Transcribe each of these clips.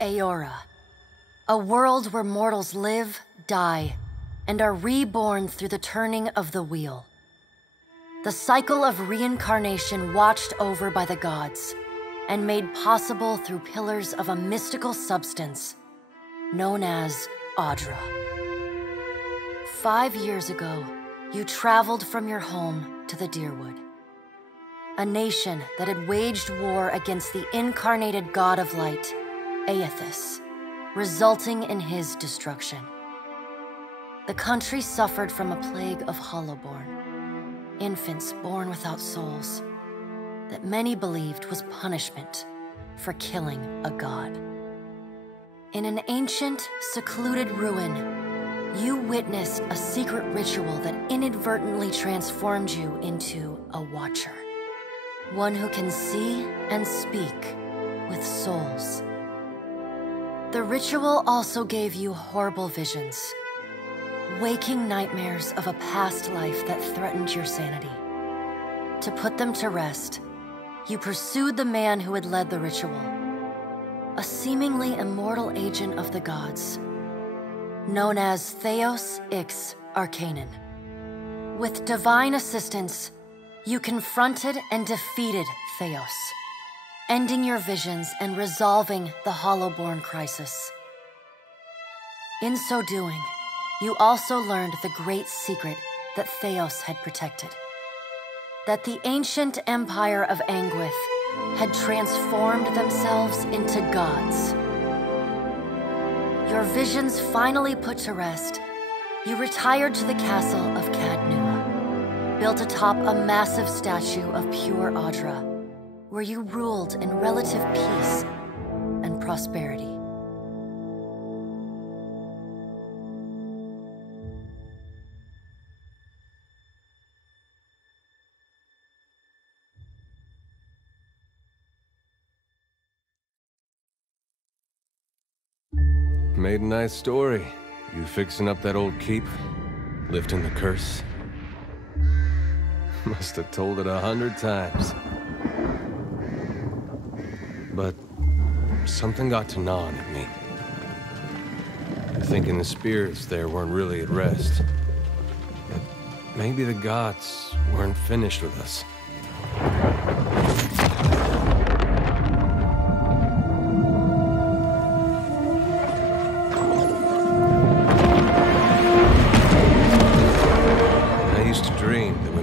Aora. A world where mortals live, die, and are reborn through the turning of the wheel. The cycle of reincarnation watched over by the gods, and made possible through pillars of a mystical substance known as Audra. 5 years ago, you traveled from your home to the Deerwood, a nation that had waged war against the incarnated god of light, Aethys, resulting in his destruction. The country suffered from a plague of hollowborn, infants born without souls, that many believed was punishment for killing a god. In an ancient, secluded ruin, you witnessed a secret ritual that inadvertently transformed you into a watcher. One who can see and speak with souls. The ritual also gave you horrible visions, waking nightmares of a past life that threatened your sanity. To put them to rest, you pursued the man who had led the ritual, a seemingly immortal agent of the gods, known as Theos Ix Arcanon. With divine assistance, you confronted and defeated Theos, ending your visions and resolving the Hollowborn crisis. In so doing, you also learned the great secret that Theos had protected. That the ancient empire of Anguith had transformed themselves into gods. Your visions finally put to rest, you retired to the castle of Cadnua, built atop a massive statue of pure Audra, where you ruled in relative peace and prosperity. Made a nice story. You fixing up that old keep, lifting the curse. Must have told it 100 times. But something got to gnawing at me. Thinking the spirits there weren't really at rest. But maybe the gods weren't finished with us.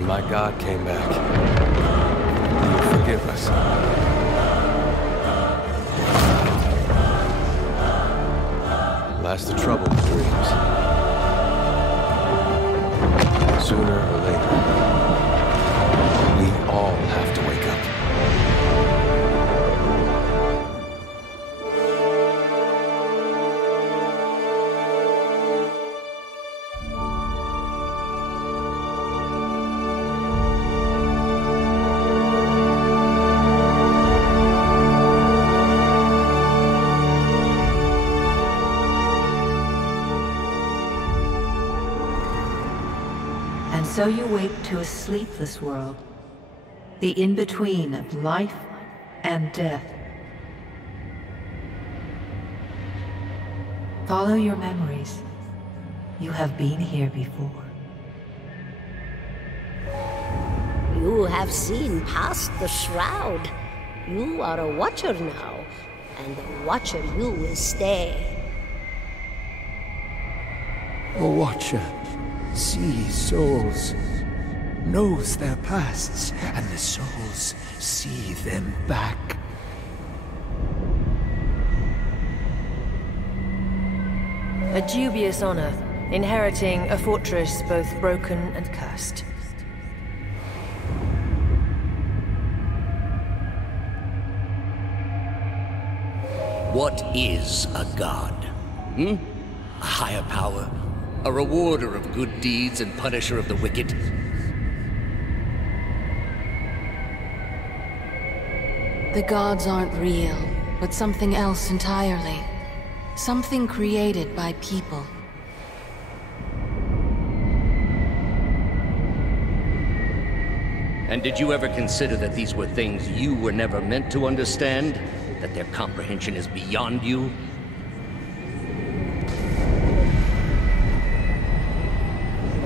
My God came back. He would forgive us. Last the trouble with dreams. Sooner or later, we all have to wake up. So you wake to a sleepless world, the in-between of life and death. Follow your memories. You have been here before. You have seen past the shroud. You are a watcher now, and a watcher you will stay. A watcher sees souls, knows their pasts, and the souls see them back. A dubious honor, inheriting a fortress both broken and cursed. What is a god? A higher power? A rewarder of good deeds and punisher of the wicked? The gods aren't real, but something else entirely. Something created by people. And did you ever consider that these were things you were never meant to understand? that their comprehension is beyond you?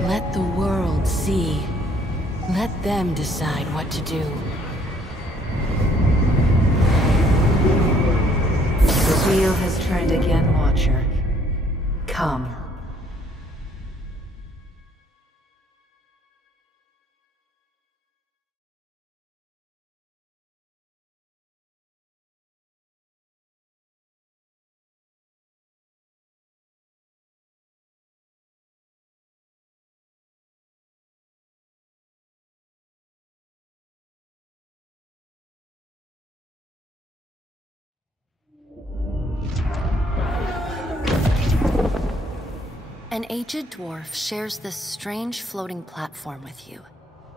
Let the world see. Let them decide what to do. The wheel has turned again, Watcher. Come. An aged dwarf shares this strange floating platform with you.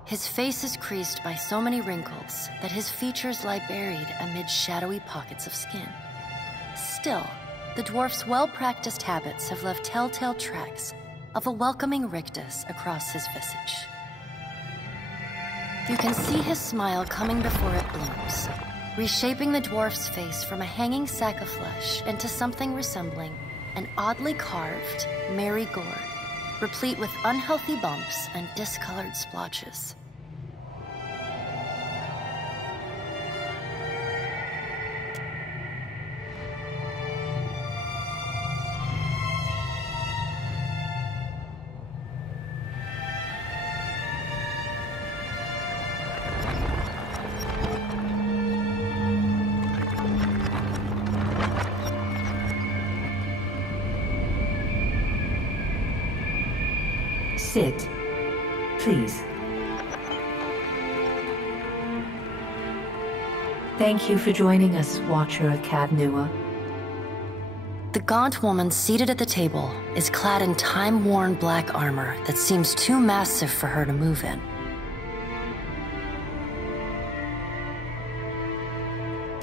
His face is creased by so many wrinkles that his features lie buried amid shadowy pockets of skin. Still, the dwarf's well-practiced habits have left telltale tracks of a welcoming rictus across his visage. You can see his smile coming before it blooms, reshaping the dwarf's face from a hanging sack of flesh into something resembling an oddly carved, merry gourd, replete with unhealthy bumps and discolored splotches. Sit, please. Thank you for joining us, Watcher of Cadnua. The gaunt woman seated at the table is clad in time-worn black armor that seems too massive for her to move in.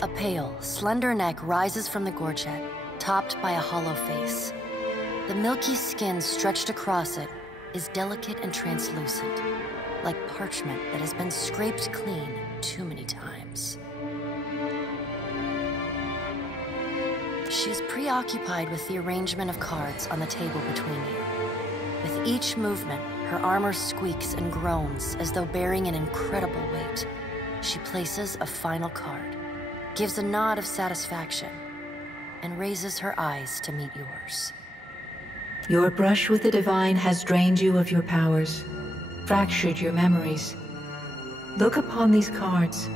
A pale, slender neck rises from the gorget, topped by a hollow face. The milky skin stretched across it is delicate and translucent, like parchment that has been scraped clean too many times. She is preoccupied with the arrangement of cards on the table between you. With each movement, her armor squeaks and groans as though bearing an incredible weight. She places a final card, gives a nod of satisfaction, and raises her eyes to meet yours. Your brush with the divine has drained you of your powers, fractured your memories. Look upon these cards.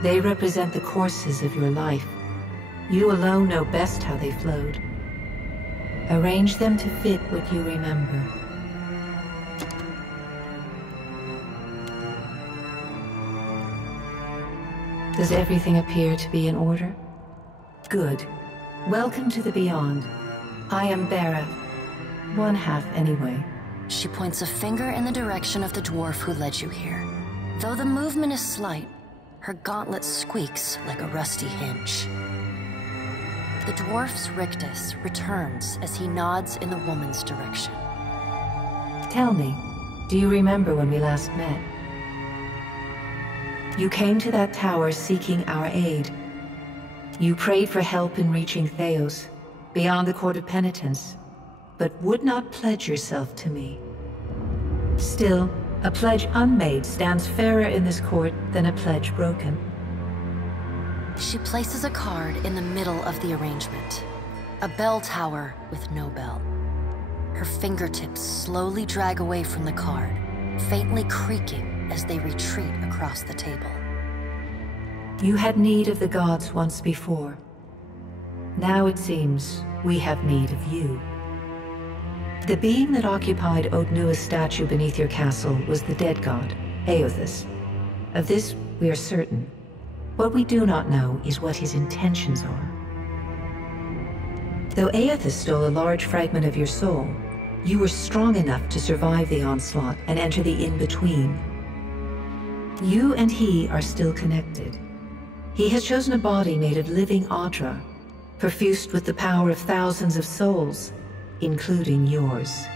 They represent the courses of your life. You alone know best how they flowed. Arrange them to fit what you remember. Does everything appear to be in order? Good. Welcome to the Beyond. I am Bera. One half, anyway. She points a finger in the direction of the dwarf who led you here. Though the movement is slight, her gauntlet squeaks like a rusty hinge. The dwarf's rictus returns as he nods in the woman's direction. Tell me, do you remember when we last met? You came to that tower seeking our aid. You prayed for help in reaching Theos, beyond the Court of Penitence, but would not pledge yourself to me. Still, a pledge unmade stands fairer in this court than a pledge broken. She places a card in the middle of the arrangement. A bell tower with no bell. Her fingertips slowly drag away from the card, faintly creaking as they retreat across the table. You had need of the gods once before. Now it seems we have need of you. The being that occupied Odnua's statue beneath your castle was the dead god, Aothas. Of this we are certain. What we do not know is what his intentions are. Though Aothas stole a large fragment of your soul, you were strong enough to survive the onslaught and enter the in-between. You and he are still connected. He has chosen a body made of living Audra, perfused with the power of thousands of souls, including yours.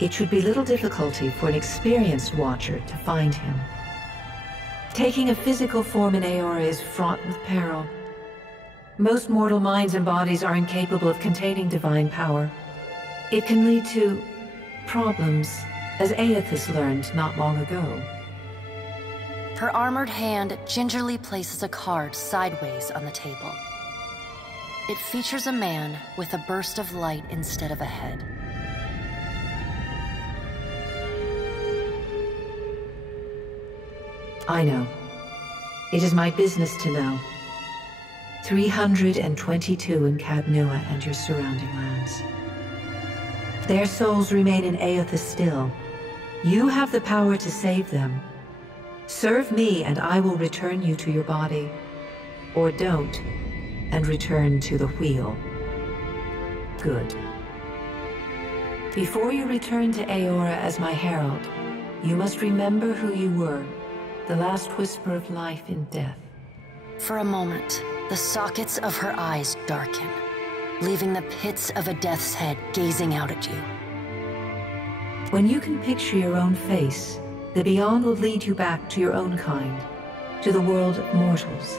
It should be little difficulty for an experienced watcher to find him. Taking a physical form in Aora is fraught with peril, Most mortal minds and bodies are incapable of containing divine power. It can lead to problems, as Aethys learned not long ago. Her armored hand gingerly places a card sideways on the table. It features a man with a burst of light instead of a head. I know. It is my business to know. 322 in Cadnua and your surrounding lands. Their souls remain in Aethys still. You have the power to save them. Serve me and I will return you to your body. Or don't, and return to the wheel. Good. Before you return to Aora as my herald, you must remember who you were, the last whisper of life in death. For a moment, the sockets of her eyes darken, leaving the pits of a death's head gazing out at you. When you can picture your own face, the Beyond will lead you back to your own kind, to the world of mortals.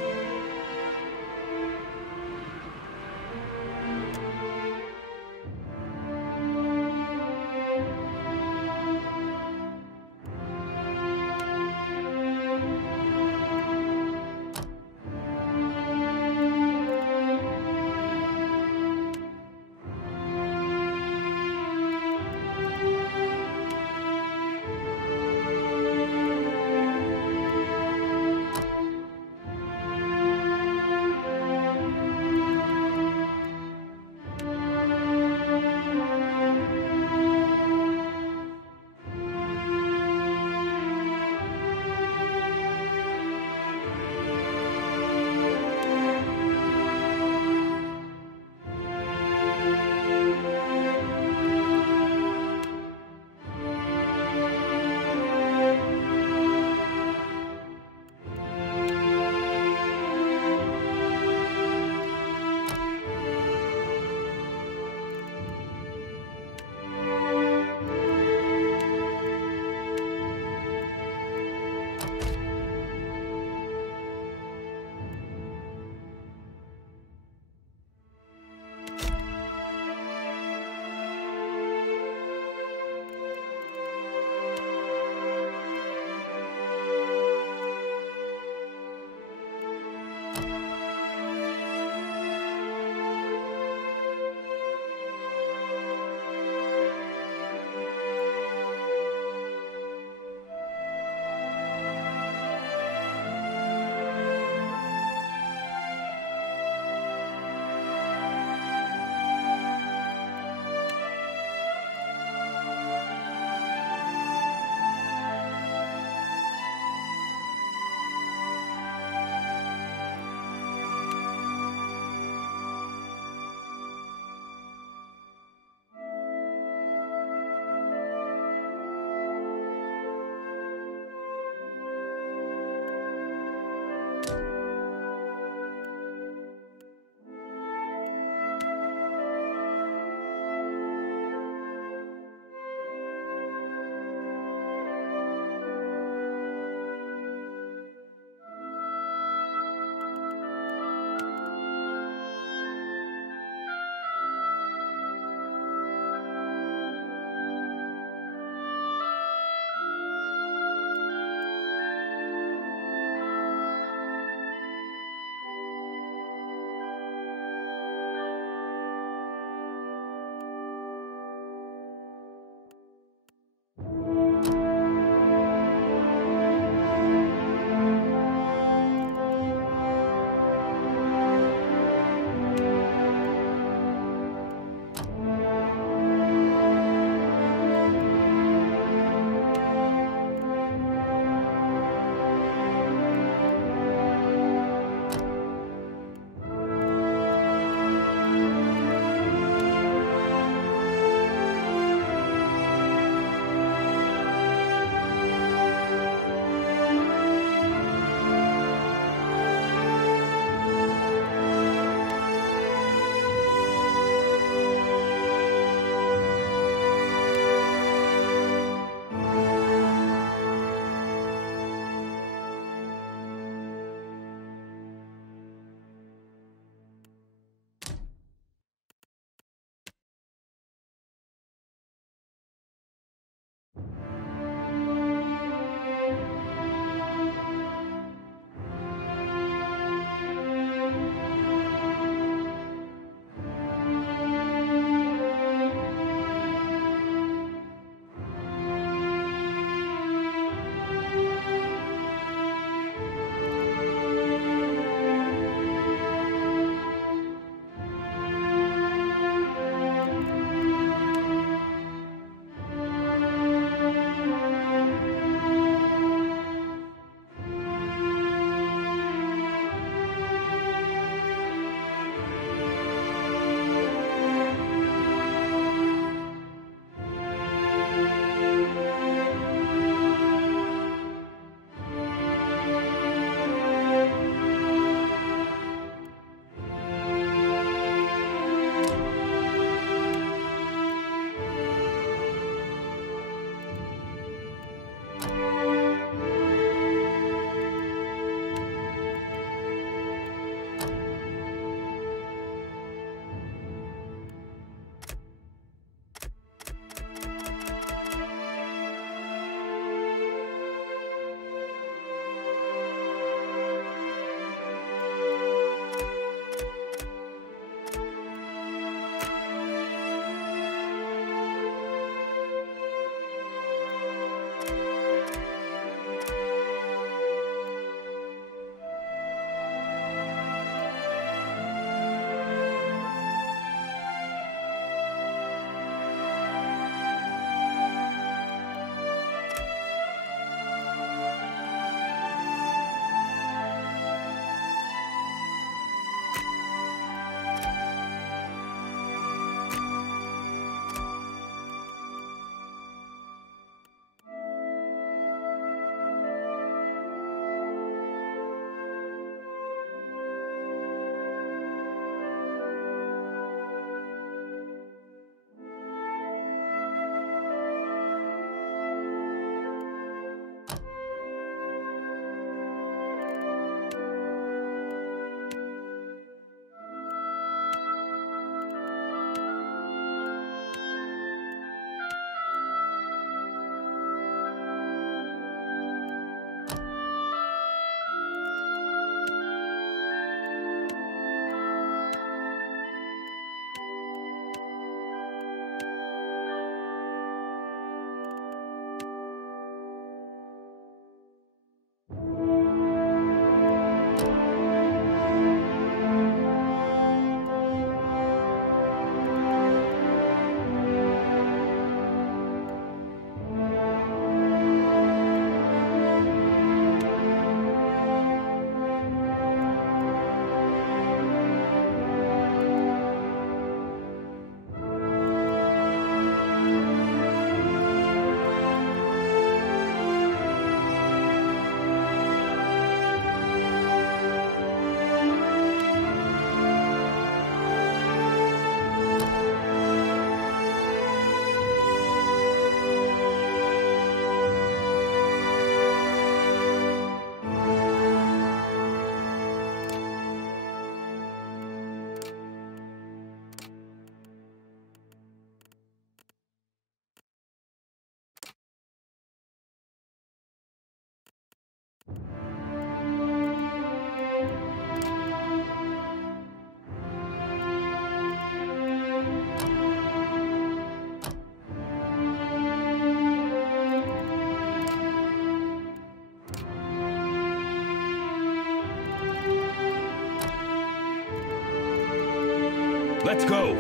Let's go!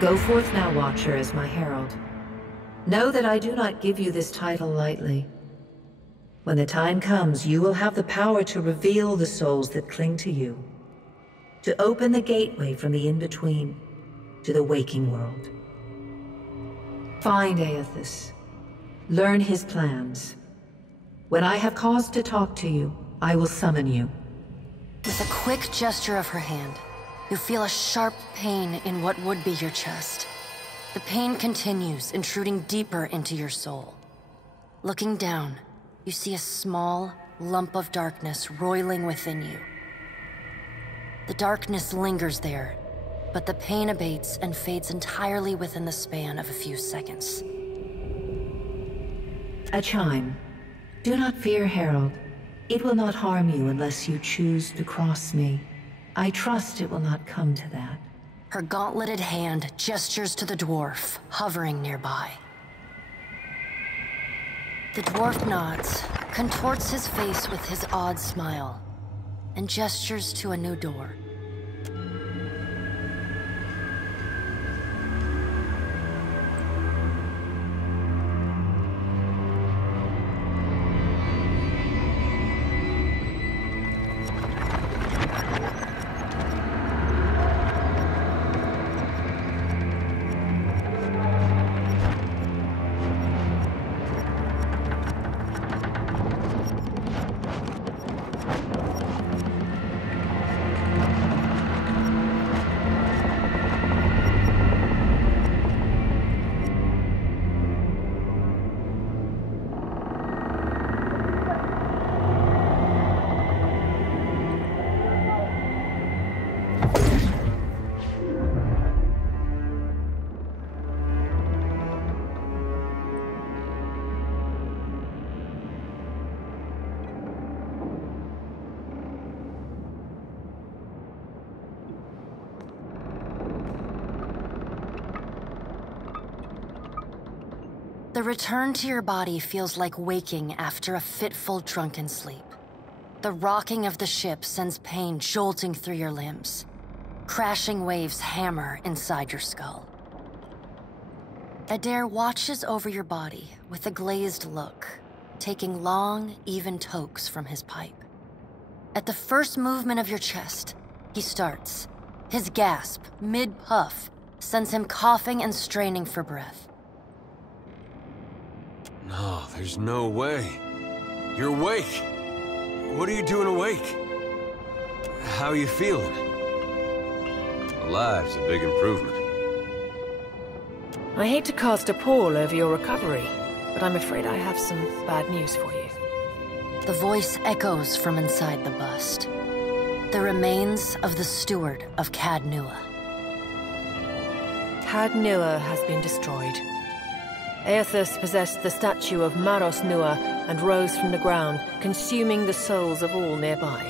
Go forth now, Watcher, as my herald. Know that I do not give you this title lightly. When the time comes, you will have the power to reveal the souls that cling to you, to open the gateway from the in-between to the waking world. Find Aethys. Learn his plans. When I have cause to talk to you, I will summon you. With a quick gesture of her hand, you feel a sharp pain in what would be your chest. The pain continues, intruding deeper into your soul. Looking down, you see a small lump of darkness roiling within you. The darkness lingers there, but the pain abates and fades entirely within the span of a few seconds. A chime. Do not fear, Herald. It will not harm you unless you choose to cross me. I trust it will not come to that. Her gauntleted hand gestures to the dwarf, hovering nearby. The dwarf nods, contorts his face with his odd smile, and gestures to a new door. The return to your body feels like waking after a fitful drunken sleep. The rocking of the ship sends pain jolting through your limbs. Crashing waves hammer inside your skull. Adair watches over your body with a glazed look, taking long, even tokes from his pipe. At the first movement of your chest, he starts. His gasp, mid-puff, sends him coughing and straining for breath. No, there's no way. You're awake. What are you doing awake? How are you feeling? Alive's a big improvement. I hate to cast a pall over your recovery, but I'm afraid I have some bad news for you. The voice echoes from inside the bust. The remains of the steward of Cad Nua. Cad Nua has been destroyed. Aethys possessed the statue of Maros Nua and rose from the ground, consuming the souls of all nearby.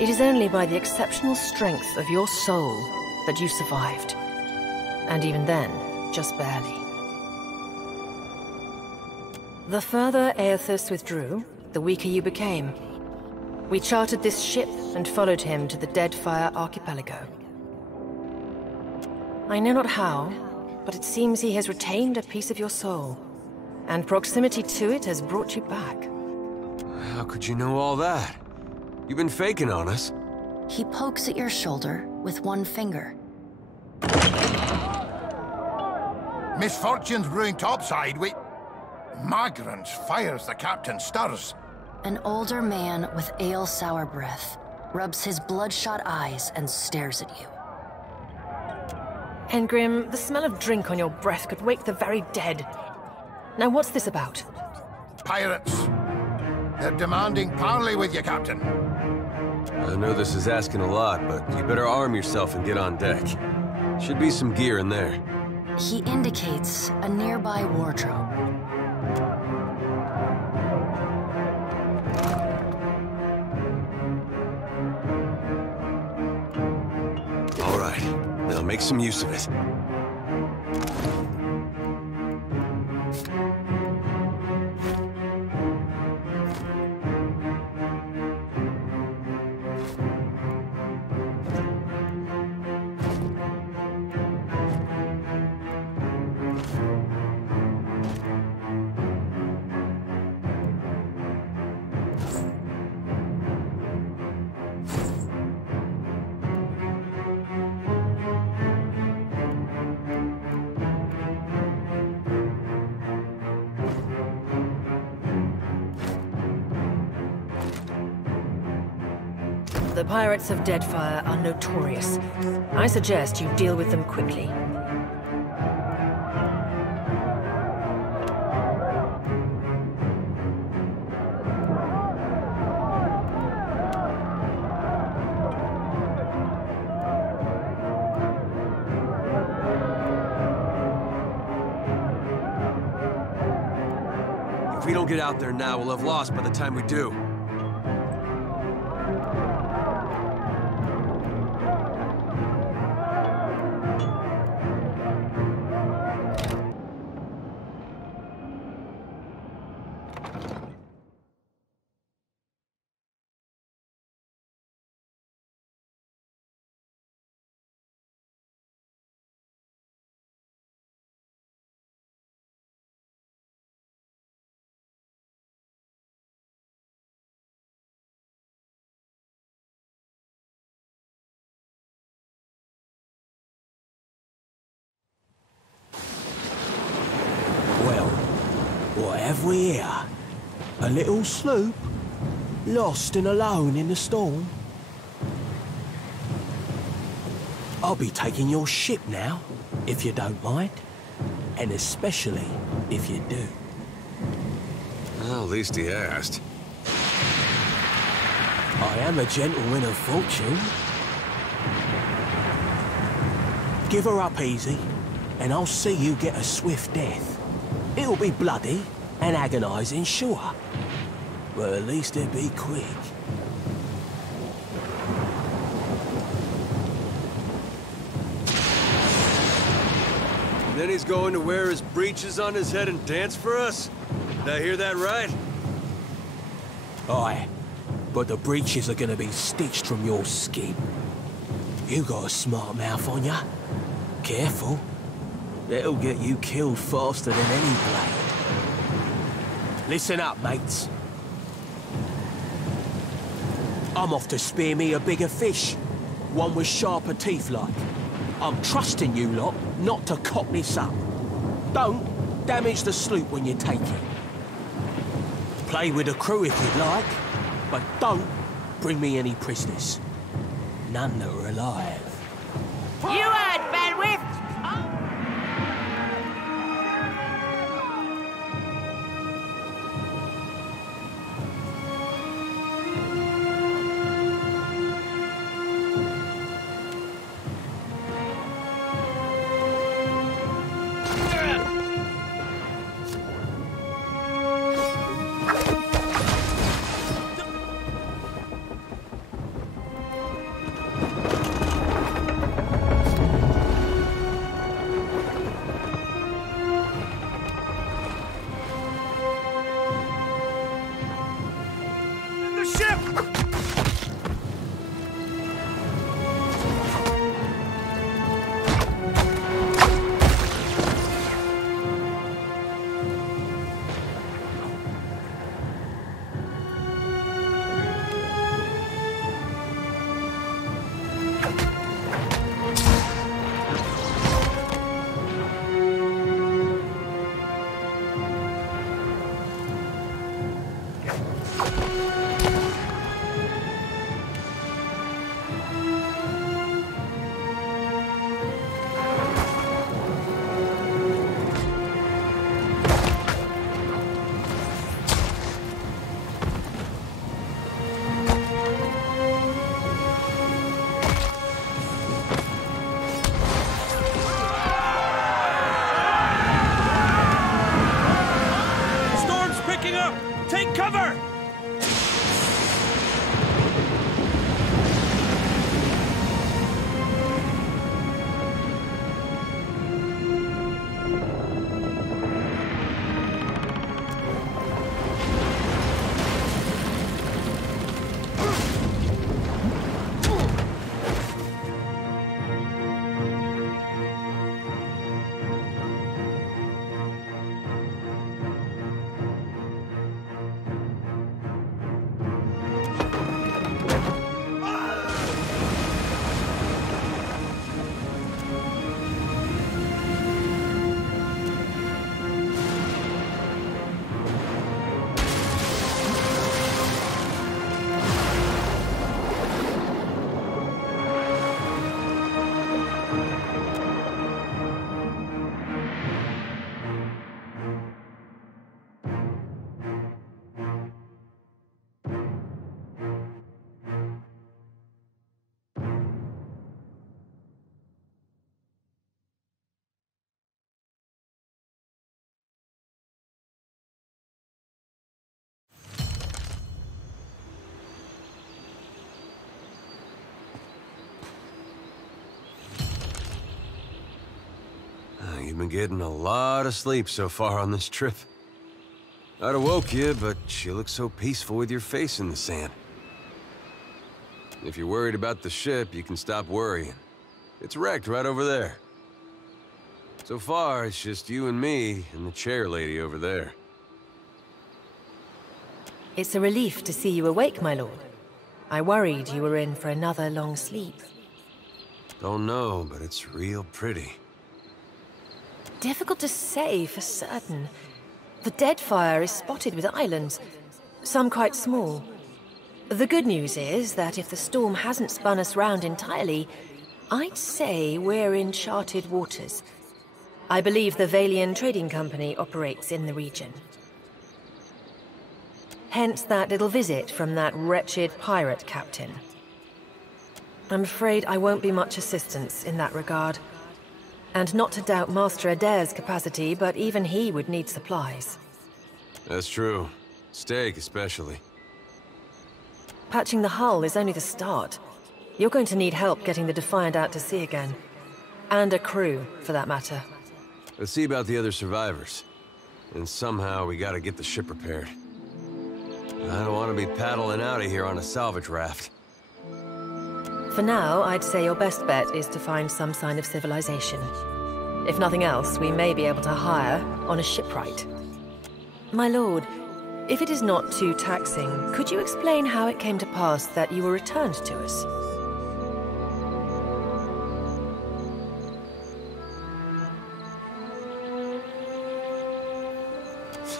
It is only by the exceptional strength of your soul that you survived. And even then, just barely. The further Aethys withdrew, the weaker you became. We chartered this ship and followed him to the Deadfire archipelago. I know not how, but it seems he has retained a piece of your soul, and proximity to it has brought you back. How could you know all that? You've been faking on us. He pokes at your shoulder with one finger. Misfortune's brewing topside. Migrants fires the captain stirs. An older man with ale-sour breath rubs his bloodshot eyes and stares at you. Hengrim, the smell of drink on your breath could wake the very dead. Now what's this about? Pirates. They're demanding parley with you, Captain. I know this is asking a lot, but you better arm yourself and get on deck. Should be some gear in there. He indicates a nearby wardrobe. All right, now make some use of it. The pirates of Deadfire are notorious. I suggest you deal with them quickly. If we don't get out there now, we'll have lost by the time we do. What have we here? A little sloop? Lost and alone in the storm? I'll be taking your ship now, if you don't mind. And especially if you do. Well, at least he asked. I am a gentleman of fortune. Give her up easy, and I'll see you get a swift death. It'll be bloody and agonizing, sure. But at least it'll be quick. And then he's going to wear his breeches on his head and dance for us? Did I hear that right? Aye, but the breeches are gonna be stitched from your skin. You got a smart mouth on ya. Careful. That'll get you killed faster than any blade. Listen up, mates. I'm off to spear me a bigger fish. One with sharper teeth like. I'm trusting you lot not to cock this up. Don't damage the sloop when you take it. Play with the crew if you'd like, but don't bring me any prisoners. None that are alive. You heard, Bandwidth! you've been getting a lot of sleep so far on this trip. I'd have woke you, but you look so peaceful with your face in the sand. If you're worried about the ship, you can stop worrying. It's wrecked right over there. So far, it's just you and me and the chair lady over there. It's a relief to see you awake, my lord. I worried you were in for another long sleep. Don't know, but it's real pretty. Difficult to say for certain. The Deadfire is spotted with islands, some quite small. The good news is that if the storm hasn't spun us round entirely, I'd say we're in charted waters. I believe the Valian Trading Company operates in the region. Hence that little visit from that wretched pirate captain. I'm afraid I won't be much assistance in that regard. And not to doubt Master Adair's capacity, but even he would need supplies. That's true. Steak, especially. Patching the hull is only the start. You're going to need help getting the Defiant out to sea again. And a crew, for that matter. Let's see about the other survivors. And somehow we gotta get the ship repaired. I don't want to be paddling out of here on a salvage raft. For now, I'd say your best bet is to find some sign of civilization. If nothing else, we may be able to hire on a shipwright. My lord, if it is not too taxing, could you explain how it came to pass that you were returned to us?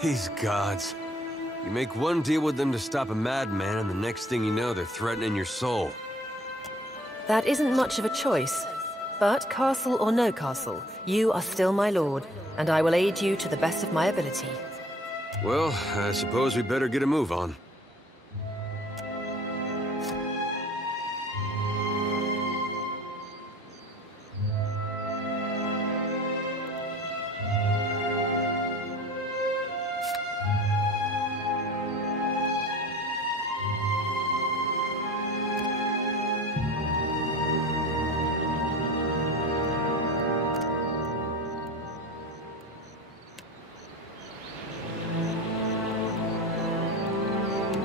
These gods. You make one deal with them to stop a madman, and the next thing you know, they're threatening your soul. That isn't much of a choice. But castle or no castle, you are still my lord, and I will aid you to the best of my ability. Well, I suppose we better get a move on.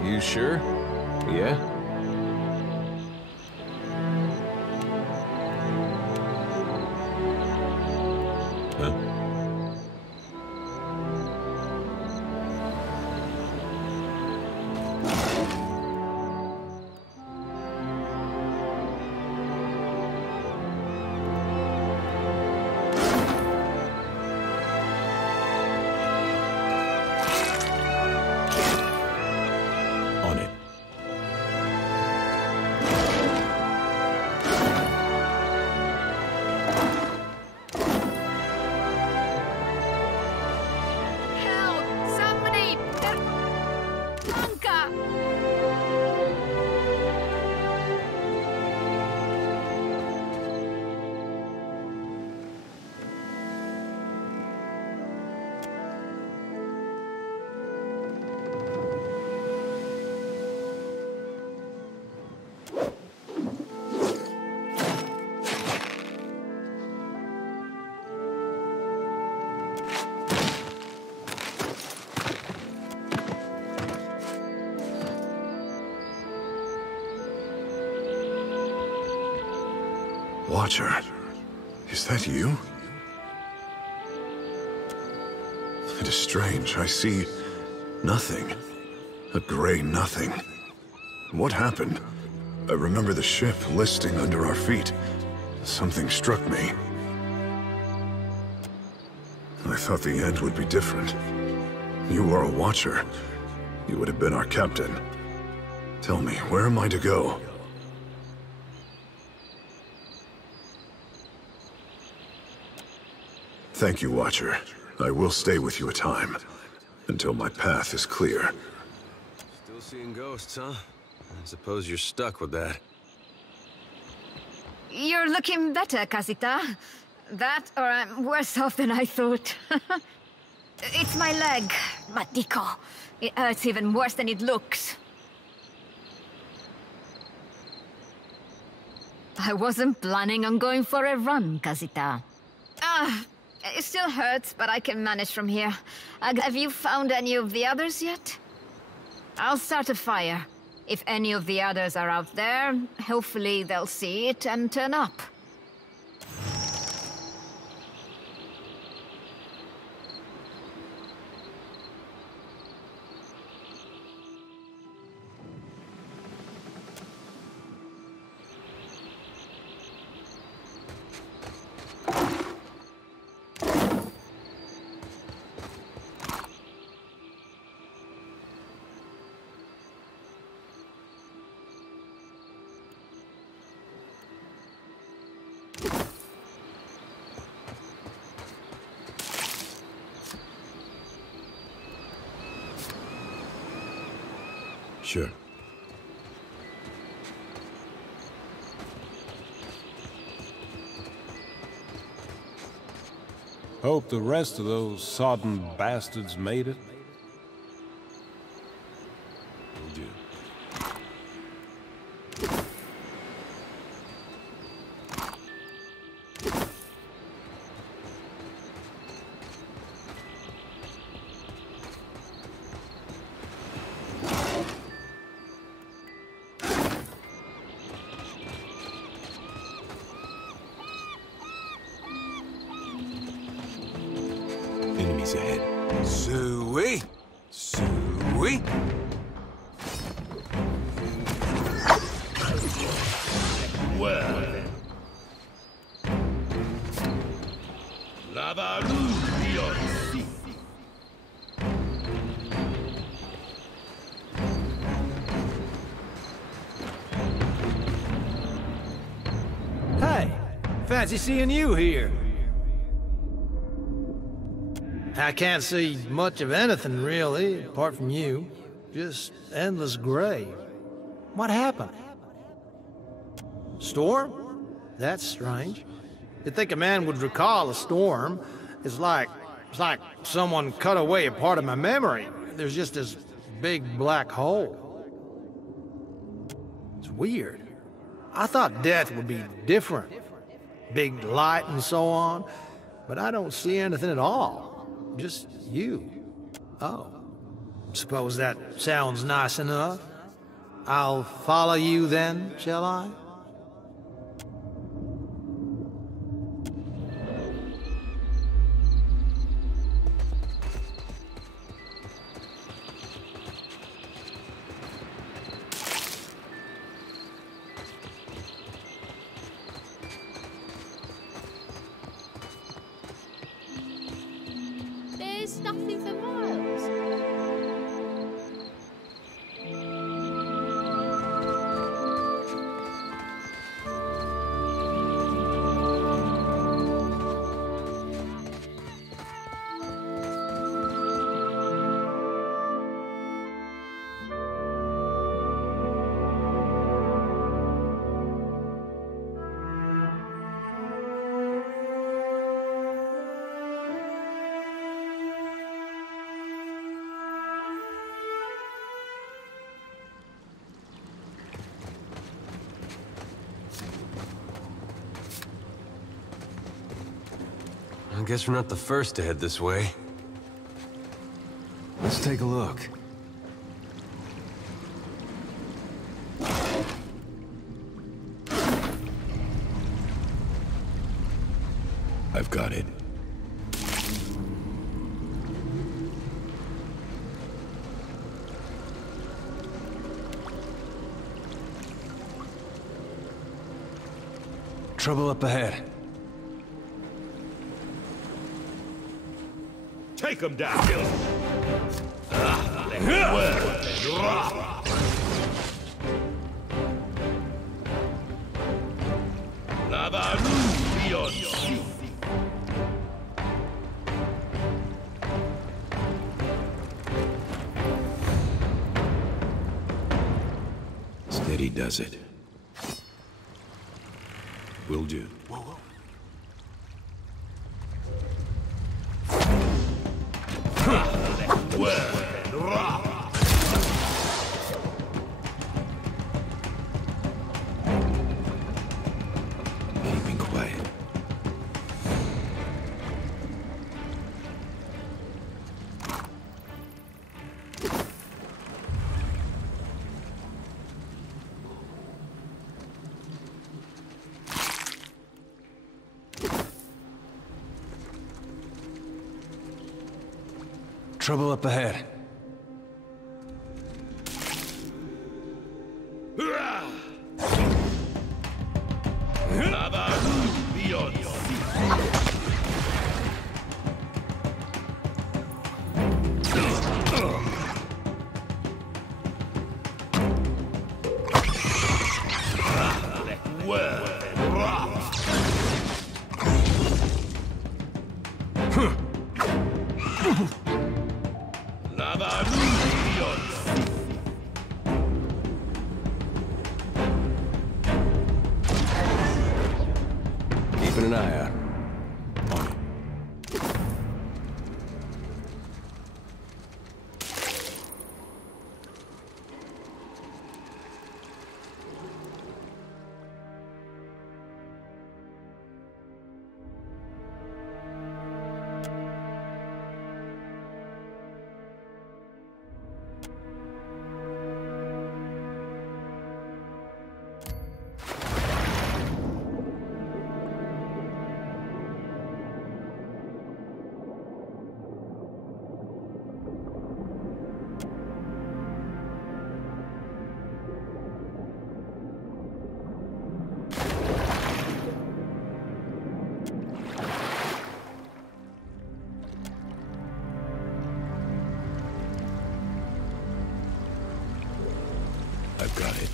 You sure? Yeah? Huh? Watcher, is that you? It is strange. I see nothing. A gray nothing. What happened? I remember the ship listing under our feet. Something struck me. I thought the end would be different. You are a Watcher. You would have been our captain. Tell me, where am I to go? Thank you, Watcher. I will stay with you a time, until my path is clear. Still seeing ghosts, huh? I suppose you're stuck with that. You're looking better, Casita. That, or I'm worse off than I thought. It's my leg, Matico. It hurts even worse than it looks. I wasn't planning on going for a run, Casita. It still hurts, but I can manage from here. Have you found any of the others yet? I'll start a fire. If any of the others are out there, hopefully they'll see it and turn up. Sure. Hope the rest of those sodden bastards made it. Will do. Enemies ahead. Suey! Suey! Well then. Lavalu Beyonce. Hey, fancy seeing you here. I can't see much of anything, really, apart from you. Just endless gray. What happened? Storm? That's strange. You'd think a man would recall a storm. It's like someone cut away a part of my memory. There's just this big black hole. It's weird. I thought death would be different. Big light and so on. But I don't see anything at all. Just you. Oh. Suppose that sounds nice enough. I'll follow you then, shall I? There's nothing for miles. I guess we're not the first to head this way. Let's take a look. I've got it. Trouble up ahead. Take him down. Steady does it. Will do. Keeping quiet. Trouble up ahead. Keeping an eye out. I've got it.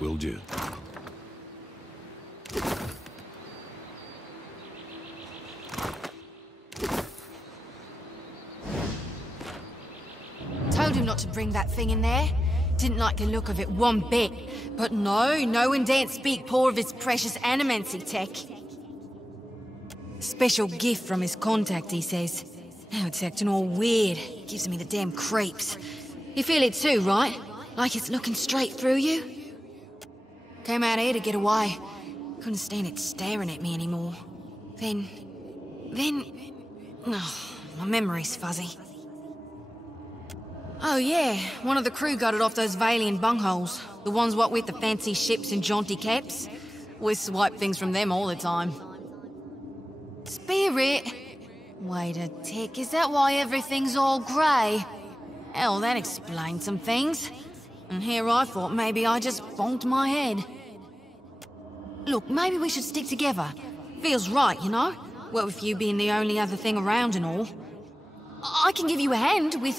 Will do. Told him not to bring that thing in there. Didn't like the look of it one bit. But no one daren't speak poor of his precious animancy tech. Special gift from his contact, he says. Now it's acting all weird. Gives me the damn creeps. You feel it too, right? Like it's looking straight through you? Came out here to get away. Couldn't stand it staring at me anymore. Then... Oh, my memory's fuzzy. Oh yeah, one of the crew got it off those Valian bungholes. The ones what with the fancy ships and jaunty caps. We swipe things from them all the time. Spirit? Wait a tick, is that why everything's all grey? Hell, that explains some things. And here I thought maybe I just bonked my head. Look, maybe we should stick together. Feels right, you know? Well, with you being the only other thing around and all. I can give you a hand with,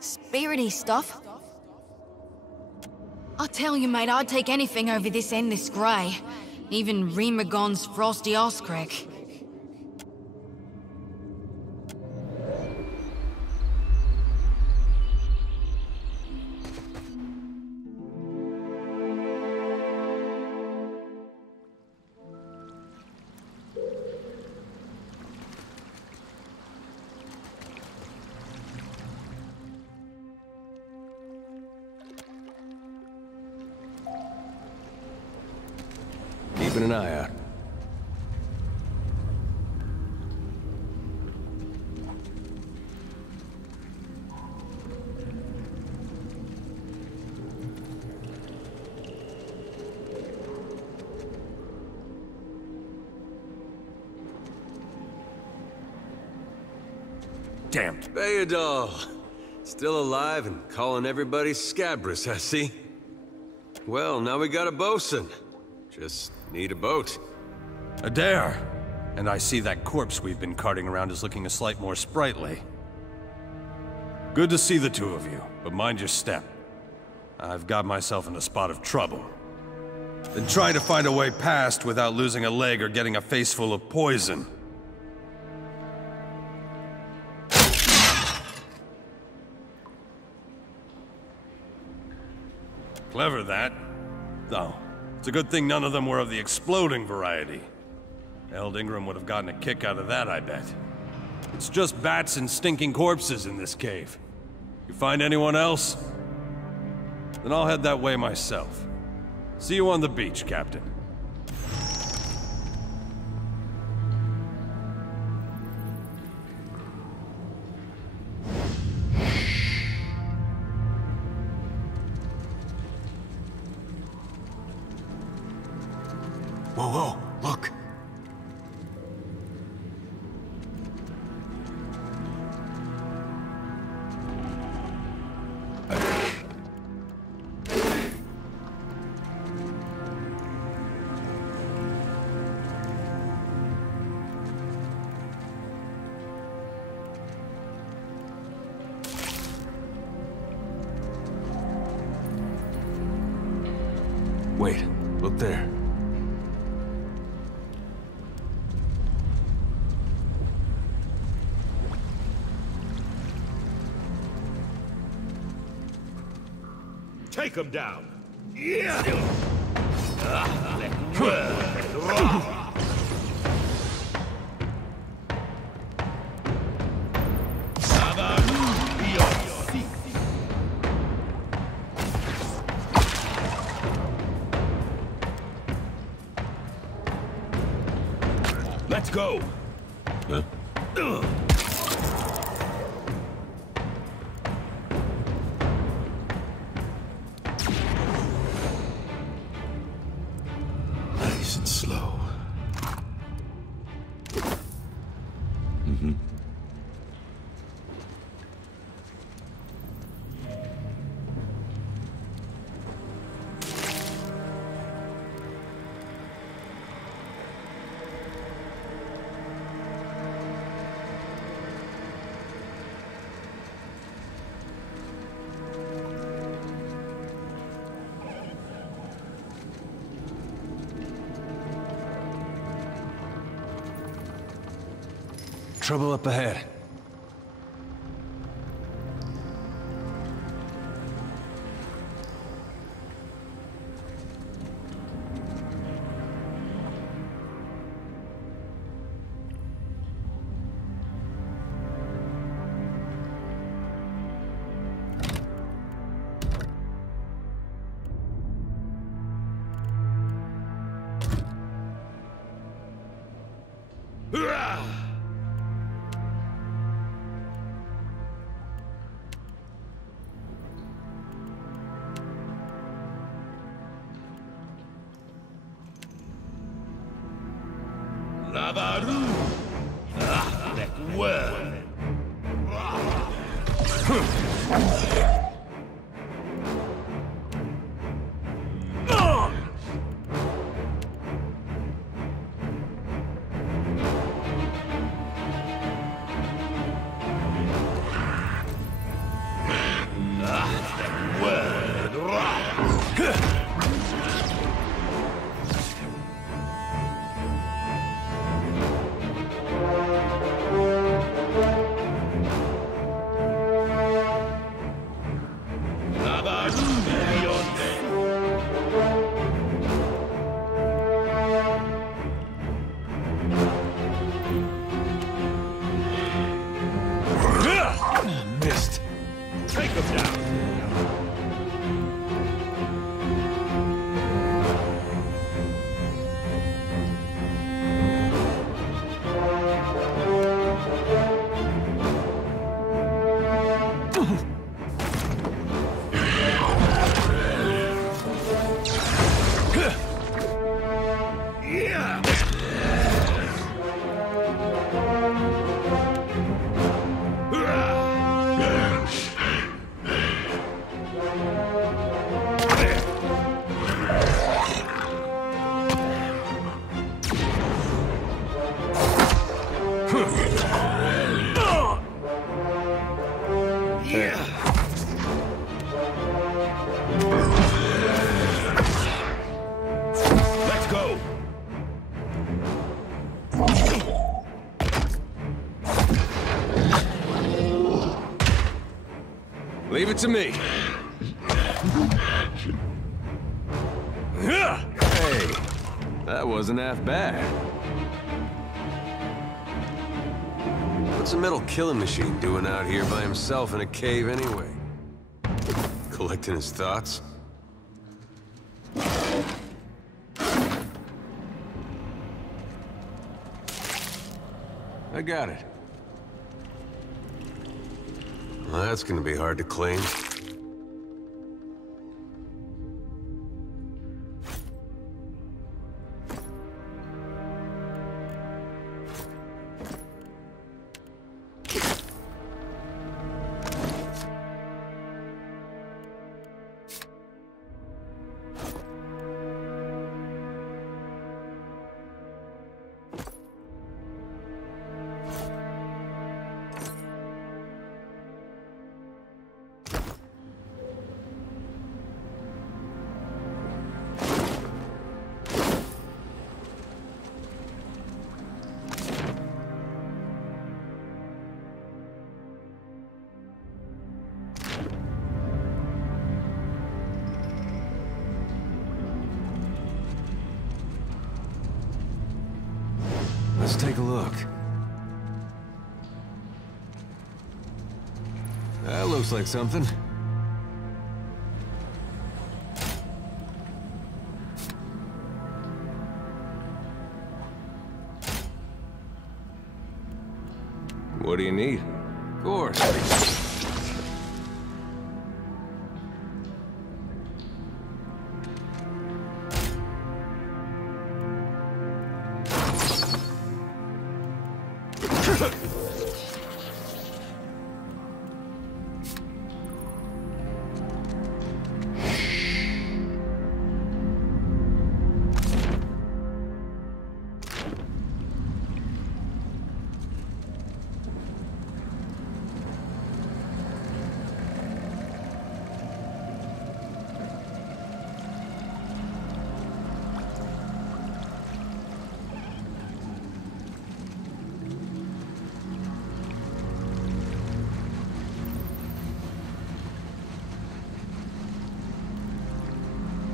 spirity stuff. I tell you, mate, I'd take anything over this endless grey. Even Remagon's frosty Oscrack. Keeping an eye out. Damn. Bayadol. Still alive and calling everybody scabrous, I see. Well, now we got a bosun. Just need a boat. Adair! And I see that corpse we've been carting around is looking a slight more sprightly. Good to see the two of you, but mind your step. I've got myself in a spot of trouble. Been trying to find a way past without losing a leg or getting a face full of poison. Clever, that. Though, it's a good thing none of them were of the exploding variety. Eld Ingram would have gotten a kick out of that, I bet. It's just bats and stinking corpses in this cave. You find anyone else? Then I'll head that way myself. See you on the beach, Captain. Whoa, whoa, look! Wait, look there. Take him down! Yeah! Let's go! Huh? Nice and slow. Mm-hmm. Trouble up ahead. Missed. Take him down. Let's go. Leave it to me. Hey, that wasn't half bad. What's a metal killing machine doing out here by himself in a cave anyway? Collecting his thoughts? I got it. Well, that's gonna be hard to clean. Let's take a look. That looks like something. What do you need? Of course.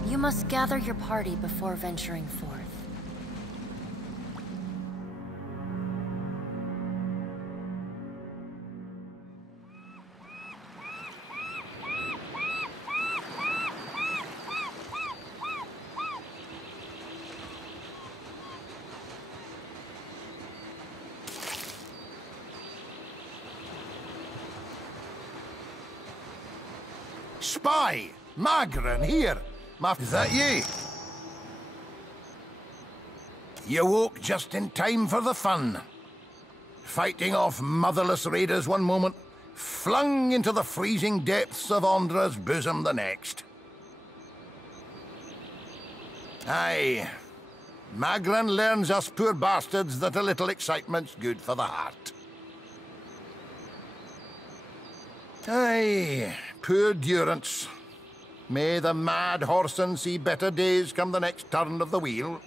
You must gather your party before venturing forth. Spy! Magran, here! Is that ye? You woke just in time for the fun. Fighting off motherless raiders one moment, flung into the freezing depths of Ondra's bosom the next. Aye. Magran learns us poor bastards that a little excitement's good for the heart. Aye, poor durance. May the mad Horson see better days come the next turn of the wheel.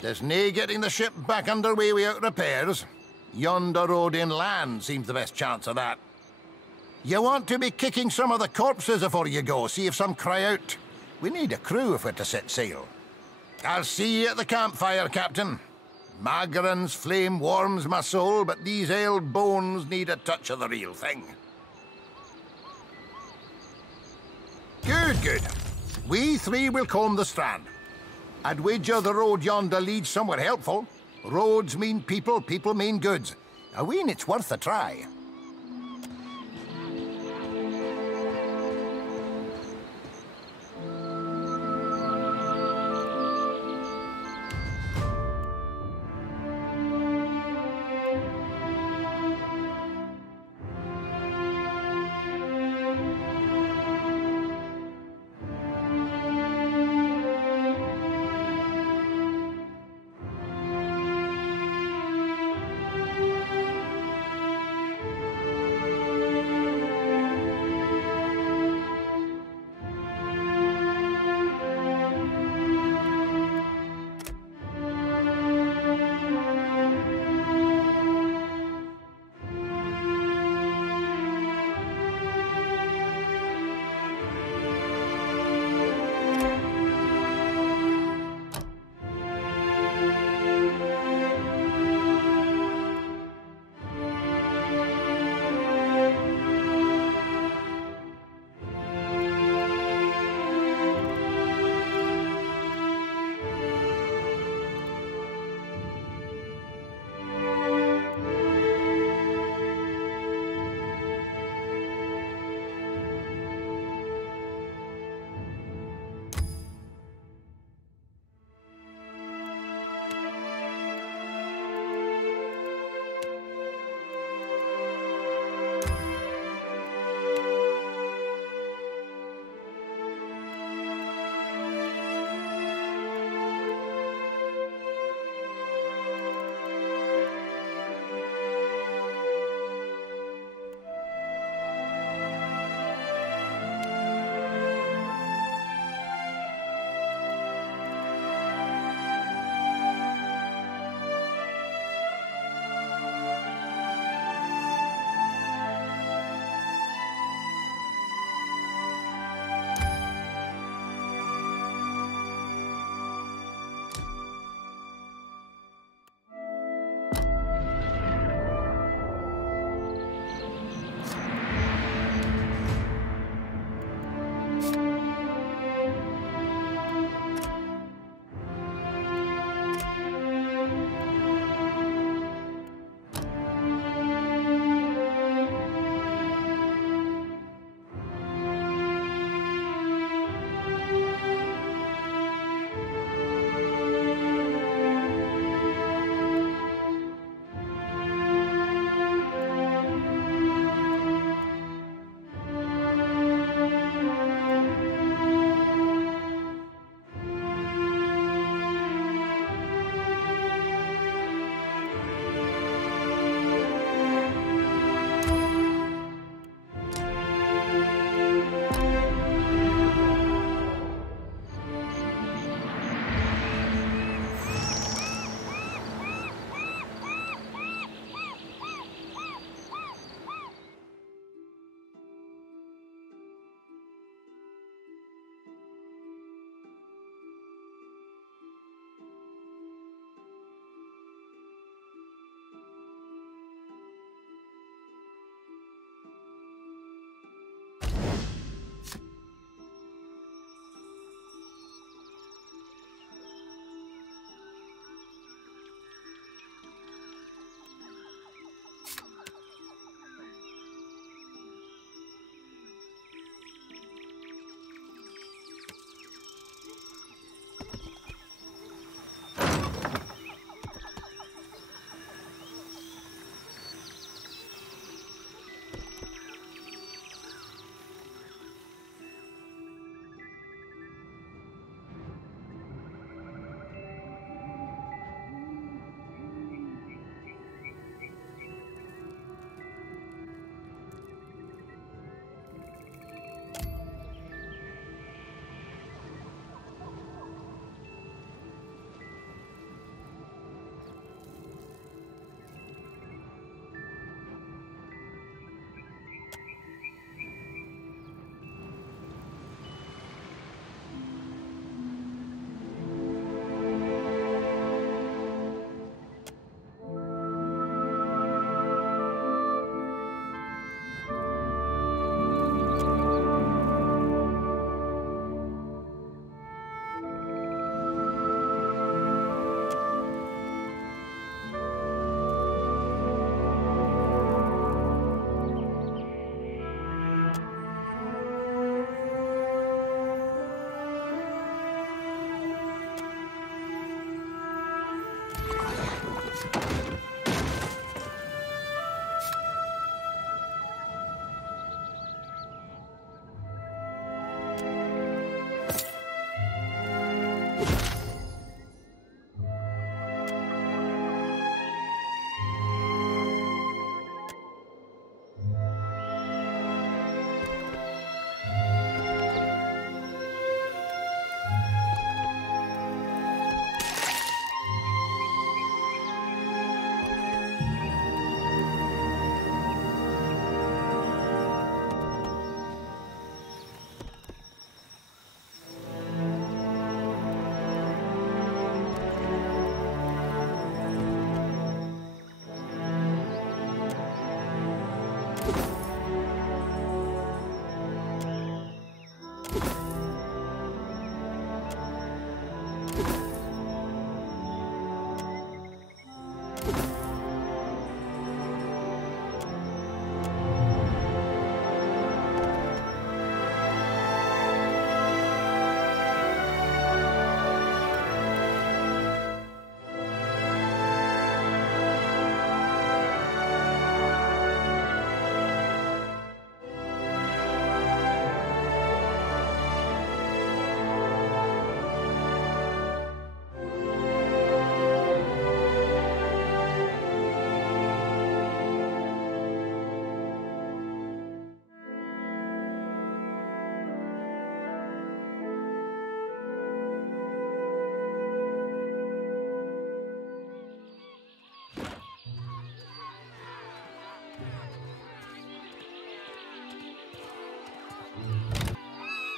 There's nae getting the ship back underway without repairs. Yonder road inland seems the best chance of that. You want to be kicking some of the corpses before you go, see if some cry out. We need a crew if we're to set sail. I'll see you at the campfire, Captain. Magran's flame warms my soul, but these ailed bones need a touch of the real thing. Good, good. We three will comb the strand. I'd wager the road yonder leads somewhere helpful. Roads mean people, people mean goods. I ween it's worth a try.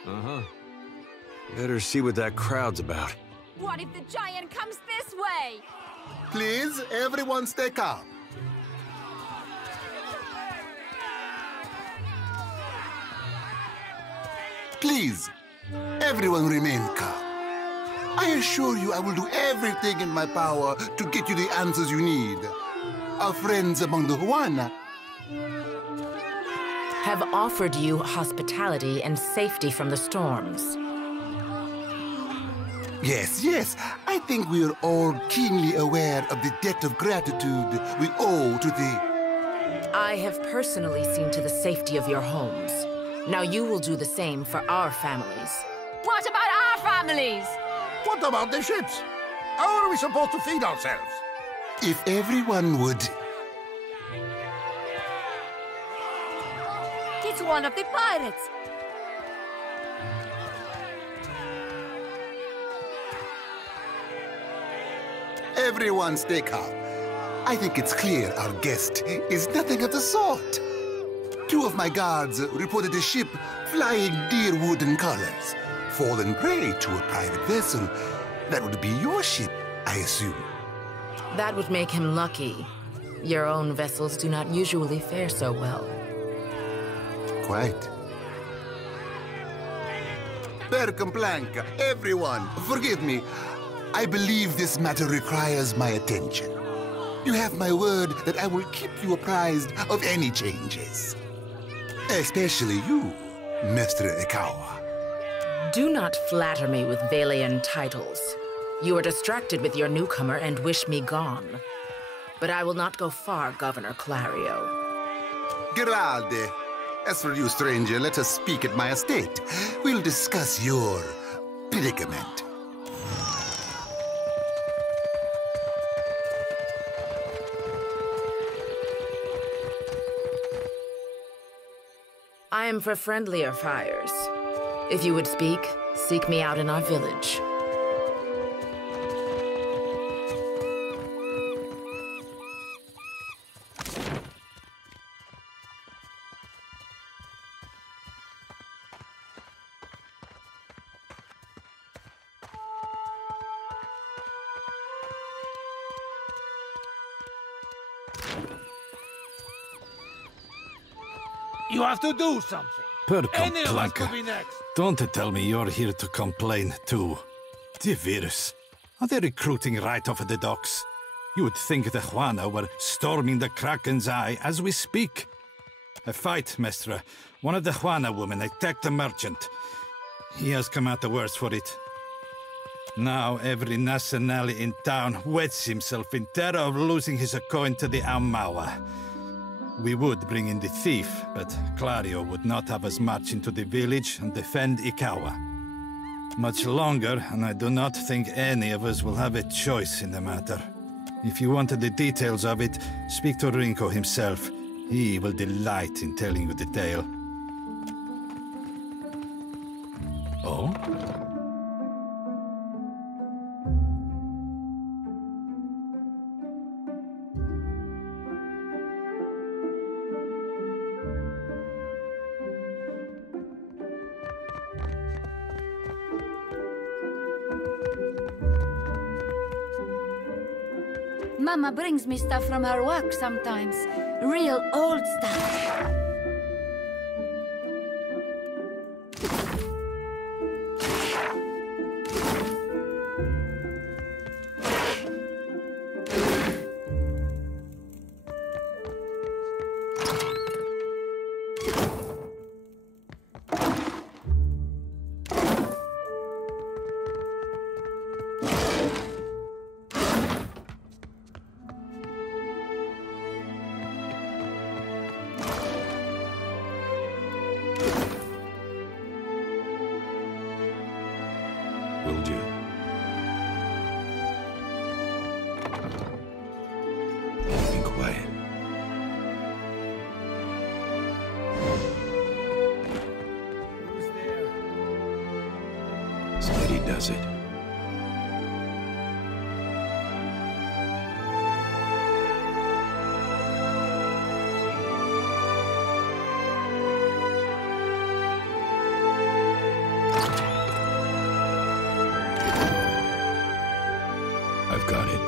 Uh-huh. Better see what that crowd's about. What if the giant comes this way? Please, everyone stay calm. Please, everyone remain calm. I assure you I will do everything in my power to get you the answers you need. Our friends among the Juana have offered you hospitality and safety from the storms. Yes, yes. I think we are all keenly aware of the debt of gratitude we owe to the... I have personally seen to the safety of your homes. Now you will do the same for our families. What about our families? What about the ships? How are we supposed to feed ourselves? If everyone would... It's one of the pirates. Everyone stay calm. I think it's clear our guest is nothing of the sort. 2 of my guards reported a ship flying deer wooden colors, fallen prey to a private vessel. That would be your ship, I assume. That would make him lucky. Your own vessels do not usually fare so well. Quite. Percamblanca, everyone, forgive me. I believe this matter requires my attention. You have my word that I will keep you apprised of any changes. Especially you, Mr. Ikawa. Do not flatter me with Valian titles. You are distracted with your newcomer and wish me gone. But I will not go far, Governor Clario. Geralde, as for you, stranger, let us speak at my estate. We'll discuss your predicament. I am for friendlier fires. If you would speak, seek me out in our village. You have to do something. Any of us could be Percamblanca, next. don't tell me you're here to complain too. The virus. Are they recruiting right off of the docks? You would think the Juana were storming the Kraken's Eye as we speak. A fight, Mestra. One of the Juana women attacked the merchant. He has come out the worse for it. Now every nationali in town wets himself in terror of losing his coin to the Aumaua. We would bring in the thief, but Clario would not have us march into the village and defend Ikawa. Much longer, and I do not think any of us will have a choice in the matter. If you wanted the details of it, speak to Rinko himself. He will delight in telling you the tale. Oh? Mama brings me stuff from her work sometimes. Real old stuff. Will do. Be quiet. Who's there? Steady does it. I've got it.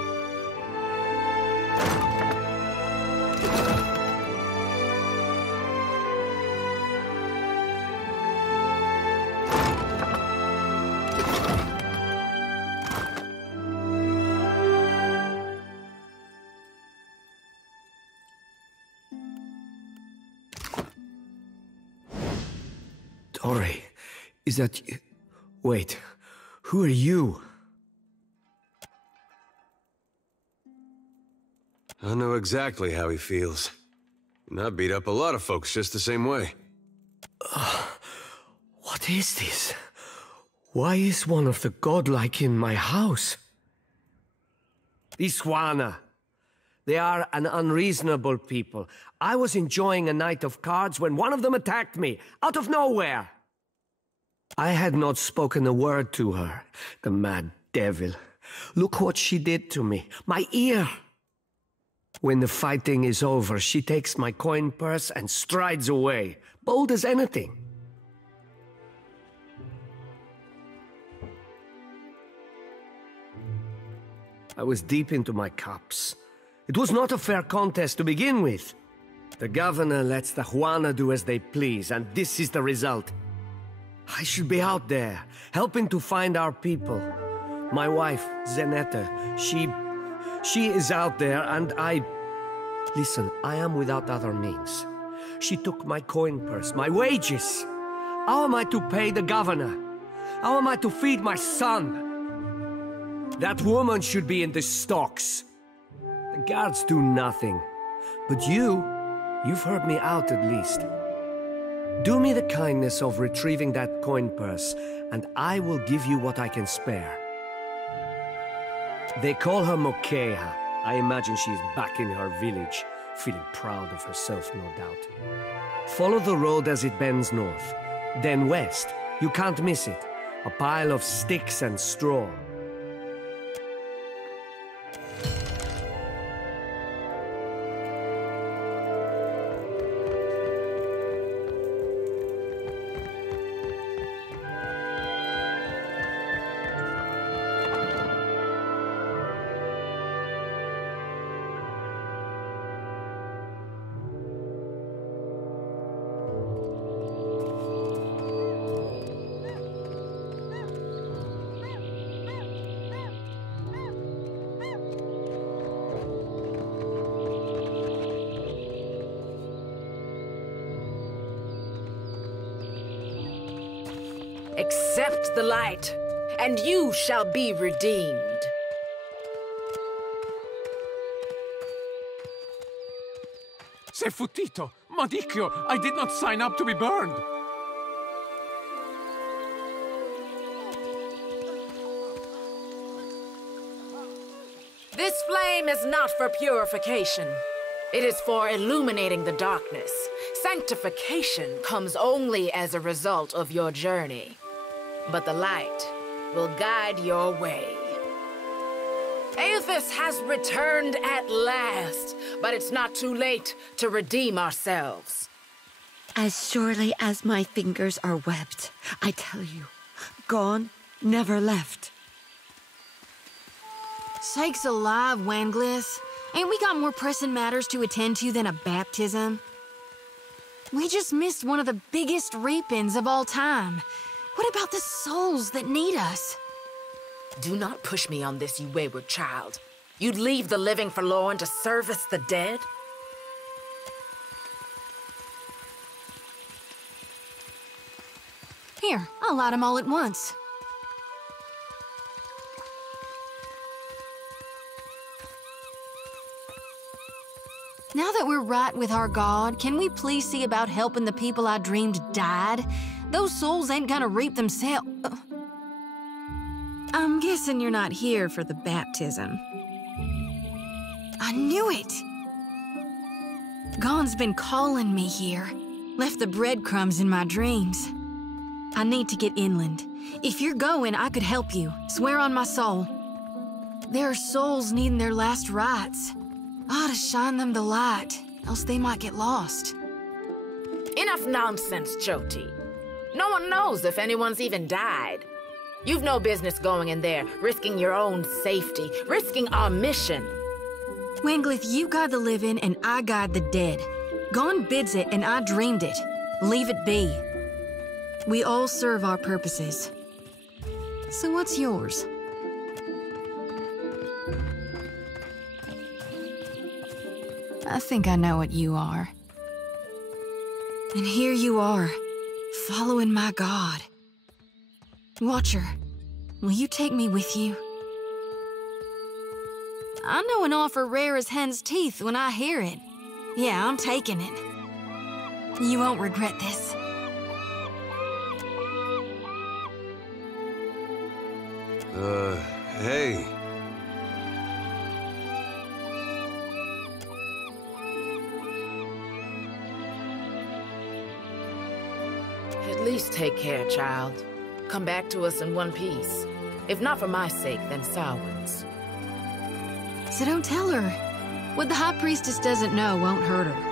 Tori, is that you? Wait, who are you? I know exactly how he feels. And I beat up a lot of folks just the same way. What is this? Why is one of the godlike in my house? These Juana. They are an unreasonable people. I was enjoying a night of cards when one of them attacked me, out of nowhere. I had not spoken a word to her, the mad devil. Look what she did to me, my ear. When the fighting is over, she takes my coin purse and strides away, bold as anything. I was deep into my cups. It was not a fair contest to begin with. The governor lets the Juana do as they please, and this is the result. I should be out there, helping to find our people. My wife, Zenetta, she is out there, and Listen, I am without other means. She took my coin purse, my wages. How am I to pay the governor? How am I to feed my son? That woman should be in the stocks. The guards do nothing. But you've heard me out at least. Do me the kindness of retrieving that coin purse, and I will give you what I can spare. They call her Mokeha. I imagine she is back in her village, feeling proud of herself, no doubt. Follow the road as it bends north, then west. You can't miss it. A pile of sticks and straw. Accept the light. and you shall be redeemed. Se futito! Madicchio! I did not sign up to be burned! This flame is not for purification. It is for illuminating the darkness. Sanctification comes only as a result of your journey. But the light will guide your way. Aethys has returned at last, but it's not too late to redeem ourselves. As surely as my fingers are webbed, I tell you, gone, never left. Sakes alive, Wanglith. Ain't we got more pressing matters to attend to than a baptism? We just missed one of the biggest reapings of all time. What about the souls that need us? Do not push me on this, you wayward child. You'd leave the living forlorn to service the dead? Here, I'll light them all at once. Now that we're right with our God, can we please see about helping the people I dreamed died? Those souls ain't gonna reap themselves. I'm guessing you're not here for the baptism. I knew it! Gon's been calling me here. Left the breadcrumbs in my dreams. I need to get inland. If you're going, I could help you. Swear on my soul. There are souls needing their last rites. I ought to shine them the light, else they might get lost. Enough nonsense, Jyoti. No one knows if anyone's even died. You've no business going in there, risking your own safety, risking our mission. Wanglith, you guide the living and I guide the dead. Gon bids it and I dreamed it. Leave it be. We all serve our purposes. So what's yours? I think I know what you are. And here you are, following my God. Watcher, will you take me with you? I know an offer rare as hen's teeth when I hear it. Yeah, I'm taking it. You won't regret this. Hey. At least take care, child. Come back to us in one piece. If not for my sake, then Samhain's. So don't tell her. What the High Priestess doesn't know won't hurt her.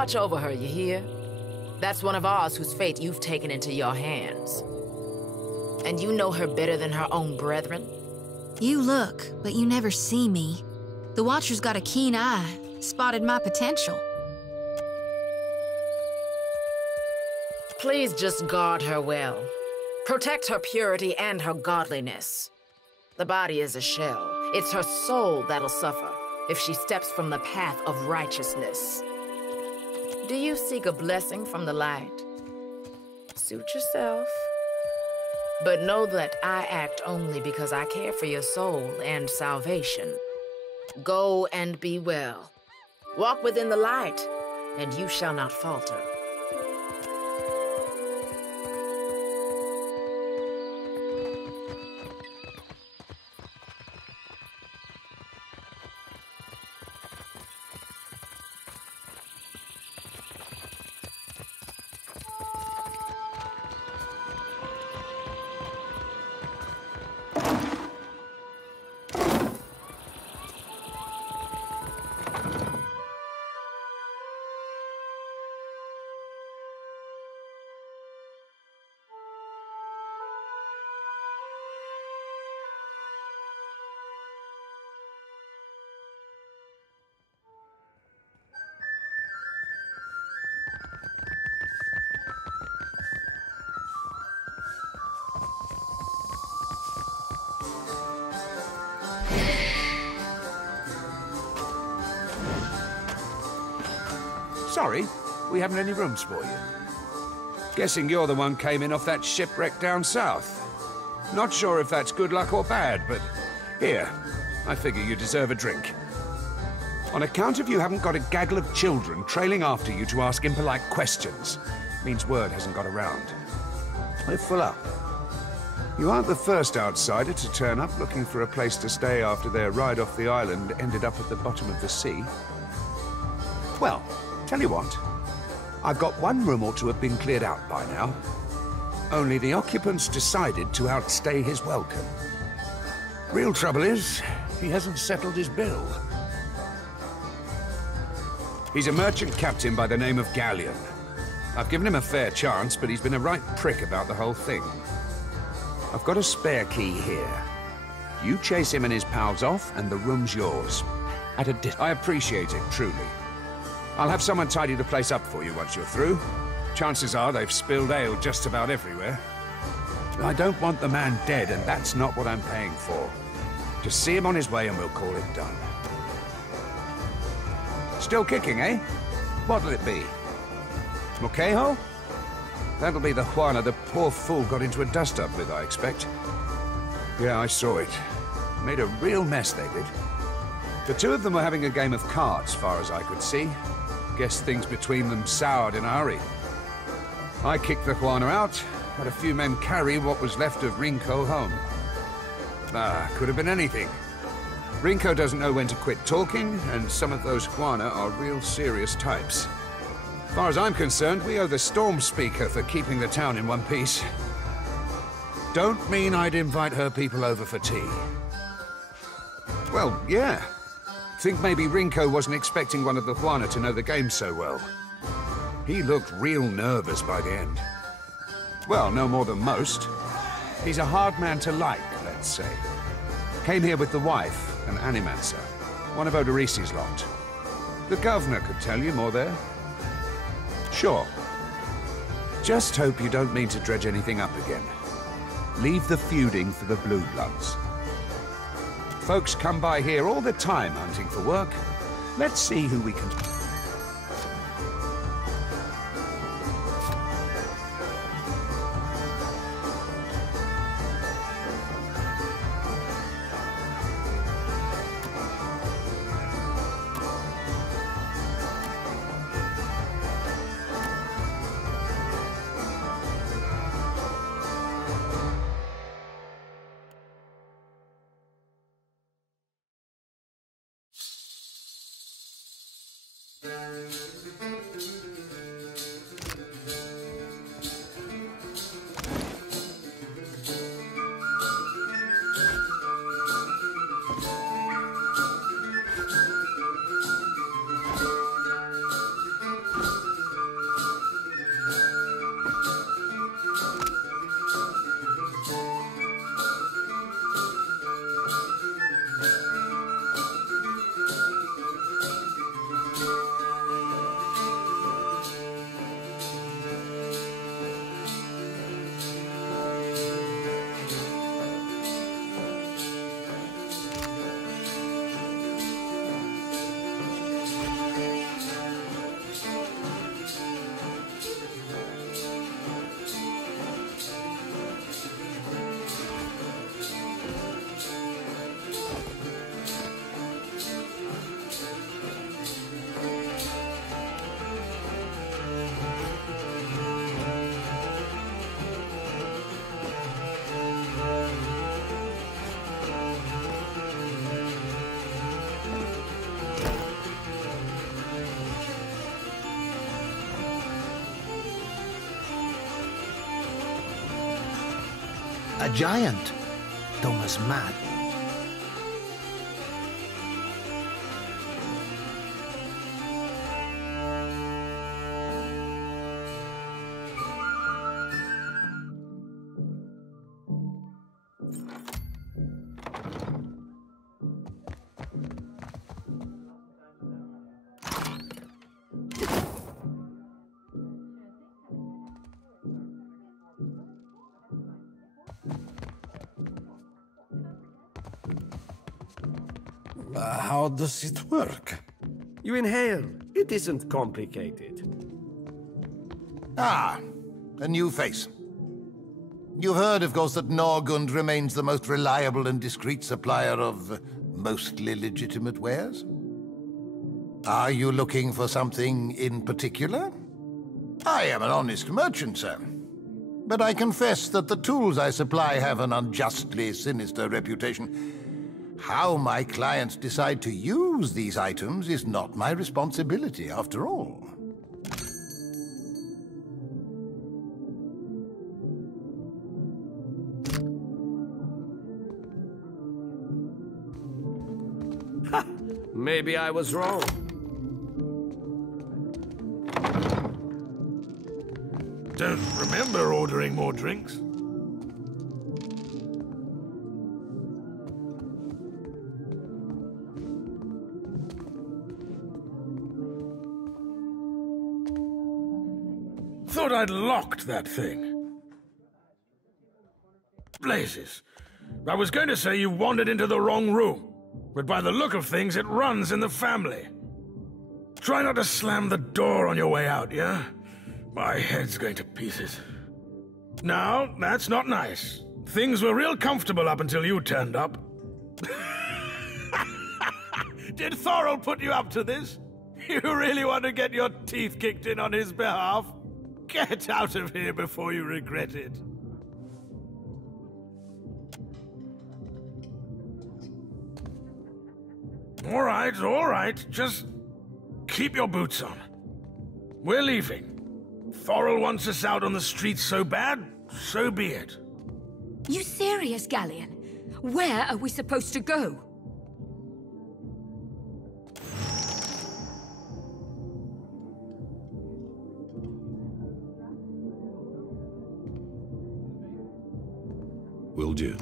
watch over her, you hear? That's one of ours whose fate you've taken into your hands. And you know her better than her own brethren? You look, but you never see me. The Watcher's got a keen eye, spotted my potential. Please just guard her well. Protect her purity and her godliness. The body is a shell. It's her soul that'll suffer if she steps from the path of righteousness. Do you seek a blessing from the light? Suit yourself. But know that I act only because I care for your soul and salvation. Go and be well. Walk within the light, and you shall not falter. Sorry, we haven't any rooms for you. Guessing you're the one came in off that shipwreck down south. Not sure if that's good luck or bad, but here, I figure you deserve a drink. On account of you haven't got a gaggle of children trailing after you to ask impolite questions, means word hasn't got around. We're full up. You aren't the first outsider to turn up looking for a place to stay after their ride off the island ended up at the bottom of the sea. Well, tell you what, I've got one room or two have been cleared out by now. Only the occupants decided to outstay his welcome. Real trouble is, he hasn't settled his bill. He's a merchant captain by the name of Galleon. I've given him a fair chance, but he's been a right prick about the whole thing. I've got a spare key here. You chase him and his pals off, and the room's yours. At a distance. I appreciate it, truly. I'll have someone tidy the place up for you once you're through. Chances are they've spilled ale just about everywhere. I don't want the man dead, and that's not what I'm paying for. Just see him on his way and we'll call it done. Still kicking, eh? What'll it be? Moquejo? That'll be the Juana the poor fool got into a dust-up with, I expect. Yeah, I saw it. Made a real mess, they did. The two of them were having a game of cards, far as I could see. Guess things between them soured in a hurry. I kicked the Juana out, had a few men carry what was left of Rinko home. Could have been anything. Rinko doesn't know when to quit talking, and some of those Juana are real serious types. As far as I'm concerned, we owe the Storm Speaker for keeping the town in one piece. Don't mean I'd invite her people over for tea. Well, yeah. Think maybe Rinko wasn't expecting one of the Juana to know the game so well. He looked real nervous by the end. Well, no more than most. He's a hard man to like, let's say. Came here with the wife, an animancer, one of Odorisi's lot. The governor could tell you more there. Sure. Just hope you don't mean to dredge anything up again. Leave the feuding for the Blue Bloods. Folks come by here all the time hunting for work. Let's see who we can... A giant. Thomas mad. How does it work? You inhale. It isn't complicated. Ah, a new face. You've heard, of course, that Norgund remains the most reliable and discreet supplier of mostly legitimate wares. Are you looking for something in particular? I am an honest merchant, sir. But I confess that the tools I supply have an unjustly sinister reputation. How my clients decide to use these items is not my responsibility, after all. Maybe I was wrong. Don't remember ordering more drinks. Thought I'd locked that thing. Blazes. I was going to say you wandered into the wrong room, but by the look of things, it runs in the family. Try not to slam the door on your way out, yeah? My head's going to pieces. Now, that's not nice. Things were real comfortable up until you turned up. Did Thorol put you up to this? You really want to get your teeth kicked in on his behalf? Get out of here before you regret it. All right. Just keep your boots on. We're leaving. Thorol wants us out on the streets so bad, so be it. You serious, Galleon? Where are we supposed to go? Will do.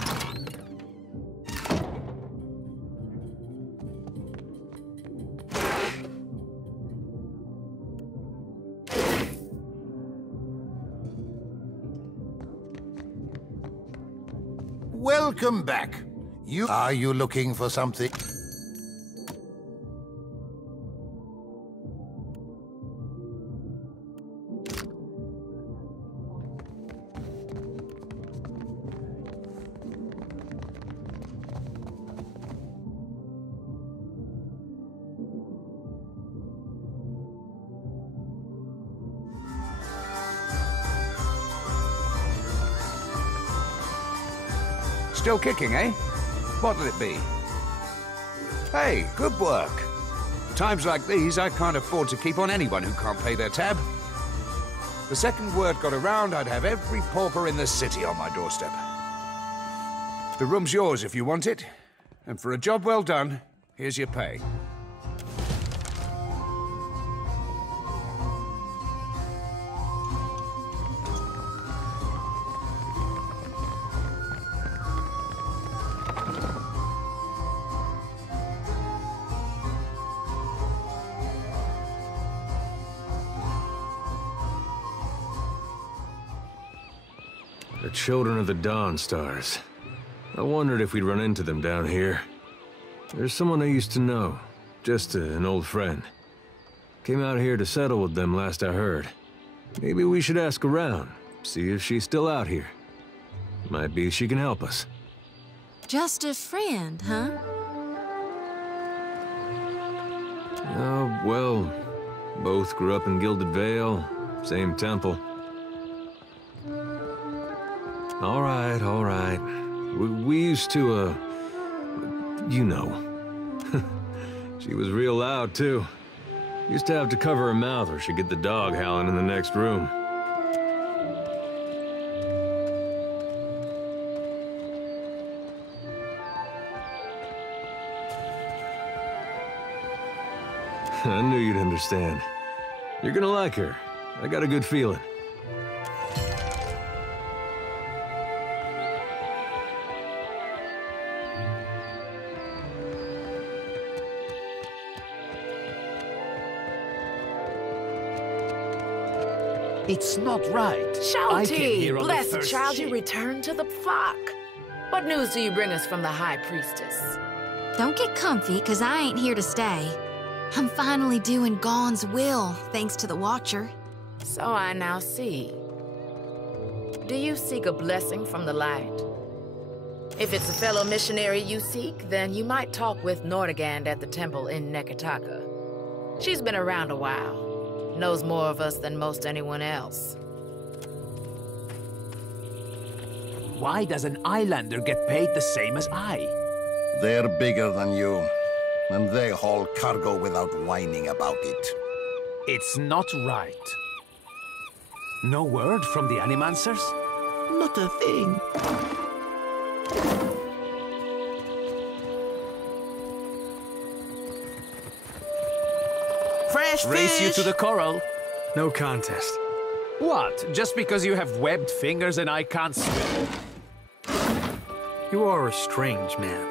Welcome back. Are you looking for something? Still kicking, eh? What'll it be? Hey, good work. Times like these, I can't afford to keep on anyone who can't pay their tab. The second word got around, I'd have every pauper in the city on my doorstep. The room's yours if you want it. And for a job well done, here's your pay. The children of the Dawn Stars. I wondered if we'd run into them down here. There's someone I used to know. Just an old friend. Came out here to settle with them last I heard. Maybe we should ask around, see if she's still out here. Might be she can help us. Just a friend, huh? Oh, well, both grew up in Gilded Vale, same temple. All right. We used to, you know. She was real loud, too. Used to have to cover her mouth or she'd get the dog howling in the next room. I knew you'd understand. You're gonna like her. I got a good feeling. It's not right. I came here Shouty! on the Blessed first child, ship. you return to the flock. What news do you bring us from the High Priestess? Don't get comfy, 'cause I ain't here to stay. I'm finally doing Gon's will, thanks to the Watcher. So I now see. Do you seek a blessing from the light? If it's a fellow missionary you seek, then you might talk with Nordegand at the temple in Nekataka. She's been around a while. Knows more of us than most anyone else. Why does an islander get paid the same as I? They're bigger than you, and they haul cargo without whining about it. It's not right. No word from the Animancers? Not a thing. Fresh Race you fish! to the coral. No contest. What? Just because you have webbed fingers and I can't swim? You are a strange man.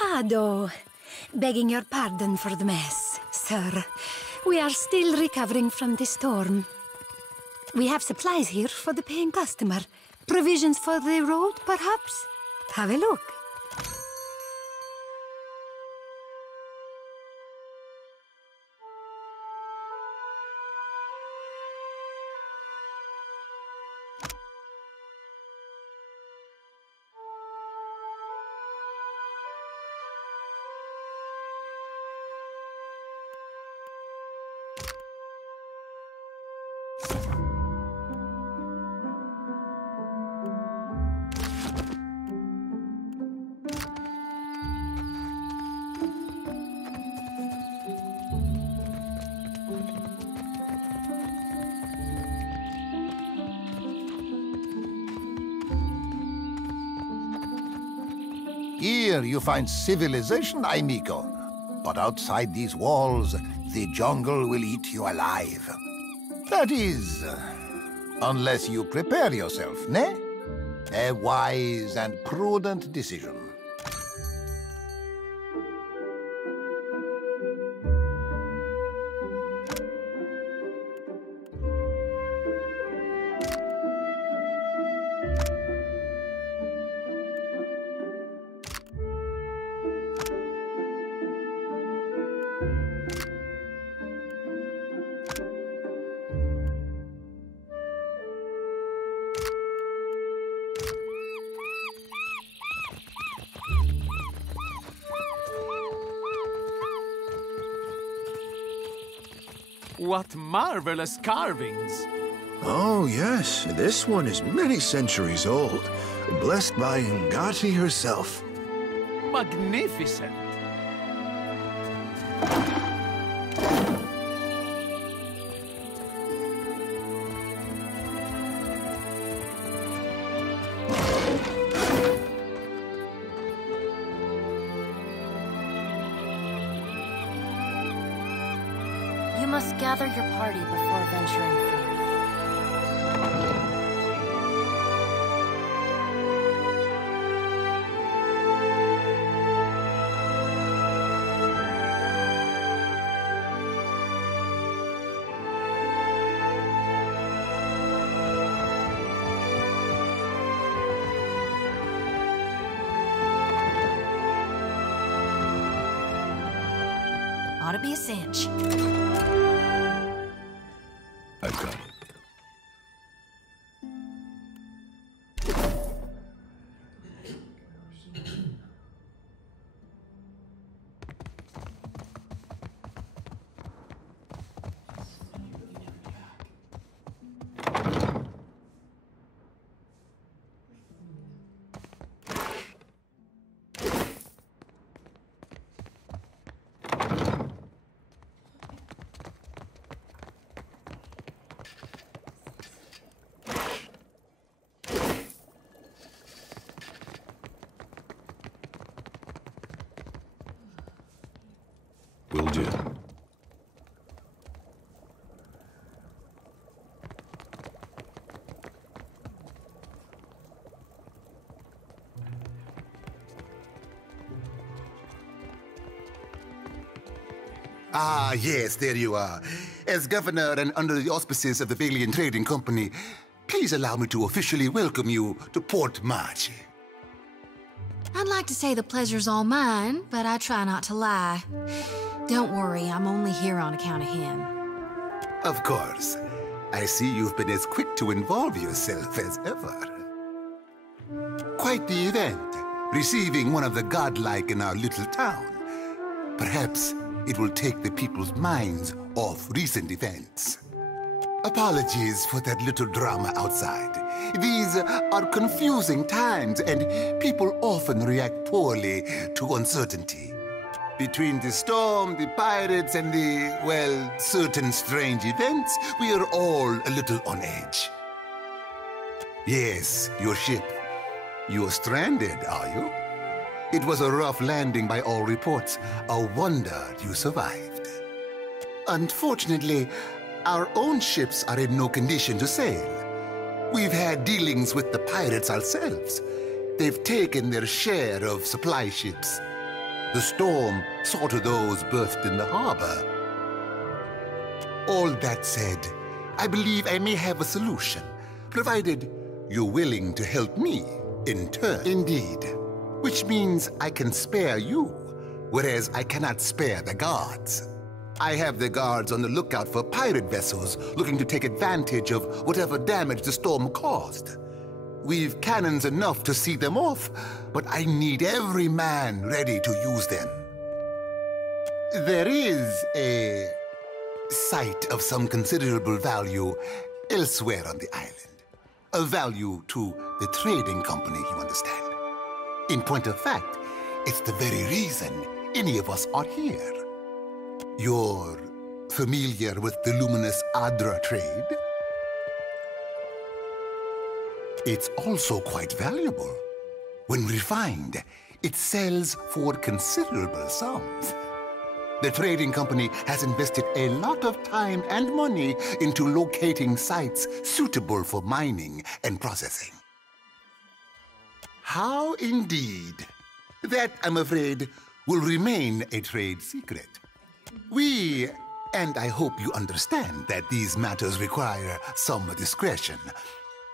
Ado, begging your pardon for the mess, sir. We are still recovering from the storm. We have supplies here for the paying customer. Provisions for the road, perhaps? Have a look. Here you find civilization, amigo. But outside these walls, the jungle will eat you alive. That is, unless you prepare yourself, ne? A wise and prudent decision. What marvelous carvings! Oh, yes. This one is many centuries old. Blessed by Ngati herself. Magnificent! You must gather your party before venturing forth. Ought to be a cinch. I've got it. Ah, yes, there you are. As governor and under the auspices of the Valiant Trading Company, please allow me to officially welcome you to Port March. I'd like to say the pleasure's all mine, but I try not to lie. Don't worry, I'm only here on account of him. Of course. I see you've been as quick to involve yourself as ever. Quite the event, receiving one of the godlike in our little town. Perhaps it will take the people's minds off recent events. Apologies for that little drama outside. These are confusing times, and people often react poorly to uncertainty. Between the storm, the pirates, and the, well, certain strange events, we are all a little on edge. Yes, your ship. You're stranded, are you? It was a rough landing by all reports. A wonder you survived. Unfortunately, our own ships are in no condition to sail. We've had dealings with the pirates ourselves. They've taken their share of supply ships. The storm saw to those berthed in the harbor. All that said, I believe I may have a solution, provided you're willing to help me in turn. Indeed. Which means I can spare you, whereas I cannot spare the guards. I have the guards on the lookout for pirate vessels looking to take advantage of whatever damage the storm caused. We've cannons enough to see them off, but I need every man ready to use them. There is a site of some considerable value elsewhere on the island. A value to the trading company, you understand. In point of fact, it's the very reason any of us are here. You're familiar with the luminous Adra trade? It's also quite valuable. When refined, it sells for considerable sums. The trading company has invested a lot of time and money into locating sites suitable for mining and processing. How indeed? That, I'm afraid, will remain a trade secret. We, and I hope you understand that these matters require some discretion,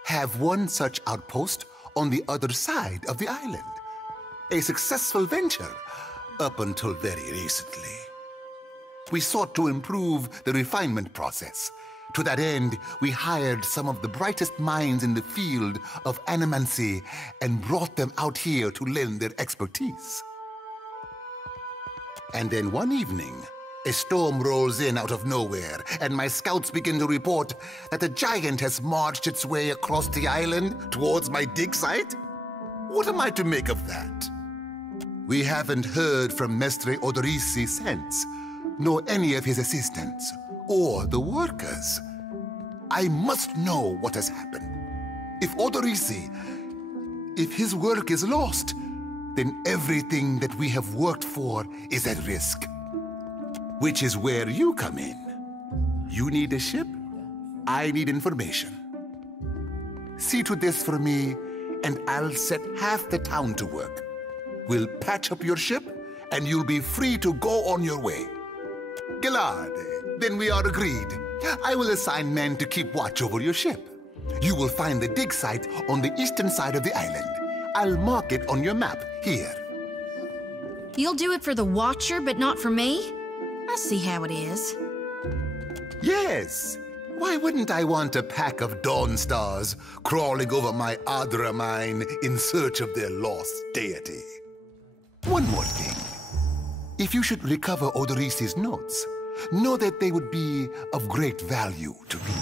have one such outpost on the other side of the island. A successful venture, up until very recently. We sought to improve the refinement process. To that end, we hired some of the brightest minds in the field of animancy and brought them out here to lend their expertise. And then one evening, a storm rolls in out of nowhere, and my scouts begin to report that a giant has marched its way across the island towards my dig site. What am I to make of that? We haven't heard from Mestre Odorisi since, nor any of his assistants, or the workers. I must know what has happened. If Odorisi, if his work is lost, then everything that we have worked for is at risk. Which is where you come in. You need a ship, I need information. See to this for me, and I'll set half the town to work. We'll patch up your ship, and you'll be free to go on your way. Gillard, then we are agreed. I will assign men to keep watch over your ship. You will find the dig site on the eastern side of the island. I'll mark it on your map here. You'll do it for the Watcher, but not for me? I see how it is. Yes. Why wouldn't I want a pack of Dawn Stars crawling over my Adra mine in search of their lost deity? One more thing. If you should recover Odorisi's notes, know that they would be of great value to me.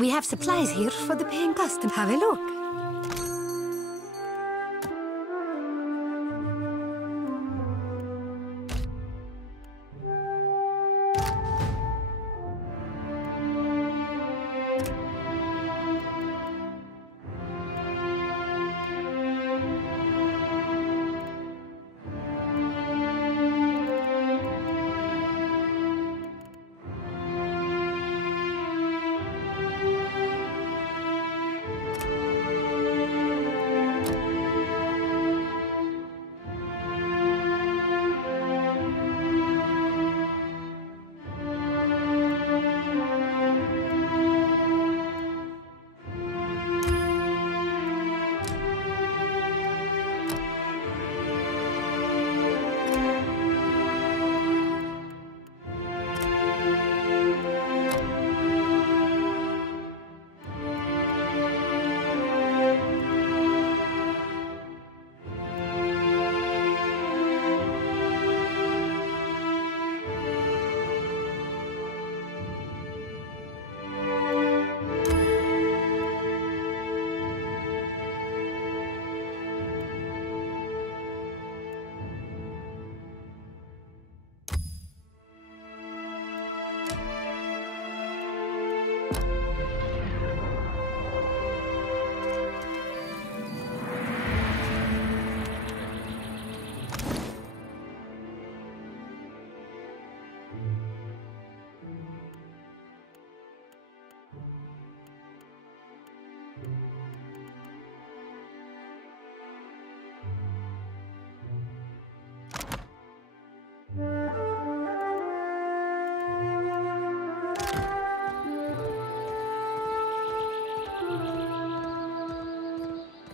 We have supplies here for the paying customer. Have a look.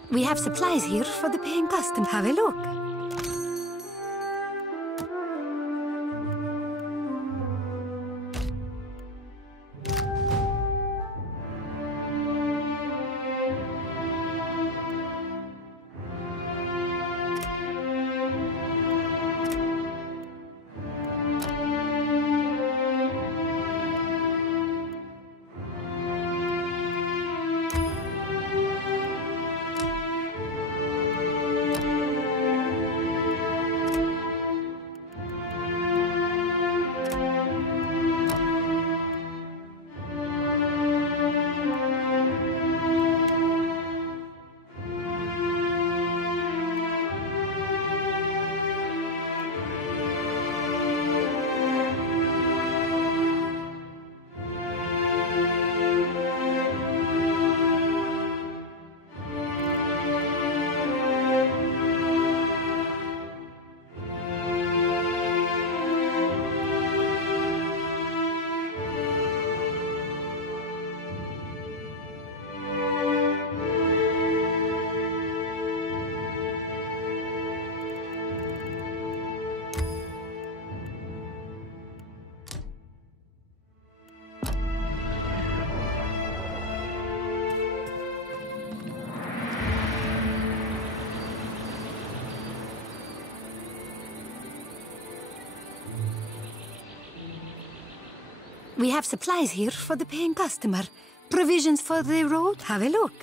We have supplies here for the paying customer. Have a look. We have supplies here for the paying customer. Provisions for the road. Have a look.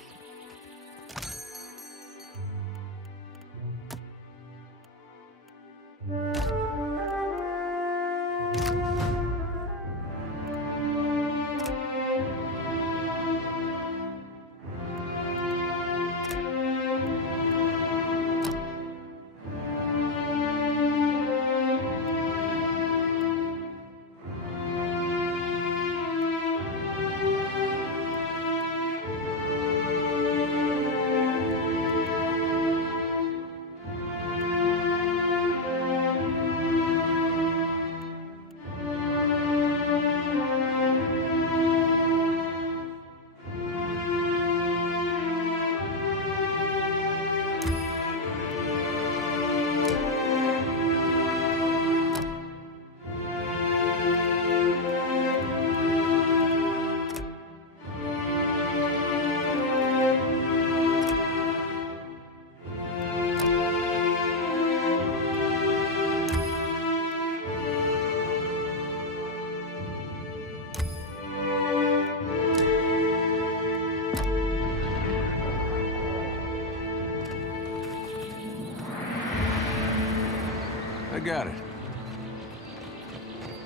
got it?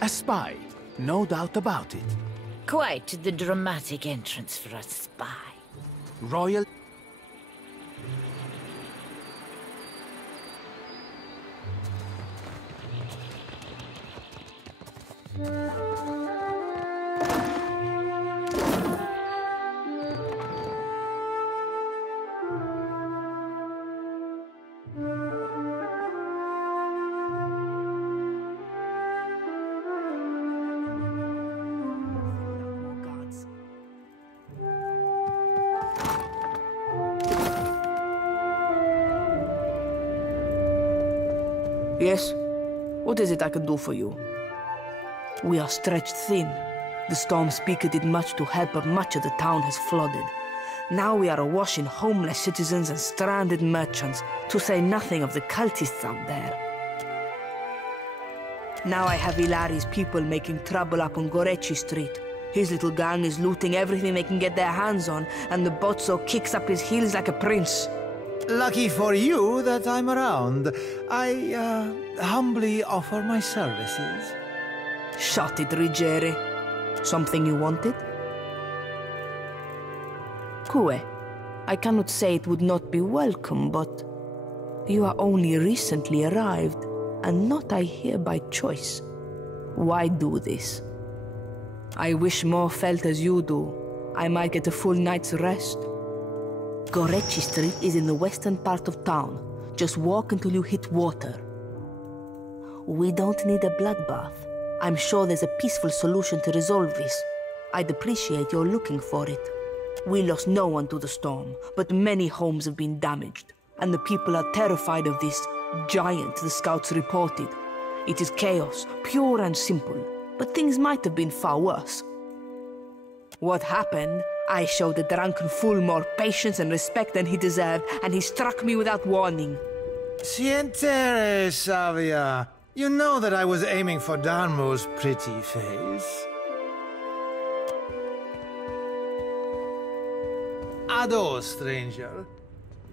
A spy, no doubt about it. Quite the dramatic entrance for a spy. Royal... Yes? What is it I can do for you? We are stretched thin. The storm speaker did much to help, but much of the town has flooded. Now we are awash in homeless citizens and stranded merchants, to say nothing of the cultists out there. Now I have Ilari's people making trouble up on Gorechi Street. His little gang is looting everything they can get their hands on, and the Bozzo kicks up his heels like a prince. Lucky for you that I'm around. I, humbly offer my services. Shut it, Ruggieri. Something you wanted? Kue, I cannot say it would not be welcome, but you are only recently arrived, and not, I hear, by choice. Why do this? I wish more felt as you do. I might get a full night's rest. Gorechi Street is in the western part of town. Just walk until you hit water. We don't need a bloodbath. I'm sure there's a peaceful solution to resolve this. I'd appreciate your looking for it. We lost no one to the storm, but many homes have been damaged, and the people are terrified of this giant the scouts reported. It is chaos, pure and simple, but things might have been far worse. What happened? I showed the drunken fool more patience and respect than he deserved, and he struck me without warning. Sientere, Savia. You know that I was aiming for Darmo's pretty face. Ado, stranger.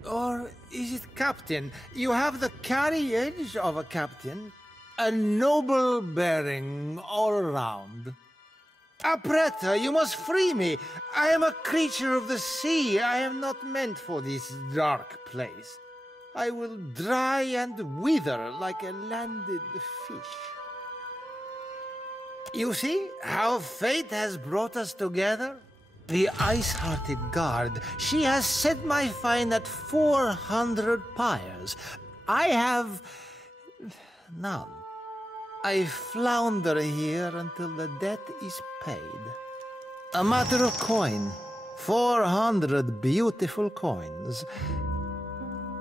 Or is it captain? You have the carriage of a captain. A noble bearing all around. Apretta, you must free me. I am a creature of the sea. I am not meant for this dark place. I will dry and wither like a landed fish. You see how fate has brought us together? The ice-hearted guard, she has set my fine at 400 pyres. I have none. I flounder here until the debt is paid. A matter of coin. 400 beautiful coins.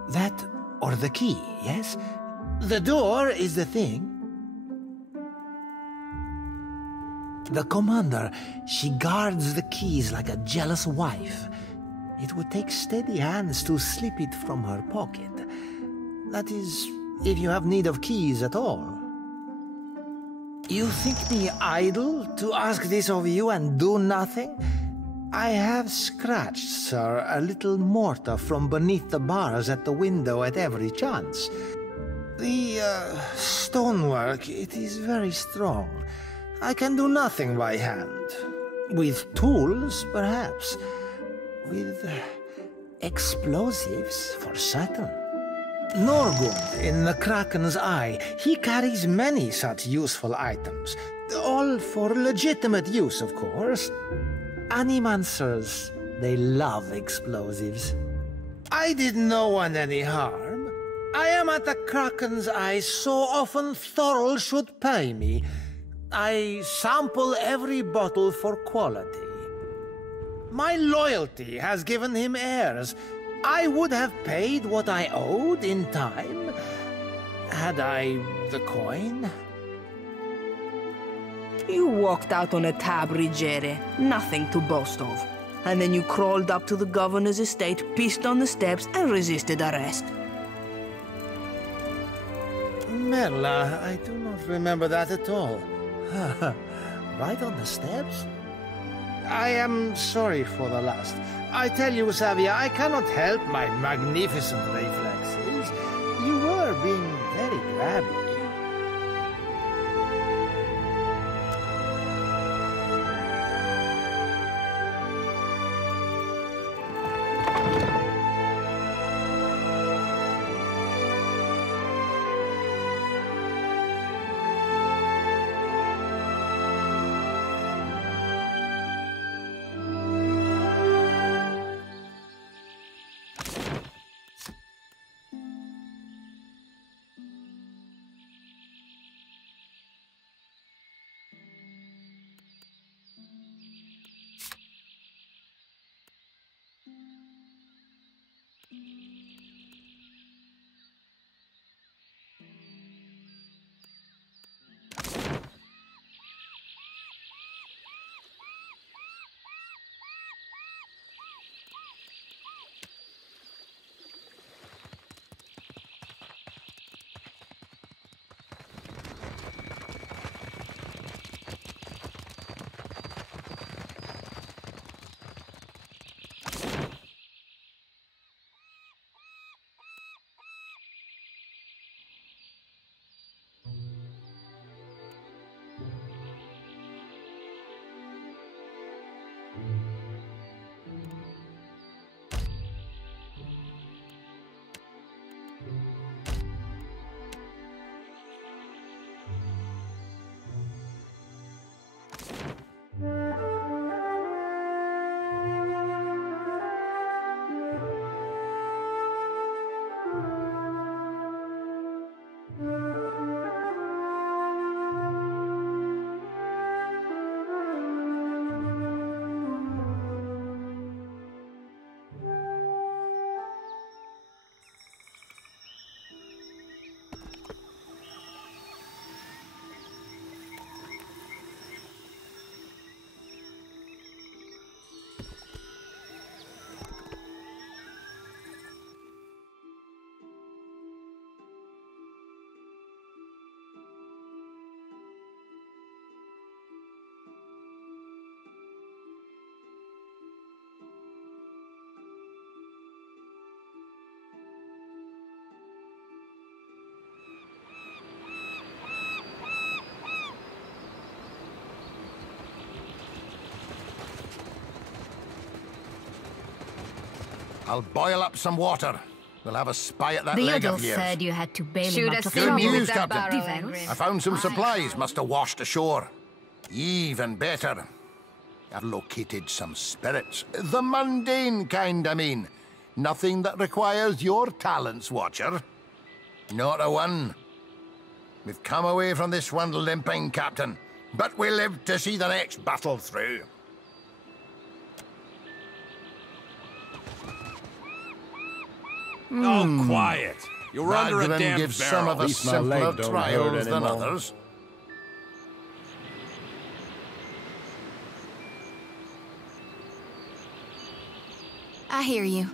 That or the key, yes? The door is the thing. The commander, she guards the keys like a jealous wife. It would take steady hands to slip it from her pocket. That is, if you have need of keys at all. You think me idle to ask this of you and do nothing? I have scratched, sir, a little mortar from beneath the bars at the window at every chance. The stonework, it is very strong. I can do nothing by hand. With tools, perhaps. With explosives, for certain. Norgund, in the Kraken's Eye, he carries many such useful items. All for legitimate use, of course. Animancers, they love explosives. I did no one any harm. I am at the Kraken's Eye so often Thorol should pay me. I sample every bottle for quality. My loyalty has given him heirs. I would have paid what I owed in time, had I the coin. You walked out on a tab, Ruggieri, nothing to boast of. And then you crawled up to the governor's estate, pissed on the steps, and resisted arrest. Merla, I do not remember that at all. Right on the steps? I am sorry for the last. I tell you, Savia, I cannot help my magnificent reflexes. You were being very grabby. I'll boil up some water. We'll have a spy at that The leg Yodel of yours. said you had to bail Shoot him us out of through Good trouble. news, that Captain. barrel, Ingrid. I found some supplies must have washed ashore. Even better. I've located some spirits. The mundane kind, I mean. Nothing that requires your talents, Watcher. Not a one. We've come away from this one limping, Captain. But we live to see the next battle through. Oh, quiet. You're under a Bagran damn gives barrel. some of At us least my simpler leg don't trials hurt than anymore. others. I hear you.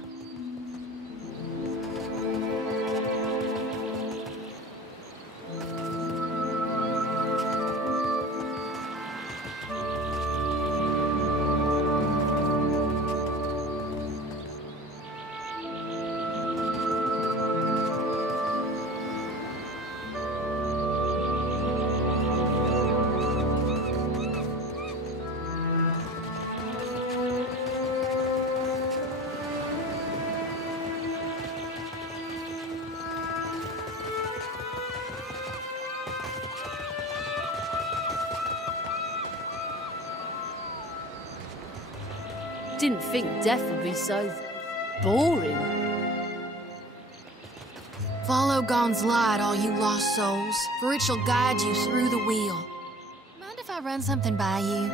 Didn't think death would be so boring. Follow Gon's light, all you lost souls, for it shall guide you through the wheel. Mind if I run something by you?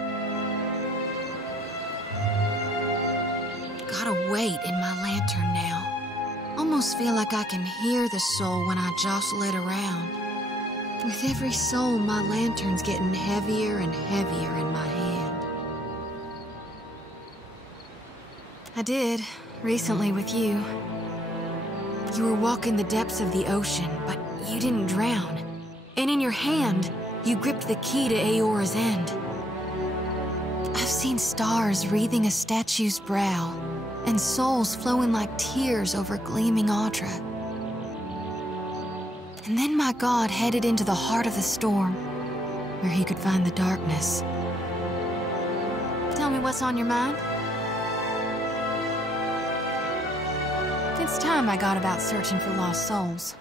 Gotta wait in my lantern now. Almost feel like I can hear the soul when I jostle it around. With every soul, my lantern's getting heavier and heavier in my hand. I did, recently with you. You were walking the depths of the ocean, but you didn't drown. And in your hand, you gripped the key to Aora's end. I've seen stars wreathing a statue's brow, and souls flowing like tears over gleaming Audra. And then my god headed into the heart of the storm, where he could find the darkness. Tell me what's on your mind? It's time I got about searching for lost souls.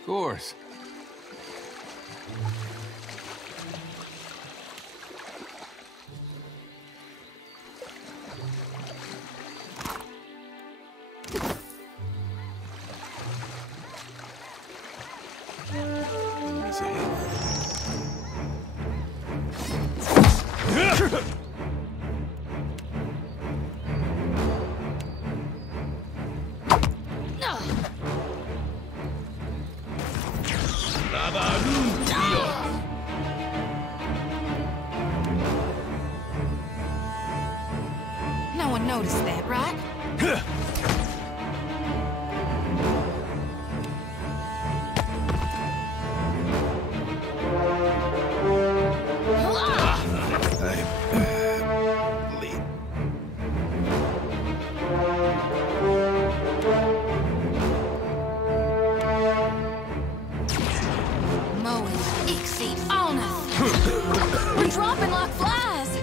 Of course. enemies ahead. No one noticed that, right? We're dropping like flies!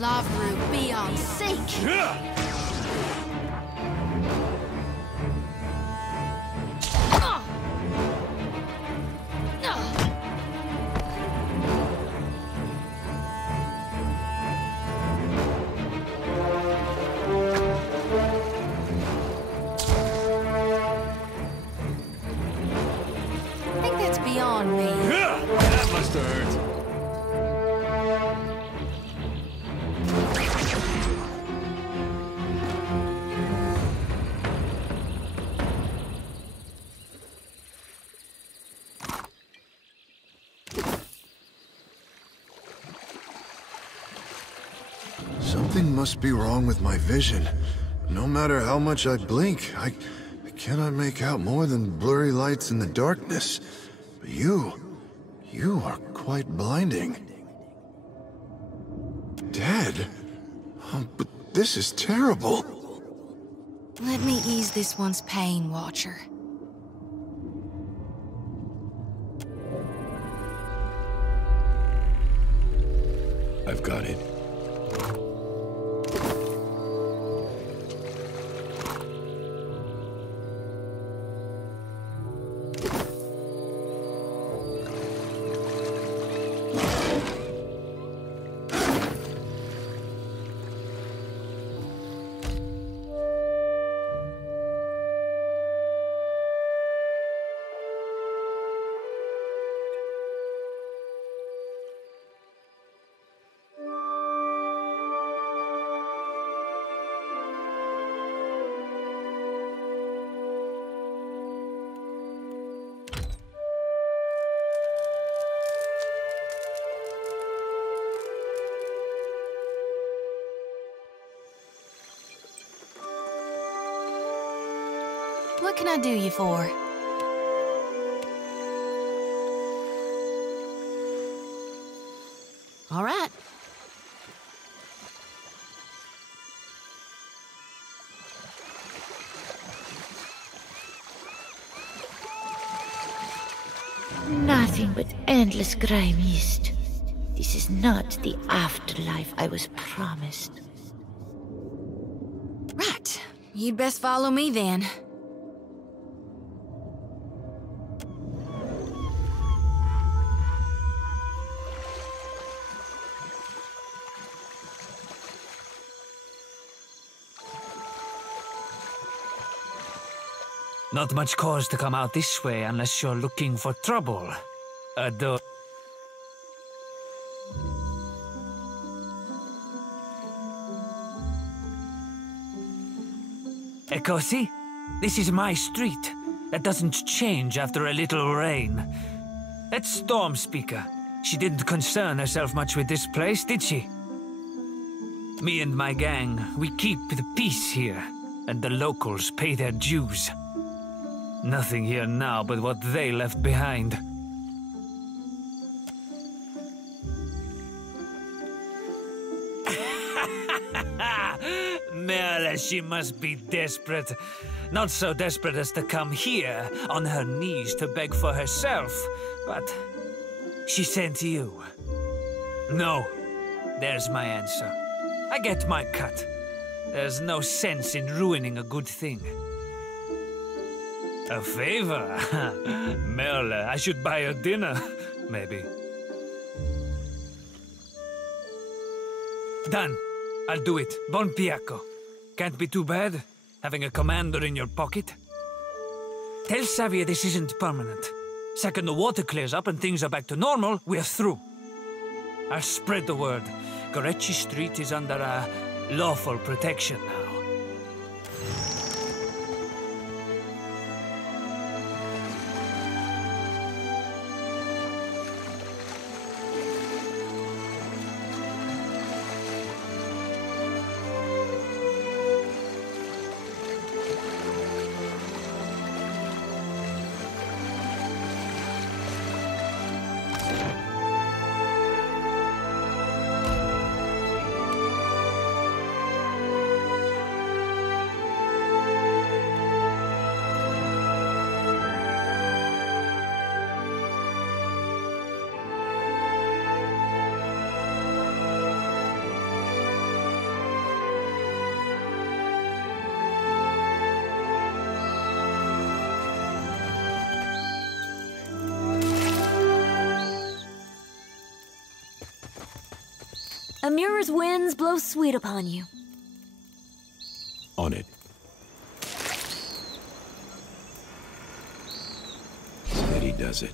Lavru beyond sink! I think that's beyond me. That must have hurt. Something must be wrong with my vision. No matter how much I blink, I cannot make out more than blurry lights in the darkness. But you are quite blinding. Dead? Oh, but this is terrible. Let me ease this one's pain, Watcher. I've got it. What can I do you for? All right. Nothing but endless grey mist. This is not the afterlife I was promised. Right. You'd best follow me then. Not much cause to come out this way unless you're looking for trouble. Though... Ekosi, this is my street. That doesn't change after a little rain. That Storm Speaker, she didn't concern herself much with this place, did she? Me and my gang, we keep the peace here, and the locals pay their dues. Nothing here now but what they left behind. Merle, she must be desperate. Not so desperate as to come here on her knees to beg for herself, but she sent you. No, there's my answer. I get my cut. There's no sense in ruining a good thing. A favor? Merle, I should buy her dinner, maybe. Done. I'll do it. Bon piacco. Can't be too bad, having a commander in your pocket. Tell Xavier this isn't permanent. Second the water clears up and things are back to normal, we're through. I'll spread the word. Gorechi Street is under lawful protection now. Amura's winds blow sweet upon you. On it. Steady does it.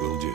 Will do.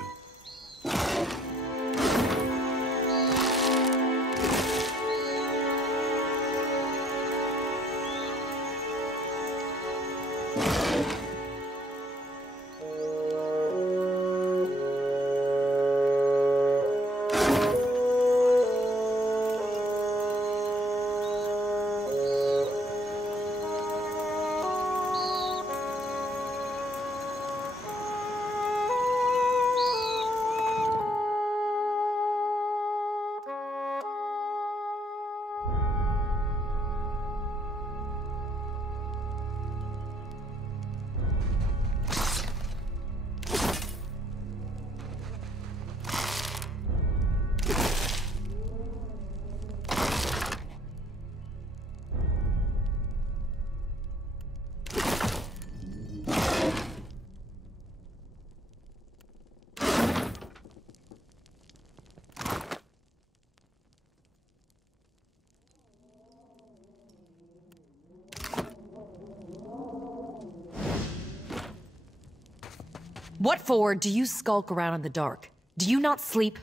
What for do you skulk around in the dark? Do you not sleep?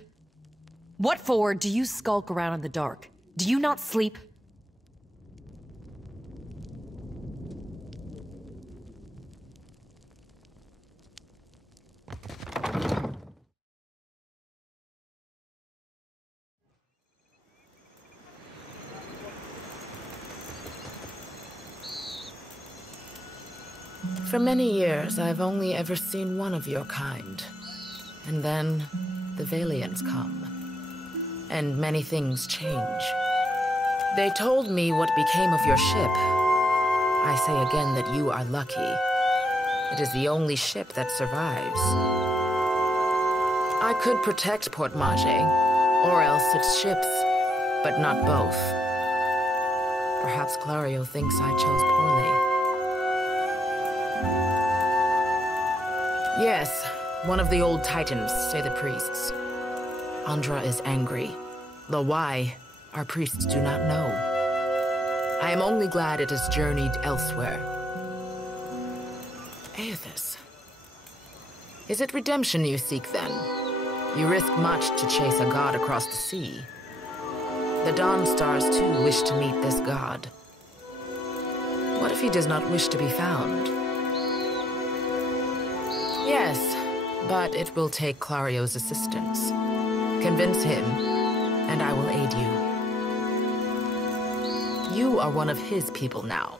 What for do you skulk around in the dark? Do you not sleep? For many years, I've only ever seen one of your kind. And then, the Valiants come. And many things change. They told me what became of your ship. I say again that you are lucky. It is the only ship that survives. I could protect Port Mage, or else its ships, but not both. Perhaps Clario thinks I chose poorly. Yes, one of the old titans, say the priests. Andra is angry, though why, our priests do not know. I am only glad it has journeyed elsewhere. Aethys. Is it redemption you seek, then? You risk much to chase a god across the sea. The Dawn Stars, too, wish to meet this god. What if he does not wish to be found? Yes, but it will take Clario's assistance. Convince him, and I will aid you. You are one of his people now.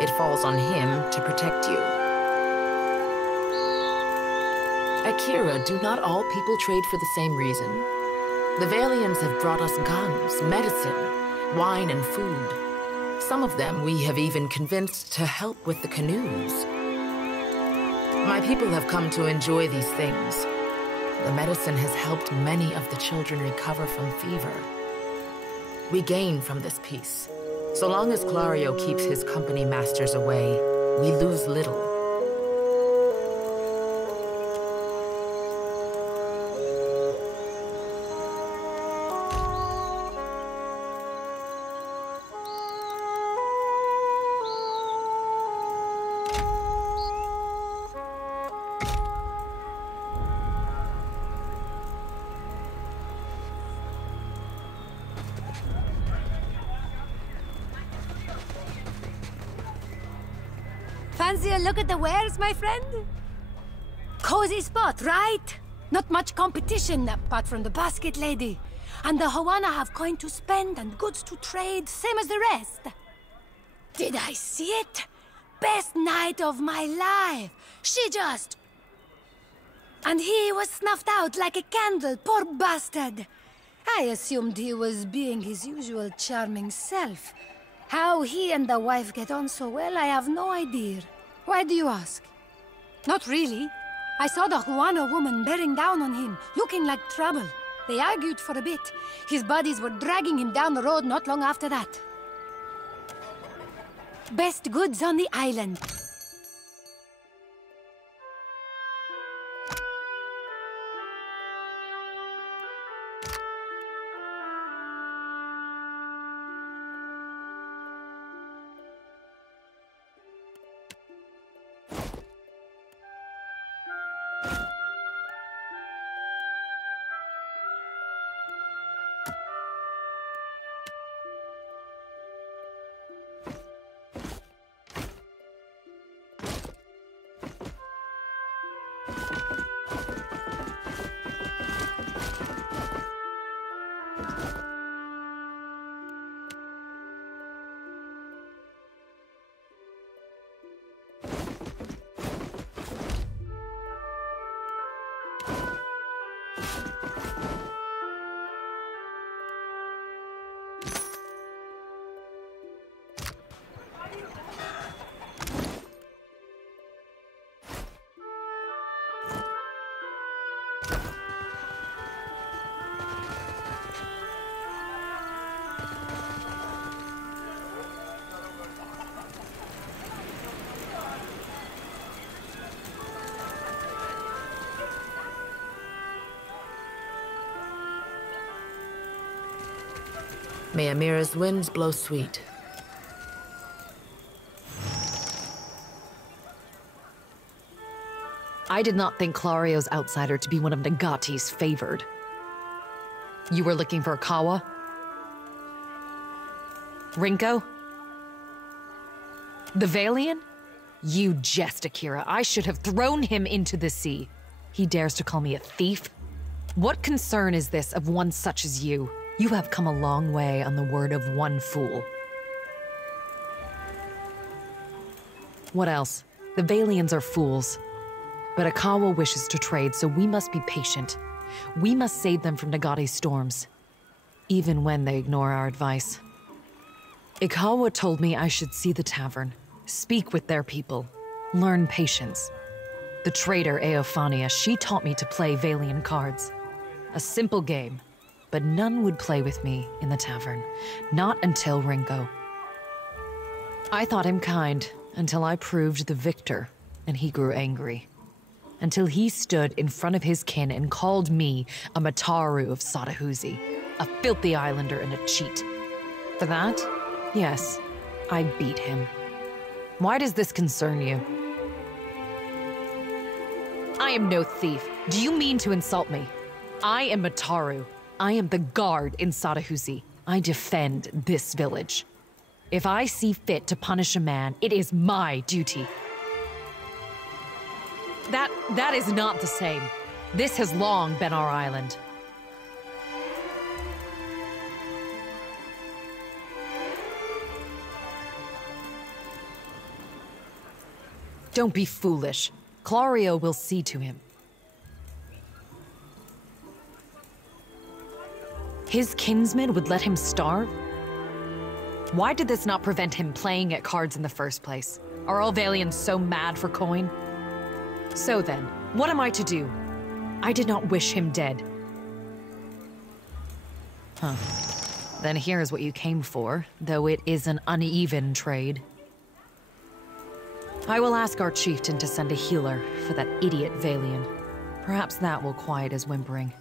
It falls on him to protect you. Akira, do not all people trade for the same reason? The Valiants have brought us guns, medicine, wine, and food. Some of them we have even convinced to help with the canoes. My people have come to enjoy these things. The medicine has helped many of the children recover from fever. We gain from this peace. So long as Clario keeps his company masters away, we lose little. Fancy a look at the wares, my friend? Cozy spot, right? Not much competition apart from the basket lady. And the Hawana have coin to spend and goods to trade, same as the rest. Did I see it? Best night of my life. She just... And he was snuffed out like a candle, poor bastard. I assumed he was being his usual charming self. How he and the wife get on so well, I have no idea. Why do you ask? Not really. I saw the Huano woman bearing down on him, looking like trouble. They argued for a bit. His buddies were dragging him down the road not long after that. Best goods on the island. May Amira's winds blow sweet. I did not think Clario's outsider to be one of Nagati's favored. You were looking for Kawa? Rinko? The Valian? You jest, Akira. I should have thrown him into the sea. He dares to call me a thief? What concern is this of one such as you? You have come a long way on the word of one fool. What else? The Valians are fools. But Akawa wishes to trade, so we must be patient. We must save them from Nagati's storms, even when they ignore our advice. Ikawa told me I should see the tavern, speak with their people, learn patience. The trader Eophania, she taught me to play Valian cards. A simple game, but none would play with me in the tavern, not until Rinko. I thought him kind until I proved the victor, and he grew angry. Until he stood in front of his kin and called me a Mataru of Sadahuzi, a filthy islander and a cheat. For that, yes, I beat him. Why does this concern you? I am no thief. Do you mean to insult me? I am Mataru. I am the guard in Sadahuzi. I defend this village. If I see fit to punish a man, it is my duty. That is not the same. This has long been our island. Don't be foolish. Clario will see to him. His kinsman would let him starve? Why did this not prevent him playing at cards in the first place? Are all Valians so mad for coin? So then, what am I to do? I did not wish him dead. Huh. Then here's what you came for, though it is an uneven trade. I will ask our chieftain to send a healer for that idiot Valian. Perhaps that will quiet his whimpering.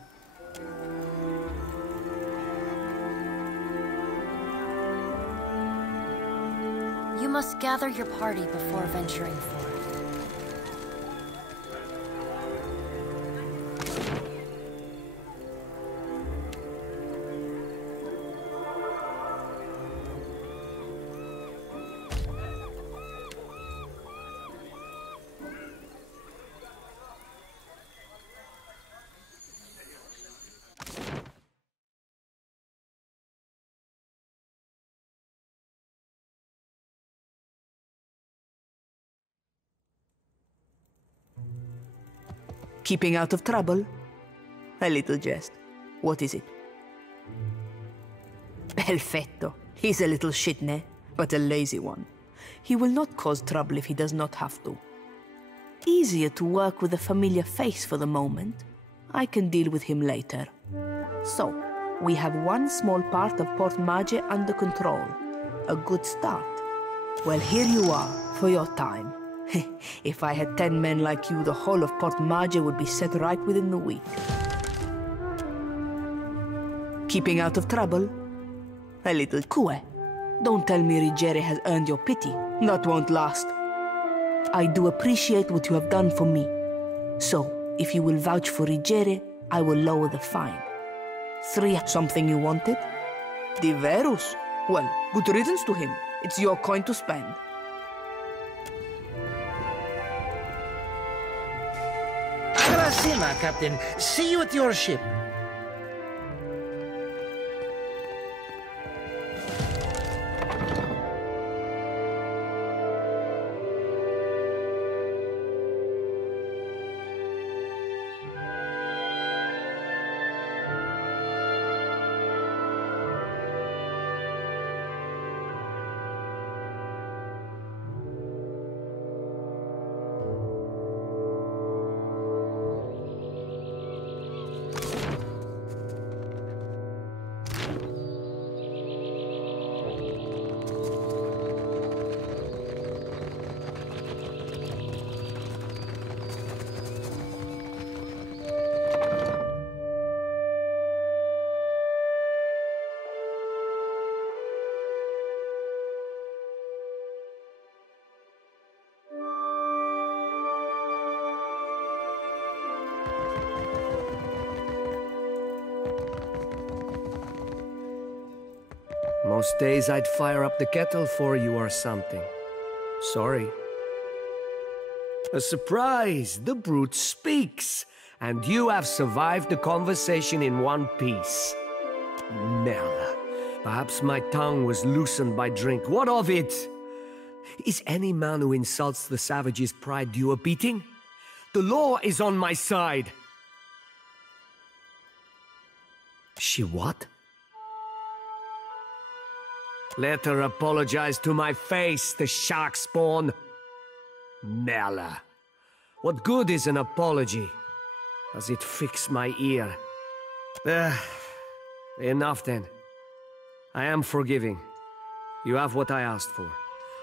You must gather your party before venturing forth. Keeping out of trouble? A little jest. What is it? Perfetto. He's a little shitne, but a lazy one. He will not cause trouble if he does not have to. Easier to work with a familiar face for the moment. I can deal with him later. So, we have one small part of Port Mage under control. A good start. Well, here you are, for your time. If I had 10 men like you, the whole of Port Mage would be set right within the week. Keeping out of trouble? A little Kue. Don't tell me Rigere has earned your pity. That won't last. I do appreciate what you have done for me. So, if you will vouch for Rigere, I will lower the fine. 3, something you wanted? Diverus? Well, good riddance to him. It's your coin to spend. Karasima, Captain. See you at your ship. Most days I'd fire up the kettle for you or something. Sorry. A surprise! The brute speaks! And you have survived the conversation in one piece. Merla, perhaps my tongue was loosened by drink. What of it? Is any man who insults the savage's pride due a beating? The law is on my side. She what? Let her apologize to my face, the shark spawn. Merla, what good is an apology? Does it fix my ear? Enough then. I am forgiving. You have what I asked for.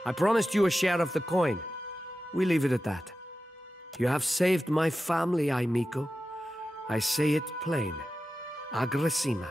I promised you a share of the coin. We leave it at that. You have saved my family, Aimiko. I say it plain. Aggressima.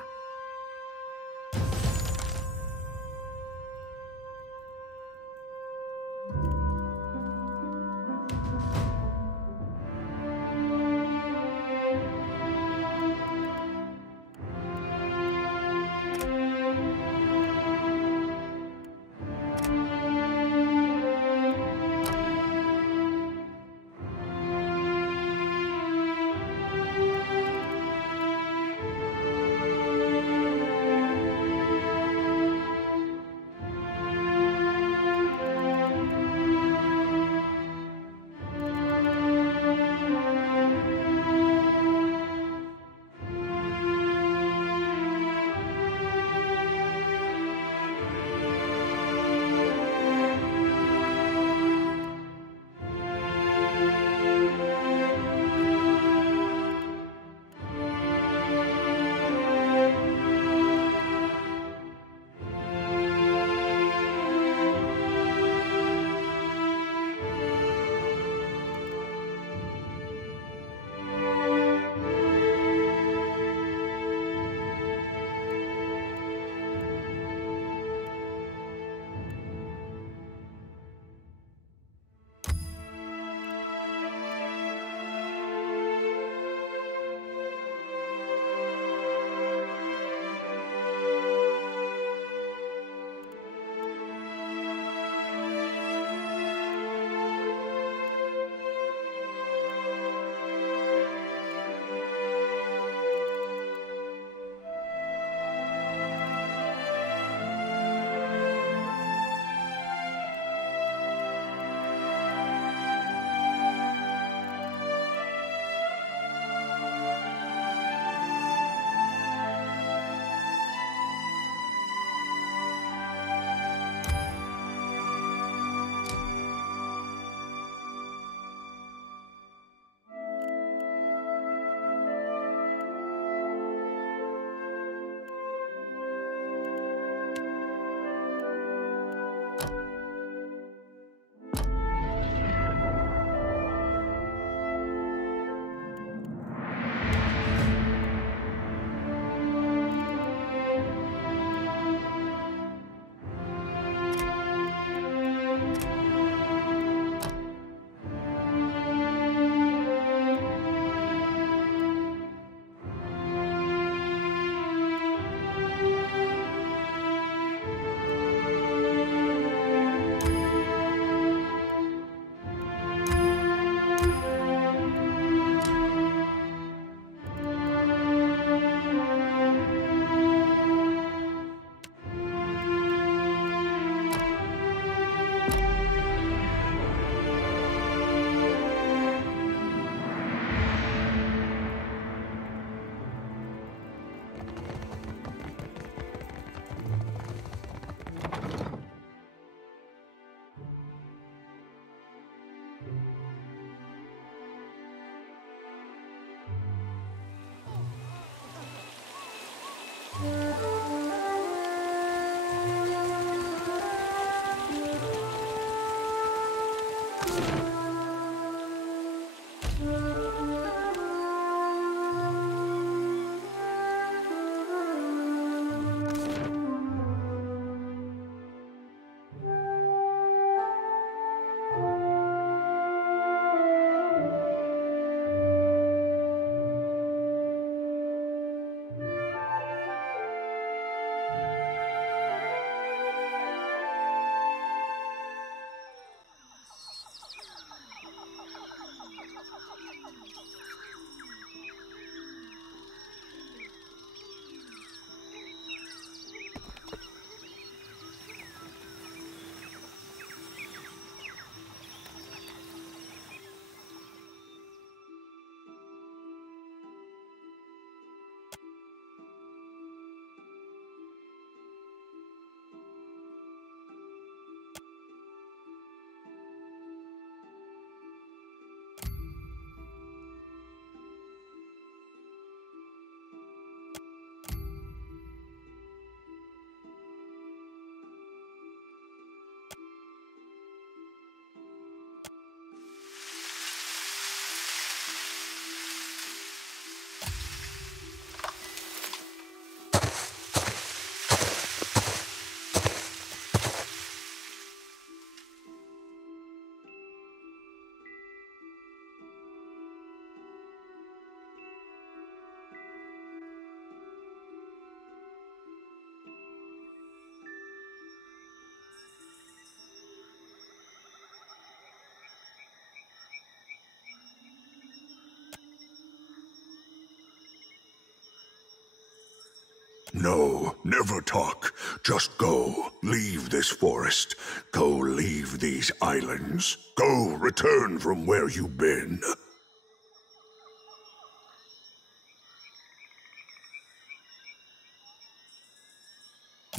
No, never talk. Just go. Leave this forest. Go leave these islands. Go return from where you've been.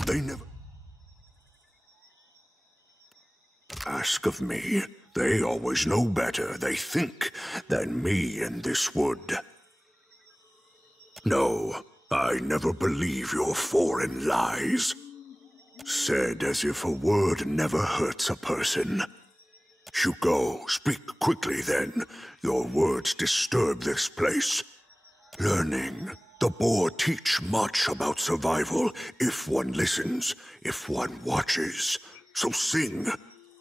They never ask of me. They always know better, they think, than me in this wood. No, I never believe your foreign lies. Said as if a word never hurts a person. You go, speak quickly then. Your words disturb this place. Learning. The boar teach much about survival if one listens, if one watches. So sing.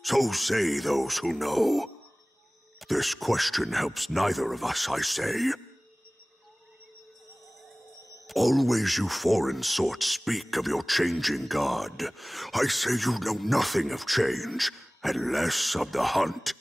So say those who know. This question helps neither of us, I say. Always you foreign sorts speak of your changing god. I say you know nothing of change, and less of the hunt.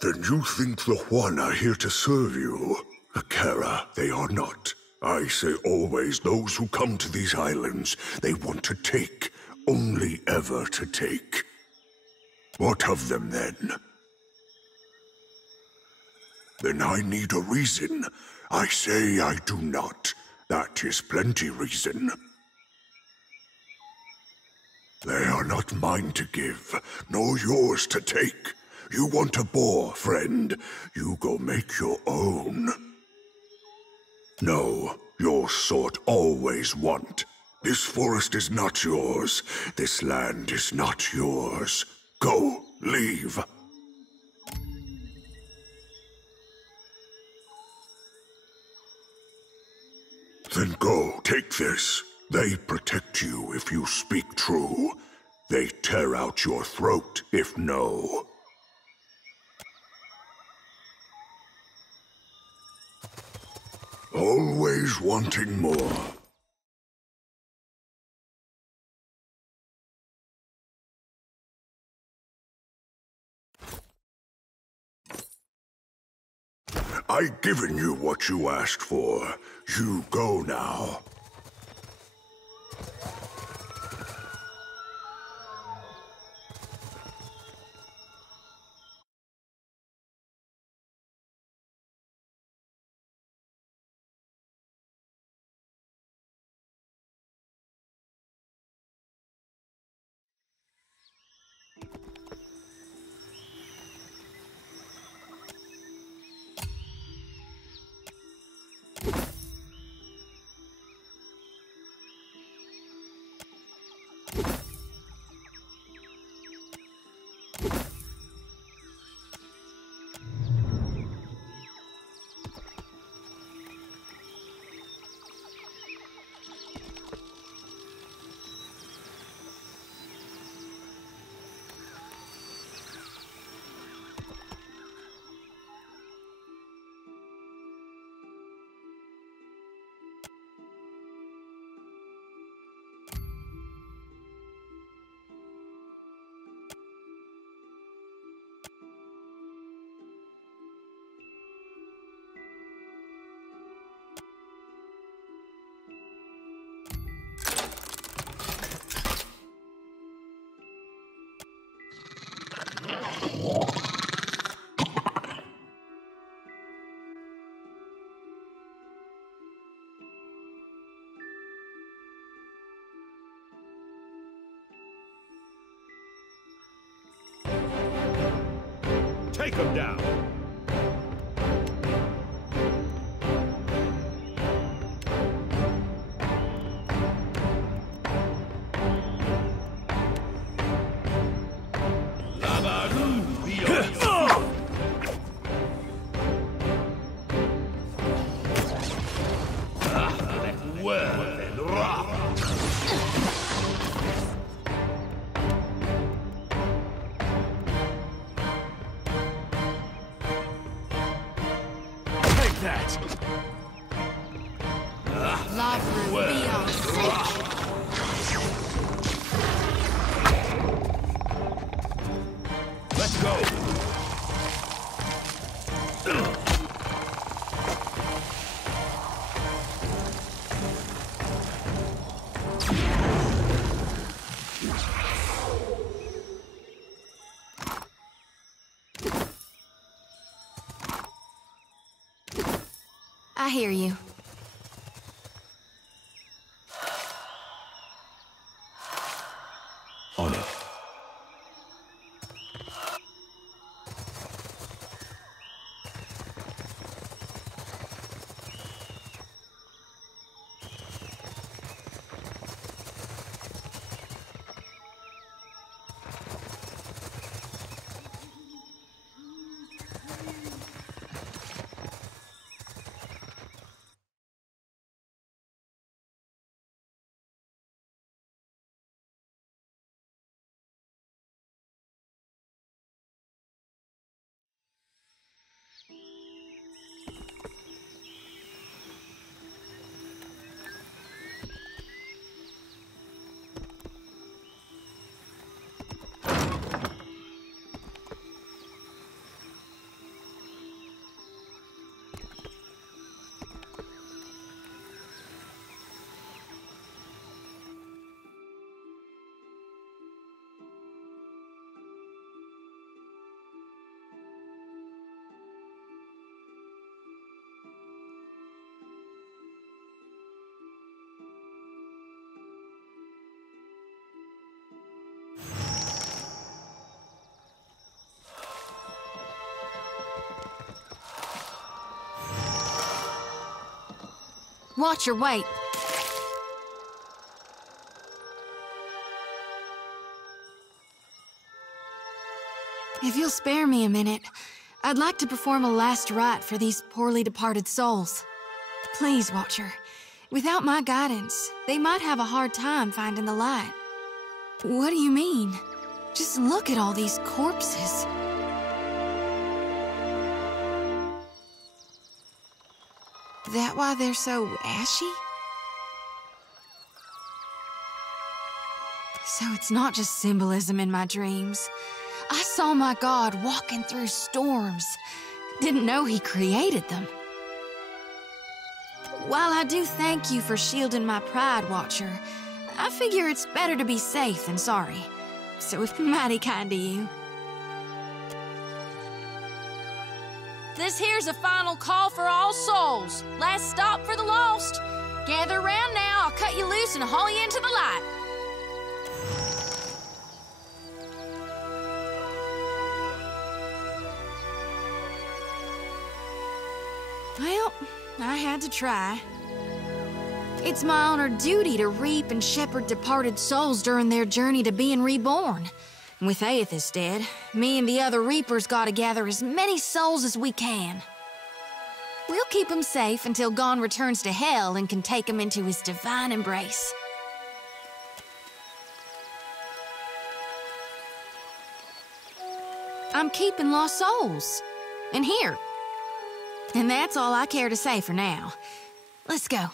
Then you think the Juan are here to serve you? Akara, they are not. I say always those who come to these islands, they want to take, only ever to take. What of them then? Then I need a reason. I say I do not. That is plenty reason. They are not mine to give, nor yours to take. You want a boar, friend. You go make your own. No, your sort always want. This forest is not yours. This land is not yours. Go, leave. Then go, take this. They protect you if you speak true. They tear out your throat if no. Always wanting more. I've given you what you asked for. You go now. Take him down! Let's go! I hear you. On it. Watch your weight. If you'll spare me a minute, I'd like to perform a last rite for these poorly departed souls. Please, Watcher. Without my guidance, they might have a hard time finding the light. What do you mean? Just look at all these corpses. That why they're so ashy? So it's not just symbolism in my dreams. I saw my God walking through storms. Didn't know he created them. While I do thank you for shielding my pride, Watcher, I figure it's better to be safe than sorry. So it's mighty kind of you. This here's a final call for all souls. Last stop for the lost. Gather around now, I'll cut you loose and haul you into the light. Well, I had to try. It's my honored duty to reap and shepherd departed souls during their journey to being reborn. With Aethys dead, me and the other Reapers gotta gather as many souls as we can. We'll keep them safe until Gon returns to Hell and can take them into his divine embrace. I'm keeping lost souls. And here. And that's all I care to say for now. Let's go.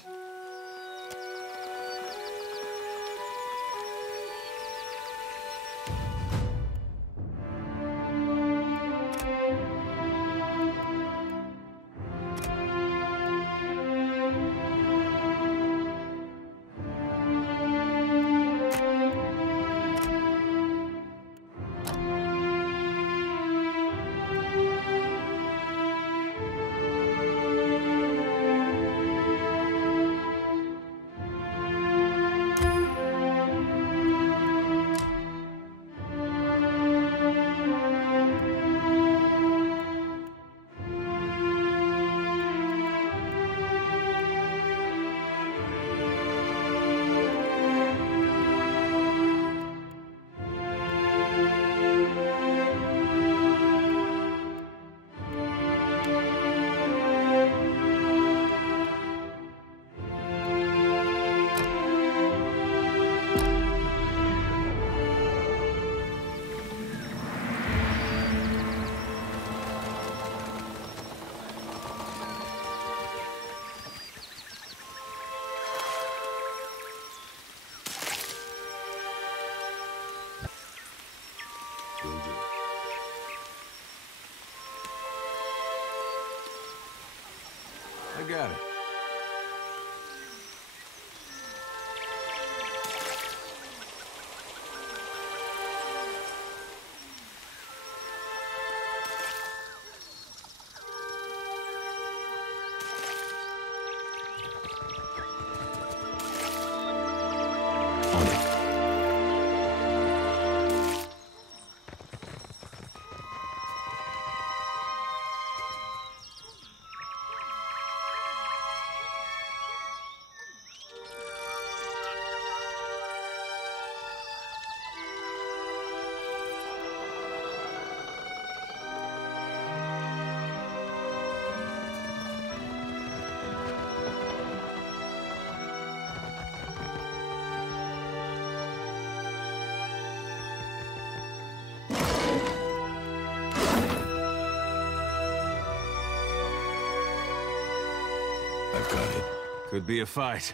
Could be a fight.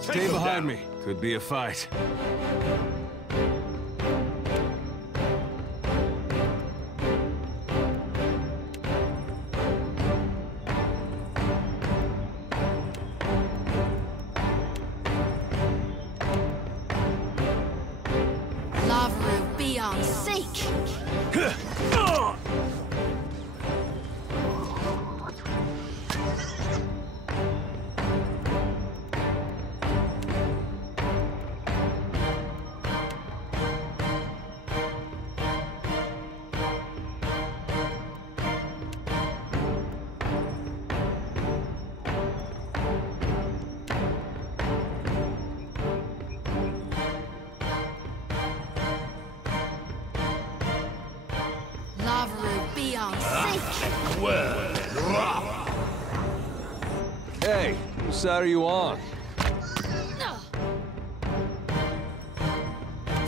Stay behind me. Could be a fight. Lava be on seek. Hey, whose side are you on?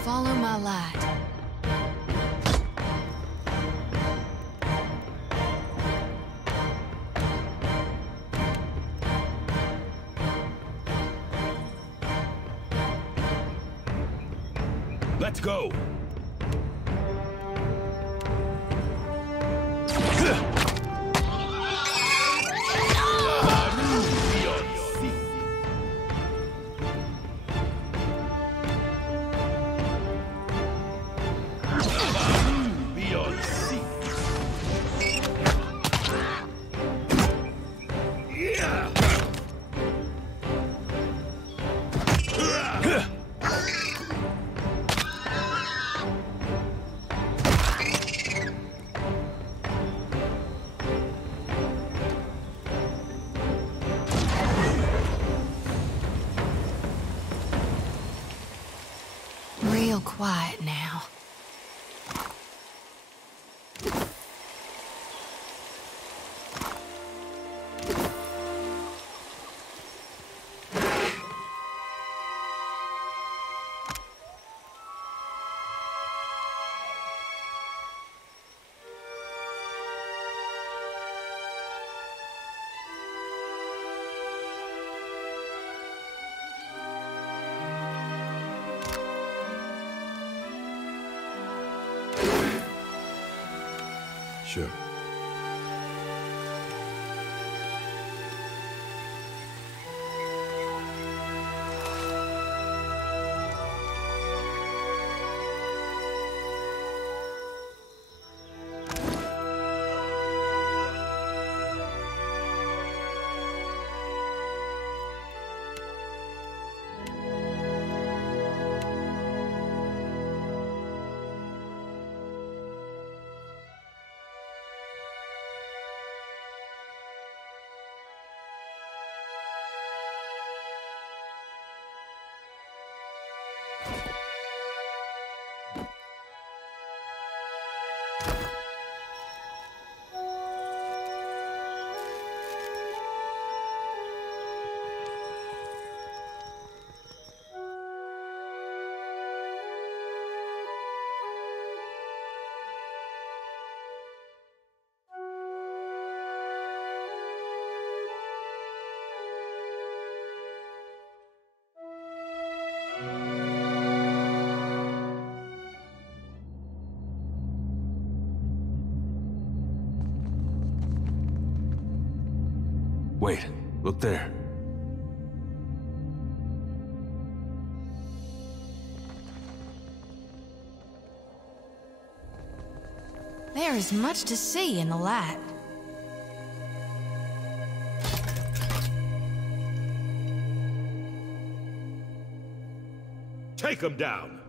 Follow my light. Let's go! Real quiet now. Sure. Wait, look there. There is much to see in the light. Take him down!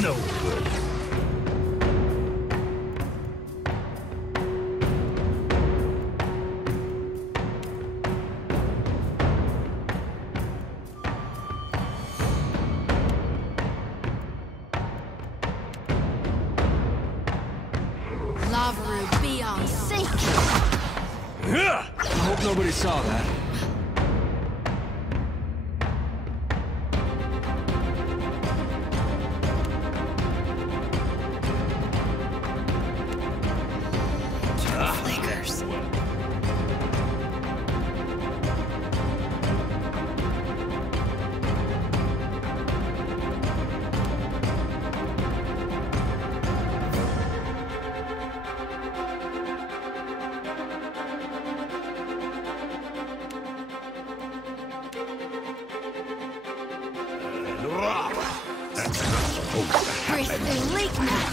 No good. I hope nobody saw that. Flickers. That's not supposed to happen. Where's the lake now?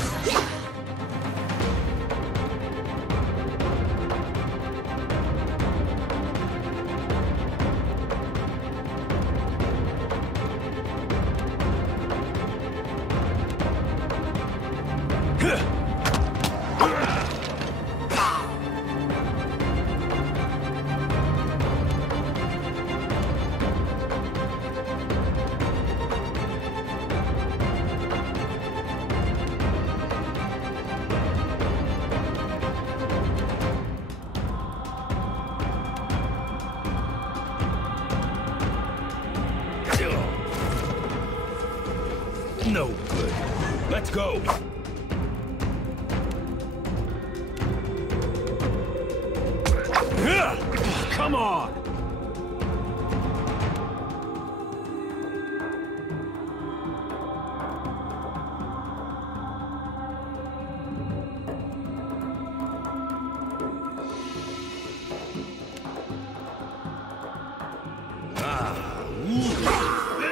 No good. Let's go. Come on!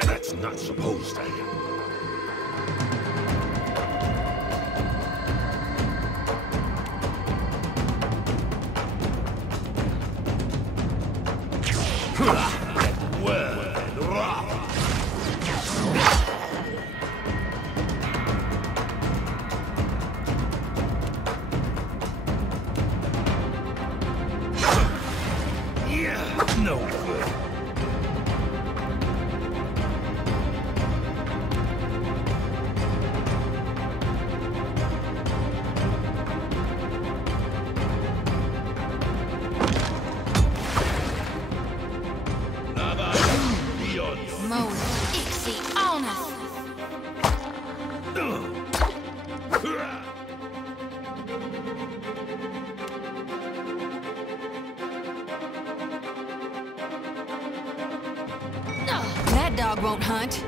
That's not supposed to happen. No good. That dog won't hunt.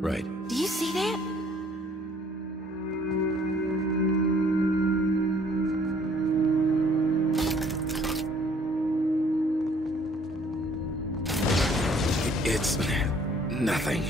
Right. Do you see that? It's nothing.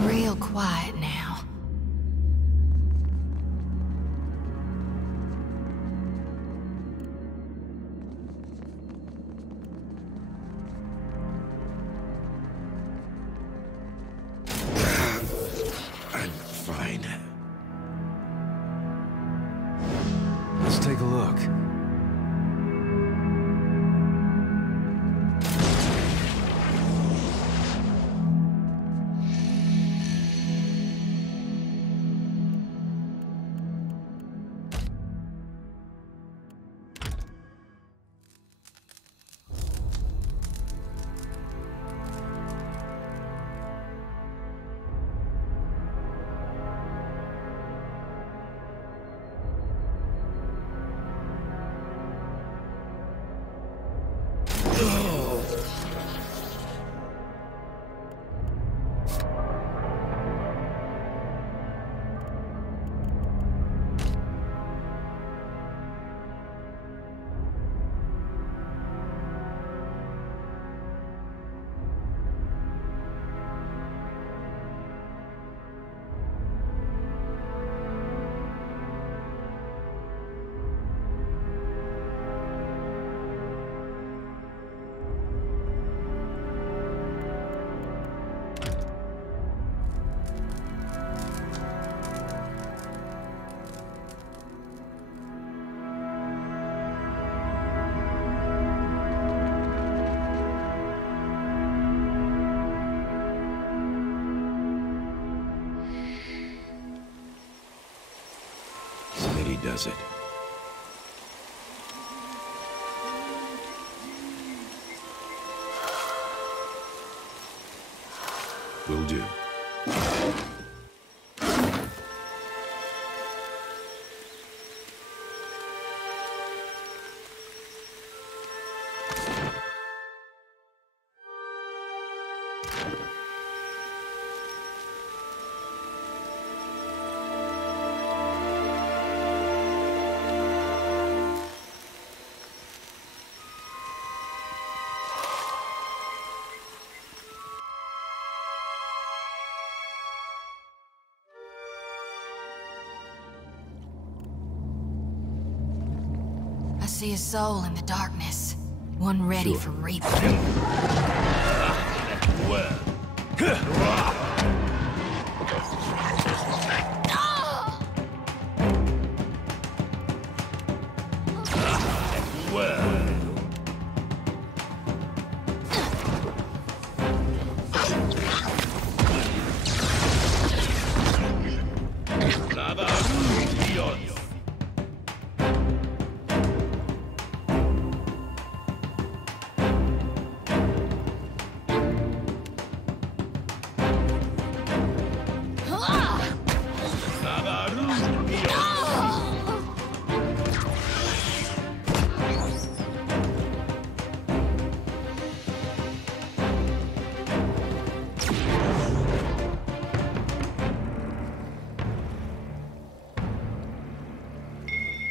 Real quiet now. does it. Will do. I see a soul in the darkness. One ready for reaping.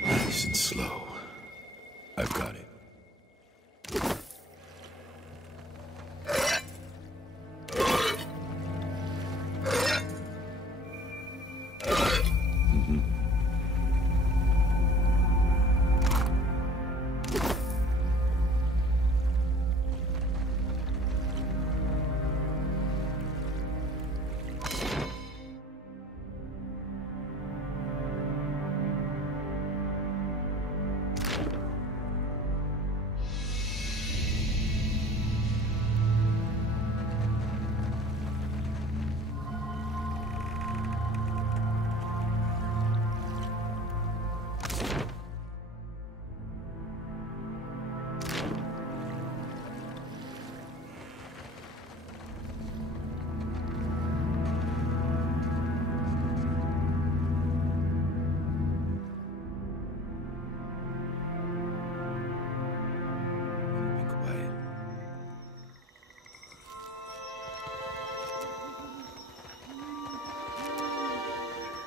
Nice and slow. I've got it.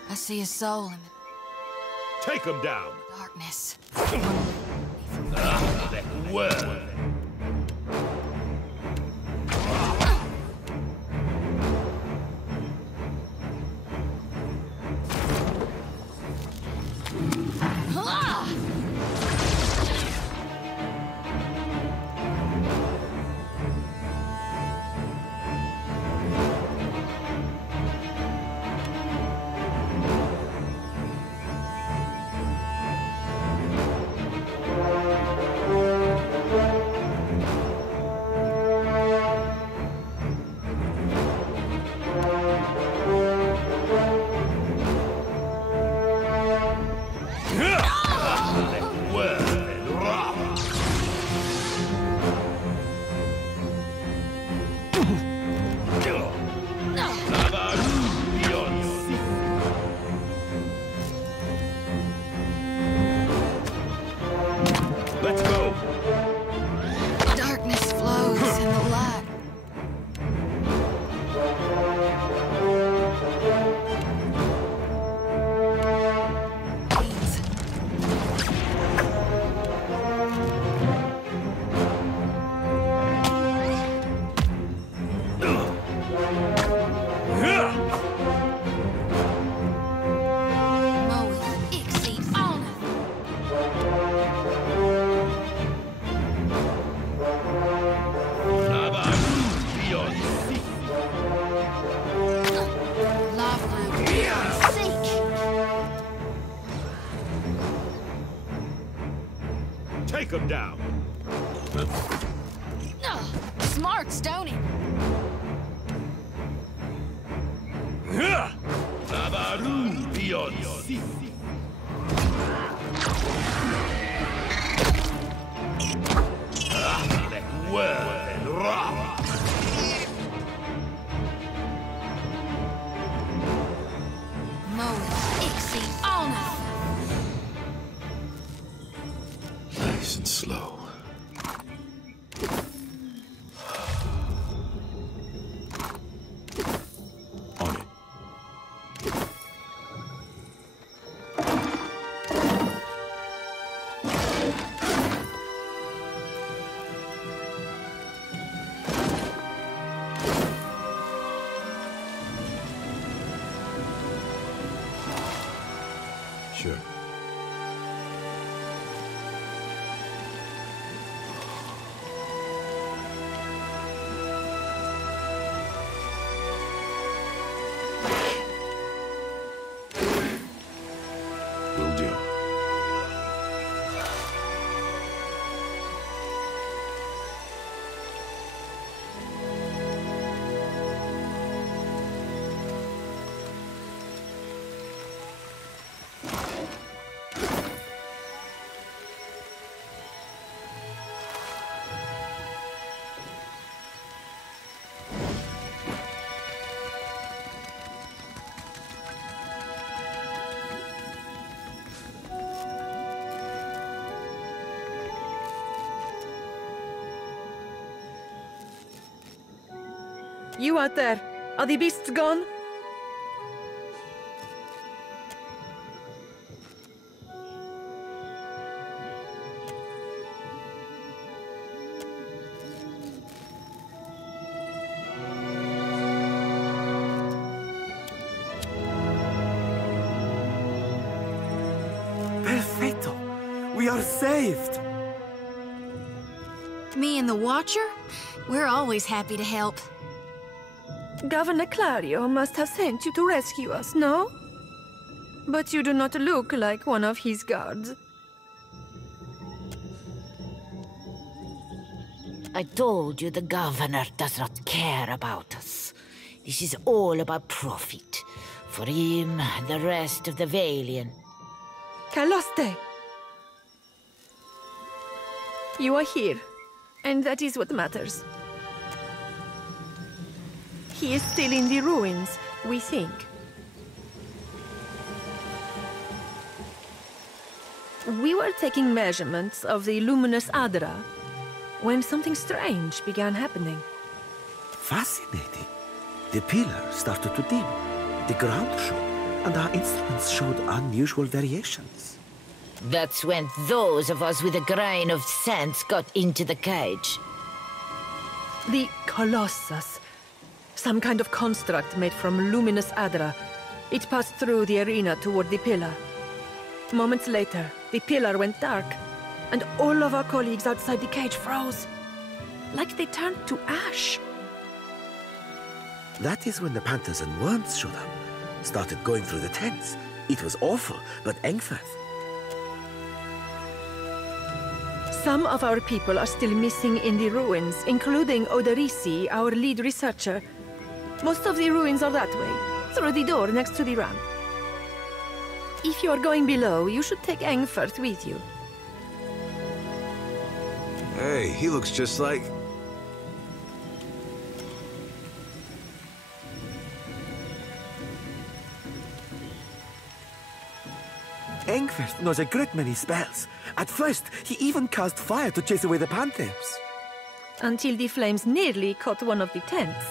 I see a soul in the Take him down. darkness. That word. Let's go. Darkness flows in the light. Take him down. Smart, Stoney. Sure. Will do. You out there, are the beasts gone? Perfetto! We are saved! Me and the Watcher? We're always happy to help. Governor Clario must have sent you to rescue us, no? But you do not look like one of his guards. I told you the governor does not care about us. This is all about profit. For him and the rest of the Valiant. Caloste! You are here, and that is what matters. He is still in the ruins, we think. We were taking measurements of the luminous Adra when something strange began happening. Fascinating. The pillar started to dim, the ground shook, and our instruments showed unusual variations. That's when those of us with a grain of sense got into the cage. The Colossus. Some kind of construct made from luminous Adra. It passed through the arena toward the pillar. Moments later, the pillar went dark, and all of our colleagues outside the cage froze. Like they turned to ash. That is when the panthers and worms showed up. Started going through the tents. It was awful, but Engfirth. Some of our people are still missing in the ruins, including Oderisi, our lead researcher. Most of the ruins are that way, through the door next to the ramp. If you are going below, you should take Engfirth with you. Hey, he looks just like... Engfirth knows a great many spells. At first, he even cast fire to chase away the panthers. Until the flames nearly caught one of the tents.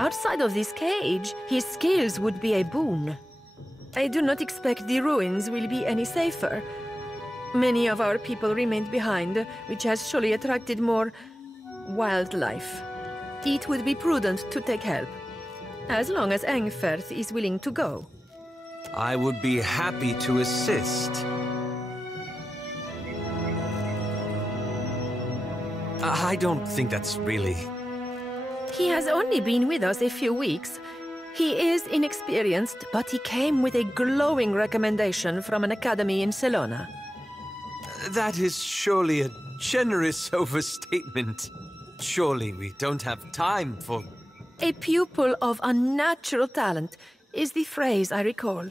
Outside of this cage, his skills would be a boon. I do not expect the ruins will be any safer. Many of our people remained behind, which has surely attracted more wildlife. It would be prudent to take help, as long as Engfirth is willing to go. I would be happy to assist. I don't think that's really... He has only been with us a few weeks. He is inexperienced, but he came with a glowing recommendation from an academy in Celona. That is surely a generous overstatement. Surely we don't have time for... A pupil of unnatural talent is the phrase I recall.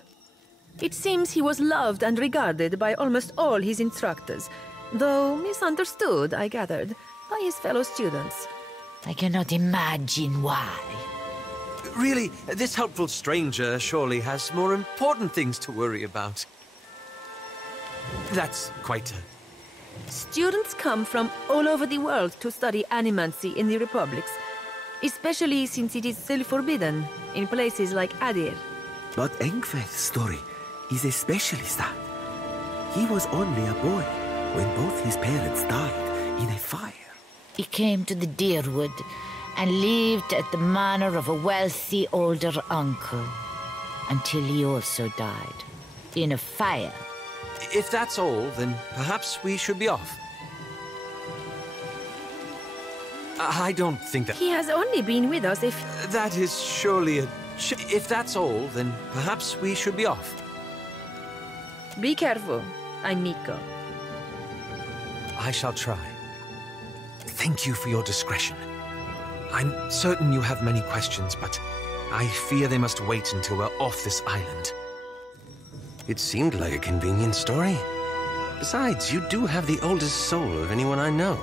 It seems he was loved and regarded by almost all his instructors, though misunderstood, I gathered, by his fellow students. I cannot imagine why. Really, this helpful stranger surely has more important things to worry about. That's quite a... Students come from all over the world to study animancy in the Republics, especially since it is still forbidden in places like Adir. But Engfirth's story is especially sad. He was only a boy when both his parents died in a fire. He came to the Deerwood and lived at the manor of a wealthy older uncle until he also died in a fire. If that's all, then perhaps we should be off. I don't think that... He has only been with us if... That is surely a... If that's all, then perhaps we should be off. Be careful, amigo. I shall try. Thank you for your discretion. I'm certain you have many questions, but I fear they must wait until we're off this island. It seemed like a convenient story. Besides, you do have the oldest soul of anyone I know.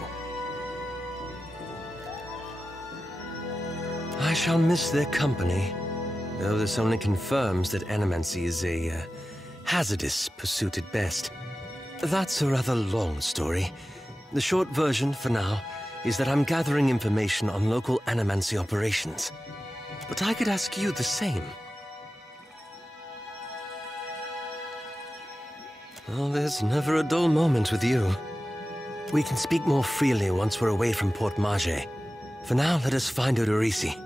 I shall miss their company, though this only confirms that animancy is a hazardous pursuit at best. That's a rather long story. The short version, for now, is that I'm gathering information on local animancy operations. But I could ask you the same. Well, there's never a dull moment with you. We can speak more freely once we're away from Port Mage. For now, let us find Odorisi.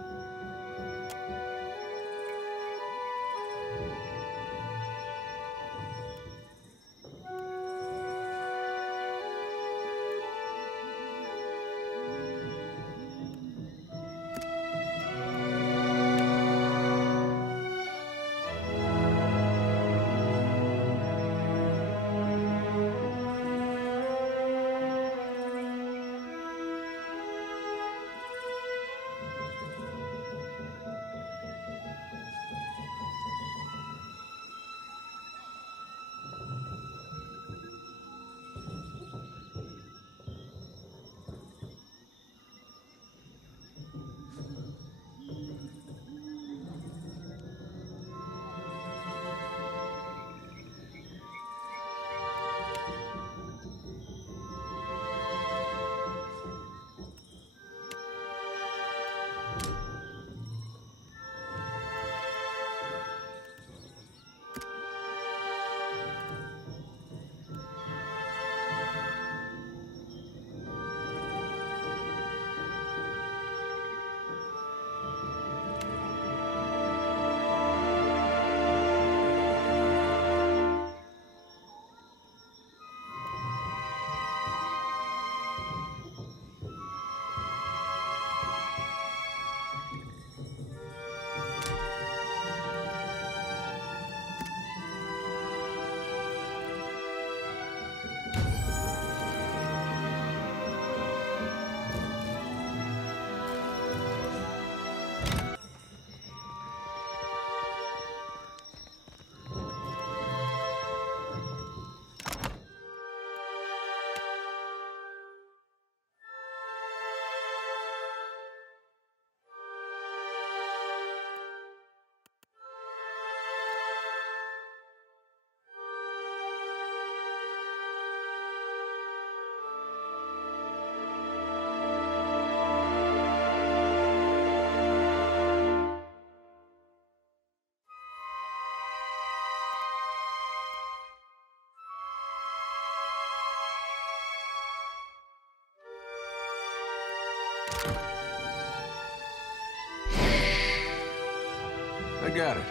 I got it.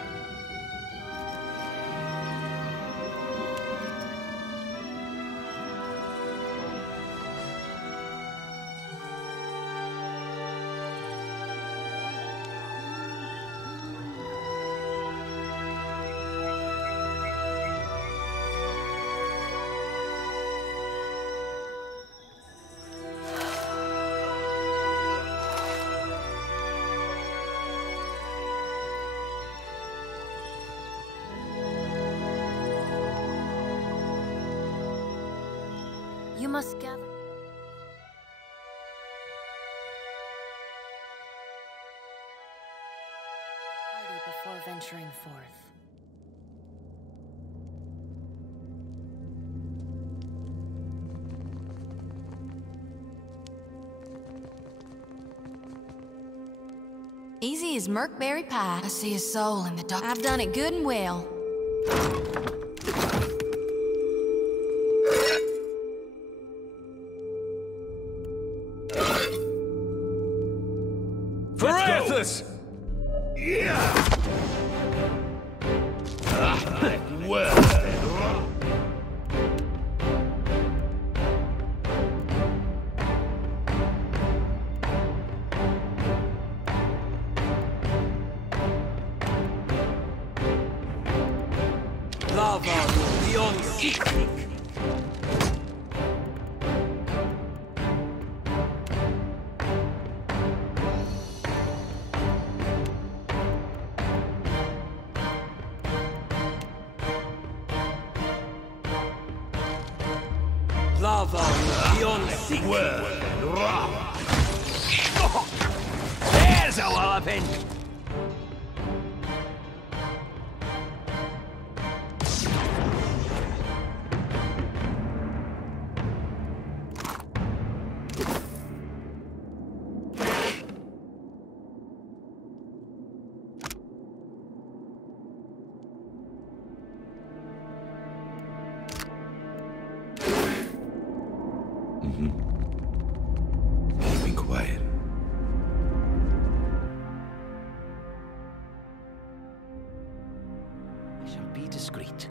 You must gather... party before venturing forth. Easy as Merkberry pie. I see a soul in the dark. I've done it good and well. For Athos! Yeah! Lava beyond seeking. Lava beyond seeking. There's a walloping! Keeping quiet. I shall be discreet.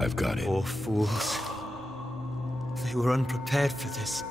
I've got it. Poor fools. They were unprepared for this.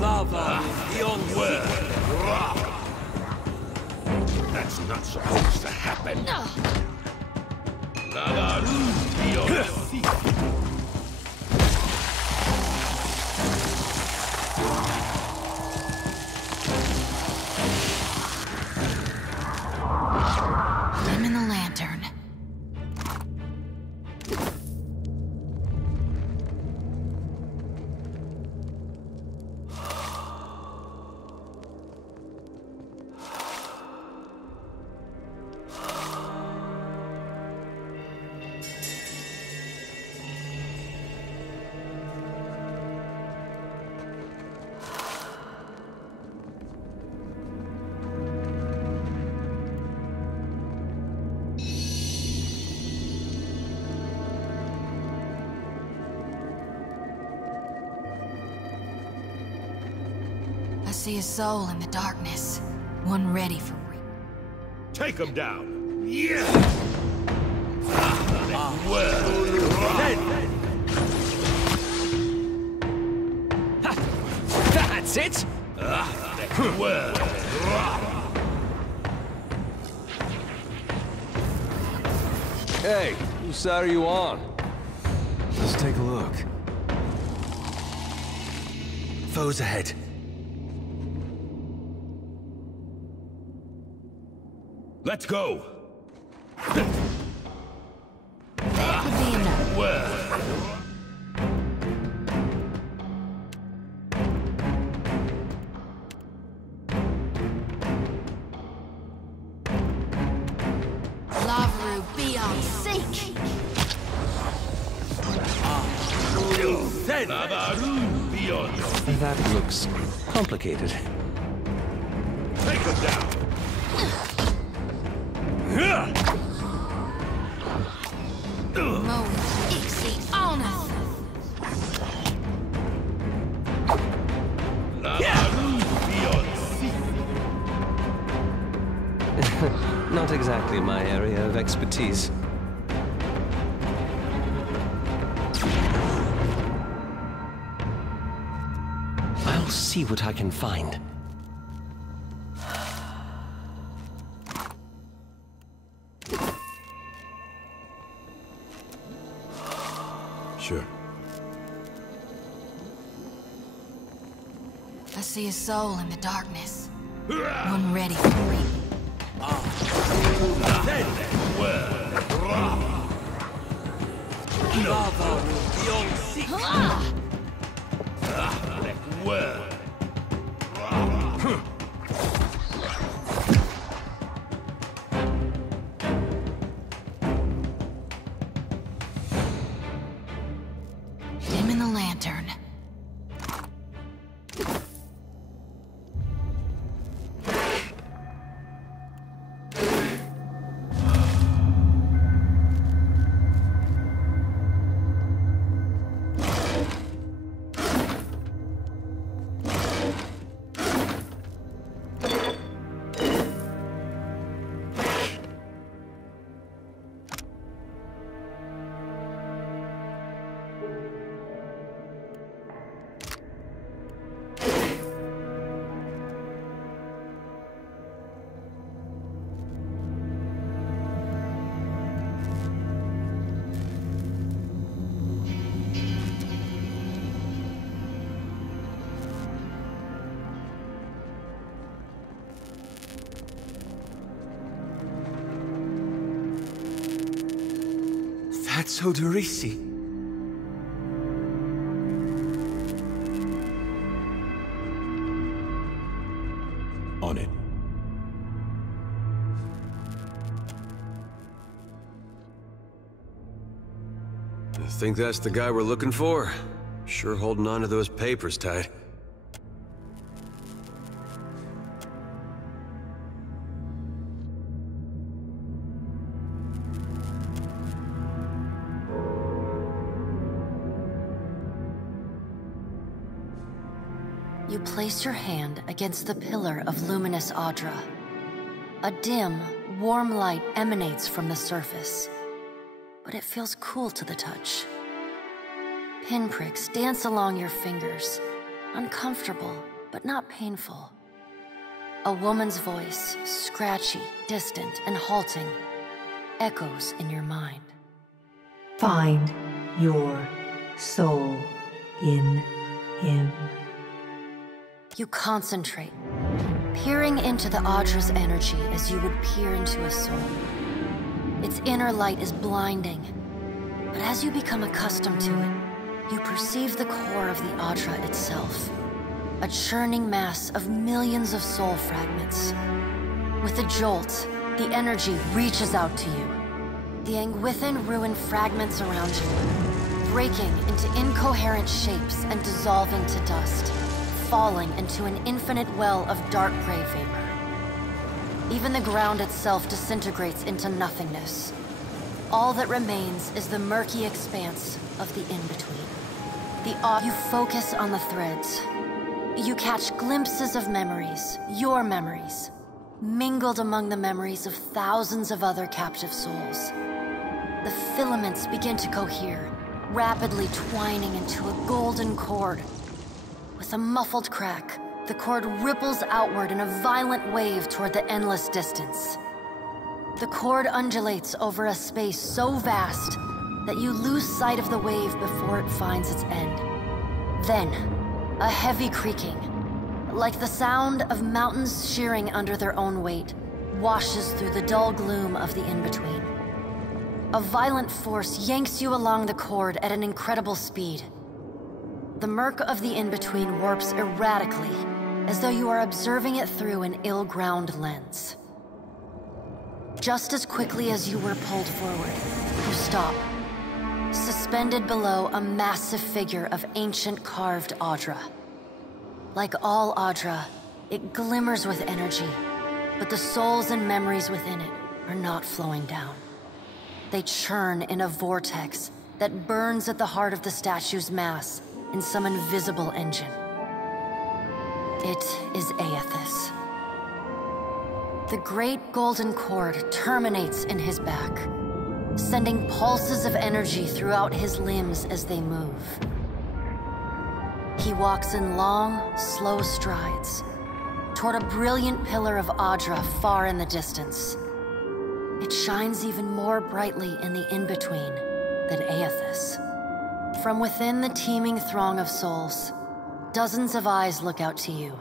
Lava beyond That's not supposed to happen. Lava beyond I'm in the lantern. I see a soul in the darkness. One ready for reap. Take him down. Yeah. That's it! Hey, whose side are you on? Let's take a look. Foes ahead. Let's go. That would be enough. Lavaru, be That looks complicated. Take them down. Not exactly my area of expertise. I'll see what I can find. Sure. I see a soul in the darkness. One ready for reap. Dim in the lantern. That's Odorisi. On it. I think that's the guy we're looking for. Sure holding on to those papers tight. You place your hand against the pillar of luminous Audra. A dim, warm light emanates from the surface, but it feels cool to the touch. Pinpricks dance along your fingers, uncomfortable, but not painful. A woman's voice, scratchy, distant, and halting, echoes in your mind. Find your soul in him. You concentrate, peering into the Audra's energy as you would peer into a soul. Its inner light is blinding, but as you become accustomed to it, you perceive the core of the Audra itself, a churning mass of millions of soul fragments. With a jolt, the energy reaches out to you. The Angwithan ruined fragments around you, breaking into incoherent shapes and dissolving to dust, falling into an infinite well of dark gray vapor. Even the ground itself disintegrates into nothingness. All that remains is the murky expanse of the in-between. You focus on the threads. You catch glimpses of memories, your memories, mingled among the memories of thousands of other captive souls. The filaments begin to cohere, rapidly twining into a golden cord. With a muffled crack, the cord ripples outward in a violent wave toward the endless distance. The cord undulates over a space so vast that you lose sight of the wave before it finds its end. Then, a heavy creaking, like the sound of mountains shearing under their own weight, washes through the dull gloom of the in-between. A violent force yanks you along the cord at an incredible speed. The murk of the in-between warps erratically, as though you are observing it through an ill-ground lens. Just as quickly as you were pulled forward, you stop, suspended below a massive figure of ancient carved Audra. Like all Audra, it glimmers with energy, but the souls and memories within it are not flowing down. They churn in a vortex that burns at the heart of the statue's mass in some invisible engine. It is Aethys. The great golden cord terminates in his back, sending pulses of energy throughout his limbs as they move. He walks in long, slow strides toward a brilliant pillar of Audra far in the distance. It shines even more brightly in the in-between than Aethys. From within the teeming throng of souls, dozens of eyes look out to you.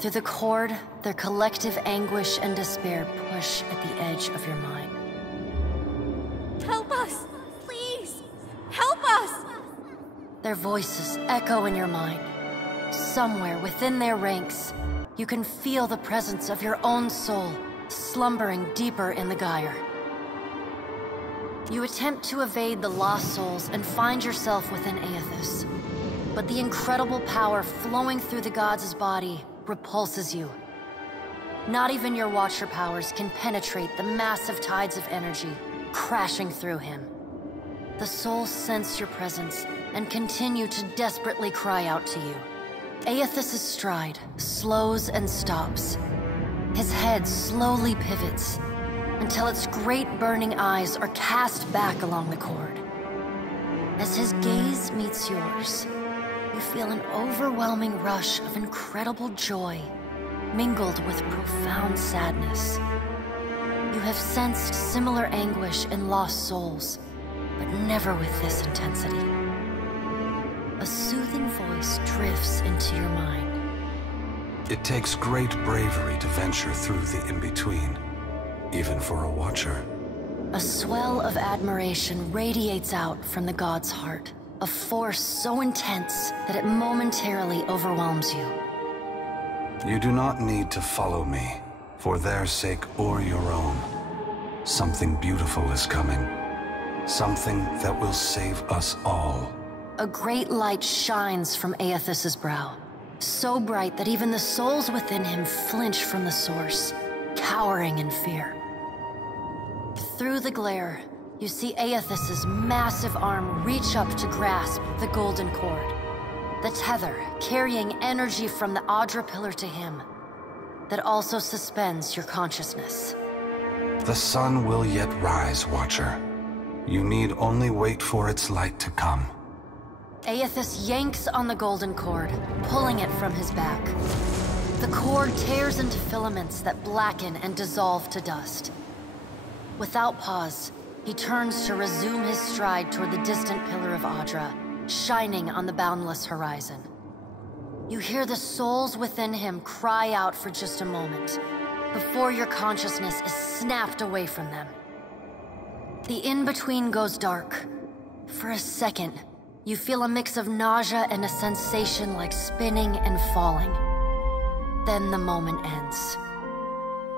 Through the cord, their collective anguish and despair push at the edge of your mind. Help us! Please! Help us! Their voices echo in your mind. Somewhere within their ranks, you can feel the presence of your own soul slumbering deeper in the gyre. You attempt to evade the lost souls and find yourself within Aethys. But the incredible power flowing through the god's body repulses you. Not even your Watcher powers can penetrate the massive tides of energy crashing through him. The souls sense your presence and continue to desperately cry out to you. Aethys' stride slows and stops. His head slowly pivots until its great burning eyes are cast back along the cord. As his gaze meets yours, you feel an overwhelming rush of incredible joy, mingled with profound sadness. You have sensed similar anguish in lost souls, but never with this intensity. A soothing voice drifts into your mind. It takes great bravery to venture through the in-between, even for a Watcher. A swell of admiration radiates out from the god's heart, a force so intense that it momentarily overwhelms you. You do not need to follow me, for their sake or your own. Something beautiful is coming. Something that will save us all. A great light shines from Aethys' brow, so bright that even the souls within him flinch from the source, cowering in fear. Through the glare, you see Aethys' massive arm reach up to grasp the golden cord, the tether carrying energy from the Audra pillar to him, that also suspends your consciousness. The sun will yet rise, Watcher. You need only wait for its light to come. Aethys yanks on the golden cord, pulling it from his back. The cord tears into filaments that blacken and dissolve to dust. Without pause, he turns to resume his stride toward the distant pillar of Audra, shining on the boundless horizon. You hear the souls within him cry out for just a moment, before your consciousness is snapped away from them. The in-between goes dark. For a second, you feel a mix of nausea and a sensation like spinning and falling. Then the moment ends.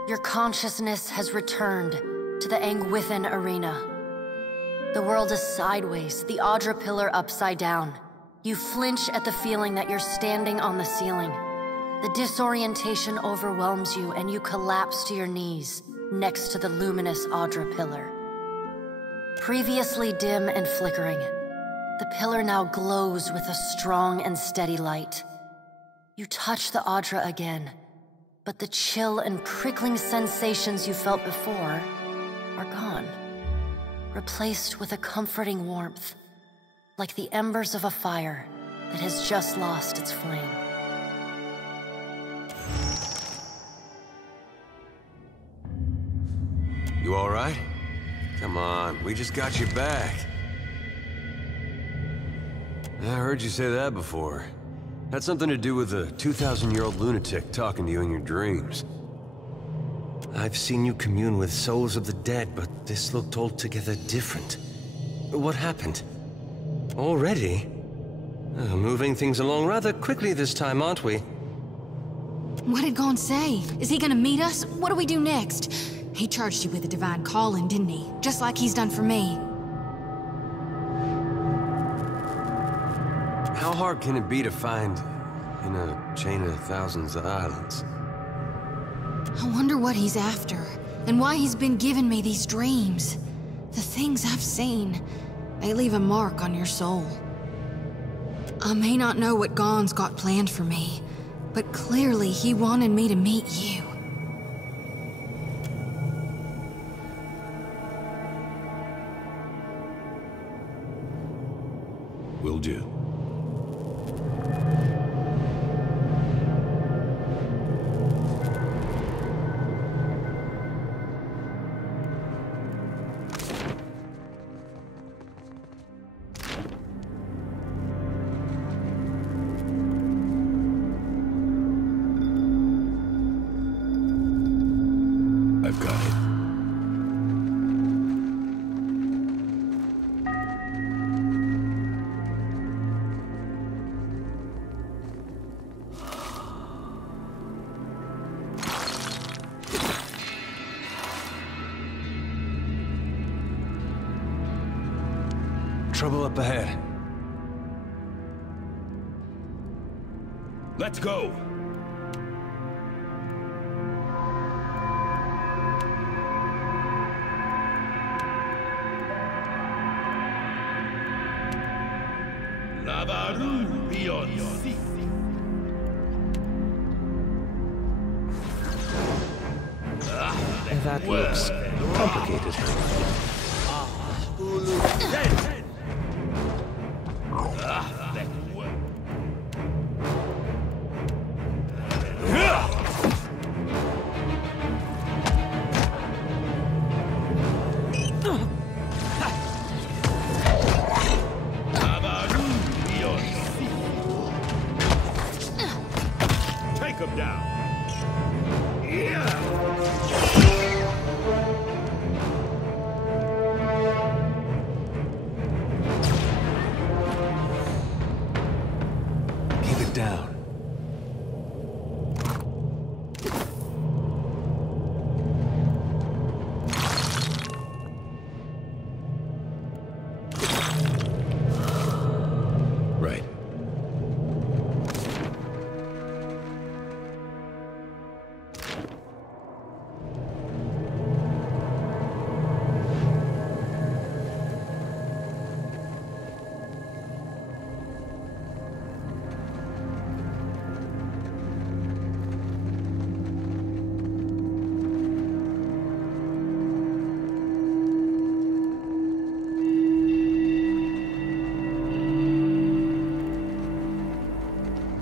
Your consciousness has returned to the Angwithan arena. The world is sideways, the Audra pillar upside down. You flinch at the feeling that you're standing on the ceiling. The disorientation overwhelms you and you collapse to your knees next to the luminous Audra pillar. Previously dim and flickering, the pillar now glows with a strong and steady light. You touch the Audra again, but the chill and prickling sensations you felt before are gone, replaced with a comforting warmth, like the embers of a fire that has just lost its flame. You all right? Come on, we just got you back. I heard you say that before. Had something to do with a 2,000-year-old lunatic talking to you in your dreams. I've seen you commune with souls of the dead, but this looked altogether different. What happened? Already? Moving things along rather quickly this time, aren't we? What did Gon say? Is he gonna meet us? What do we do next? He charged you with a divine calling, didn't he? Just like he's done for me. hard can it be to find in a chain of thousands of islands? I wonder what he's after, and why he's been giving me these dreams. The things I've seen, they leave a mark on your soul. I may not know what Gon's got planned for me, but clearly he wanted me to meet you. Will do. I've got it. Trouble up ahead. Let's go! Lavaru beyond sea. That looks complicated. Take him down. Keep it down. Right.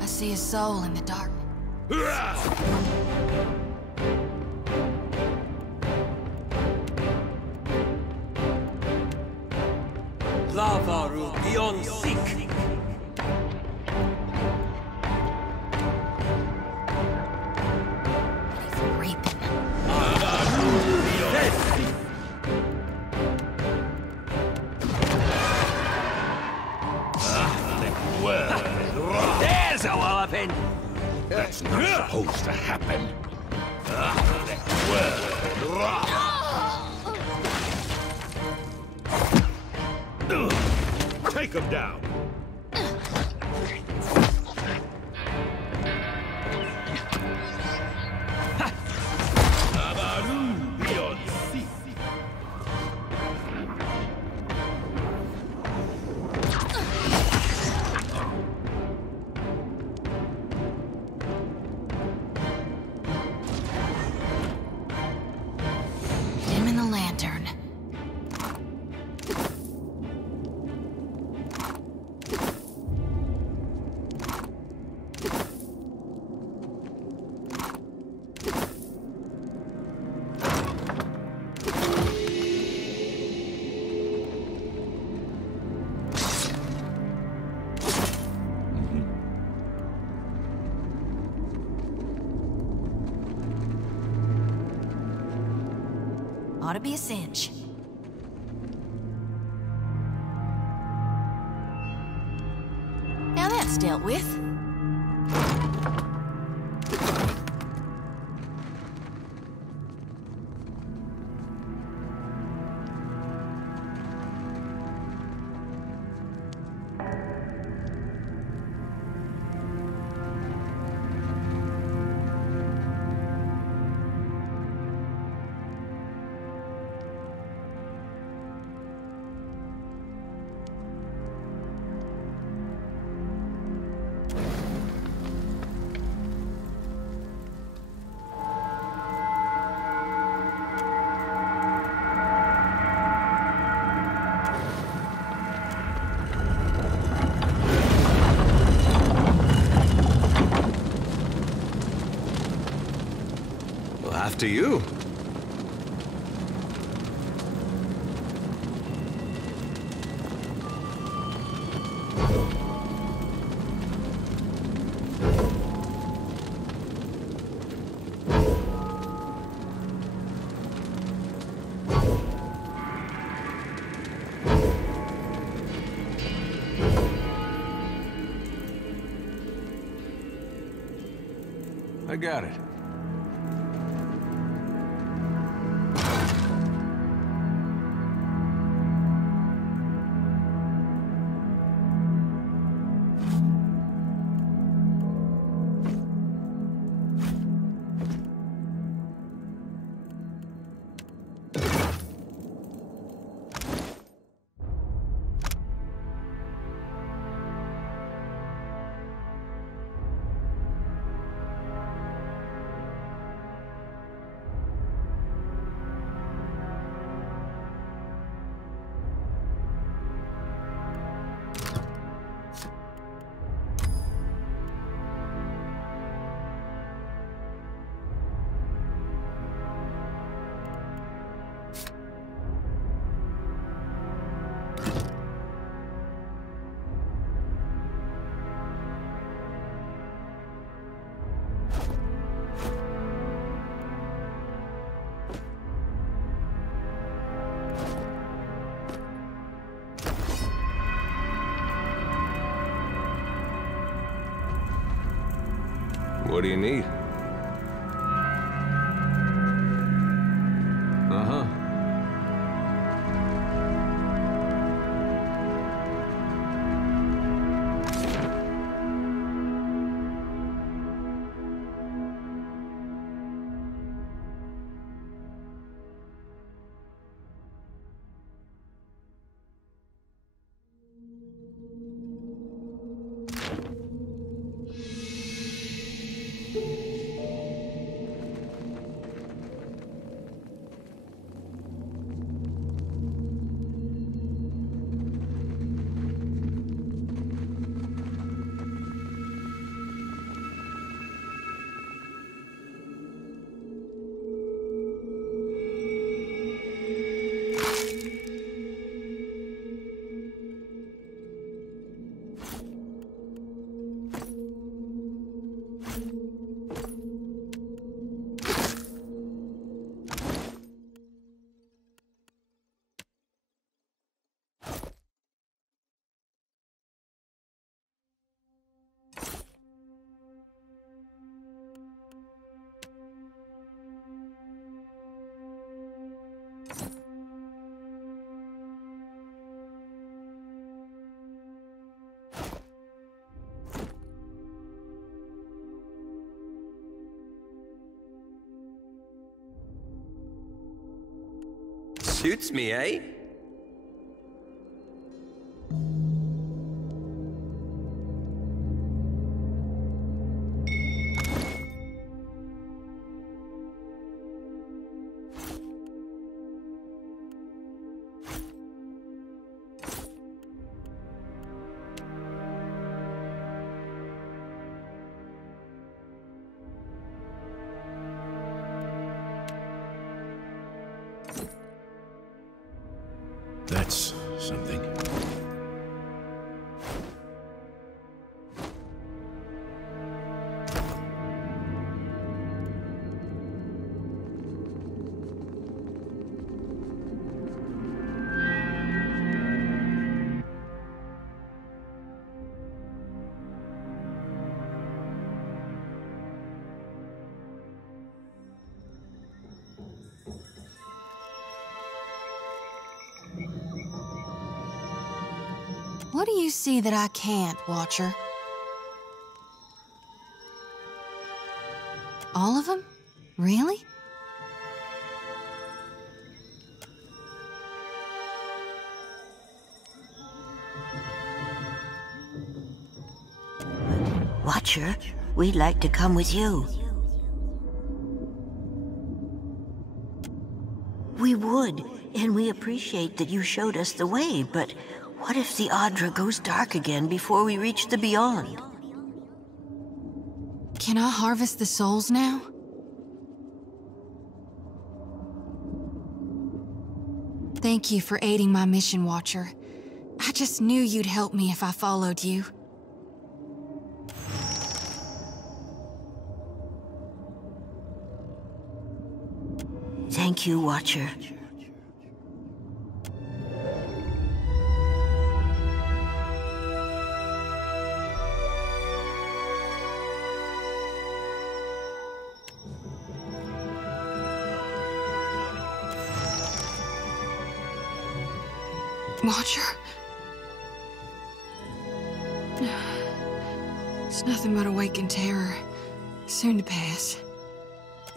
I see a soul in the dark. Lavaru beyond seek. There's a walloping! That's not supposed to happen. Take him down. Dim in the lantern. Ought to be a cinch. Now that's dealt with. after you. I got it. What do you need? Uh-huh. Suits me, eh? That's something. What do you see that I can't, Watcher? All of them? Really? Watcher, we'd like to come with you. We would, and we appreciate that you showed us the way, but what if the Audra goes dark again before we reach the Beyond? Can I harvest the souls now? Thank you for aiding my mission, Watcher. I just knew you'd help me if I followed you. Thank you, Watcher. Watcher? It's nothing but awakened terror. Soon to pass.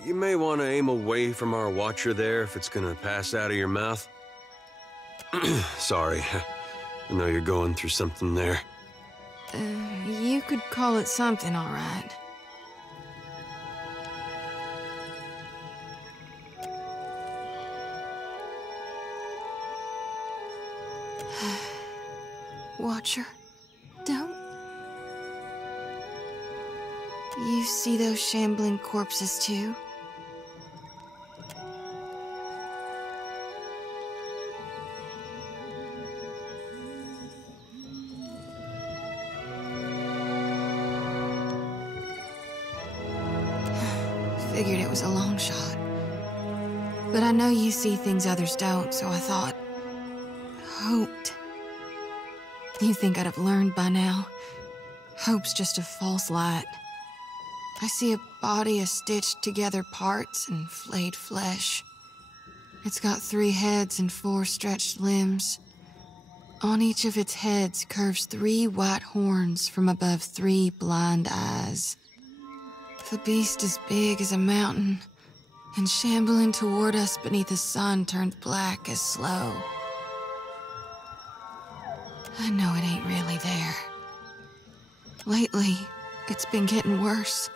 You may want to aim away from our Watcher there if it's gonna pass out of your mouth. Sorry. I know you're going through something there. You could call it something, all right. Watcher, don't... You see those shambling corpses too? Figured it was a long shot. But I know you see things others don't, so I thought... hoped. You think I'd have learned by now? Hope's just a false light. I see a body of stitched together parts and flayed flesh. It's got 3 heads and 4 stretched limbs. On each of its heads curves 3 white horns from above 3 blind eyes. The beast is big as a mountain, and shambling toward us beneath a sun turned black as slow. I know it ain't really there. Lately, it's been getting worse.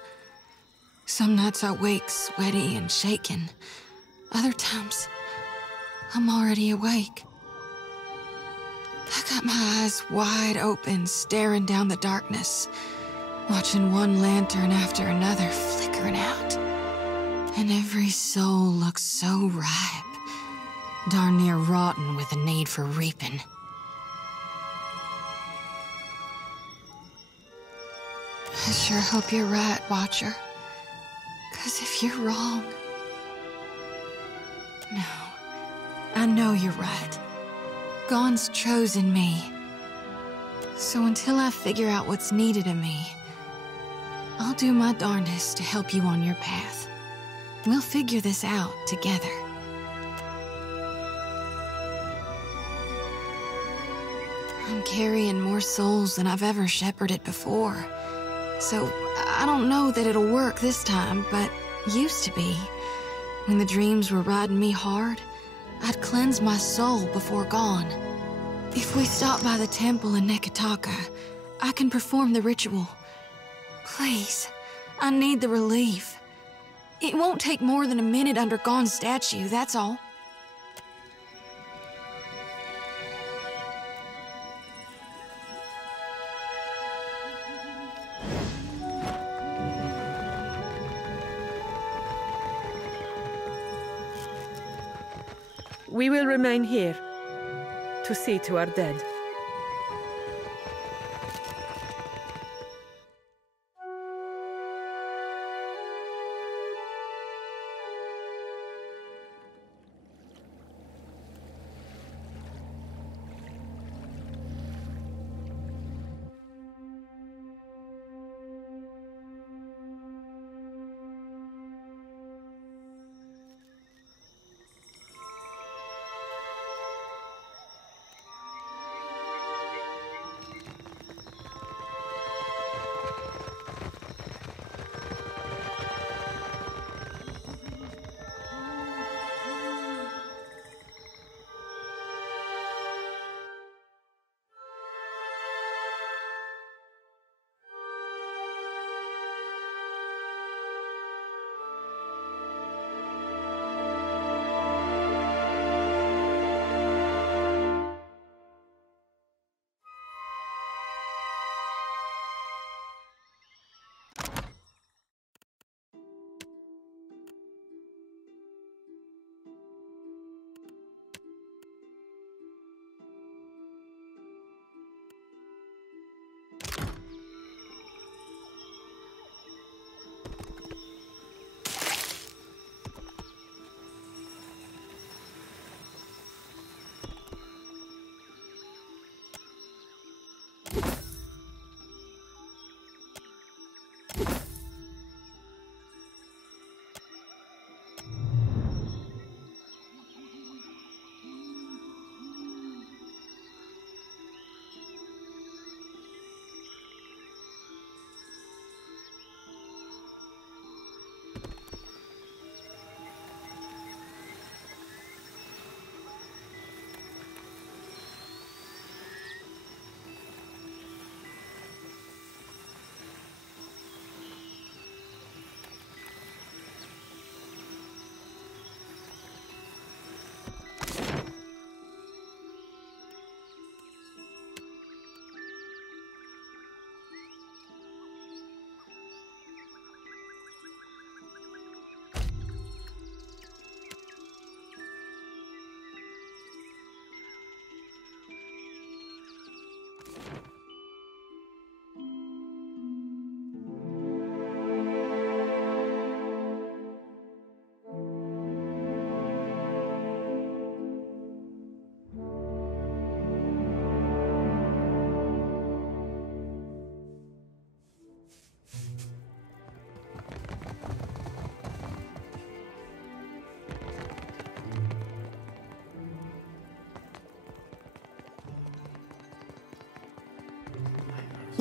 Some nights I wake sweaty and shaking. Other times, I'm already awake. I got my eyes wide open, staring down the darkness, watching one lantern after another flickering out. And every soul looks so ripe, darn near rotten with a need for reaping. I sure hope you're right, Watcher. 'Cause if you're wrong... No, I know you're right. Gon's chosen me. So until I figure out what's needed of me, I'll do my darndest to help you on your path. We'll figure this out together. I'm carrying more souls than I've ever shepherded before. So I don't know that it'll work this time, but used to be. When the dreams were riding me hard, I'd cleanse my soul before Gon. If we stop by the temple in Neketaka, I can perform the ritual. Please, I need the relief. It won't take more than a minute under Gon's statue, that's all. We will remain here to see to our dead.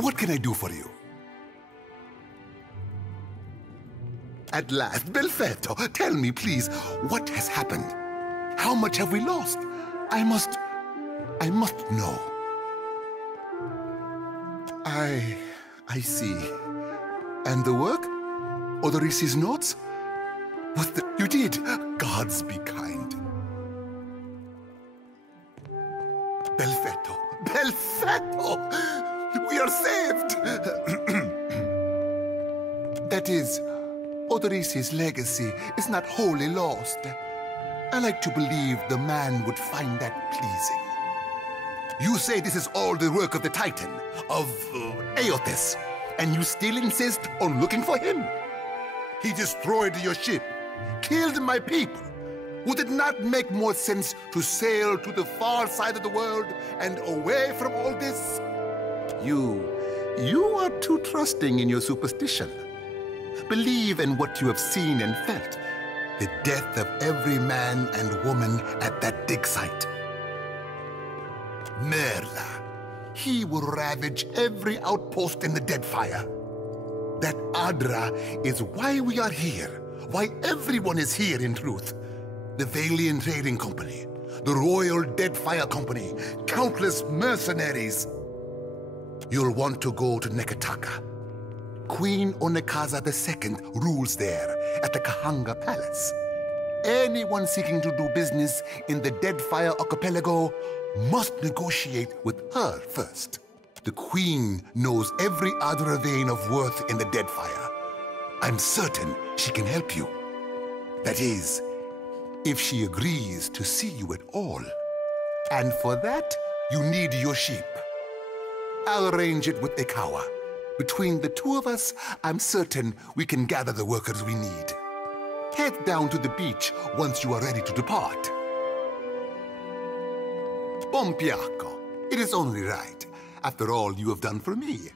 What can I do for you? At last, Belfetto, tell me, please, what has happened? How much have we lost? I must know. I see. And the work? Odorisi's notes? You did? Gods be kind. Belfetto! Belfetto! We are saved! That is, Odorisi's legacy is not wholly lost. I like to believe the man would find that pleasing. You say this is all the work of the Titan, of Aeotis, and you still insist on looking for him? He destroyed your ship, killed my people. Would it not make more sense to sail to the far side of the world and away from all this? You are too trusting in your superstition. Believe in what you have seen and felt. The death of every man and woman at that dig site. Merla. He will ravage every outpost in the Deadfire. That Adra is why we are here. Why everyone is here, in truth. The Valiant Trading Company, the Royal Deadfire Company, countless mercenaries. You'll want to go to Nekataka. Queen Onekaza II rules there at the Kahanga Palace. Anyone seeking to do business in the Deadfire Archipelago must negotiate with her first. The Queen knows every Adra vein of worth in the Deadfire. I'm certain she can help you. That is, if she agrees to see you at all. And for that, you need your sheep. I'll arrange it with Ekawa. Between the two of us, I'm certain we can gather the workers we need. Head down to the beach once you are ready to depart. Pompiaco, it is only right, after all you have done for me.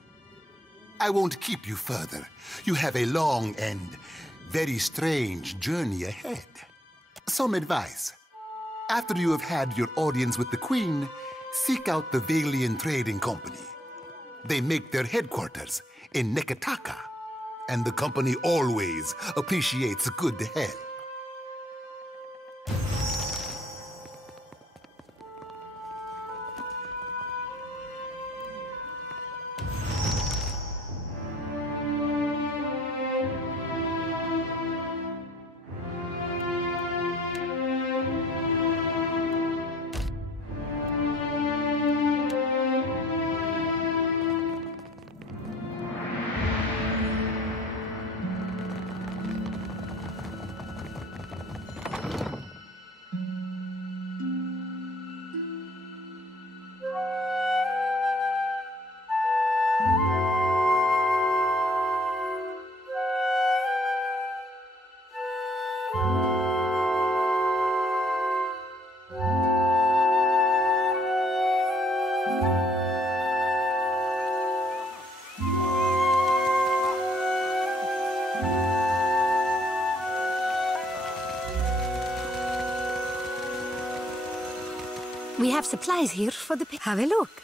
I won't keep you further. You have a long and very strange journey ahead. Some advice. After you have had your audience with the Queen, seek out the Valiant Trading Company. They make their headquarters in Nekataka, and the company always appreciates good help. We have supplies here for the... Have a look.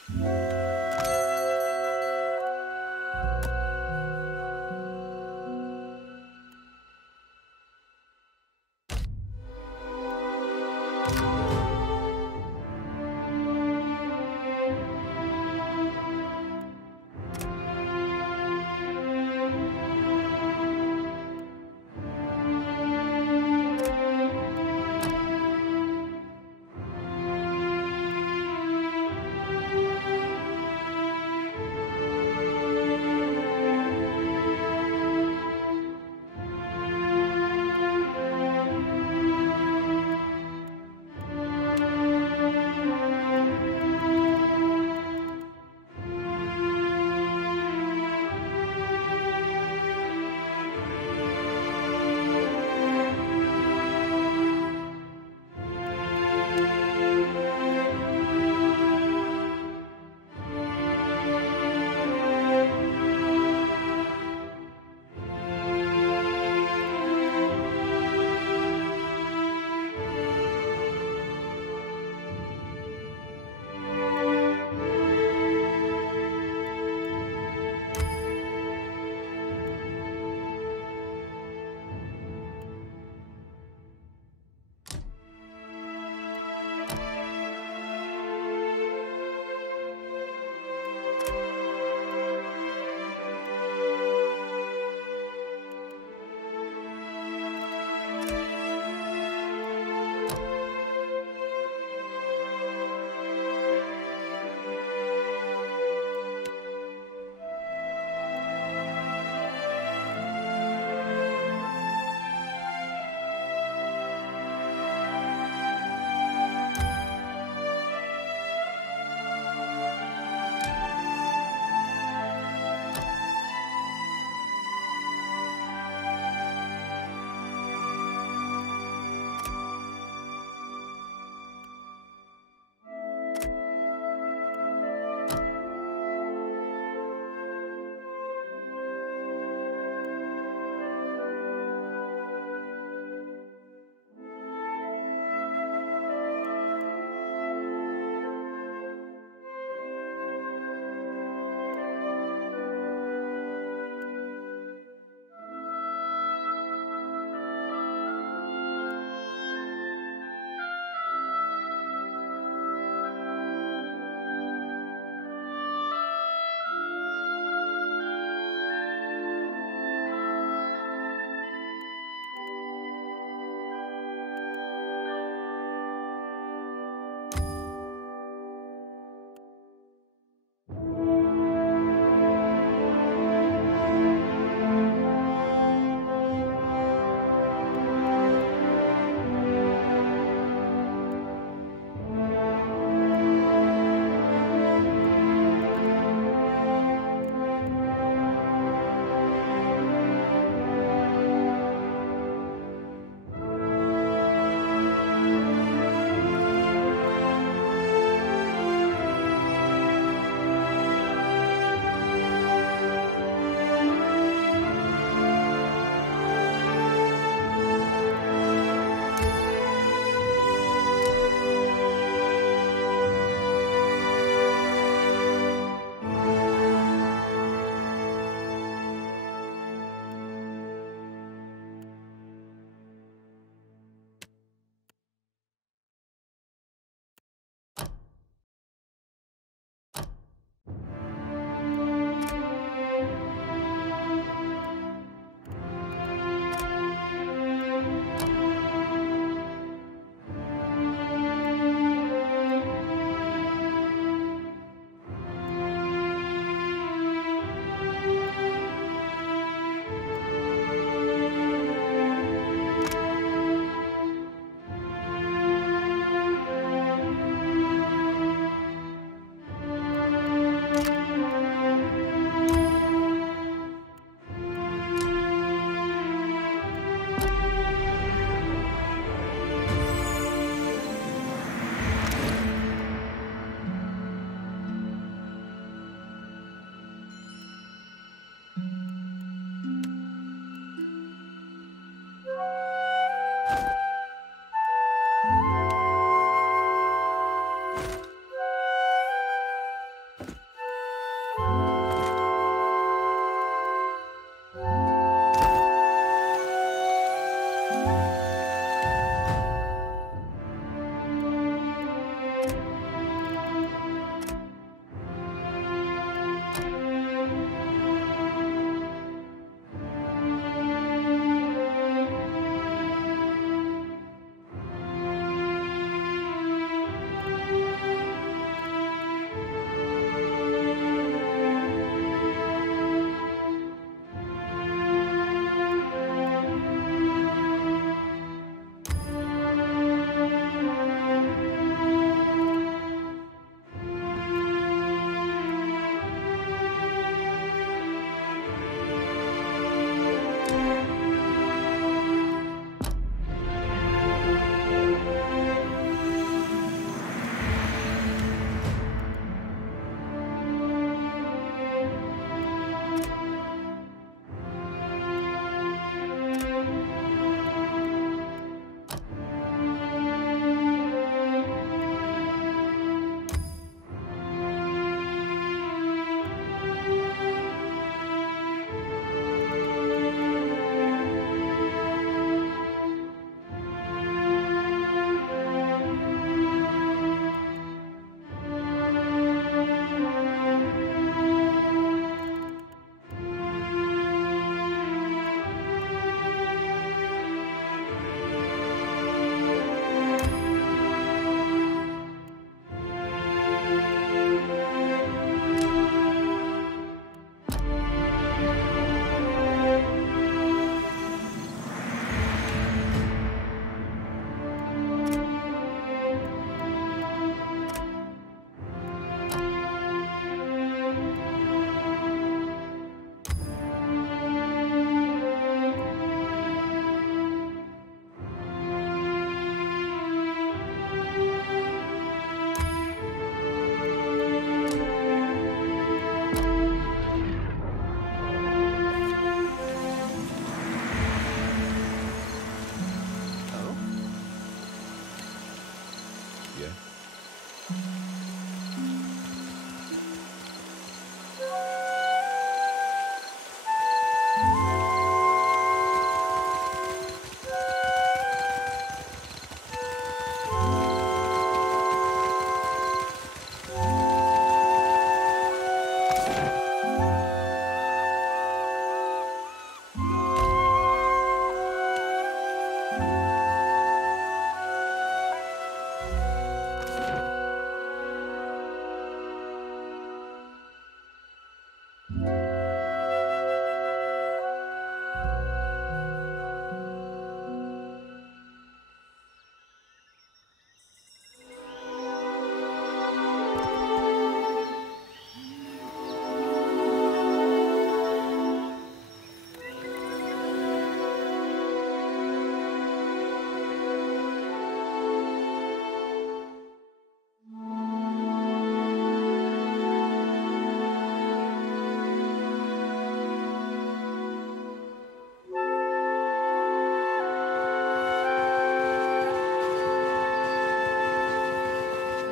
Yeah?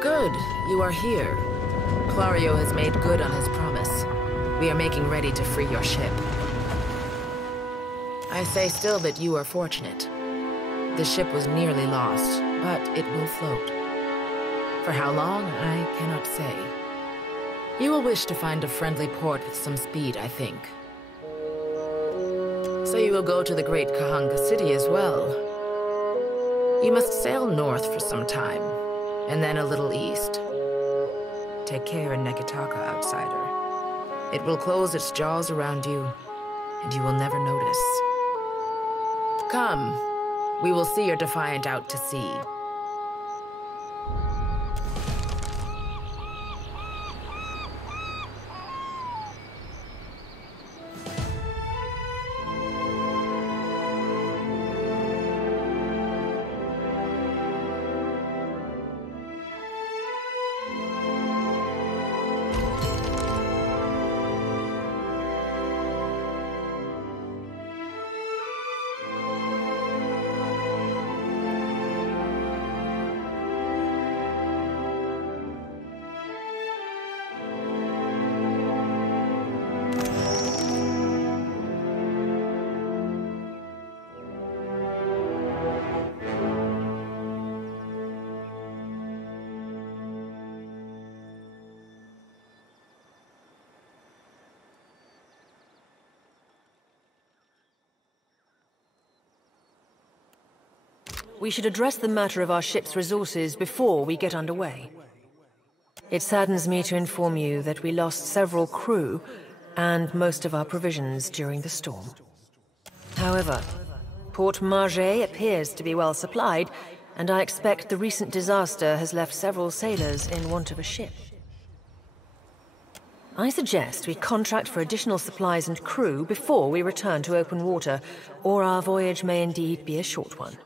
Good, you are here. Clario has made good on his promise. We are making ready to free your ship. I say still that you are fortunate. The ship was nearly lost, but it will float. For how long, I cannot say. You will wish to find a friendly port with some speed, I think. So you will go to the great Kahanga city as well. You must sail north for some time, and then a little east. Take care in Nekitaka, outsider. It will close its jaws around you, and you will never notice. Come, we will see your Defiant out to sea. We should address the matter of our ship's resources before we get underway. It saddens me to inform you that we lost several crew and most of our provisions during the storm. However, Port Margé appears to be well supplied, and I expect the recent disaster has left several sailors in want of a ship. I suggest we contract for additional supplies and crew before we return to open water, or our voyage may indeed be a short one.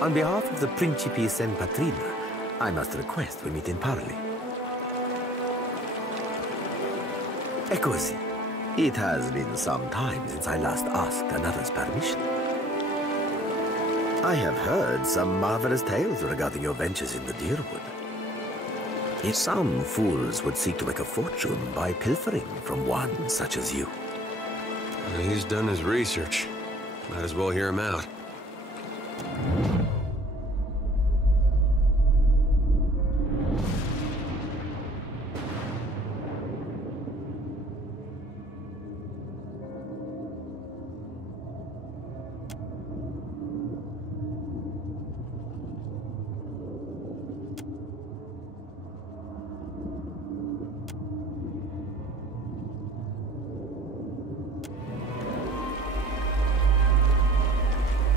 On behalf of the Principes and Patrina, I must request we meet in parley. E così, It has been some time since I last asked another's permission. I have heard some marvelous tales regarding your ventures in the Deerwood. If some fools would seek to make a fortune by pilfering from one such as you. He's done his research. Might as well hear him out.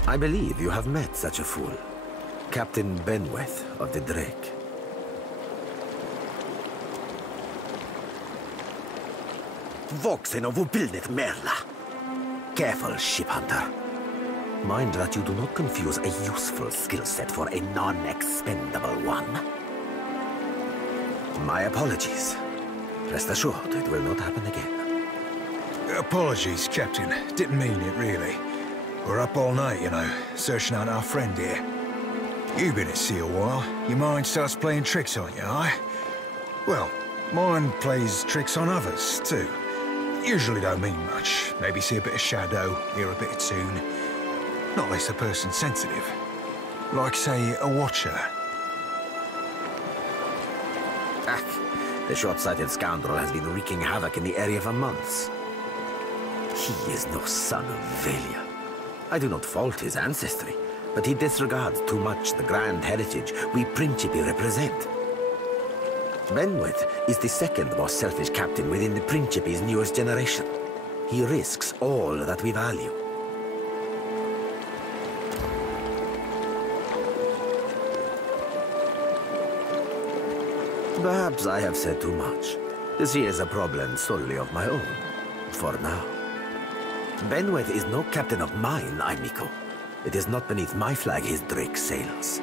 I believe you have met such a fool. Captain Benweth of the Drake. Voxen of Upilnet Merla. Careful, ship hunter. Mind that you do not confuse a useful skill set for a non-expendable one. My apologies. Rest assured, it will not happen again. Apologies, Captain. Didn't mean it, really. We're up all night, you know, searching out our friend here. You've been at sea a while. Your mind starts playing tricks on you, aye? Well, mine plays tricks on others, too. Usually don't mean much. Maybe see a bit of shadow, hear a bit of tune. Not less a person sensitive. Like, say, a watcher. The short-sighted scoundrel has been wreaking havoc in the area for months. He is no son of Valia. I do not fault his ancestry, but he disregards too much the grand heritage we Principi represent. Benweth is the second most selfish captain within the Principi's newest generation. He risks all that we value. Perhaps I have said too much. This is a problem solely of my own, for now. Benweth is no captain of mine, amico. It is not beneath my flag his Drake sails.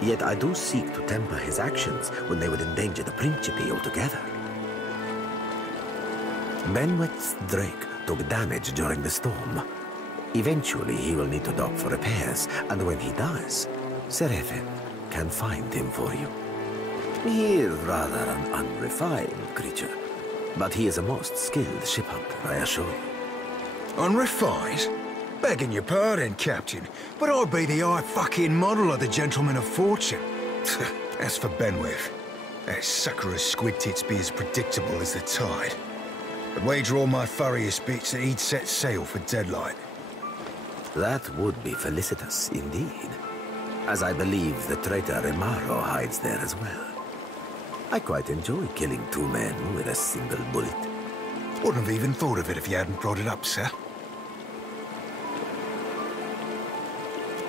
Yet I do seek to temper his actions when they would endanger the Principe altogether. Benweth's Drake took damage during the storm. Eventually he will need to dock for repairs, and when he does, Seraphin can find him for you. He is rather an unrefined creature, but he is a most skilled ship hunter, I assure you. Unrefined? Begging your pardon, Captain, but I'd be the fucking model of the gentleman of fortune. As for Benweth, that sucker of squid tits be as predictable as the tide. I'd wager all my furriest bits that he'd set sail for Deadlight. That would be felicitous indeed, as I believe the traitor Remaro hides there as well. I quite enjoy killing two men with a single bullet. Wouldn't have even thought of it if you hadn't brought it up, sir.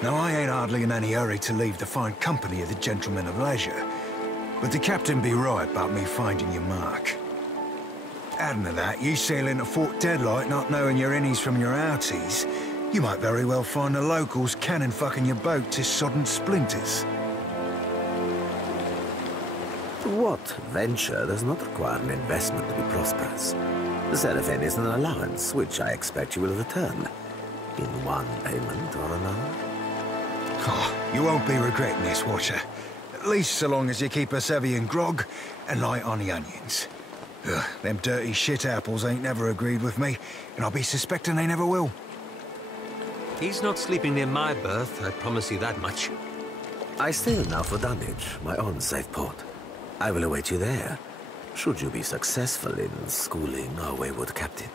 Now, I ain't hardly in any hurry to leave the fine company of the gentlemen of leisure, but the captain be right about me finding your mark. Adding to that, you sail into Fort Deadlight not knowing your innies from your outies, you might very well find the locals cannon fucking your boat to sodden splinters. What venture does not require an investment to be prosperous? The Seraphin is an allowance, which I expect you will return, in one payment or another. Oh, you won't be regretting this, Watcher. At least so long as you keep us heavy in grog and light on the onions. Ugh, them dirty shit apples ain't never agreed with me, and I'll be suspecting they never will. He's not sleeping near my berth, I promise you that much. I sail now for Dunwich, my own safe port. I will await you there, should you be successful in schooling our wayward captain.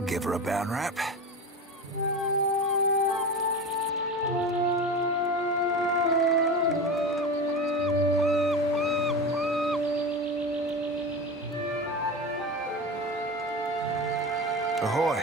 I'll give her a bad rap. Ahoy.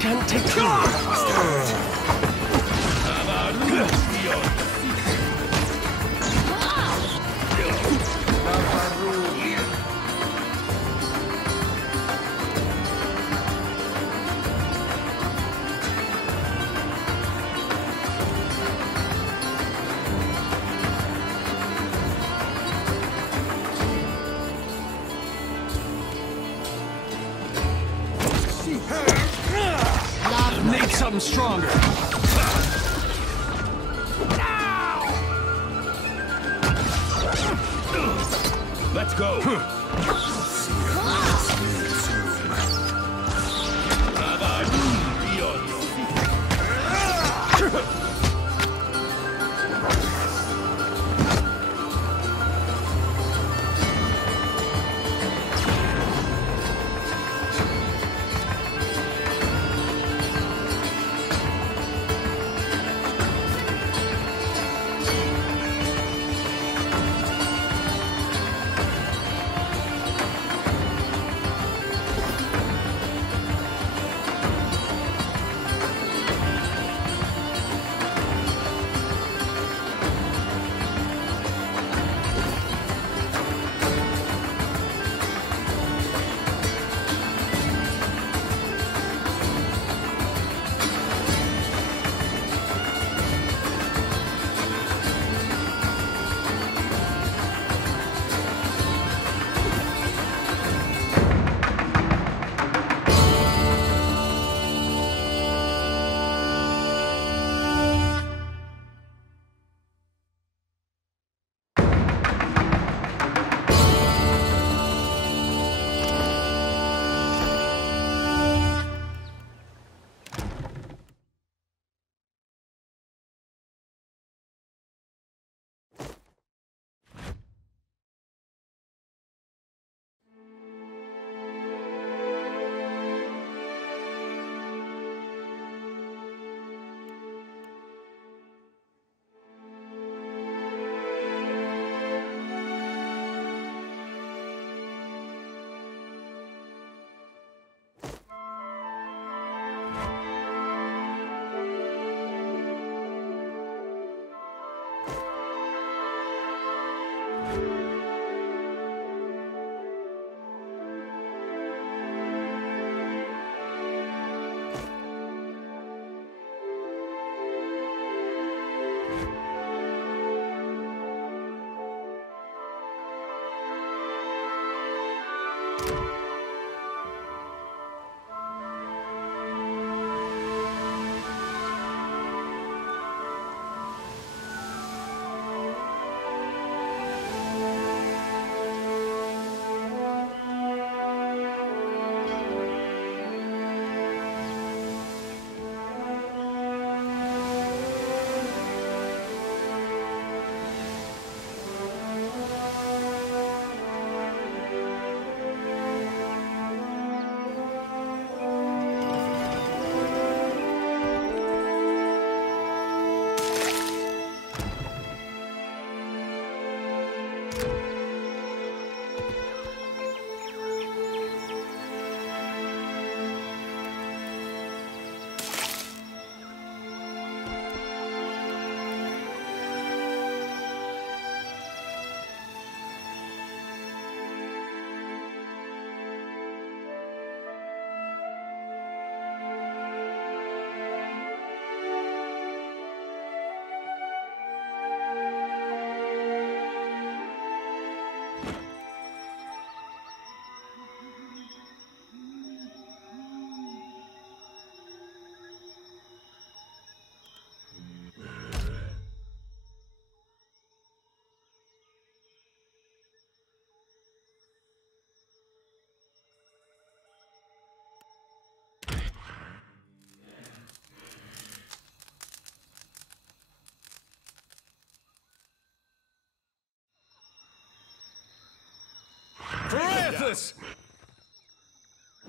Can't take too long. Need something stronger. Let's go.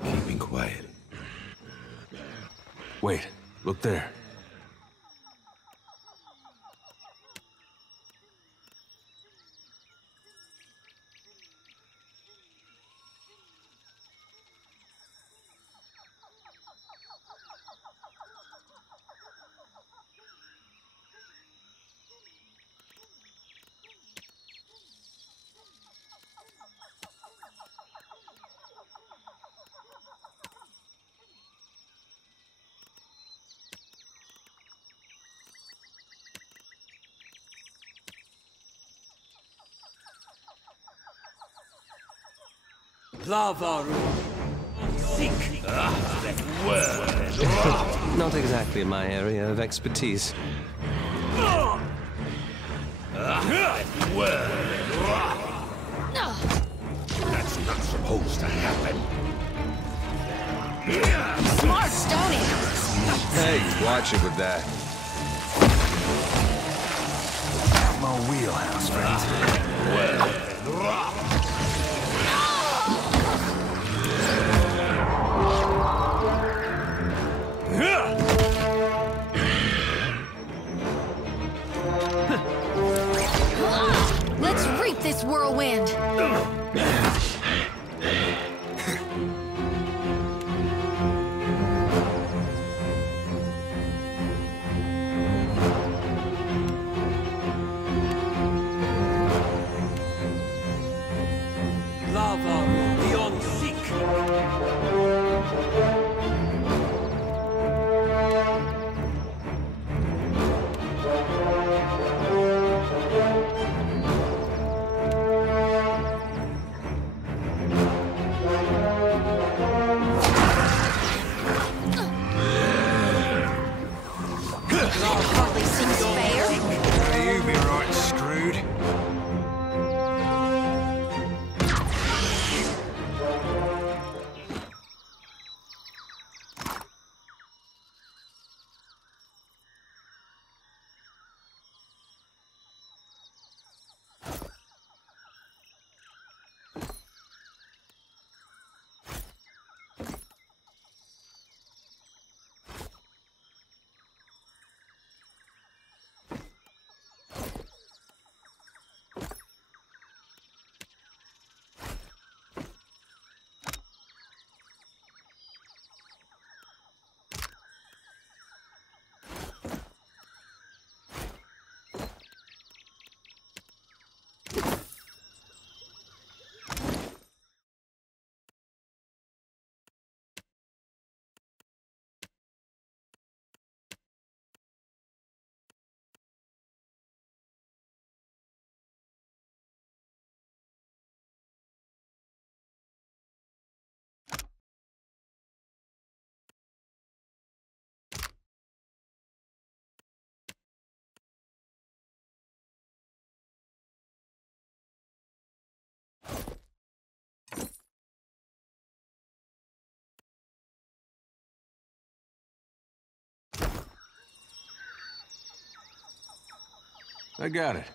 Keeping quiet. Wait, look there. Not exactly my area of expertise. That's not supposed to happen. Smart, Stony. Hey, watch it with that. My wheelhouse, friends. Let's reap this whirlwind! I got it.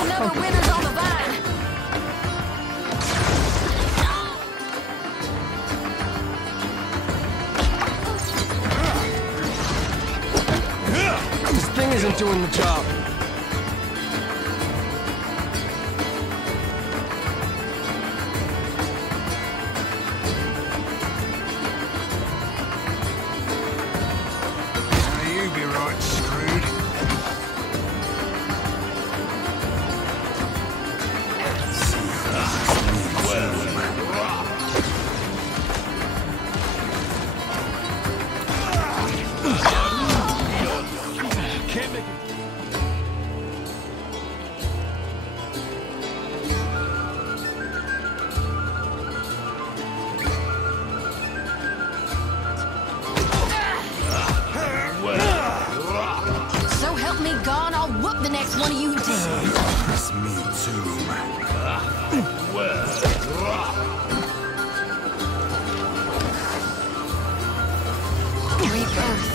Another winner's on the vine. This thing isn't doing the job. You be right screwed. Can't make it. So help me God, I'll whoop the next one of you dead. It's me too. Rebirth.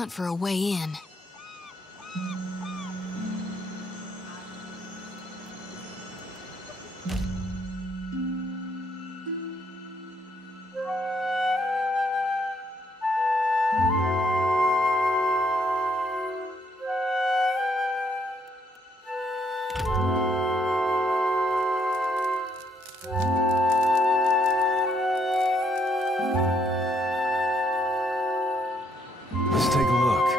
hunt for a way in. Let's take a look.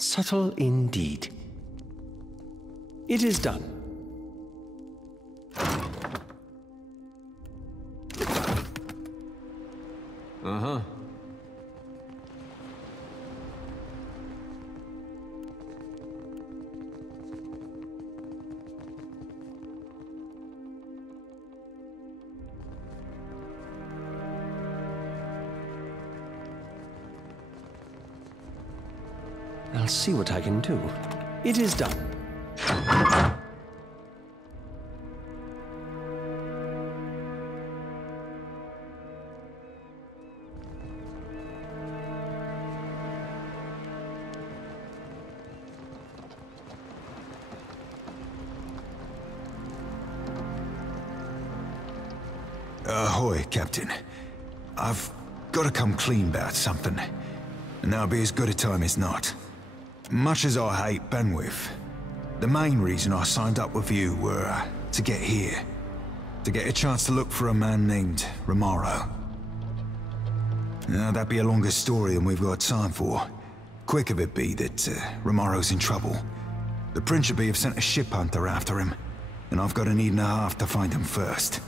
Subtle indeed. It is done. Uh-huh. I'll see what I can do. It is done. Ahoy, Captain. I've got to come clean about something, and that'll be as good a time as not. Much as I hate Benwith, the main reason I signed up with you were to get here. To get a chance to look for a man named Romaro. Now, that'd be a longer story than we've got time for. Quick of it be that Romaro's in trouble. The Principe have sent a ship hunter after him, and I've got an evening and a half to find him first.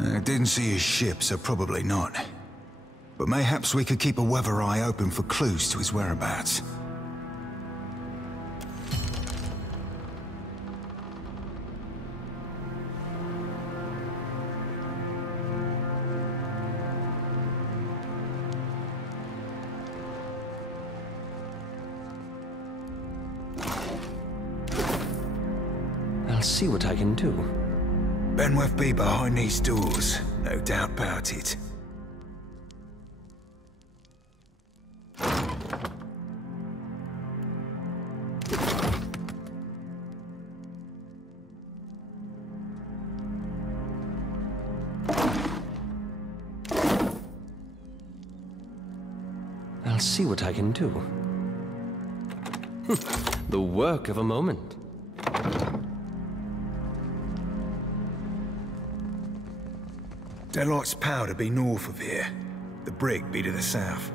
I didn't see his ship, so probably not. But mayhaps we could keep a weather eye open for clues to his whereabouts. I'll see what I can do. Benwith be behind these doors, no doubt about it. I'll see what I can do. The work of a moment. Deadlight's power to be north of here. The brig be to the south.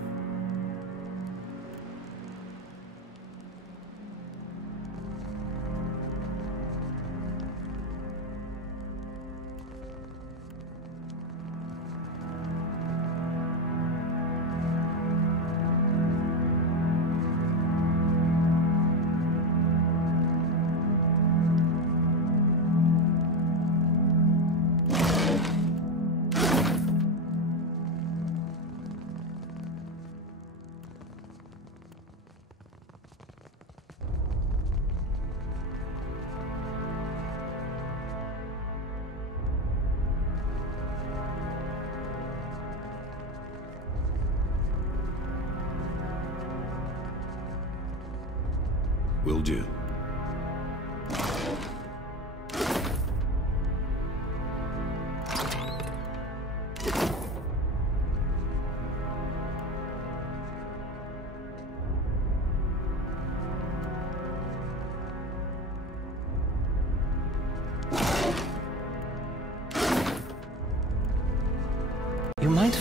Will do.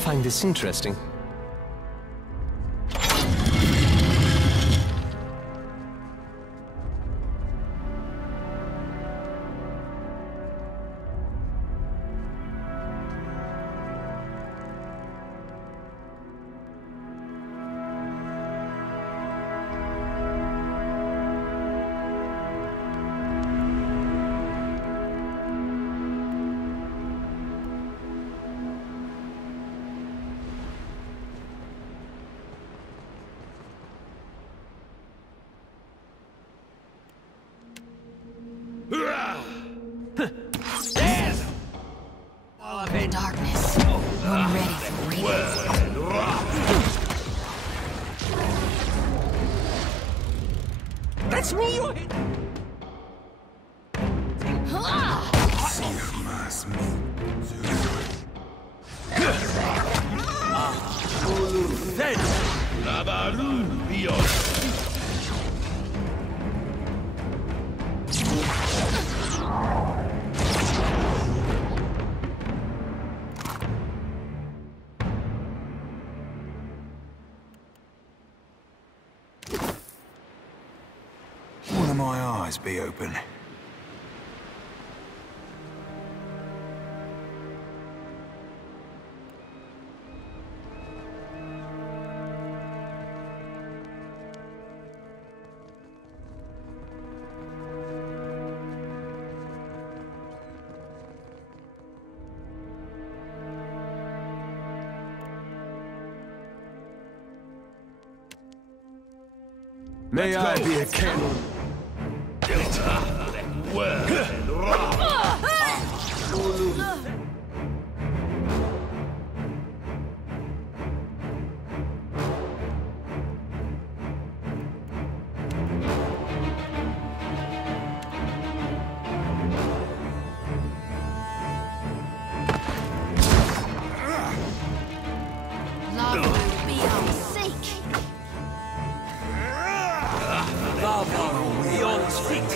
find this interesting. Darkness. I'm ready for reading. That's me! One of my eyes be open. May I be a candle? Love will be our sake. Beyond feet.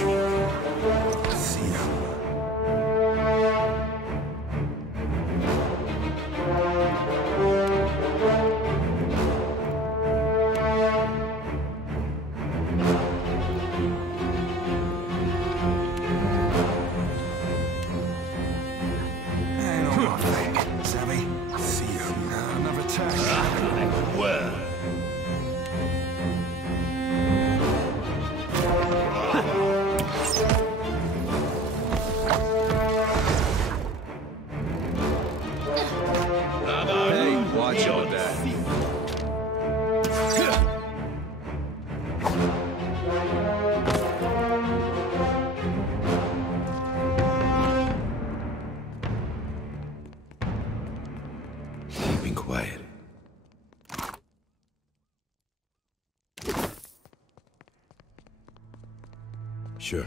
Savvy? See you. Another attack. Hey, watch your dad. Keeping quiet. Sure.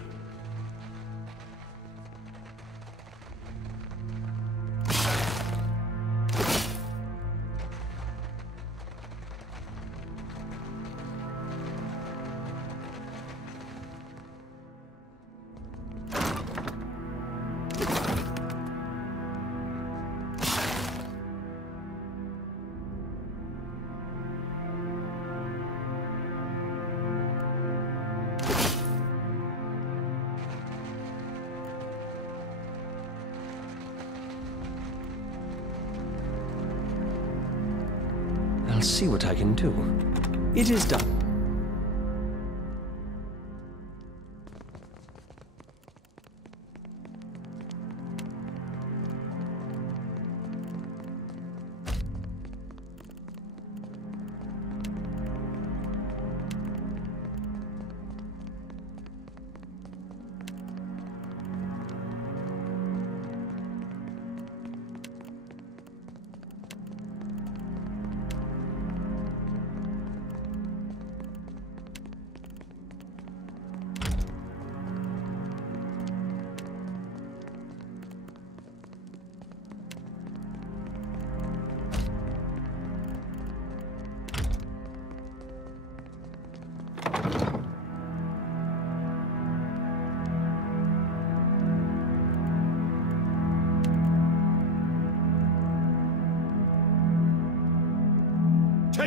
I'll see what I can do. It is done.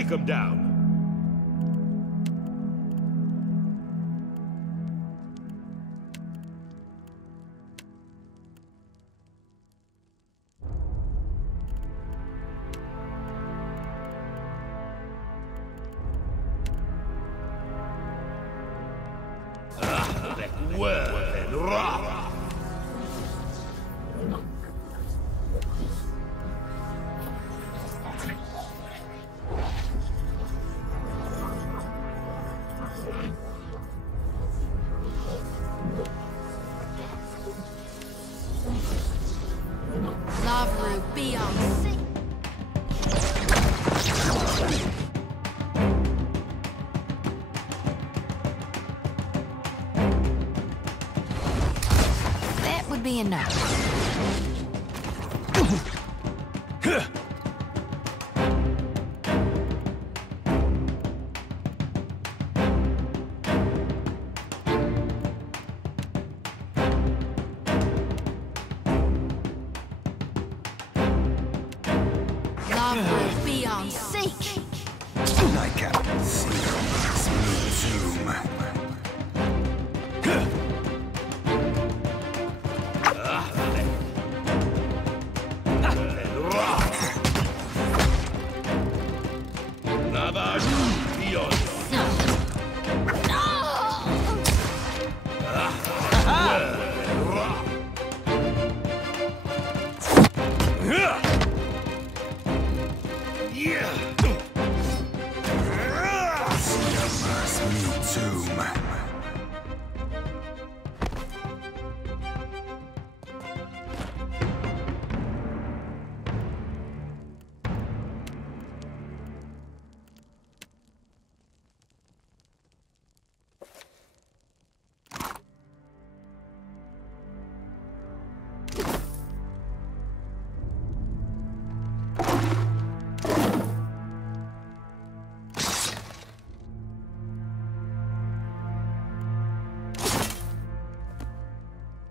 take them down. Lavru, be on sick. That would be enough. Lavru, be on seek. Nightcap. Zoom.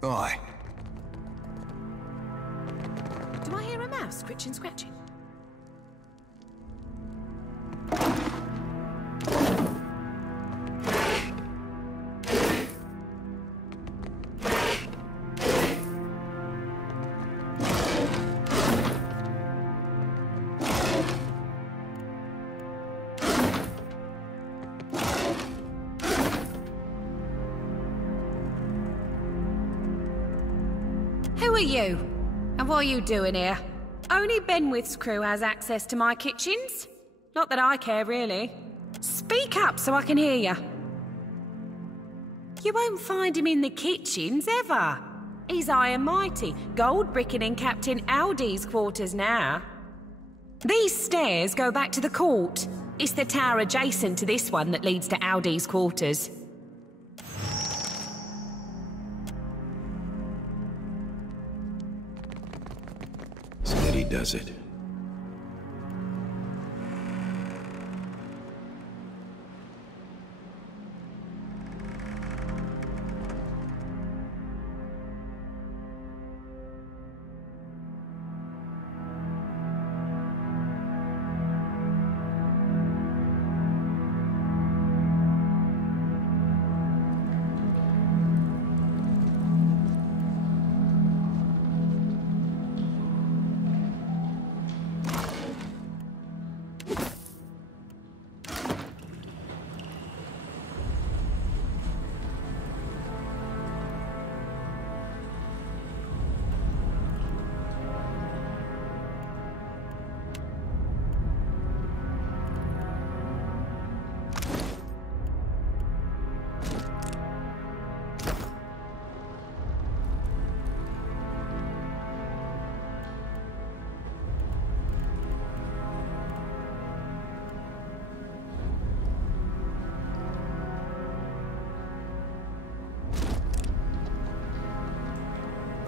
Aye. Do I hear a mouse scritching, scratching? Who are you? And what are you doing here? Only Benwith's crew has access to my kitchens. Not that I care, really. Speak up so I can hear you. You won't find him in the kitchens, ever. He's high and mighty, gold bricking in Captain Aldi's quarters now. These stairs go back to the court. It's the tower adjacent to this one that leads to Aldi's quarters. Steady does it.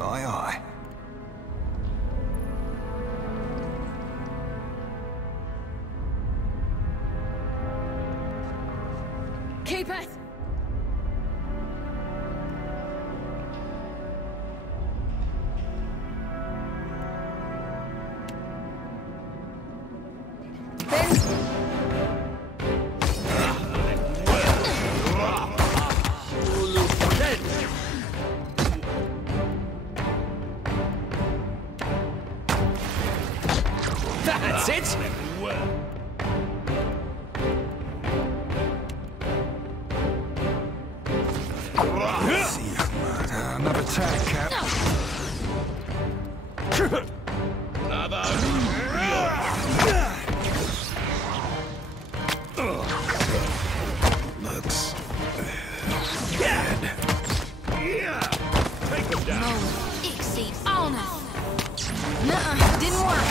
Aye, aye. Keep it! That's it! Another tag, Cap. Looks dead. Take him down. No, Ixie, on Nuh-uh, didn't work.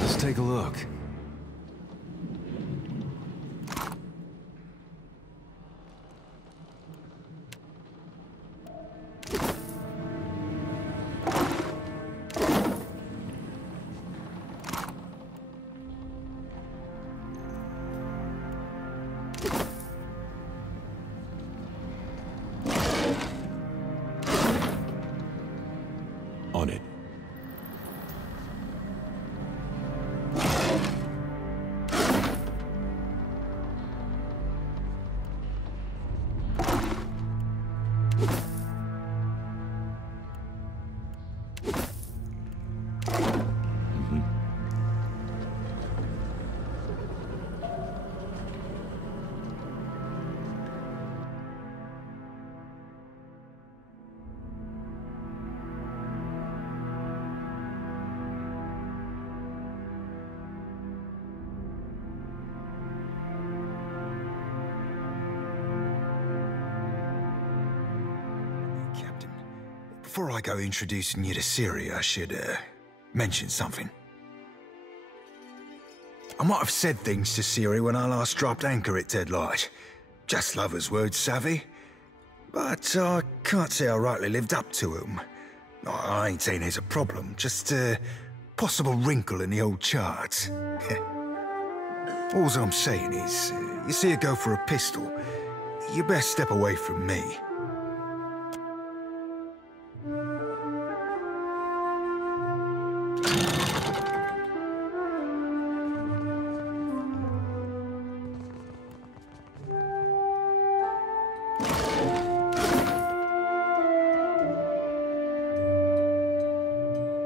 Let's take a look. On it. Before I go introducing you to Ciri, I should, mention something. I might have said things to Ciri when I last dropped anchor at Deadlight. Just lovers' words, savvy. But I can't say I rightly lived up to them. I ain't saying there's a problem, just a possible wrinkle in the old charts. All I'm saying is, you see her go for a pistol, you best step away from me.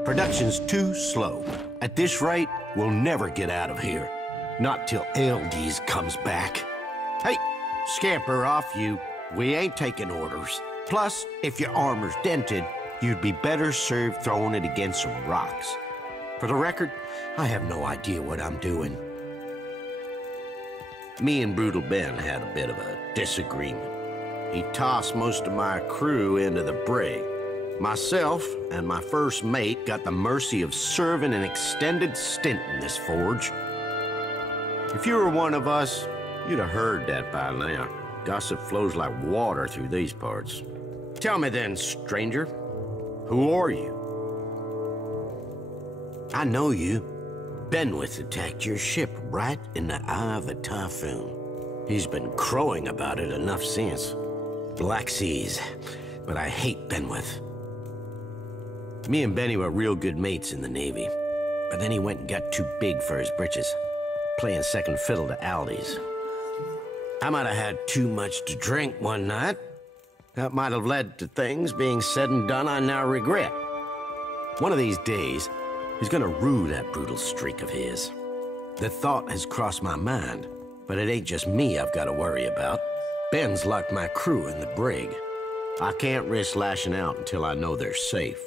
Production's too slow. At this rate, we'll never get out of here. Not till LD's comes back. Hey, scamper off, you. We ain't taking orders. Plus, if your armor's dented, you'd be better served throwing it against some rocks. For the record, I have no idea what I'm doing. Me and Brutal Ben had a bit of a disagreement. He tossed most of my crew into the brig. Myself and my first mate got the mercy of serving an extended stint in this forge. If you were one of us, you'd have heard that by now. Gossip flows like water through these parts. Tell me then, stranger, who are you? I know you. Benwith attacked your ship right in the eye of a typhoon. He's been crowing about it enough since. Black Seas, but I hate Benwith. Me and Benny were real good mates in the Navy, but then he went and got too big for his britches, playing second fiddle to Aldi's. I might have had too much to drink one night. That might have led to things being said and done I now regret. One of these days, he's gonna rue that brutal streak of his. The thought has crossed my mind, but it ain't just me I've got to worry about. Ben's locked my crew in the brig. I can't risk lashing out until I know they're safe.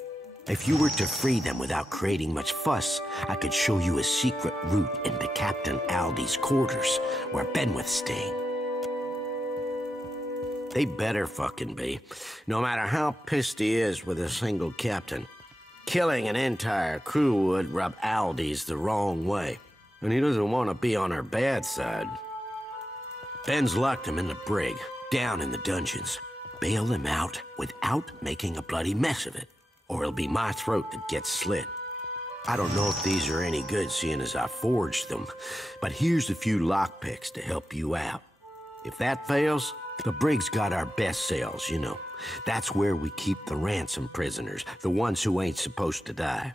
If you were to free them without creating much fuss, I could show you a secret route into Captain Aldi's quarters, where Benwith's staying. They better fucking be, no matter how pissed he is with a single captain. Killing an entire crew would rub Aldi's the wrong way, and he doesn't want to be on our bad side. Ben's locked him in the brig, down in the dungeons. Bail him out without making a bloody mess of it, or it'll be my throat that gets slit. I don't know if these are any good, seeing as I forged them, but here's a few lockpicks to help you out. If that fails, the brig's got our best cells, you know. That's where we keep the ransom prisoners, the ones who ain't supposed to die.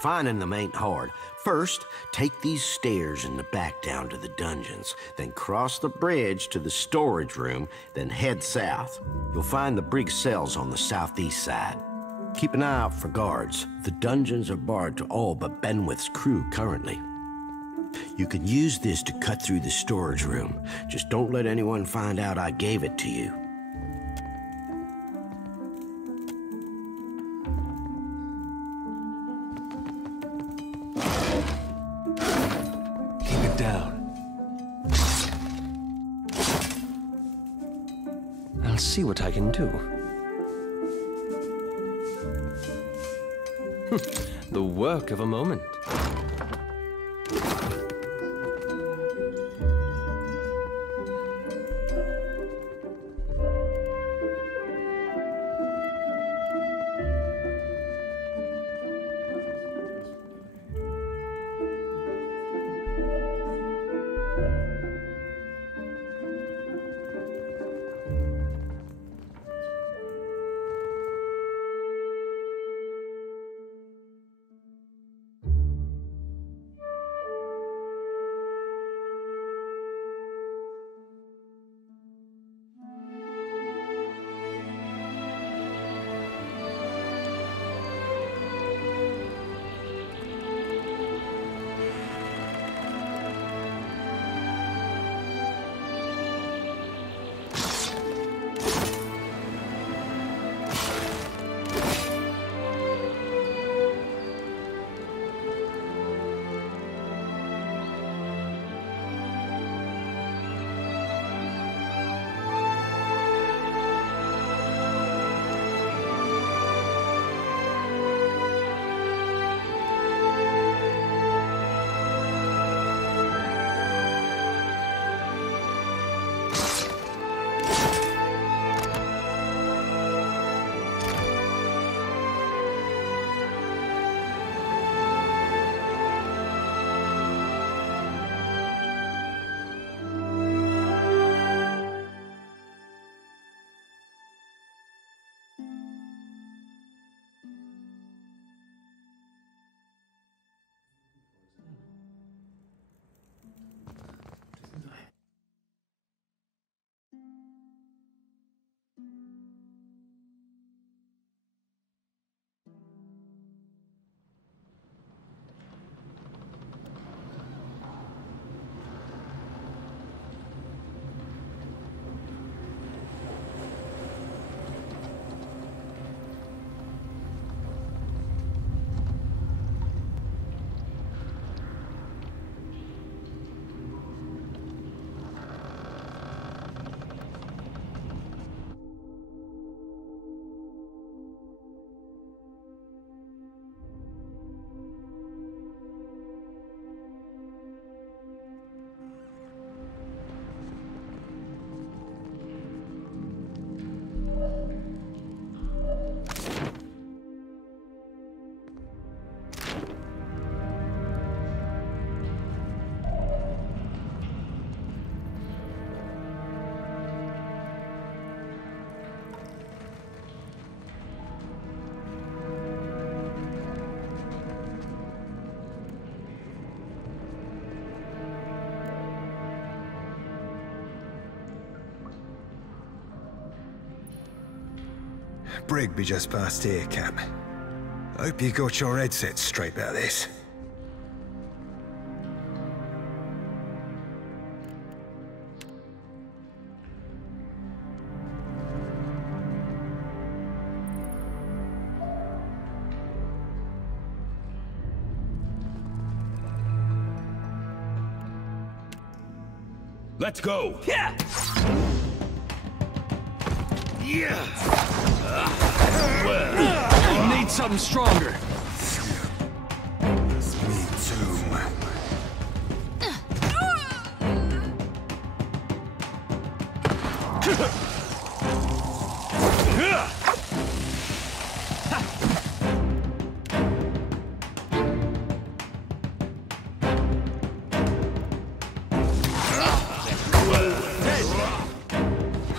Finding them ain't hard. First, take these stairs in the back down to the dungeons, then cross the bridge to the storage room, then head south. You'll find the brig cells on the southeast side. Keep an eye out for guards. The dungeons are barred to all but Benwith's crew currently. You can use this to cut through the storage room. Just don't let anyone find out I gave it to you. Keep it down. I'll see what I can do. The work of a moment. Brig be just past here, Cap. Hope you got your headset straight about this. Let's go! Yeah! I need something stronger. Me too.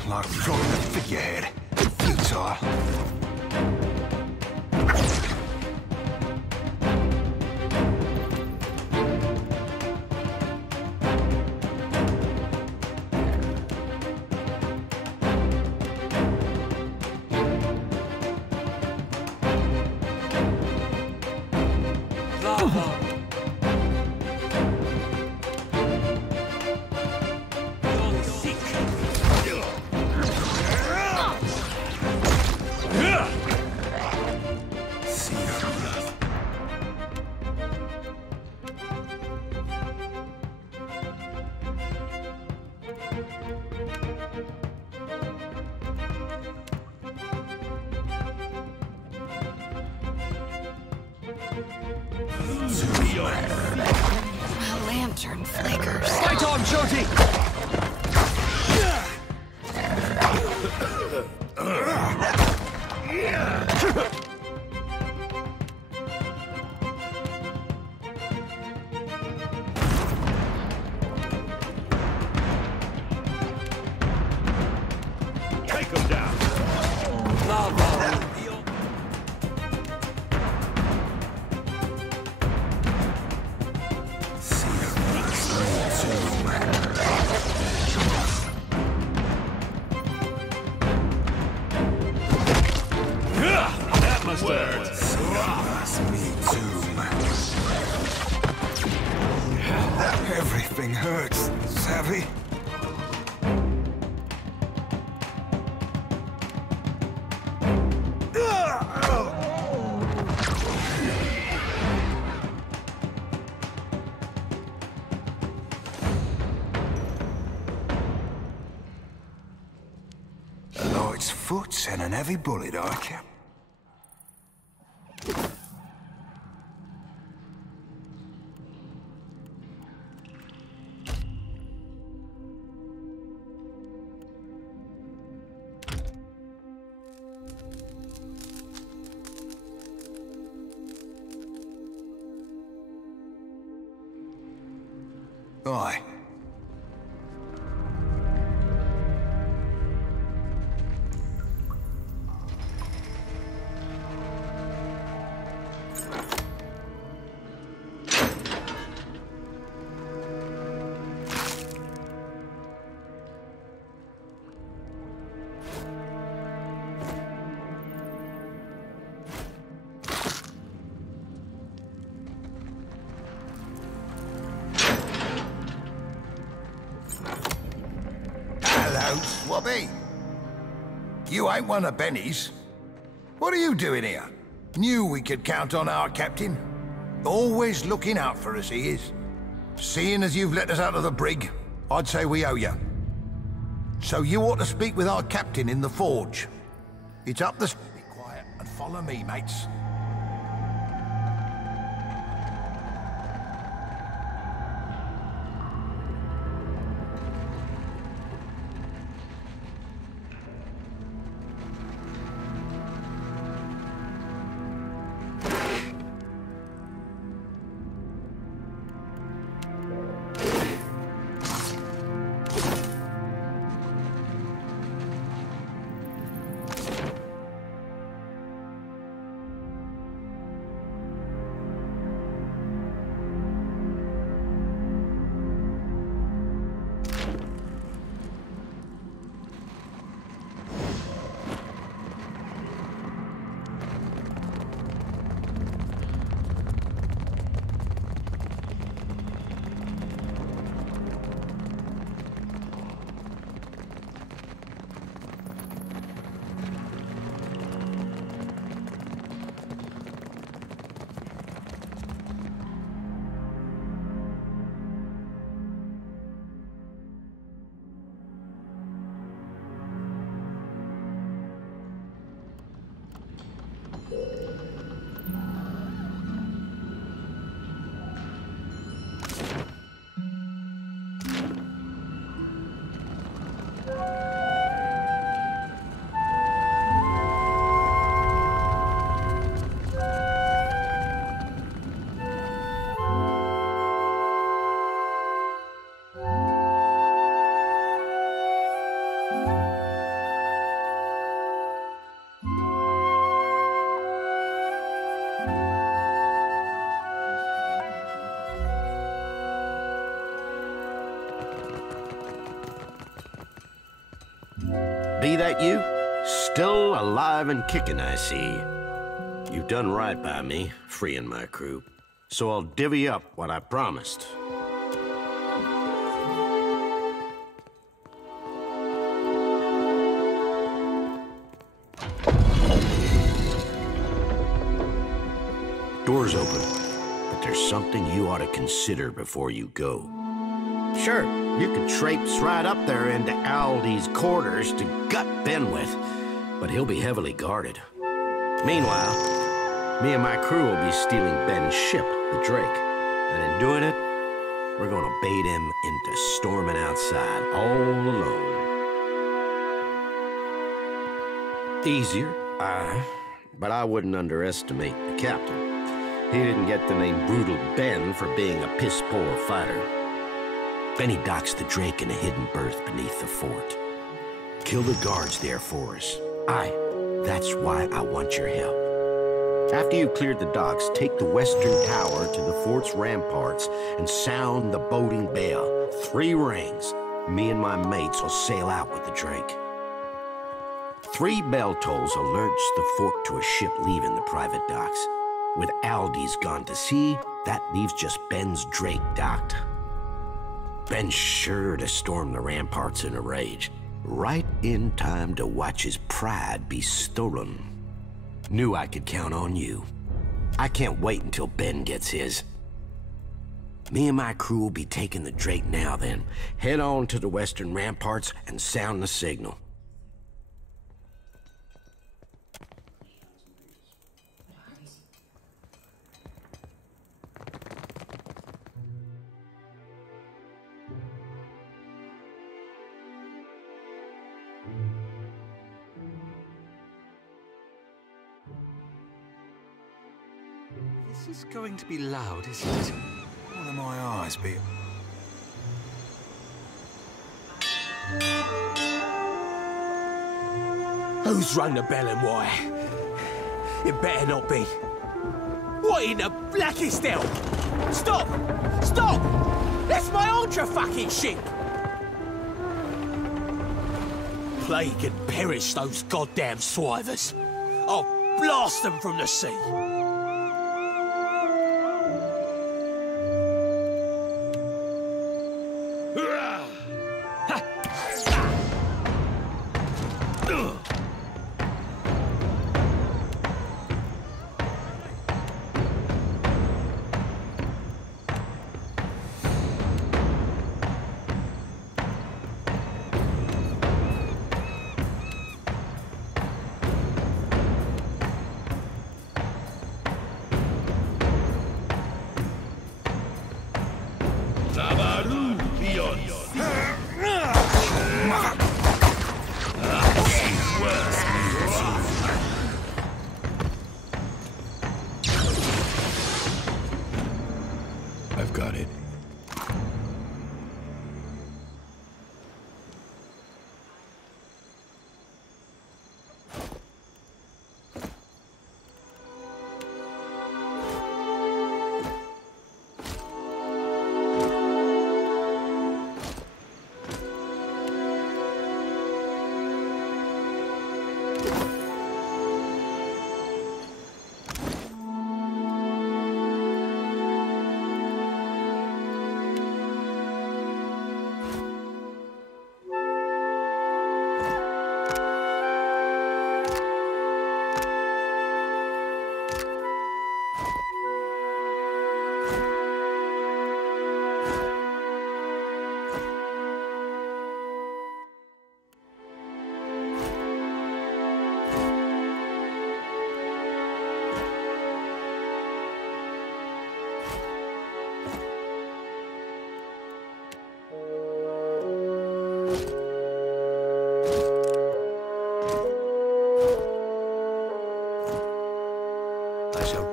Like throwing a figurehead. Futile. My lantern flickers. Fight on, Shorty! Take him down. That must hurt. Me too. Everything hurts, savvy? A knight's foot and an heavy bullet, I can. Aye. Swabby. You ain't one of Benny's. What are you doing here? Knew we could count on our captain. Always looking out for us, he is. Seeing as you've let us out of the brig, I'd say we owe you. So you ought to speak with our captain in the forge. It's up the... Be quiet and follow me, mates. Be that you? Still alive and kicking, I see. You've done right by me, freeing my crew. So I'll divvy up what I promised. Door's open, but there's something you ought to consider before you go. Sure, you could traipse right up there into Aldi's quarters to gut Ben with, but he'll be heavily guarded. Meanwhile, Me and my crew will be stealing Ben's ship, the Drake. And in doing it, we're gonna bait him into storming outside all alone. Easier, aye, but I wouldn't underestimate the captain. He didn't get the name Brutal Ben for being a piss-poor fighter. Benny docks the Drake in a hidden berth beneath the fort. Kill the guards there for us. Aye, that's why I want your help. After you've cleared the docks, take the western tower to the fort's ramparts and sound the boating bell. 3 rings. Me and my mates will sail out with the Drake. 3 bell tolls alerts the fort to a ship leaving the private docks. With Aldi's gone to sea, that leaves just Ben's Drake docked. Ben's sure to storm the ramparts in a rage, right in time to watch his pride be stolen. Knew I could count on you. I can't wait until Ben gets his. Me and my crew will be taking the Drake now then. Head on to the western ramparts and sound the signal. This is going to be loud, isn't it? What are my eyes, Bill? Who's rung the bell and why? It better not be. What in the blackest hell? Stop! Stop! That's my ultra-fucking ship! Plague and perish those goddamn swivers. I'll blast them from the sea. I've got it.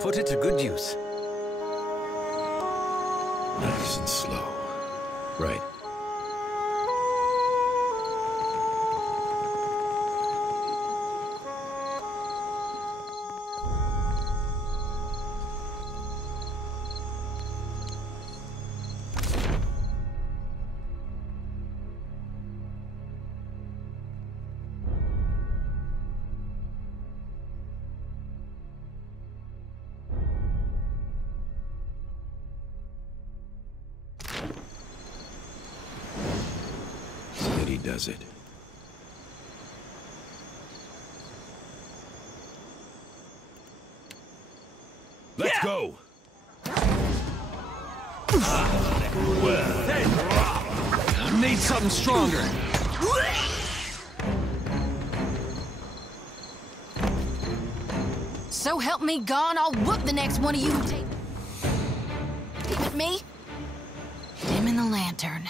Put it to good use. Nice and slow. Right. Does it. Let's go. Need something stronger. So help me God, I'll whoop the next one of you who take at me. Him in the lantern.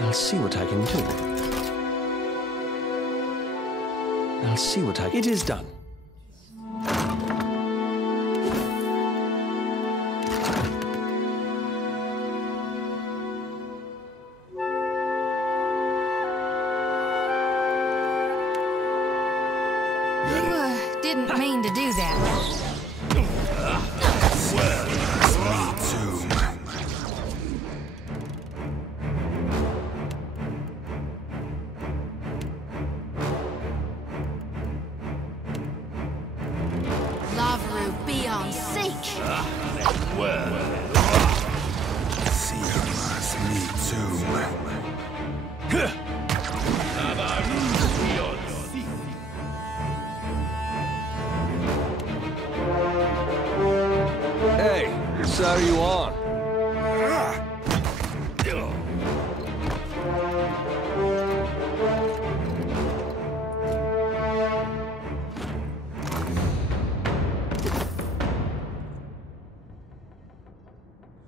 I'll see what I can do. I'll see what I... It is done. You, didn't mean to do that. Hey, whose side are you on?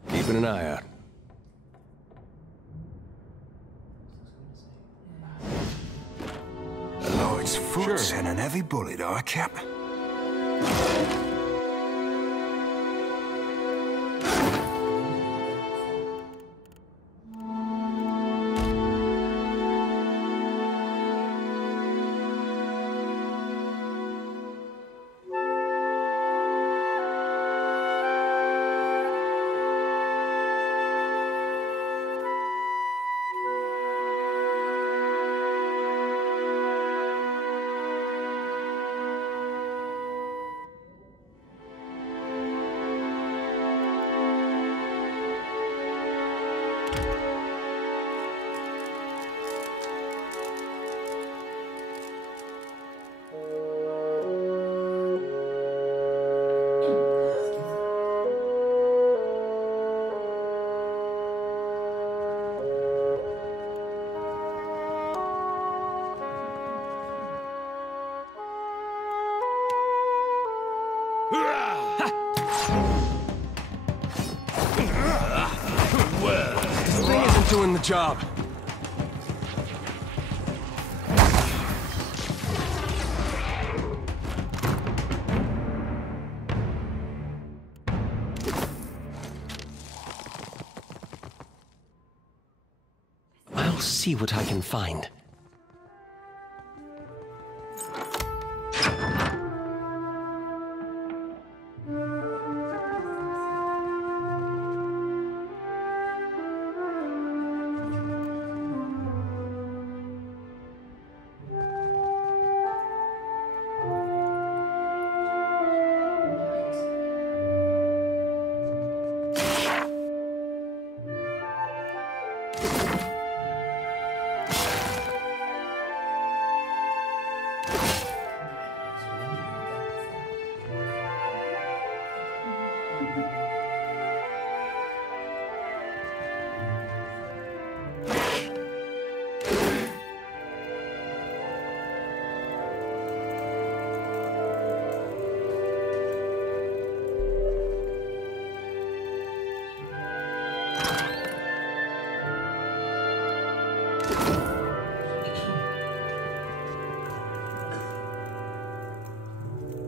Keeping an eye out. A Lloyd's foot and an heavy bullet, Cap. This thing isn't doing the job. I'll see what I can find.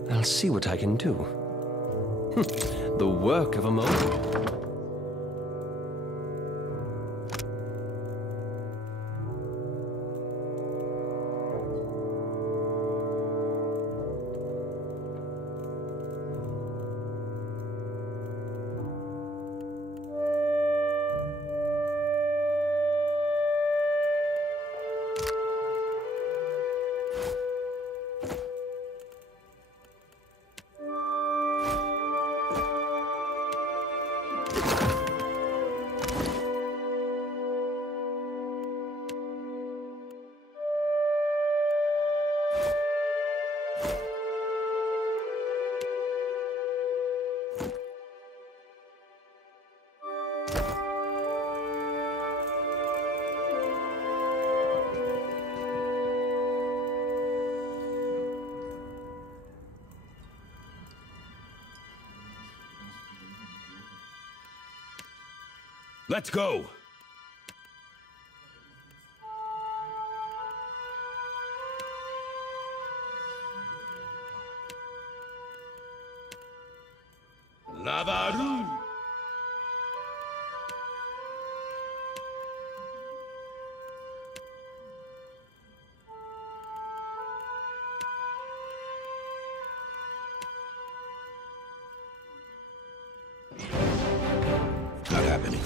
I'll see what I can do. The work of a moment. Let's go! Lavaru! Not happening.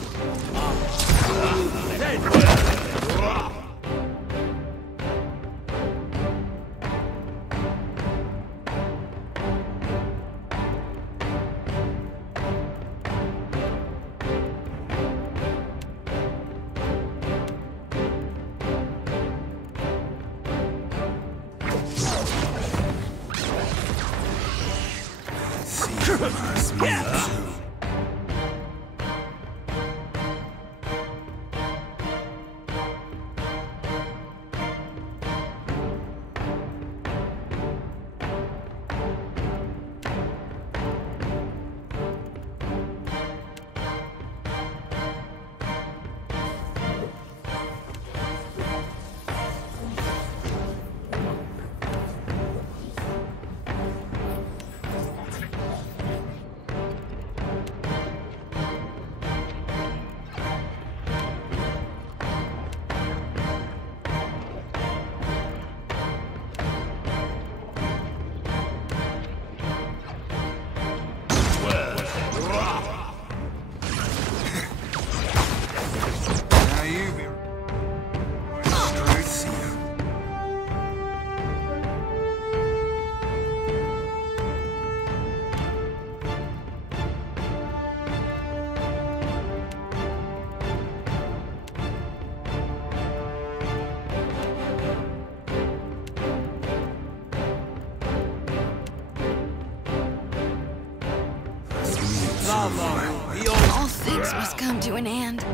All things must come to an end.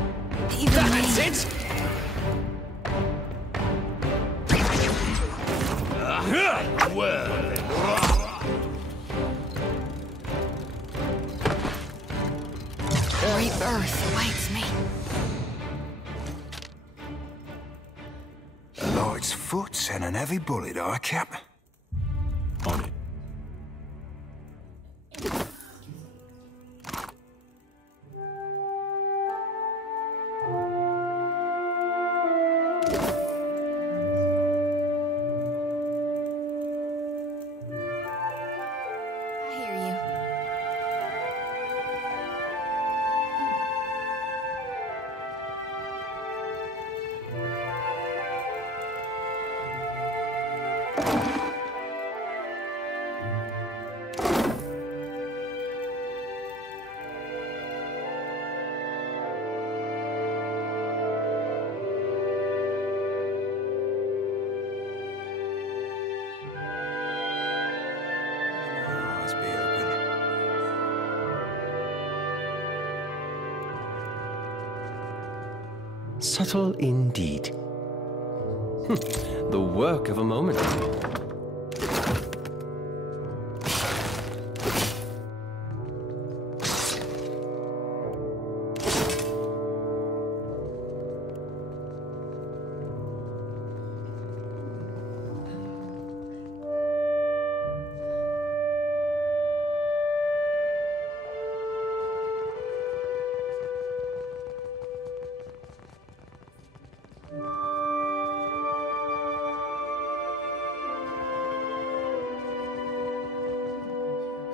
Even me. That's it! Rebirth awaits me. A light's foot and an heavy bullet, I cap. On it. Subtle indeed. The work of a moment.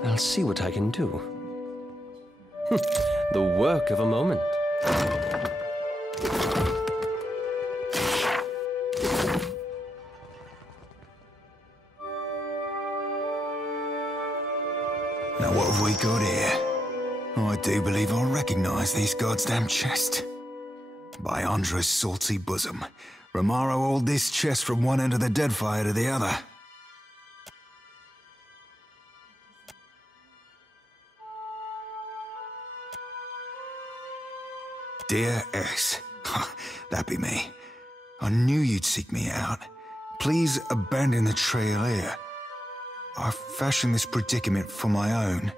I'll see what I can do. The work of a moment. Now what have we got here? I do believe I recognize these goddamn chests. By Andra's salty bosom, Romaro hauled this chest from one end of the Deadfire to the other. Dear S, that be me. I knew you'd seek me out. Please abandon the trail here. I fashioned this predicament for my own,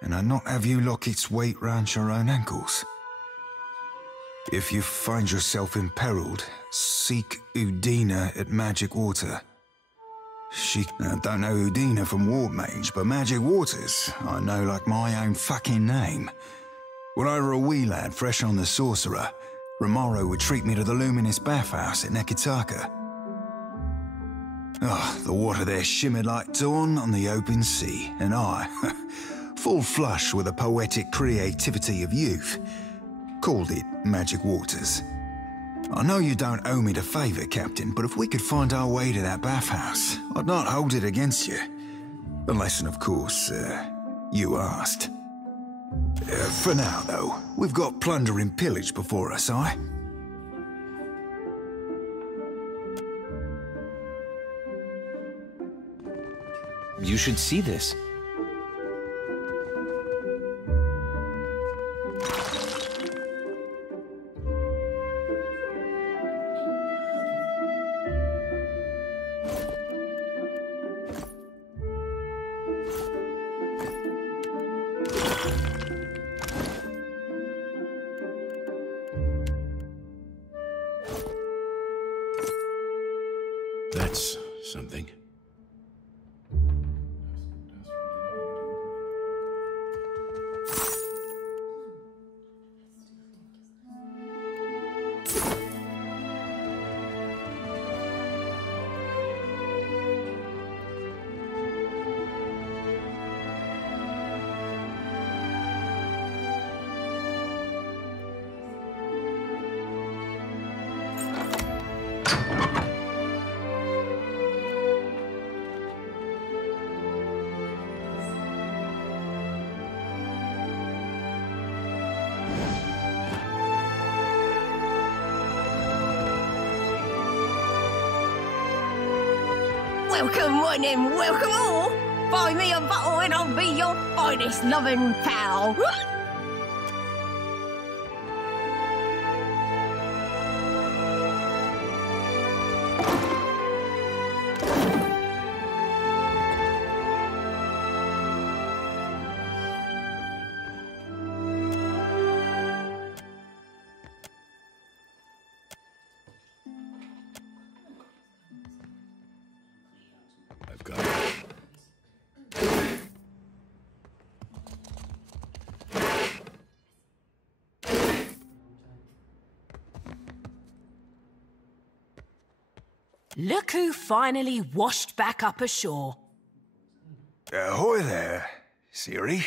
and I not have you lock its weight round your own ankles. If you find yourself imperiled, seek Udina at Magic Water. I don't know Udina from Wart Mage, but Magic Waters I know like my own fucking name. When I were a wee lad fresh on the Sorcerer, Romaro would treat me to the luminous bathhouse at Nekitaka. Oh, the water there shimmered like dawn on the open sea, and I, full flush with the poetic creativity of youth, called it Magic Waters. I know you don't owe me the favour, Captain, but if we could find our way to that bathhouse, I'd not hold it against you. Unless, of course, you asked. For now, though, we've got plunder and pillage before us, aye? You should see this. That's something. Welcome one and welcome all! Buy me a bottle and I'll be your finest loving pal! Look who finally washed back up ashore. Ahoy there, Siri.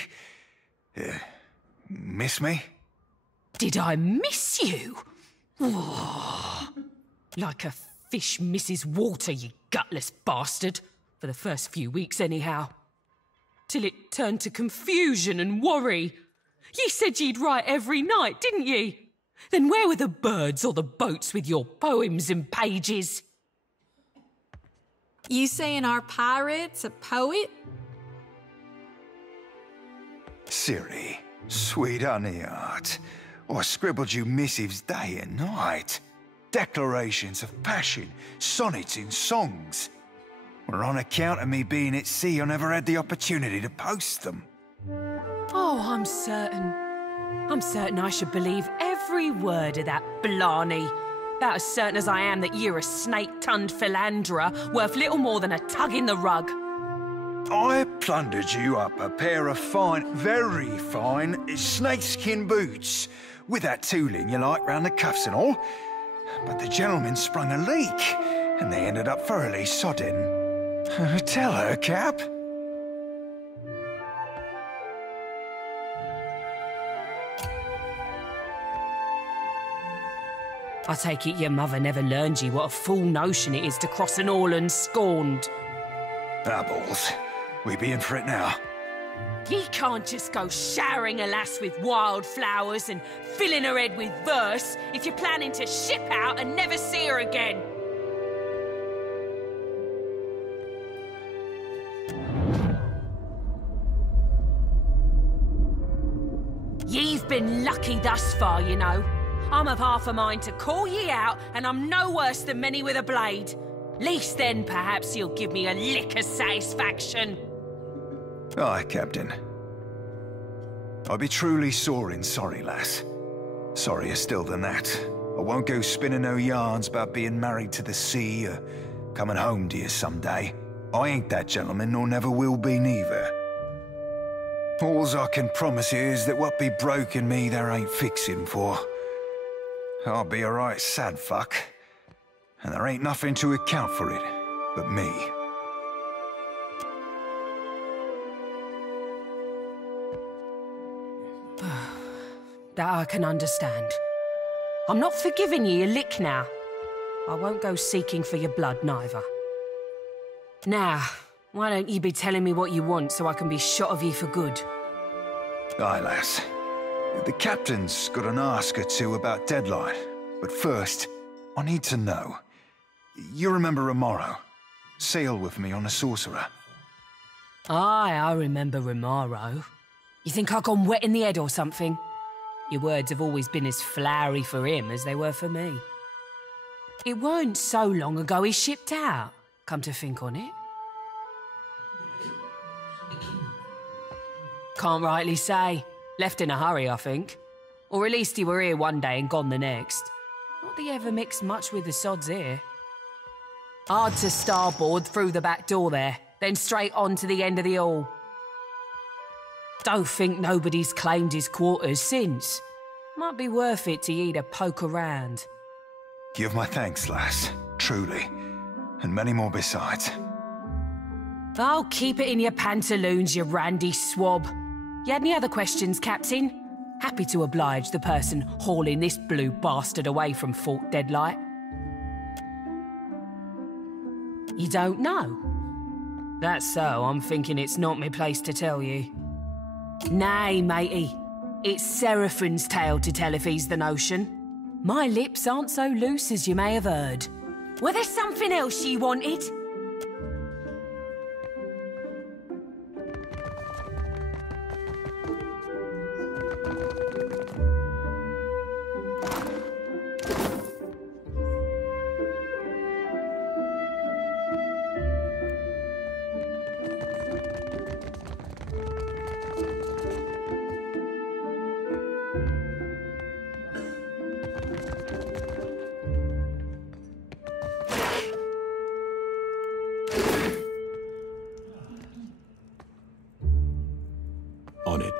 Miss me? Did I miss you? Like a fish misses water, you gutless bastard. For the first few weeks, anyhow. Till it turned to confusion and worry. Ye said ye'd write every night, didn't ye? Then where were the birds or the boats with your poems and pages? You saying our pirate's a poet? Siri, sweet honey heart. I scribbled you missives day and night. Declarations of passion, sonnets in songs. Well, on account of me being at sea, I never had the opportunity to post them. Oh, I'm certain I should believe every word of that blarney. About as certain as I am that you're a snake-tongued philanderer worth little more than a tug in the rug. I plundered you up a pair of fine, very fine, snakeskin boots, with that tooling you like round the cuffs and all. But the gentleman sprung a leak, and they ended up thoroughly sodden. Tell her, Cap. I take it your mother never learned you what a fool notion it is to cross an all unscorned. Balls. We be in for it now. Ye can't just go showering a lass with wildflowers and filling her head with verse if you're planning to ship out and never see her again. Ye've been lucky thus far, you know. I'm of half a mind to call ye out, and I'm no worse than many with a blade. Least then, perhaps you'll give me a lick of satisfaction. Aye, Captain. I be truly sore and sorry, lass. Sorrier still than that. I won't go spinning no yarns about being married to the sea or coming home to you someday. I ain't that gentleman, nor never will be neither. Alls I can promise you is that what be broken me there ain't fixing for. I'll be a right sad fuck, and there ain't nothing to account for it but me. That I can understand. I'm not forgiving you a lick now. I won't go seeking for your blood, neither. Now, why don't you be telling me what you want so I can be shot of you for good? Aye, lass. The captain's got an ask or two about Deadline. But first, I need to know. You remember Romaro? Sailed with me on a sorcerer. Aye, I remember Romaro. You think I've gone wet in the head or something? Your words have always been as flowery for him as they were for me. It weren't so long ago he shipped out, come to think on it. Can't rightly say. Left in a hurry, I think. Or at least he were here one day and gone the next. Not that he ever mixed much with the sods here. Hard to starboard through the back door there, then straight on to the end of the hall. Don't think nobody's claimed his quarters since. Might be worth it to ye to poke around. Give my thanks, lass. Truly. And many more besides. Oh, keep it in your pantaloons, you randy swab. You had any other questions, Captain? Happy to oblige the person hauling this blue bastard away from Fort Deadlight. You don't know? That's so, I'm thinking it's not my place to tell you. Nay, matey. It's Seraphine's tale to tell if he's the notion. My lips aren't so loose as you may have heard. Were there something else ye wanted? On it.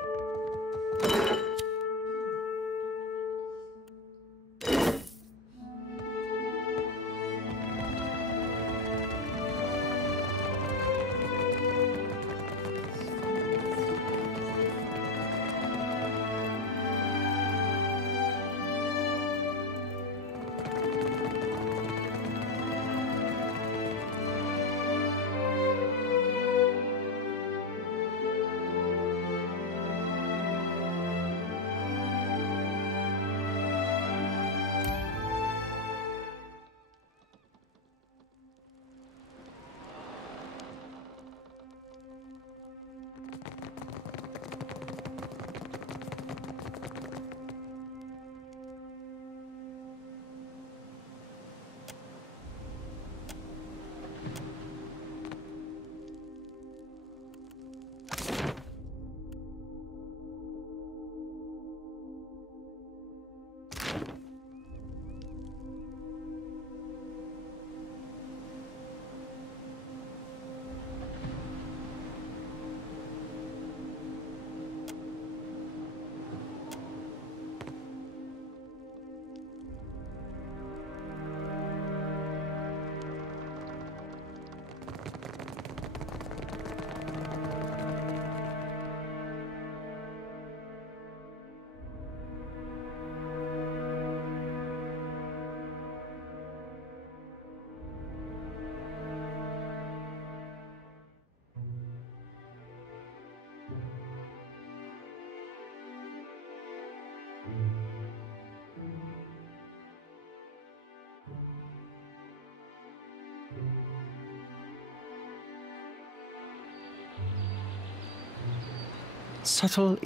Subtle,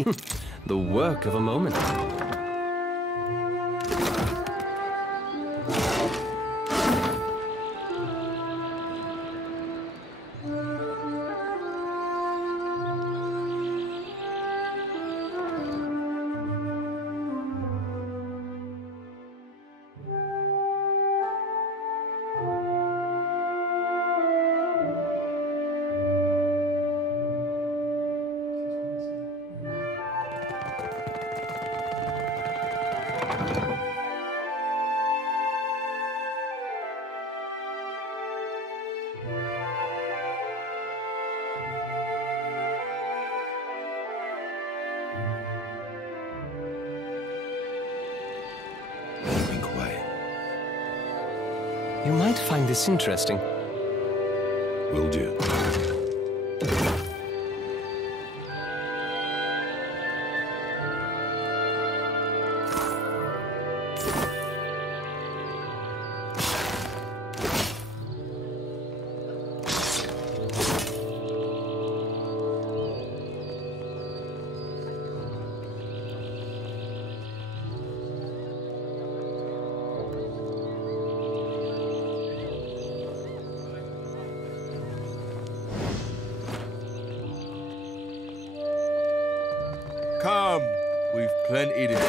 the work of a moment. You might find this interesting. Will do. Come, we've plenty to do.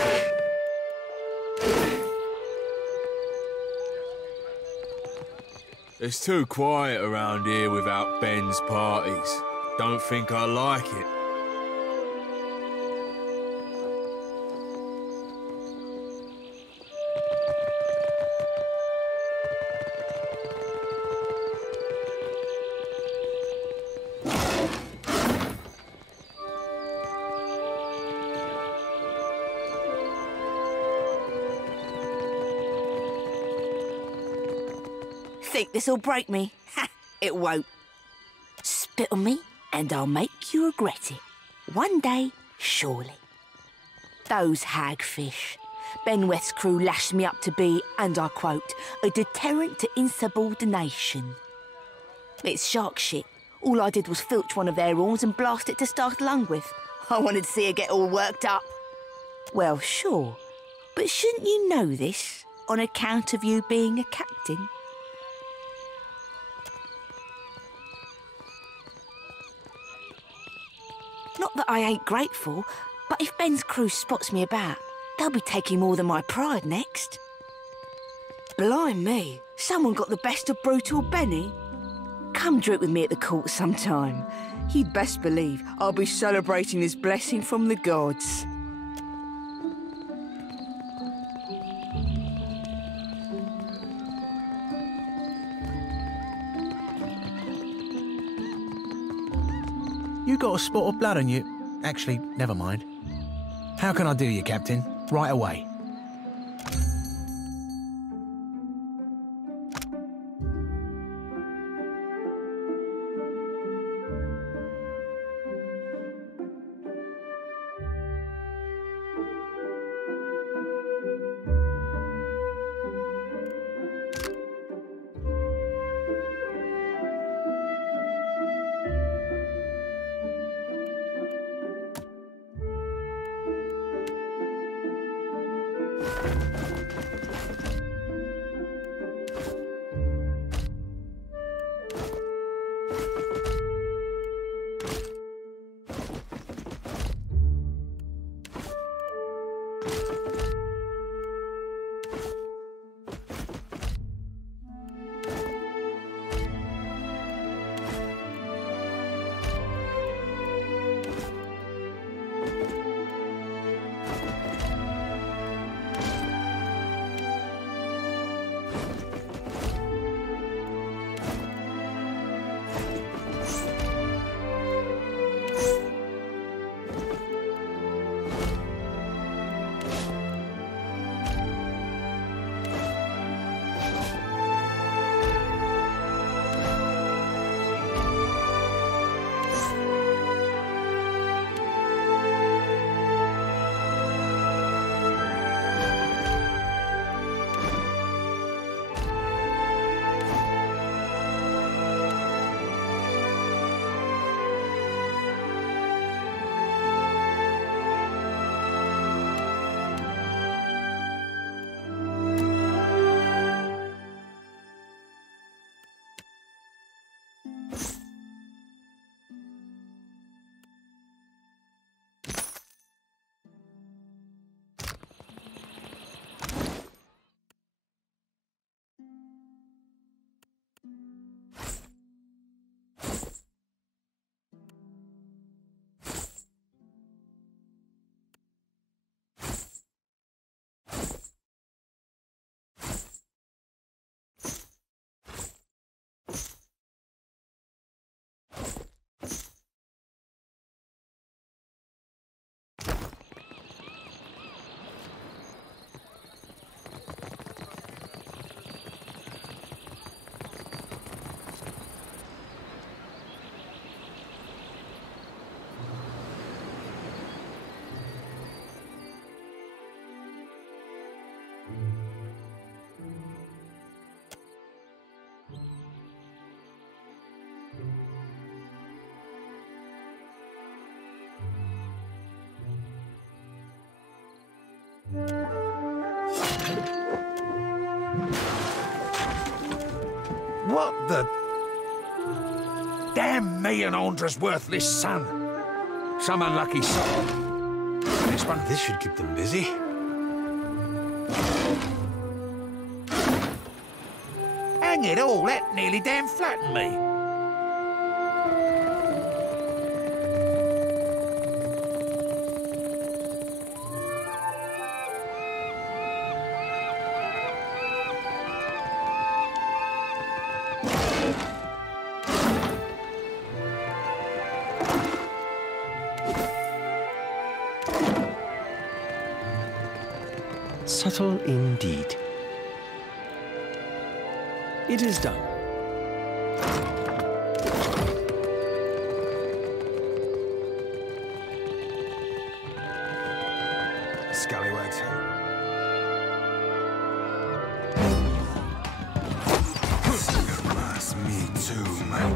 It's too quiet around here without Ben's parties. Don't think I like it. Think this'll break me? Ha! It won't. Spit on me, and I'll make you regret it. One day, surely. Those hagfish. Benweth's crew lashed me up to be, and I quote, a deterrent to insubordination. It's shark shit. All I did was filch one of their horns and blast it to start lung with. I wanted to see her get all worked up. Well, sure. But shouldn't you know this, on account of you being a captain? Not that I ain't grateful, but if Ben's crew spots me about, they'll be taking more than my pride next. Blimey, someone got the best of brutal Benny. Come drink with me at the court sometime. You'd best believe I'll be celebrating this blessing from the gods. You got a spot of blood on you. Actually, never mind. How can I do you, Captain? Right away. What the... Damn me and Andra's worthless son. Some unlucky soul. This one... This should keep them busy. Hang it all, that nearly damn flattened me. Subtle indeed. It is done. Scallywags home. Mass me too, man.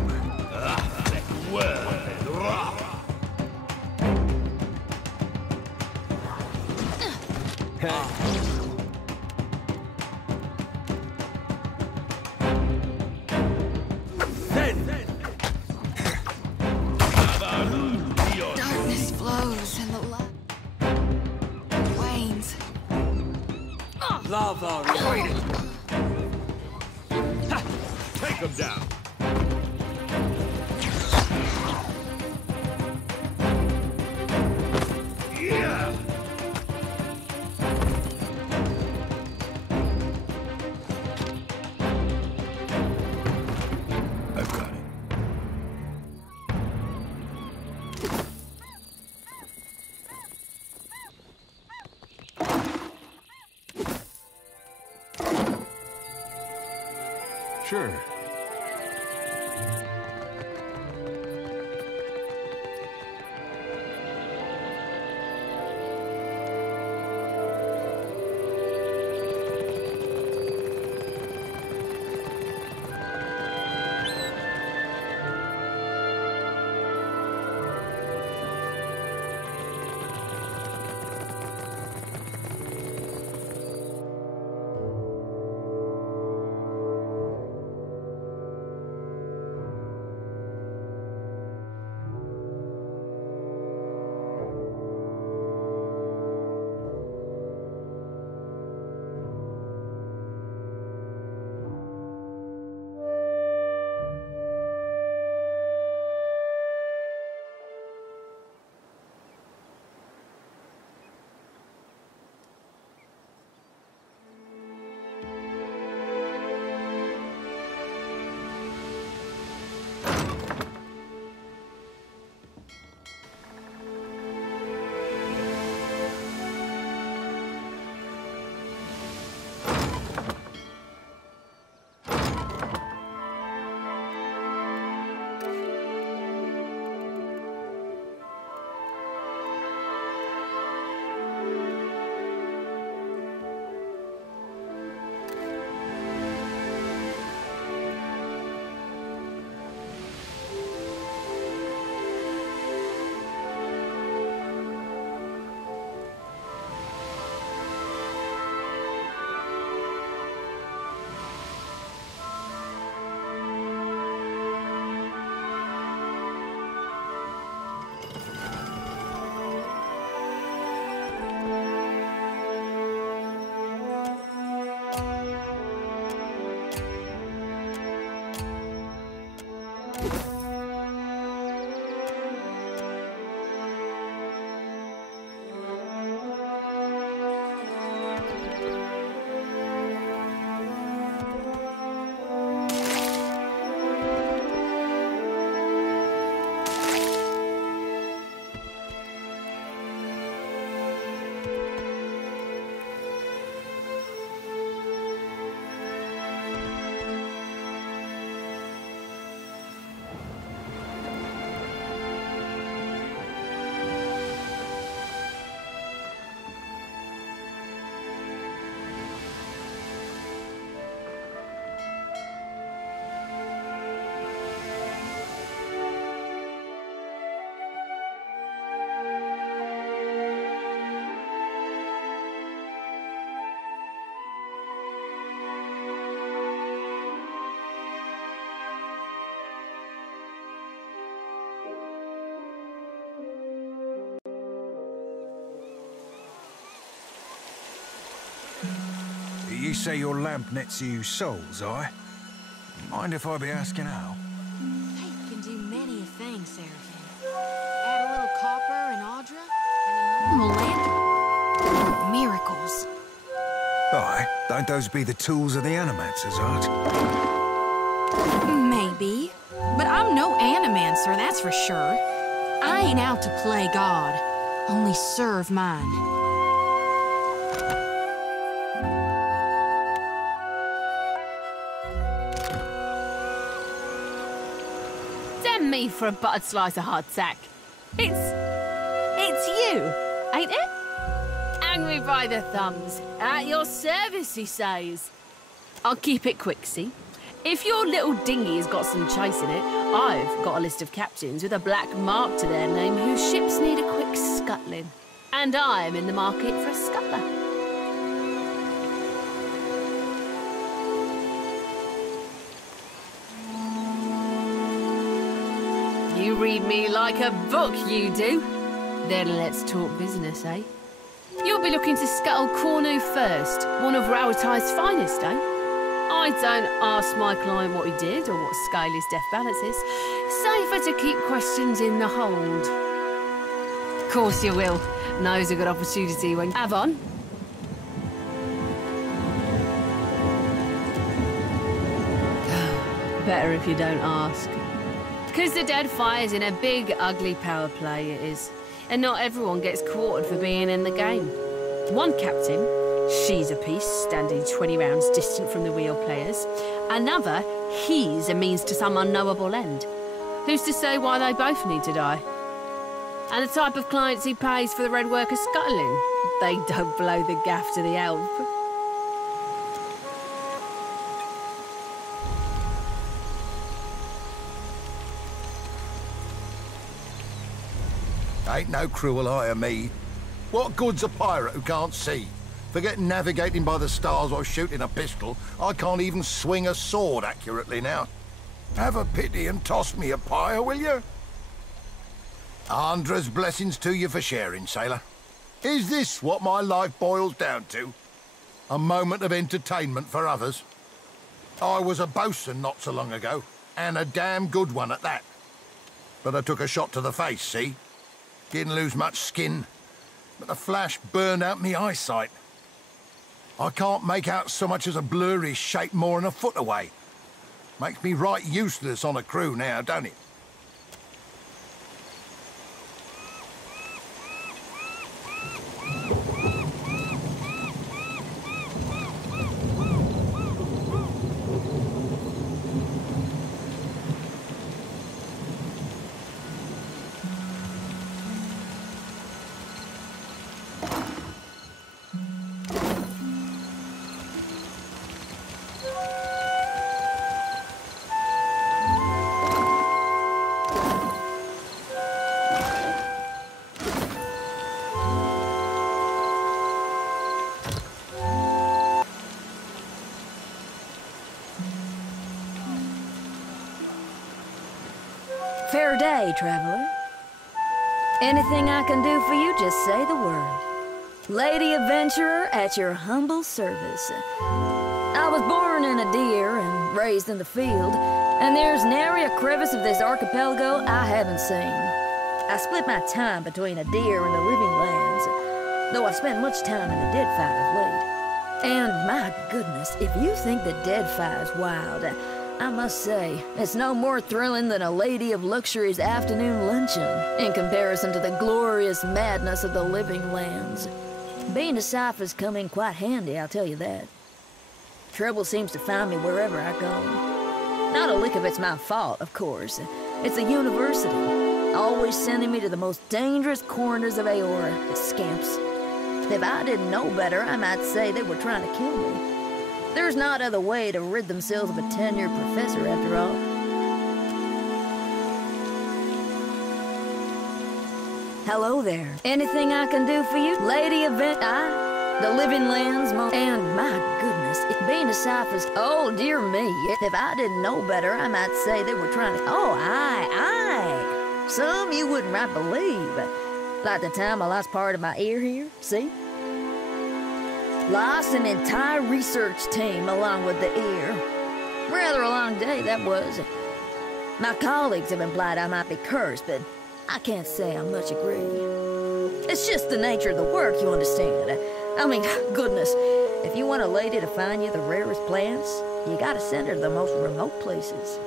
Darkness flows and the light wanes. Lava raining. Take them down. Yeah. I've got it. Sure. say your lamp nets you souls, I? Mind if I be asking how? Faith can do many a thing, Seraphim. Add a little copper and Audra, and a normal lamp. Miracles. Aye, don't those be the tools of the Animancer's art? Maybe. But I'm no Animancer, that's for sure. I ain't out to play God, only serve mine. Damn me for a buttered slice of hardtack. It's you, ain't it? Hang me by the thumbs. At your service, he says. I'll keep it quick, see? If your little dinghy has got some chase in it, I've got a list of captains with a black mark to their name whose ships need a quick scuttling. And I'm in the market for a scuttler. You read me like a book, you do. Then let's talk business, eh? You'll be looking to scuttle Cornu first, one of Rowatai's finest, eh? I don't ask my client what he did or what scale his death balance is. Safer to keep questions in the hold. Of course you will. Now's a good opportunity when... Have on. Better if you don't ask. Because the Deadfire's in a big, ugly power play, it is. And not everyone gets quartered for being in the game. One captain, she's a piece, standing 20 rounds distant from the real players. Another, he's a means to some unknowable end. Who's to say why they both need to die? And the type of clients he pays for the red worker scuttling. They don't blow the gaff to the elf. Ain't no cruel eye of me. What good's a pirate who can't see? Forget navigating by the stars or shooting a pistol. I can't even swing a sword accurately now. Have a pity and toss me a pyre, will you? Andra's blessings to you for sharing, sailor. Is this what my life boils down to? A moment of entertainment for others? I was a bosun not so long ago, and a damn good one at that. But I took a shot to the face, see? Didn't lose much skin, but the flash burned out me eyesight. I can't make out so much as a blurry shape more than a foot away. Makes me right useless on a crew now, don't it? Fair day, traveler. Anything I can do for you, just say the word. Lady Adventurer at your humble service. I was born in a deer and raised in the field, and there's nary a crevice of this archipelago I haven't seen. I split my time between a deer and the living lands, though I've spent much time in the Deadfire of late. And my goodness, if you think the Deadfire's wild, I must say, it's no more thrilling than a Lady of Luxury's afternoon luncheon in comparison to the glorious madness of the living lands. Being a cipher's come in quite handy, I'll tell you that. Trouble seems to find me wherever I go. Not a lick of it's my fault, of course. It's the university, always sending me to the most dangerous corners of Aora, the scamps. If I didn't know better, I might say they were trying to kill me. There's not other way to rid themselves of a tenured professor, after all. Hello there. Anything I can do for you? Lady Event, the living lands, and my goodness, being a cipher's... Oh, dear me. If I didn't know better, I might say they were trying to... Oh, aye. Some you wouldn't right believe. Like the time I lost part of my ear here, see? Lost an entire research team along with the ear. Rather a long day, that was. My colleagues have implied I might be cursed, but I can't say I much agree. It's just the nature of the work, you understand. I mean, goodness, if you want a lady to find you the rarest plants, you gotta send her to the most remote places.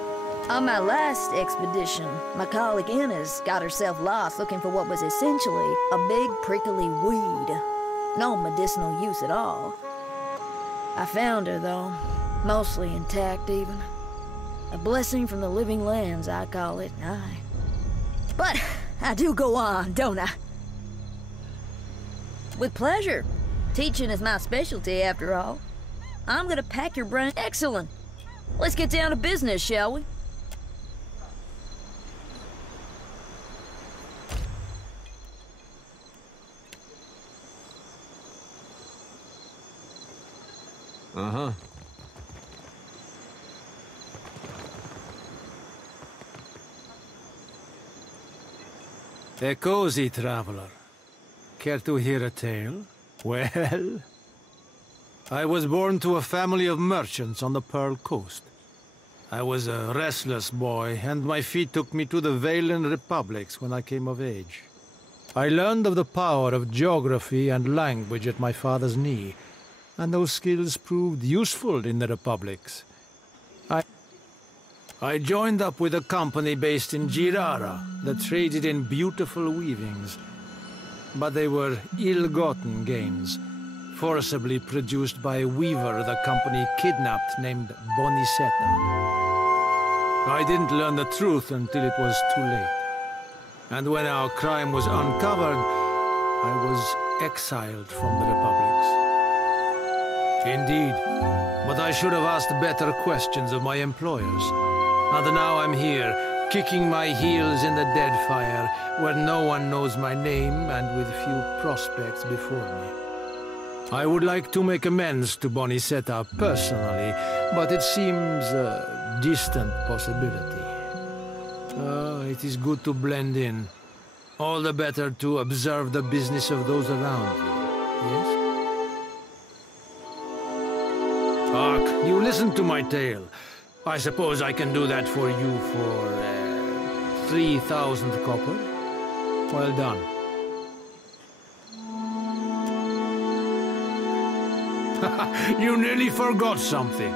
On my last expedition, my colleague Inez got herself lost looking for what was essentially a big prickly weed. No medicinal use at all. I found her, though, mostly intact even. A blessing from the living lands, I call it, aye. But I do go on, don't I? With pleasure. Teaching is my specialty, after all. I'm gonna pack your brain. Excellent. Let's get down to business, shall we? Uh-huh. A cozy traveler. Care to hear a tale? Well, I was born to a family of merchants on the Pearl Coast. I was a restless boy, and my feet took me to the Valen Republics when I came of age. I learned of the power of geography and language at my father's knee, and those skills proved useful in the Republics. I joined up with a company based in Girara that traded in beautiful weavings. But they were ill-gotten gains, forcibly produced by a weaver the company kidnapped named Bonicetta. I didn't learn the truth until it was too late. And when our crime was uncovered, I was exiled from the Republics. Indeed, but I should have asked better questions of my employers. And now I'm here, kicking my heels in the Deadfire, where no one knows my name and with few prospects before me. I would like to make amends to Bonicetta personally, but it seems a distant possibility. It is good to blend in. All the better to observe the business of those around you, yes? Hark, you listen to my tale. I suppose I can do that for you for 3,000 copper. Well done. You nearly forgot something.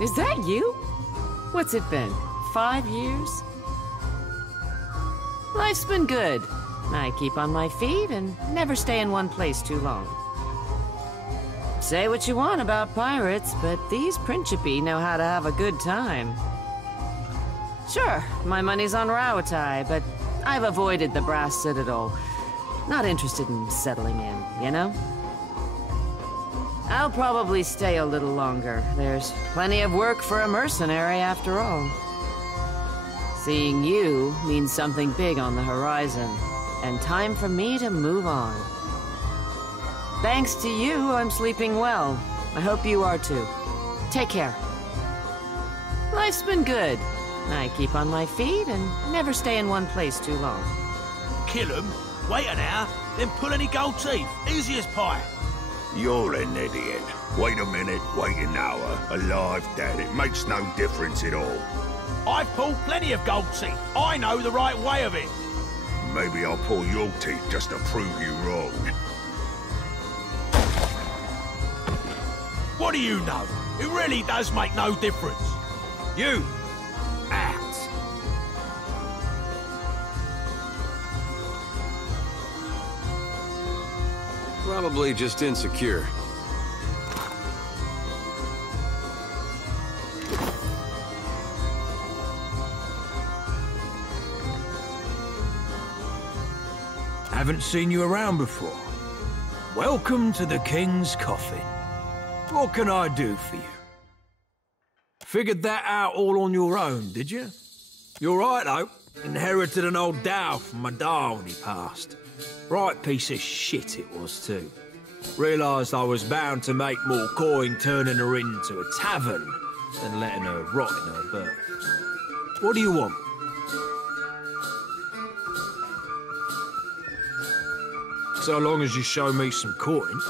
Is that you? What's it been? 5 years? Life's been good. I keep on my feet and never stay in one place too long. Say what you want about pirates, but these Principi know how to have a good time. Sure, my money's on Rauatai, but I've avoided the Brass Citadel. Not interested in settling in, you know? I'll probably stay a little longer. There's plenty of work for a mercenary after all. Seeing you means something big on the horizon, and time for me to move on. Thanks to you, I'm sleeping well. I hope you are too. Take care. Life's been good. I keep on my feet and never stay in one place too long. Kill him? Wait an hour, then pull any gold teeth. Easy as pie. You're an idiot. Wait a minute, wait an hour. Alive, dead, it makes no difference at all. I've pulled plenty of gold teeth. I know the right way of it. Maybe I'll pull your teeth just to prove you wrong. What do you know? It really does make no difference. You, out. Probably just insecure. Haven't seen you around before. Welcome to the King's Coffin. What can I do for you? Figured that out all on your own, did you? You're right, though. Inherited an old dhow from my da when he passed. Right piece of shit it was, too. Realised I was bound to make more coin turning her into a tavern than letting her rot in her berth. What do you want? So long as you show me some coin.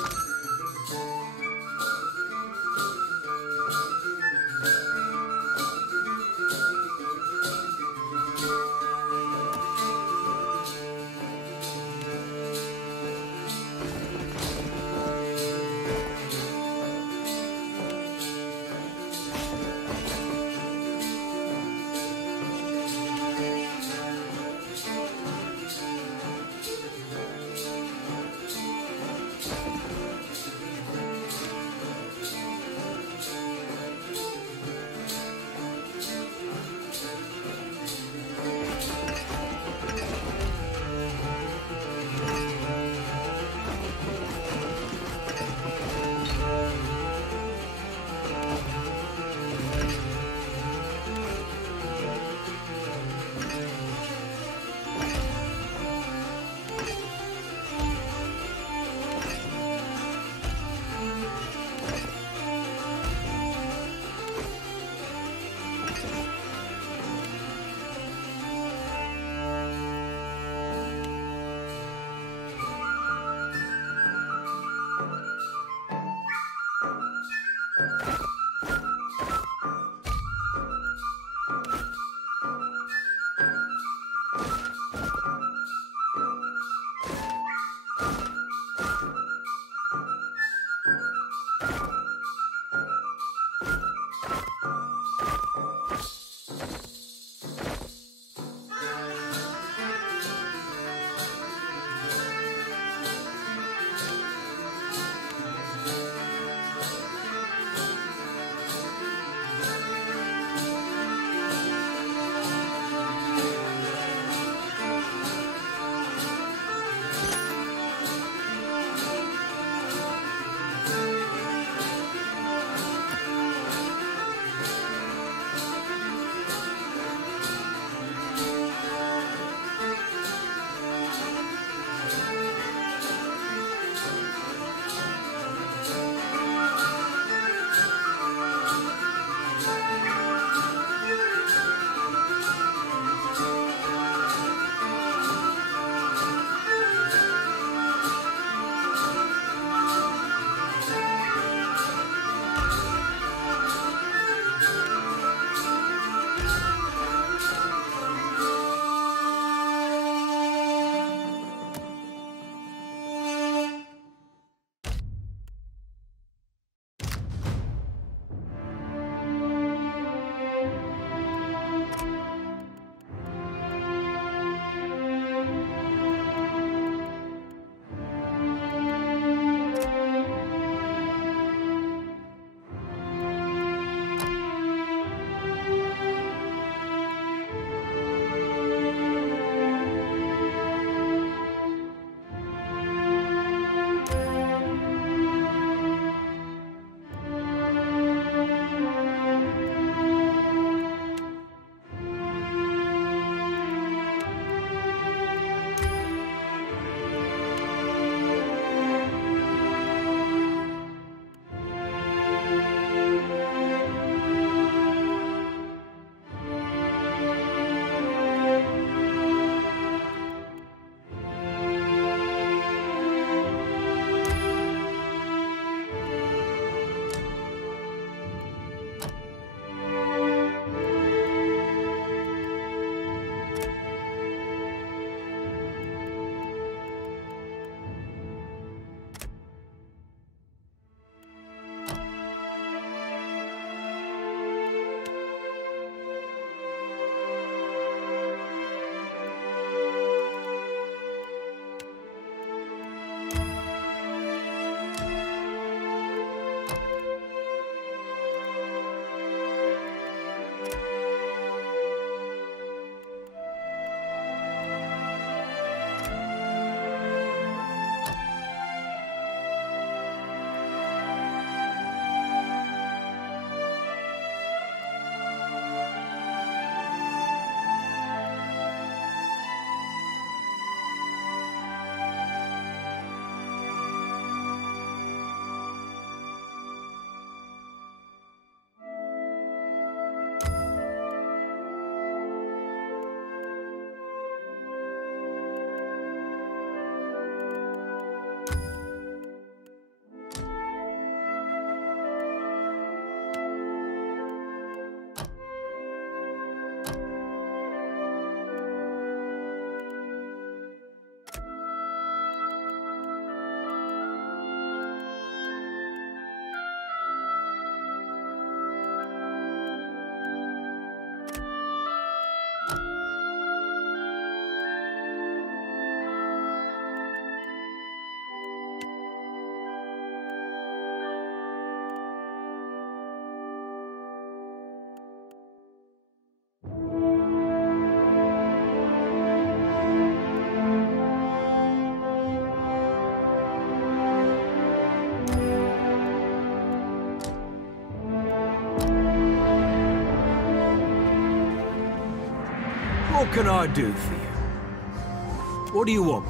What can I do for you? What do you want?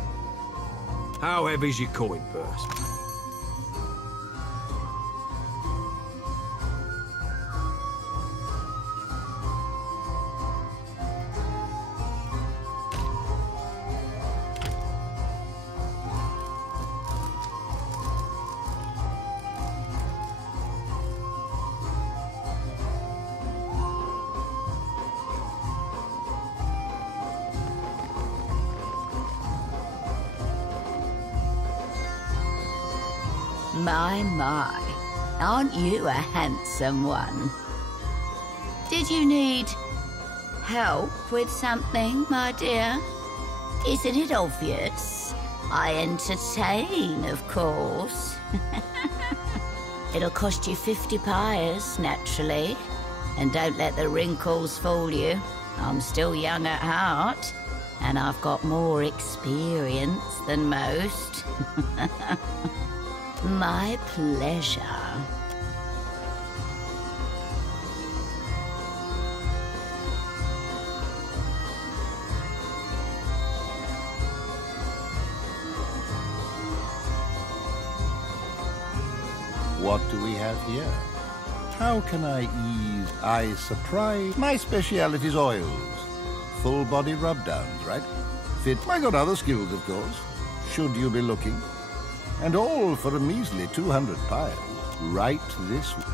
How heavy's your coin purse? My, aren't you a handsome one? Did you need help with something, my dear? Isn't it obvious? I entertain, of course. It'll cost you 50 pyres, naturally. And don't let the wrinkles fool you. I'm still young at heart, and I've got more experience than most. My pleasure. What do we have here? How can I ease eye surprise? My speciality's oils. Full body rub-downs, right? Fit. I got other skills, of course. Should you be looking. And all for a measly 200 pyres. Right this way.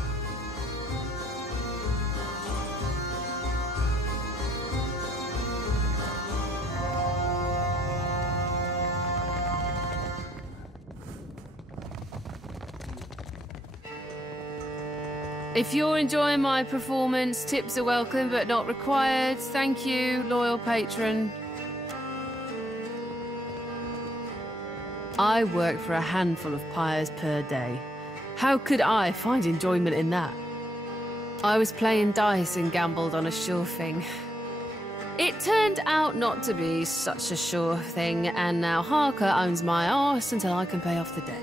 If you're enjoying my performance, tips are welcome but not required. Thank you, loyal patron. I work for a handful of pyres per day. How could I find enjoyment in that? I was playing dice and gambled on a sure thing. It turned out not to be such a sure thing, and now Harker owns my arse until I can pay off the debt.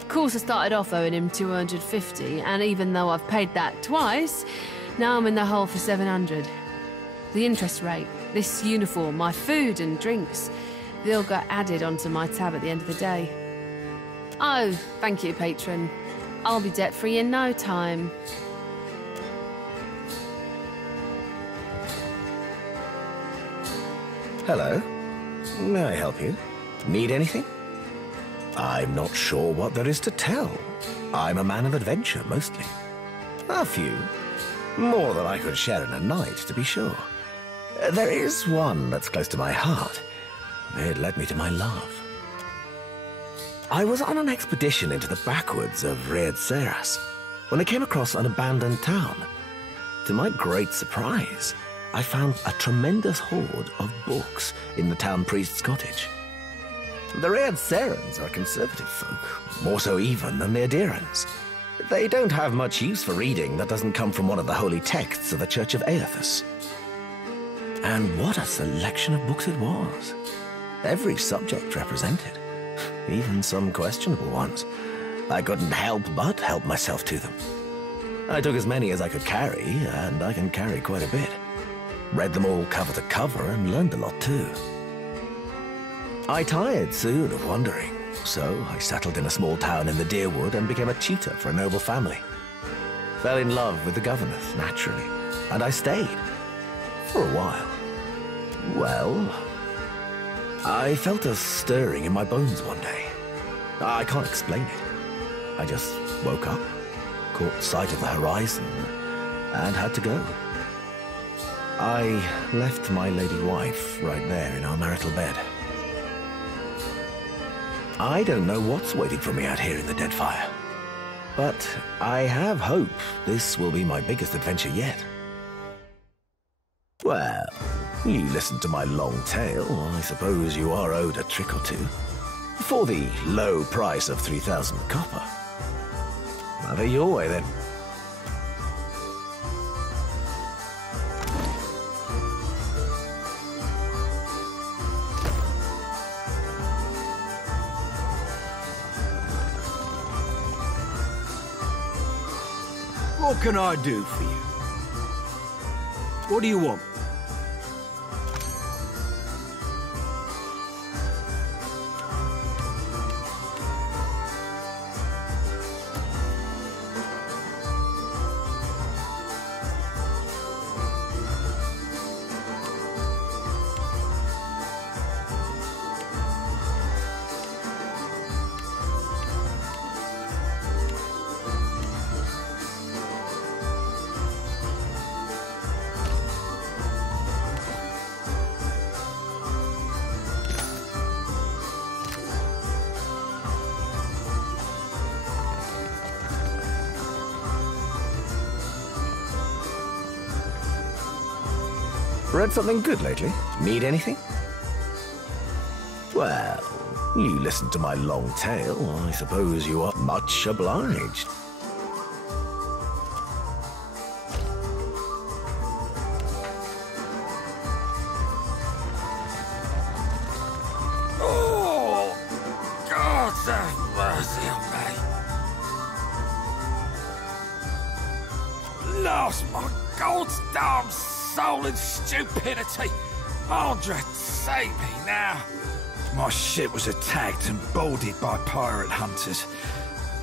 Of course, I started off owing him 250, and even though I've paid that twice, now I'm in the hole for 700. The interest rate, this uniform, my food and drinks, they all got added onto my tab at the end of the day. Oh, thank you, patron. I'll be debt-free in no time. Hello. May I help you? Need anything? I'm not sure what there is to tell. I'm a man of adventure, mostly. A few. More than I could share in a night, to be sure. There is one that's close to my heart. It led me to my love. I was on an expedition into the backwoods of Seras when I came across an abandoned town. To my great surprise, I found a tremendous hoard of books in the town priest's cottage. The Serans are conservative folk, more so even than the Adherents. They don't have much use for reading that doesn't come from one of the holy texts of the Church of Aethys. And what a selection of books it was. Every subject represented, even some questionable ones. I couldn't help but help myself to them. I took as many as I could carry, and I can carry quite a bit. Read them all cover to cover and learned a lot too. I tired soon of wandering, so I settled in a small town in the Deerwood and became a tutor for a noble family. Fell in love with the governess, naturally, and I stayed. For a while. Well, I felt a stirring in my bones one day. I can't explain it. I just woke up, caught sight of the horizon, and had to go. I left my lady wife right there in our marital bed. I don't know what's waiting for me out here in the Deadfire, but I have hope this will be my biggest adventure yet. Well, you listened to my long tale. I suppose you are owed a trick or two. For the low price of 3,000 copper. Have it your way, then. What can I do for you? What do you want? Read something good lately? Need anything? Well, you listened to my long tale. I suppose you are much obliged. Oh, God have mercy on me. Lost my God's damn soul in stupidity. Andre, save me now. My ship was attacked and boarded by pirate hunters.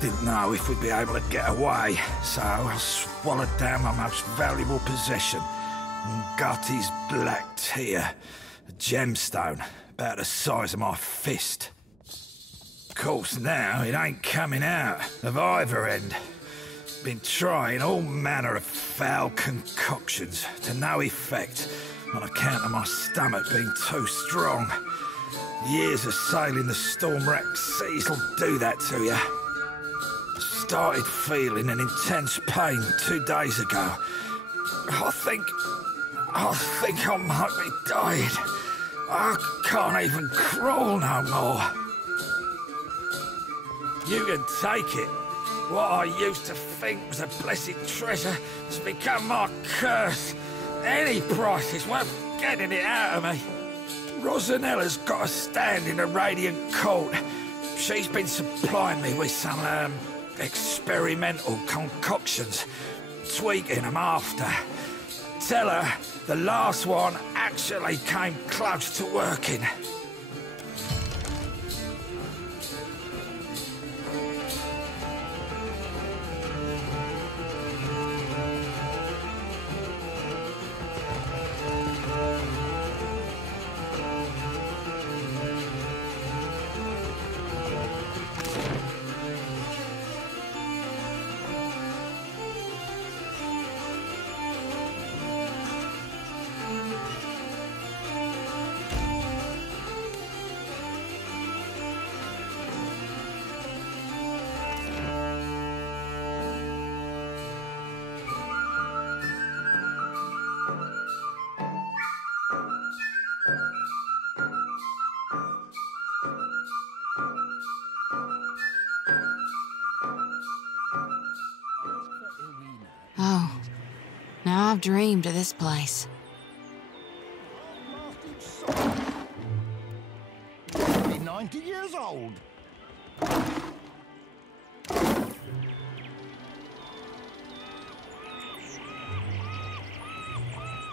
Didn't know if we'd be able to get away, so I swallowed down my most valuable possession, Ngati's black tear, a gemstone about the size of my fist. Of course now it ain't coming out of either end. Been trying all manner of foul concoctions to no effect on account of my stomach being too strong. Years of sailing the storm-racked seas will do that to you. Started feeling an intense pain 2 days ago. I think I might be dying. I can't even crawl no more. You can take it. What I used to think was a blessed treasure has become my curse. Any price is worth getting it out of me. Rosanella's got a stand in the Radiant Court. She's been supplying me with some, experimental concoctions, tweaking them after. Tell her the last one actually came close to working. Oh, now I've dreamed of this place. Be 90 years old.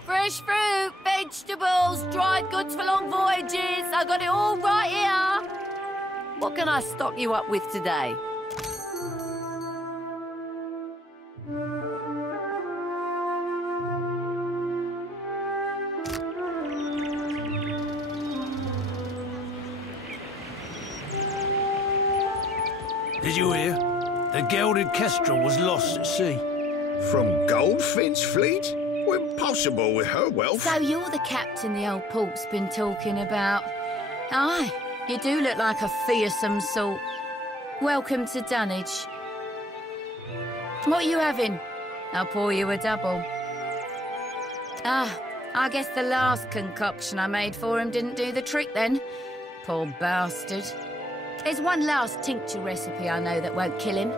Fresh fruit, vegetables, dried goods for long voyages. I got it all right here. What can I stock you up with today? Did you hear? The gilded kestrel was lost at sea. From Goldfin's fleet? Impossible with her wealth. So you're the captain the old port's been talking about. Aye, you do look like a fearsome sort. Welcome to Dunwich. What are you having? I'll pour you a double. Ah, I guess the last concoction I made for him didn't do the trick then. Poor bastard. There's one last tincture recipe I know that won't kill him,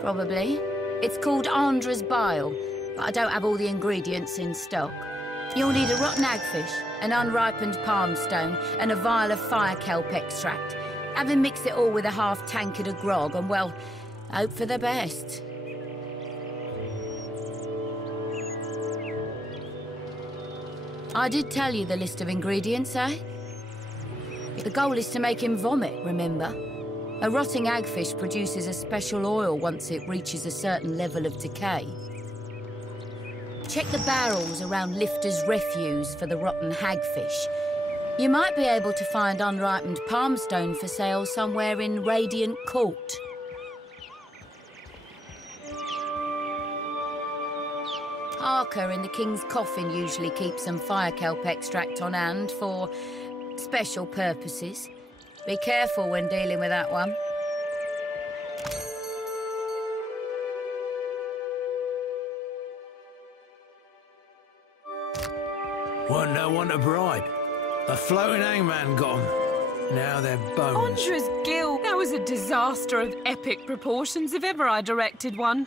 probably. It's called Andra's Bile, but I don't have all the ingredients in stock. You'll need a rotten hagfish, an unripened palm stone, and a vial of fire kelp extract. Have him mix it all with a half tankard of grog, and well, hope for the best. I did tell you the list of ingredients, eh? The goal is to make him vomit, remember? A rotting hagfish produces a special oil once it reaches a certain level of decay. Check the barrels around Lifter's refuse for the rotten hagfish. You might be able to find unripened palmstone for sale somewhere in Radiant Court. Harker in the King's Coffin usually keeps some fire kelp extract on hand for special purposes. Be careful when dealing with that one. Weren't no one to bribe. The floating hangman got 'em. Now they're bones. Andra's Guild! That was a disaster of epic proportions if ever I directed one.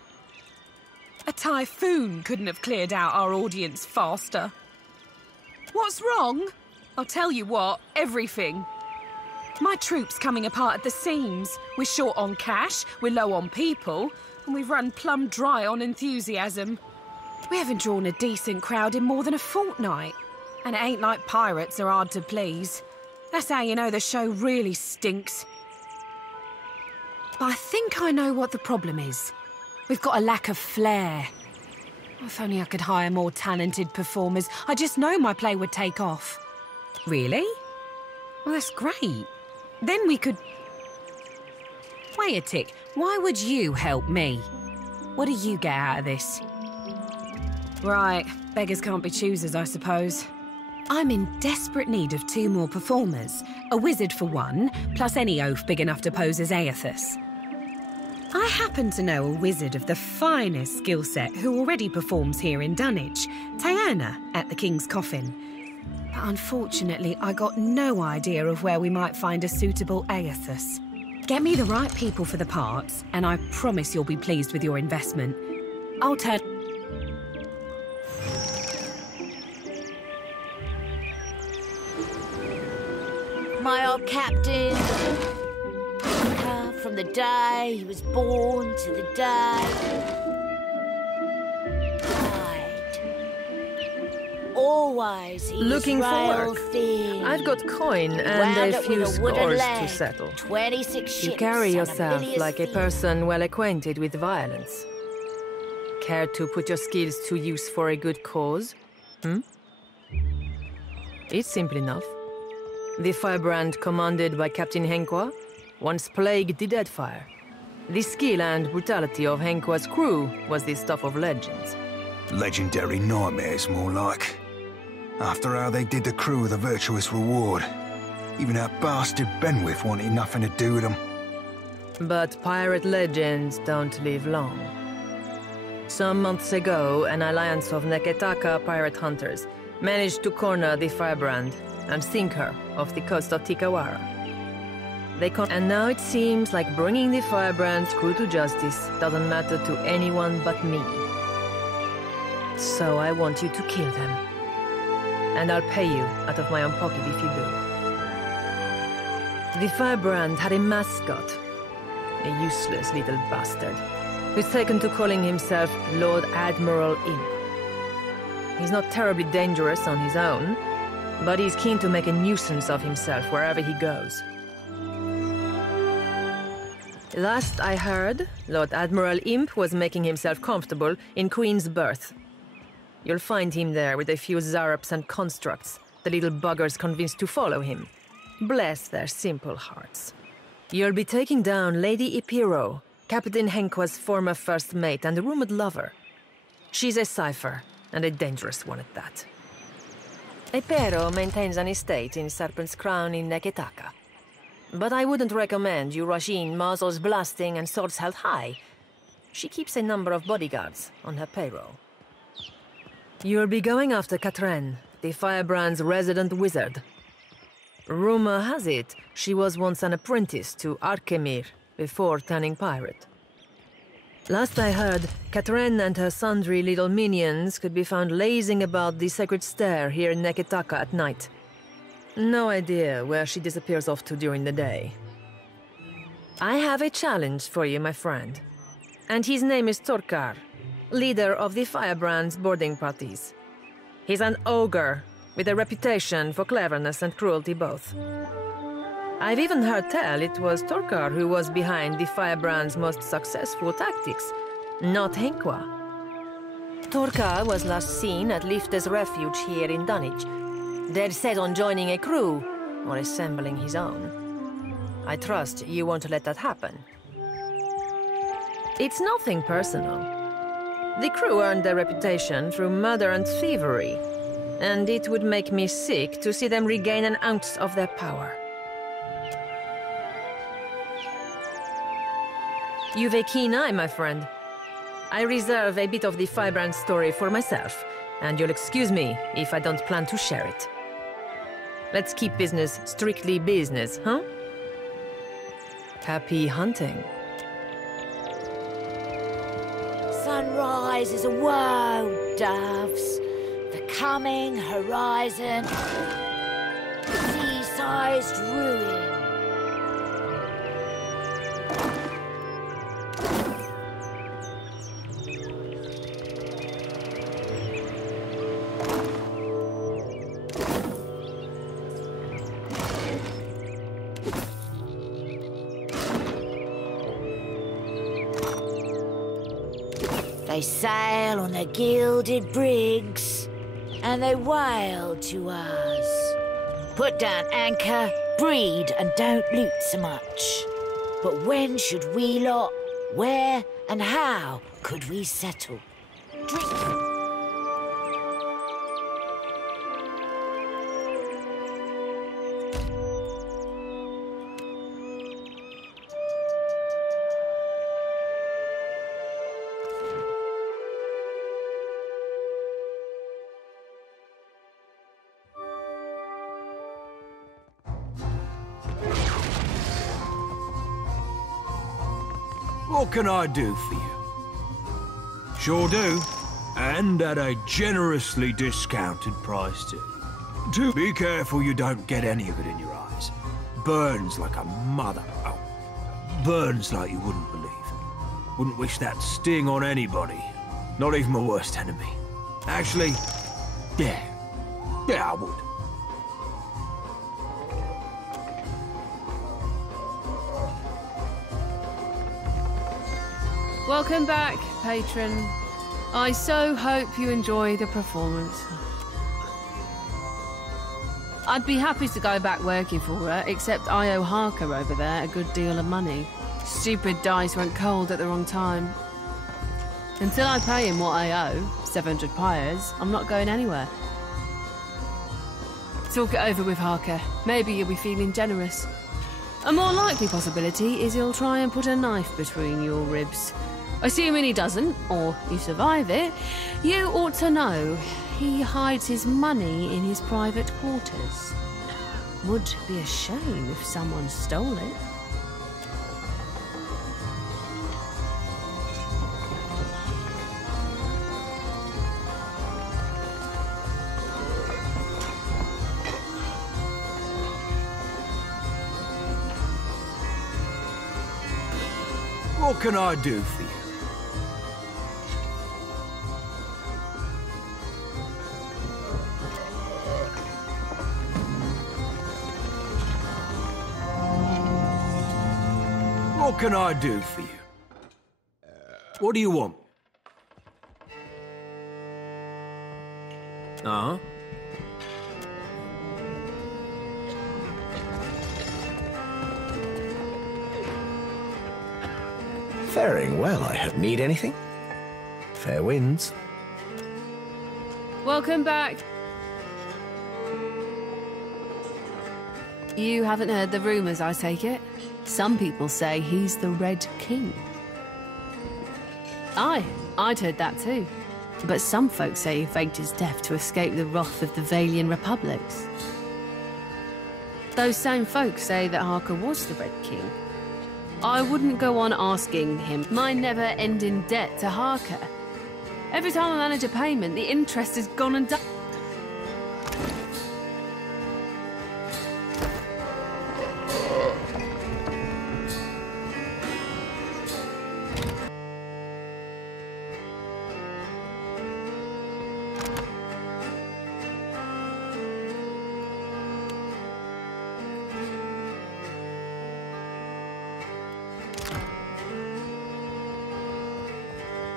A typhoon couldn't have cleared out our audience faster. What's wrong? I'll tell you what, everything. My troop's coming apart at the seams. We're short on cash, we're low on people, and we've run plumb dry on enthusiasm. We haven't drawn a decent crowd in more than a fortnight. And it ain't like pirates are hard to please. That's how you know the show really stinks. But I think I know what the problem is. We've got a lack of flair. If only I could hire more talented performers. I just know my play would take off. Really? Well, that's great. Then we could... Wait a tick. Why would you help me? What do you get out of this? Right. Beggars can't be choosers, I suppose. I'm in desperate need of 2 more performers. A wizard for one, plus any oaf big enough to pose as Aethys. I happen to know a wizard of the finest skill set who already performs here in Dunwich, Diana at the King's Coffin. But unfortunately, I got no idea of where we might find a suitable Aethys. Get me the right people for the parts, and I promise you'll be pleased with your investment. I'll turn... My old captain, from the day he was born to the day died. Always he Looking was for rail work. thin. I've got coin and Wound a up few with a wooden scores to leg, settle. 26 ships You carry and a yourself bilious like a thief. person well acquainted with violence. Care to put your skills to use for a good cause? It's simple enough. The firebrand commanded by Captain Henqua once plagued the Deadfire. The skill and brutality of Henqua's crew was the stuff of legends. Legendary nightmares, more like. After how they did the crew with a virtuous reward. Even that bastard Benwith wanted nothing to do with them. But pirate legends don't live long. Some months ago, an alliance of Neketaka pirate hunters managed to corner the firebrand and sink her off the coast of Tikawara. And now it seems like bringing the firebrand's crew to justice doesn't matter to anyone but me. So I want you to kill them. And I'll pay you out of my own pocket if you do. The firebrand had a mascot, a useless little bastard, who's taken to calling himself Lord Admiral Imp. He's not terribly dangerous on his own, but he's keen to make a nuisance of himself wherever he goes. Last I heard, Lord Admiral Imp was making himself comfortable in Queen's Berth. You'll find him there with a few zarops and constructs, the little buggers convinced to follow him. Bless their simple hearts. You'll be taking down Lady Ipiro, Captain Henqua's former first mate and a rumored lover. She's a cipher, and a dangerous one at that. Ipiro maintains an estate in Serpent's Crown in Neketaka. But I wouldn't recommend you rush in muzzles blasting and swords held high. She keeps a number of bodyguards on her payroll. You'll be going after Katren, the firebrand's resident wizard. Rumor has it she was once an apprentice to Arkemir before turning pirate. Last I heard, Katren and her sundry little minions could be found lazing about the sacred stair here in Neketaka at night. No idea where she disappears off to during the day. I have a challenge for you, my friend. And his name is Torkar, leader of the Firebrand's boarding parties. He's an ogre, with a reputation for cleverness and cruelty both. I've even heard tell it was Torkar who was behind the Firebrand's most successful tactics, not Henqua. Torkar was last seen at Lifte's refuge here in Dunwich, dead set on joining a crew, or assembling his own. I trust you won't let that happen. It's nothing personal. The crew earned their reputation through murder and thievery, and it would make me sick to see them regain an ounce of their power. You've a keen eye, my friend. I reserve a bit of the Firebrand story for myself, and you'll excuse me if I don't plan to share it. Let's keep business strictly business, huh? Happy hunting. Sunrise is a woe, doves. The coming horizon. Sea-sized ruin. They sail on their gilded brigs, and they wail to us. Put down anchor, breed, and don't loot so much. But when should we lot, where and how could we settle? Drink. What can I do for you? Sure do. And at a generously discounted price, too. Be careful you don't get any of it in your eyes. Burns like a mother. Oh, burns like you wouldn't believe. Wouldn't wish that sting on anybody. Not even my worst enemy. Actually, yeah, I would. Welcome back, patron. I so hope you enjoy the performance. I'd be happy to go back working for her, except I owe Harker over there a good deal of money. Stupid dice went cold at the wrong time. Until I pay him what I owe, 700 pyres, I'm not going anywhere. Talk it over with Harker. Maybe you'll be feeling generous. A more likely possibility is he'll try and put a knife between your ribs. Assuming he doesn't, or you survive it, you ought to know he hides his money in his private quarters. Would be a shame if someone stole it. What can I do for you? What can I do for you? What do you want? Uh-huh. Faring well, I hope. Need anything? Fair winds. Welcome back. You haven't heard the rumours, I take it? Some people say he's the Red King. Aye, I'd heard that too. But some folks say he faked his death to escape the wrath of the Valian Republics. Those same folks say that Harker was the Red King. I wouldn't go on asking him my never-ending debt to Harker. Every time I manage a payment, the interest is gone and done.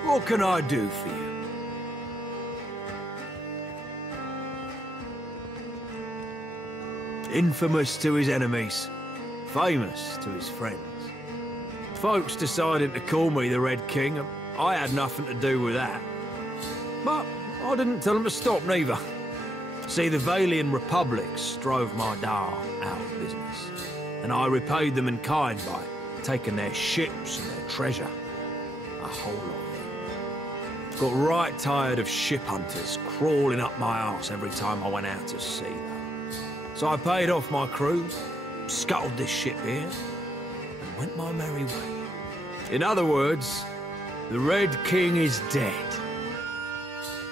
What can I do for you? Infamous to his enemies, famous to his friends. Folks decided to call me the Red King, and I had nothing to do with that. But I didn't tell them to stop neither. See, the Valian Republics drove my Dar out of business, and I repaid them in kind by taking their ships and their treasure. A whole lot. Got right tired of ship hunters crawling up my arse every time I went out to sea, though. So I paid off my crew, scuttled this ship here, and went my merry way. In other words, the Red King is dead.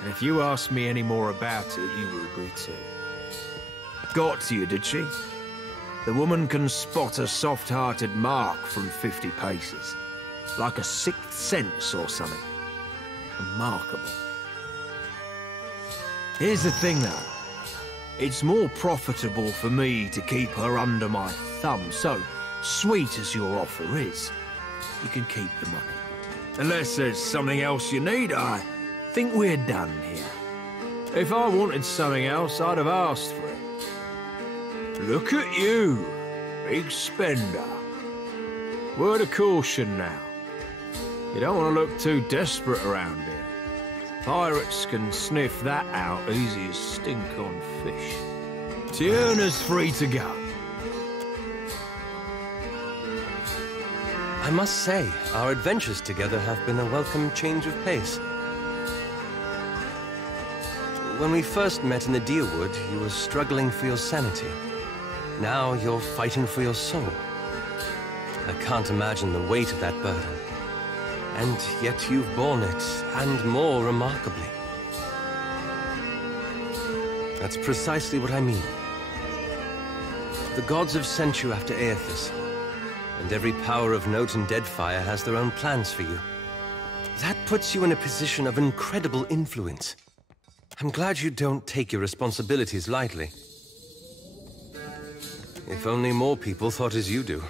And if you ask me any more about it, you will agree too. Got to you, did she? The woman can spot a soft-hearted mark from 50 paces. Like a sixth sense or something. Remarkable. Here's the thing, though. It's more profitable for me to keep her under my thumb, so, sweet as your offer is, you can keep the money. Unless there's something else you need, I think we're done here. If I wanted something else, I'd have asked for it. Look at you, big spender. Word of caution now. You don't want to look too desperate around here. Pirates can sniff that out easy as stink on fish. Tierna's free to go. I must say, our adventures together have been a welcome change of pace. When we first met in the Deerwood, you were struggling for your sanity. Now you're fighting for your soul. I can't imagine the weight of that burden. And yet you've borne it, and more remarkably. That's precisely what I mean. The gods have sent you after Aethys, and every power of note in Deadfire has their own plans for you. That puts you in a position of incredible influence. I'm glad you don't take your responsibilities lightly. If only more people thought as you do.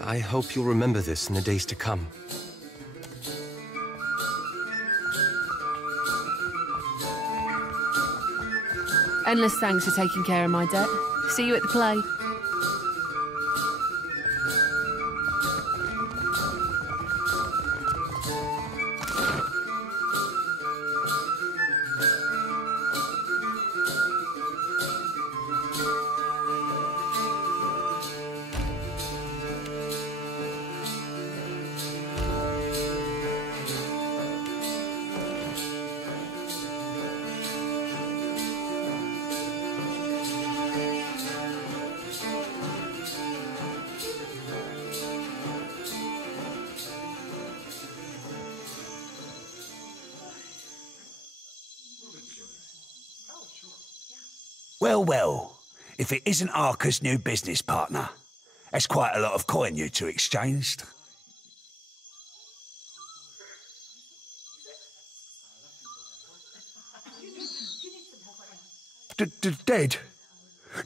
I hope you'll remember this in the days to come. Endless thanks for taking care of my debt. See you at the play. Well, well, if it isn't Arca's new business partner. That's quite a lot of coin you two exchanged. Dead?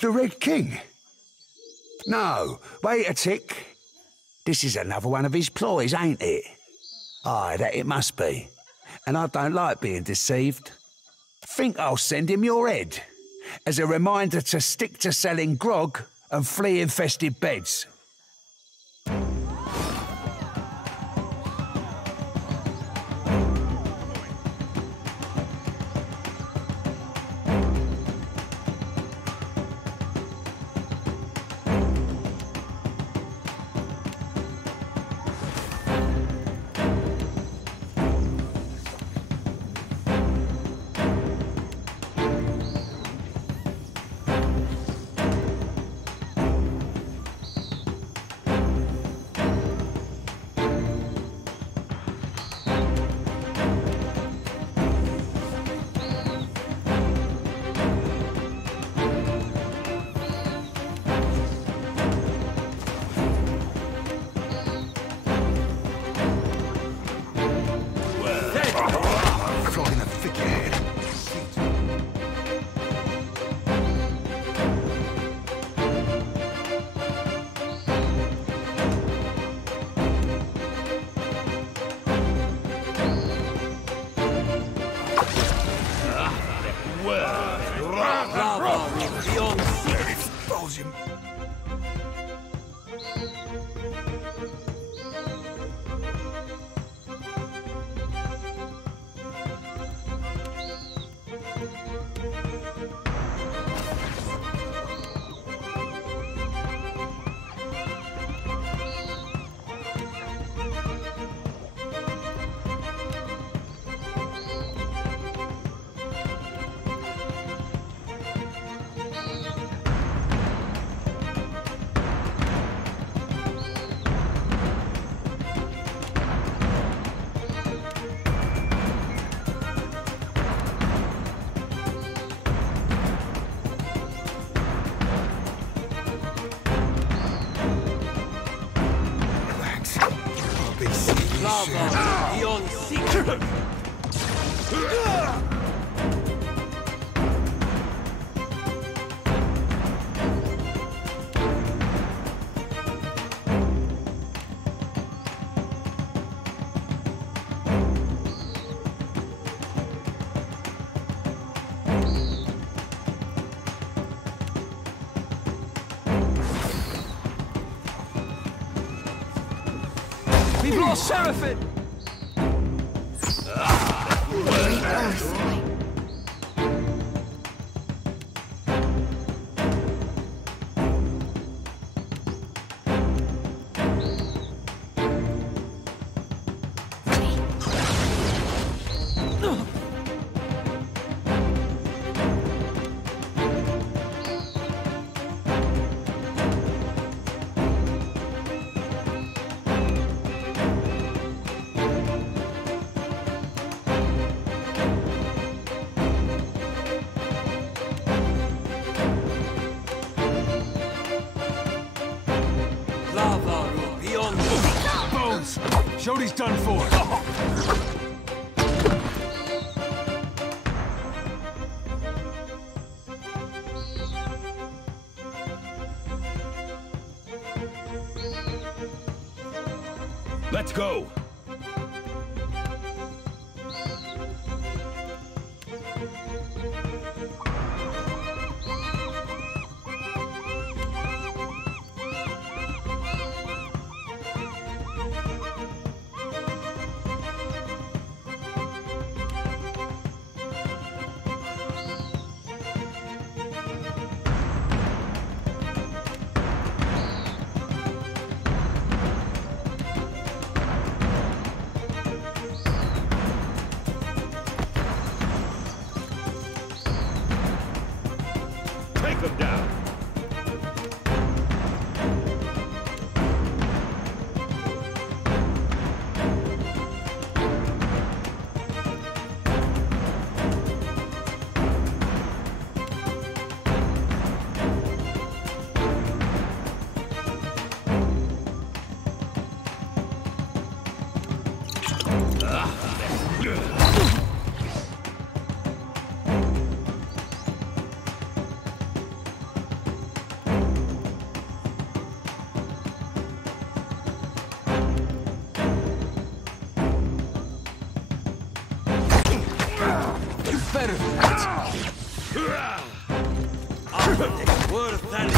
The Red King? No, wait a tick. This is another one of his ploys, ain't it? Aye, that it must be. And I don't like being deceived. Think I'll send him your head, as a reminder to stick to selling grog and flea-infested beds. We've lost Seraphim! Shody's done for. Let's go. Take them down. Better than that. Worth that.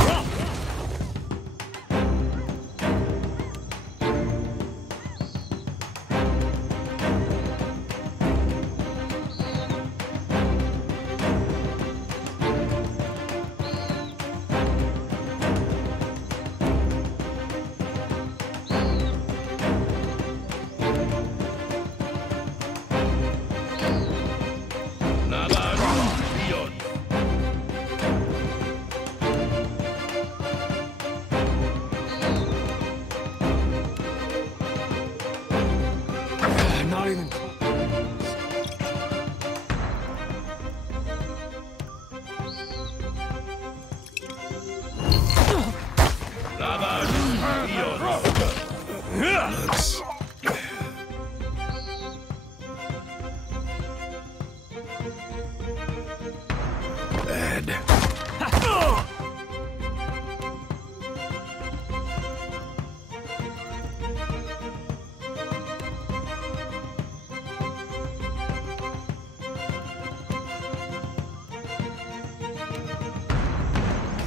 Not even Bad.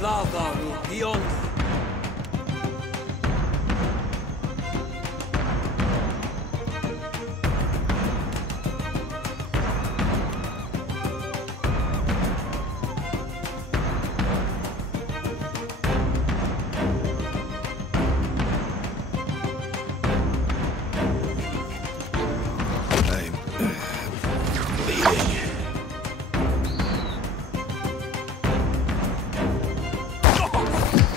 Lava beyond.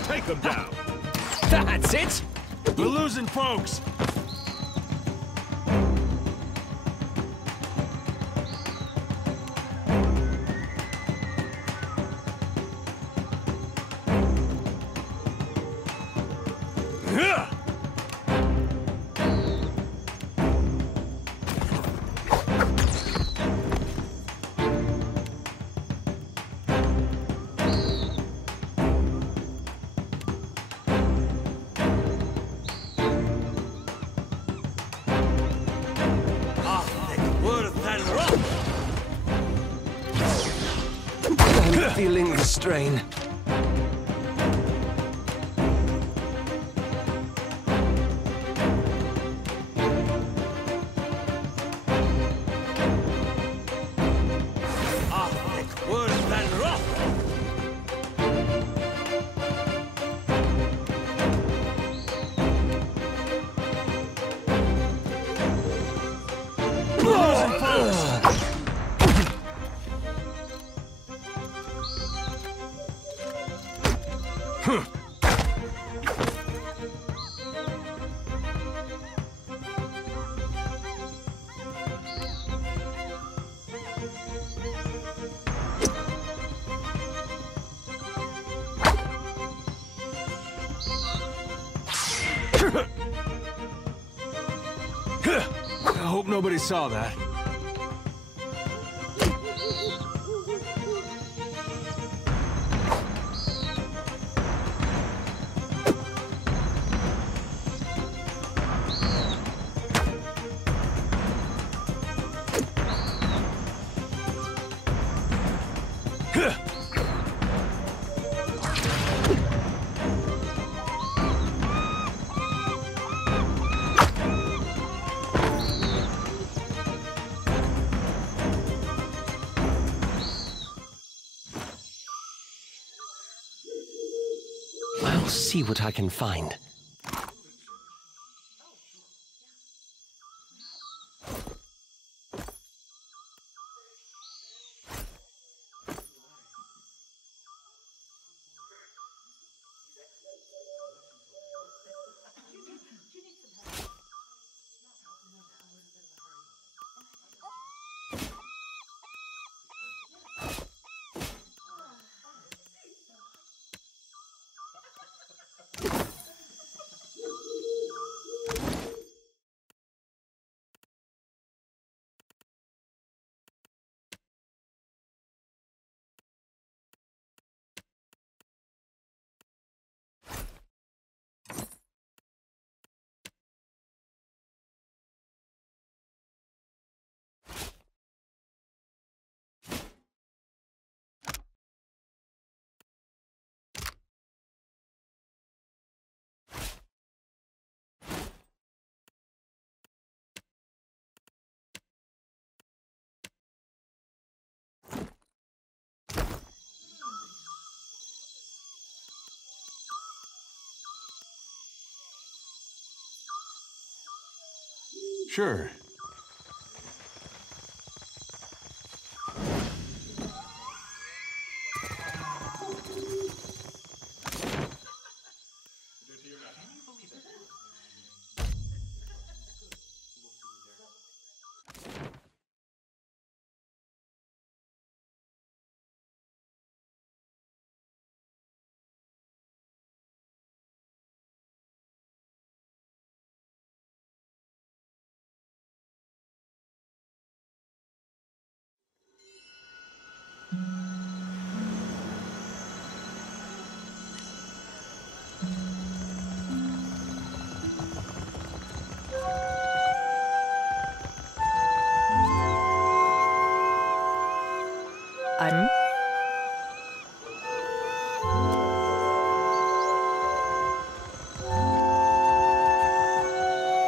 Take them down. That's it. we're losing folks. strain. I hope nobody saw that. I'll see what I can find. Sure.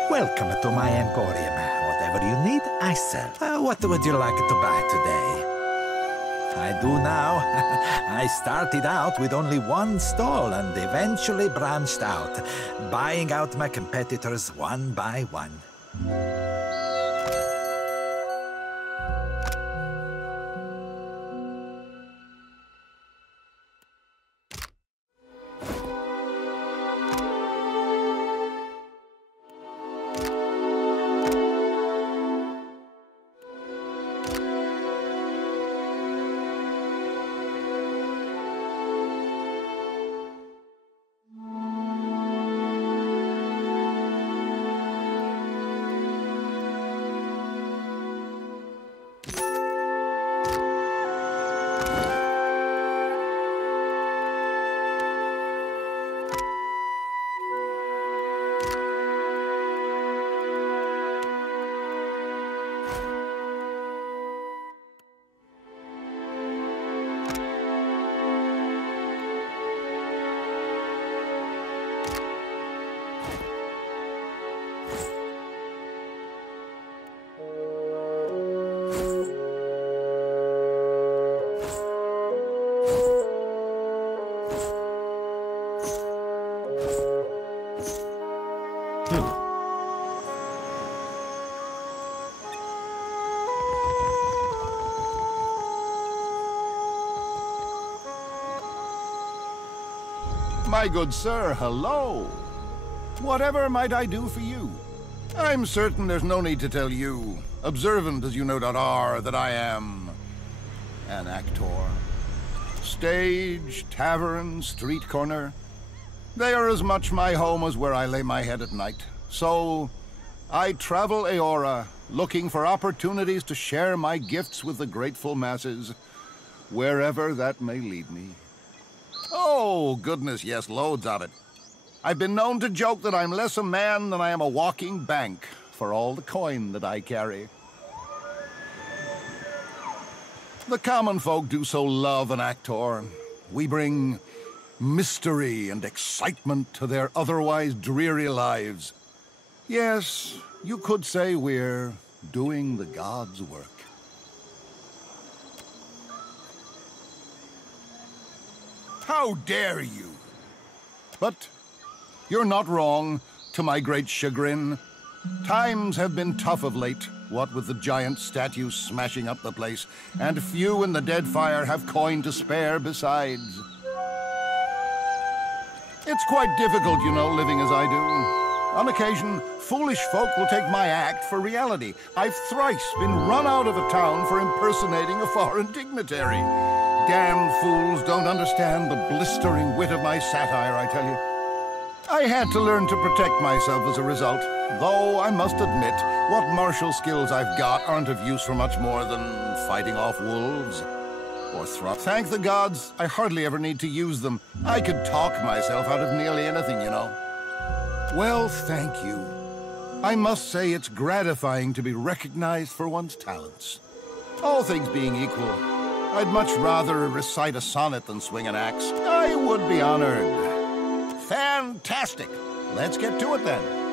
Welcome to my emporium. Whatever you need, I sell. What would you like to buy today? I do now. I started out with only one stall and eventually branched out, buying out my competitors one by one. My good sir, hello. Whatever might I do for you? I'm certain there's no need to tell you, observant as you no doubt are, that I am an actor. Stage, tavern, street corner, they are as much my home as where I lay my head at night. So, I travel Eora, looking for opportunities to share my gifts with the grateful masses, wherever that may lead me. Oh, goodness, yes, loads of it. I've been known to joke that I'm less a man than I am a walking bank for all the coin that I carry. The common folk do so love an actor. We bring mystery and excitement to their otherwise dreary lives. Yes, you could say we're doing the gods' work. How dare you? But you're not wrong, to my great chagrin. Times have been tough of late, what with the giant statues smashing up the place, and few in the Deadfire have coin to spare besides. It's quite difficult, you know, living as I do. On occasion, foolish folk will take my act for reality. I've thrice been run out of a town for impersonating a foreign dignitary. Damned fools don't understand the blistering wit of my satire, I tell you. I had to learn to protect myself as a result, though I must admit, what martial skills I've got aren't of use for much more than fighting off wolves or Thank the gods, I hardly ever need to use them. I could talk myself out of nearly anything, you know. Well, thank you. I must say it's gratifying to be recognized for one's talents. All things being equal, I'd much rather recite a sonnet than swing an axe. I would be honored. Fantastic! Let's get to it then.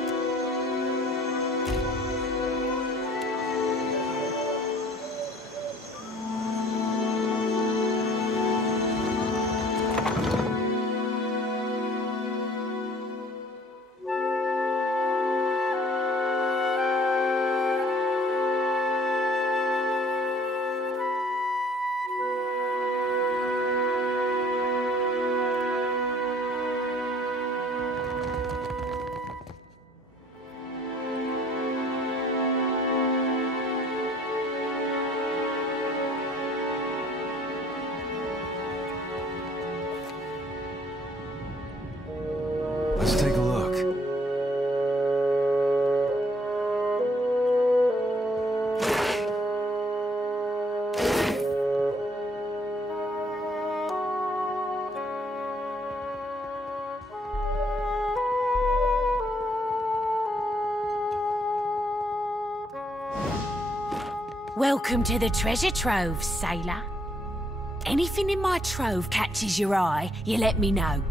Let's take a look. Welcome to the treasure trove, sailor. Anything in my trove catches your eye, you let me know.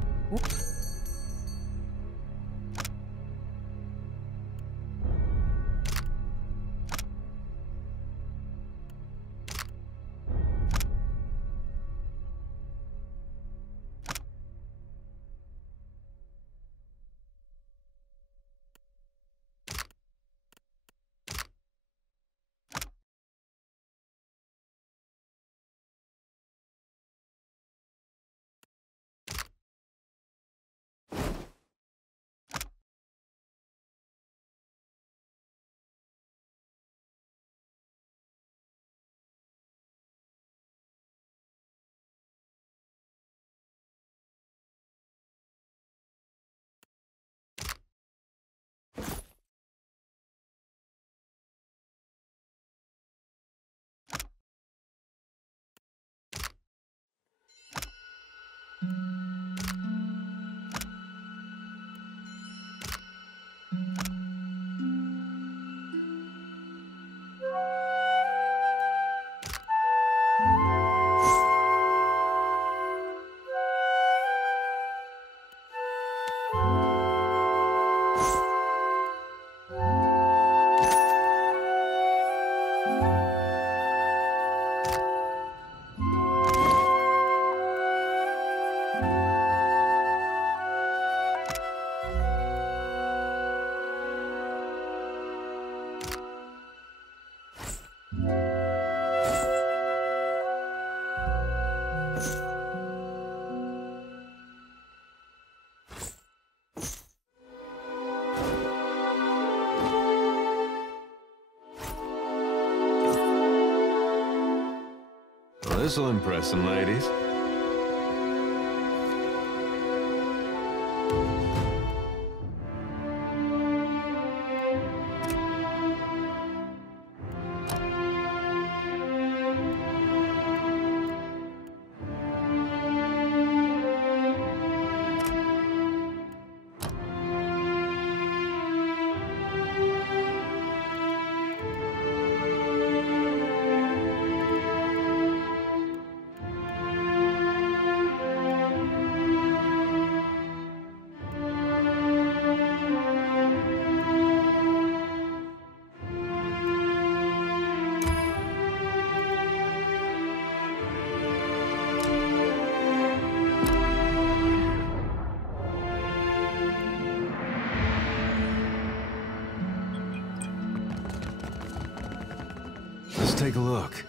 Well, this'll impress some ladies. Let's take a look.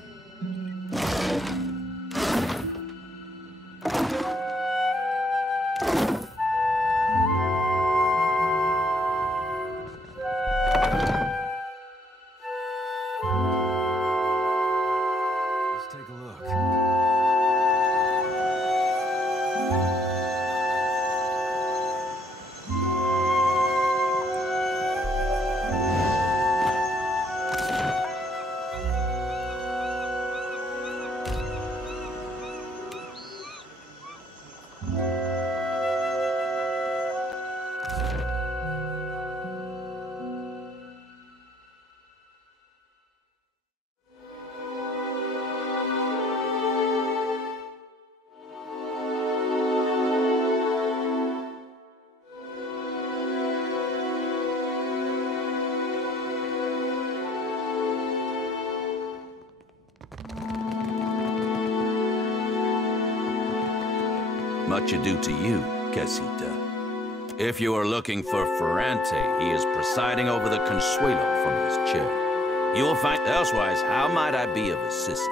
Much ado to you, Casita. If you are looking for Ferrante, he is presiding over the Consuelo from his chair. You will find elsewise, how might I be of assistance?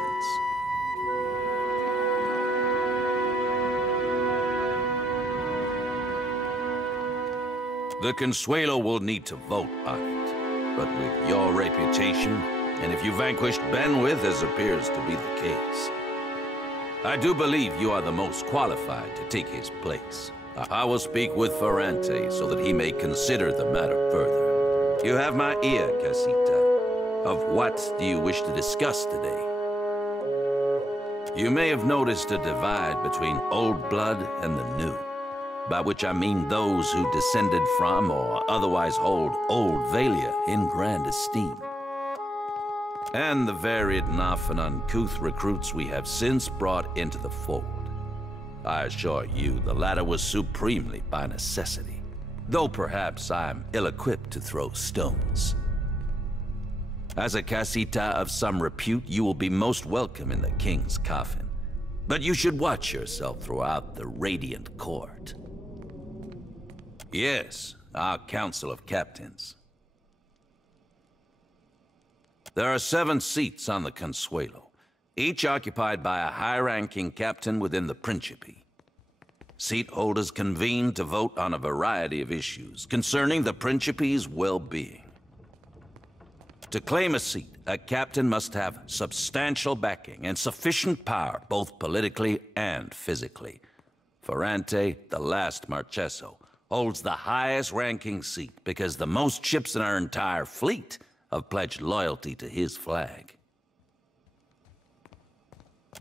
The Consuelo will need to vote on it, but with your reputation, and if you vanquished Benwith, as appears to be the case, I do believe you are the most qualified to take his place. I will speak with Ferrante so that he may consider the matter further. You have my ear, Casita. Of what do you wish to discuss today? You may have noticed a divide between old blood and the new, by which I mean those who descended from or otherwise hold Old Valia in grand esteem, and the varied and often uncouth recruits we have since brought into the fold. I assure you, the latter was supremely by necessity, though perhaps I am ill-equipped to throw stones. As a casita of some repute, you will be most welcome in the king's coffin, but you should watch yourself throughout the radiant court. Yes, our council of captains. There are 7 seats on the Consuelo, each occupied by a high-ranking captain within the Principe. Seat holders convene to vote on a variety of issues concerning the Principe's well-being. To claim a seat, a captain must have substantial backing and sufficient power, both politically and physically. Ferrante, the last Marcheso, holds the highest-ranking seat because the most ships in our entire fleet have pledged loyalty to his flag.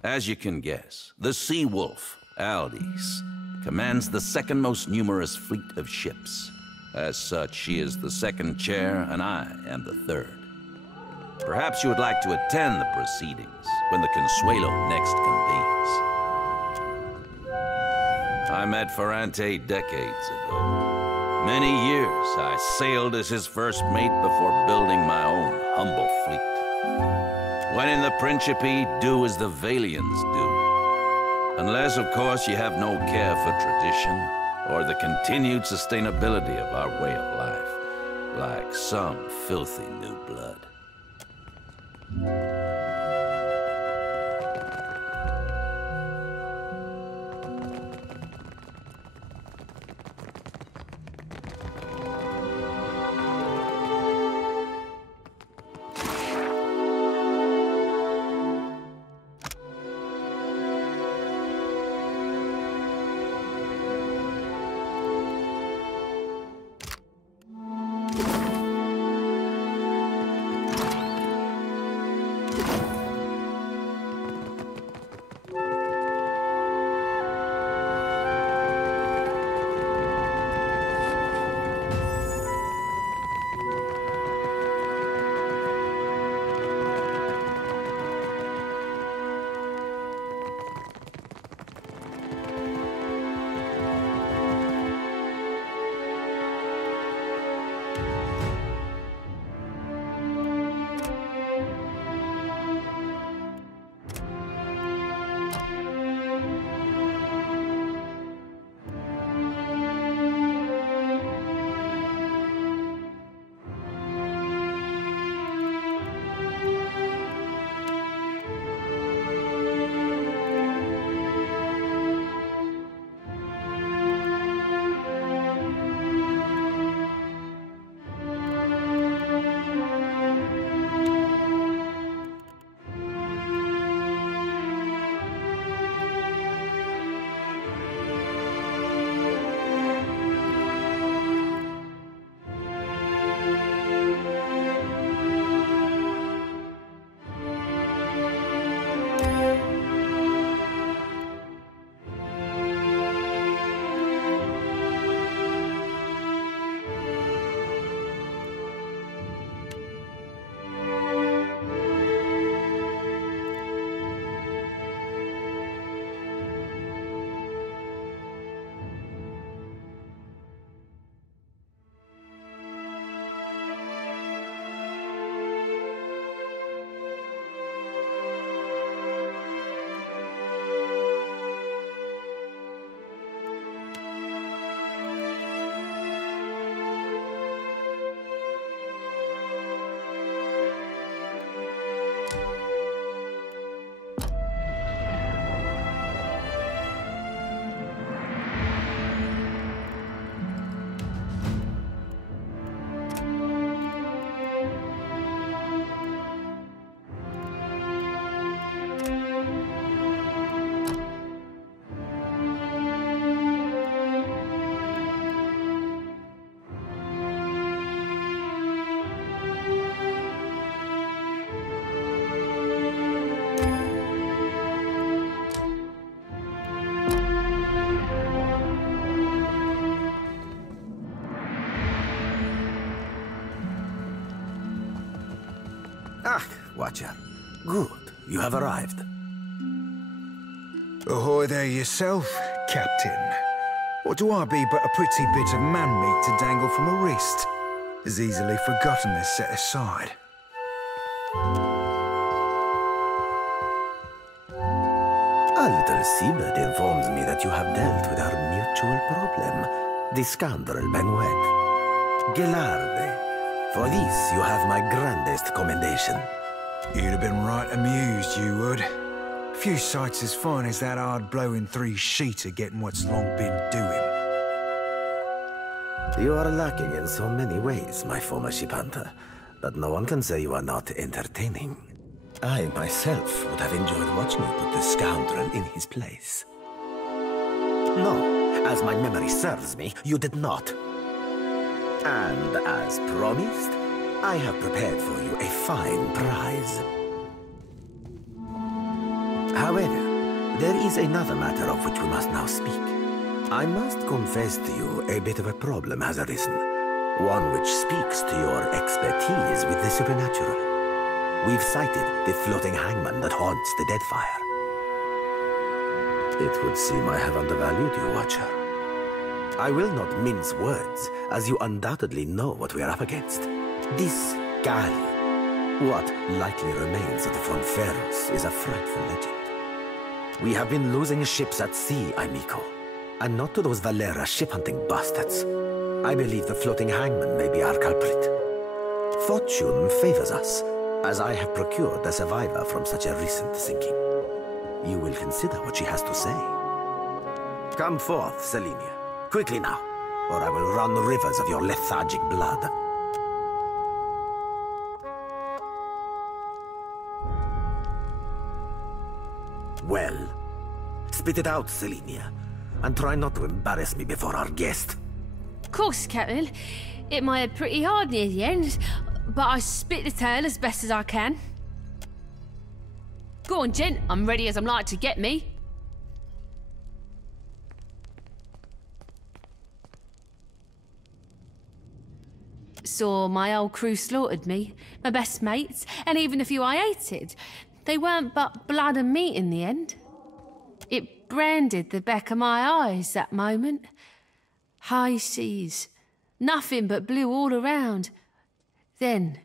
As you can guess, the Sea Wolf, Aldis, commands the second most numerous fleet of ships. As such, she is the second chair, and I am the third. Perhaps you would like to attend the proceedings when the Consuelo next convenes. I met Ferrante decades ago. Many years I sailed as his first mate before building my own humble fleet. When in the Principe, do as the Valians do. Unless, of course, you have no care for tradition or the continued sustainability of our way of life, like some filthy new blood. have arrived. Ahoy there yourself, Captain. What do I be but a pretty bit of man-meat to dangle from a wrist? As easily forgotten as set aside. A little seabird informs me that you have dealt with our mutual problem, the scoundrel Benoit. Gelarde, for this you have my grandest commendation. You'd have been right amused, you would. Few sights as fine as that hard-blowing three-sheeter getting what's long been doing. You are lacking in so many ways, my former ship hunter, but no one can say you are not entertaining. I myself would have enjoyed watching you put the scoundrel in his place. No, as my memory serves me, you did not. And as promised, I have prepared for you a fine prize. However, there is another matter of which we must now speak. I must confess to you a bit of a problem has arisen, one which speaks to your expertise with the supernatural. We've sighted the floating hangman that haunts the Deadfire. It would seem I have undervalued you, Watcher. I will not mince words, as you undoubtedly know what we are up against. This galley, what likely remains of the Fonferros, is a frightful legend. We have been losing ships at sea, amico, and not to those Valera ship-hunting bastards. I believe the floating hangman may be our culprit. Fortune favors us, as I have procured a survivor from such a recent sinking. You will consider what she has to say. Come forth, Selenia. Quickly now, or I will run rivers of your lethargic blood. Well, spit it out, Selenia, and try not to embarrass me before our guest. Of course, Captain. It might have pretty hard near the end, but I spit the tale as best as I can. Go on, gent. I'm ready as I'm like to get me. Saw my old crew slaughtered me, my best mates, and even a few I hated. They weren't but blood and meat in the end. It branded the back of my eyes, that moment. High seas, nothing but blue all around. Then,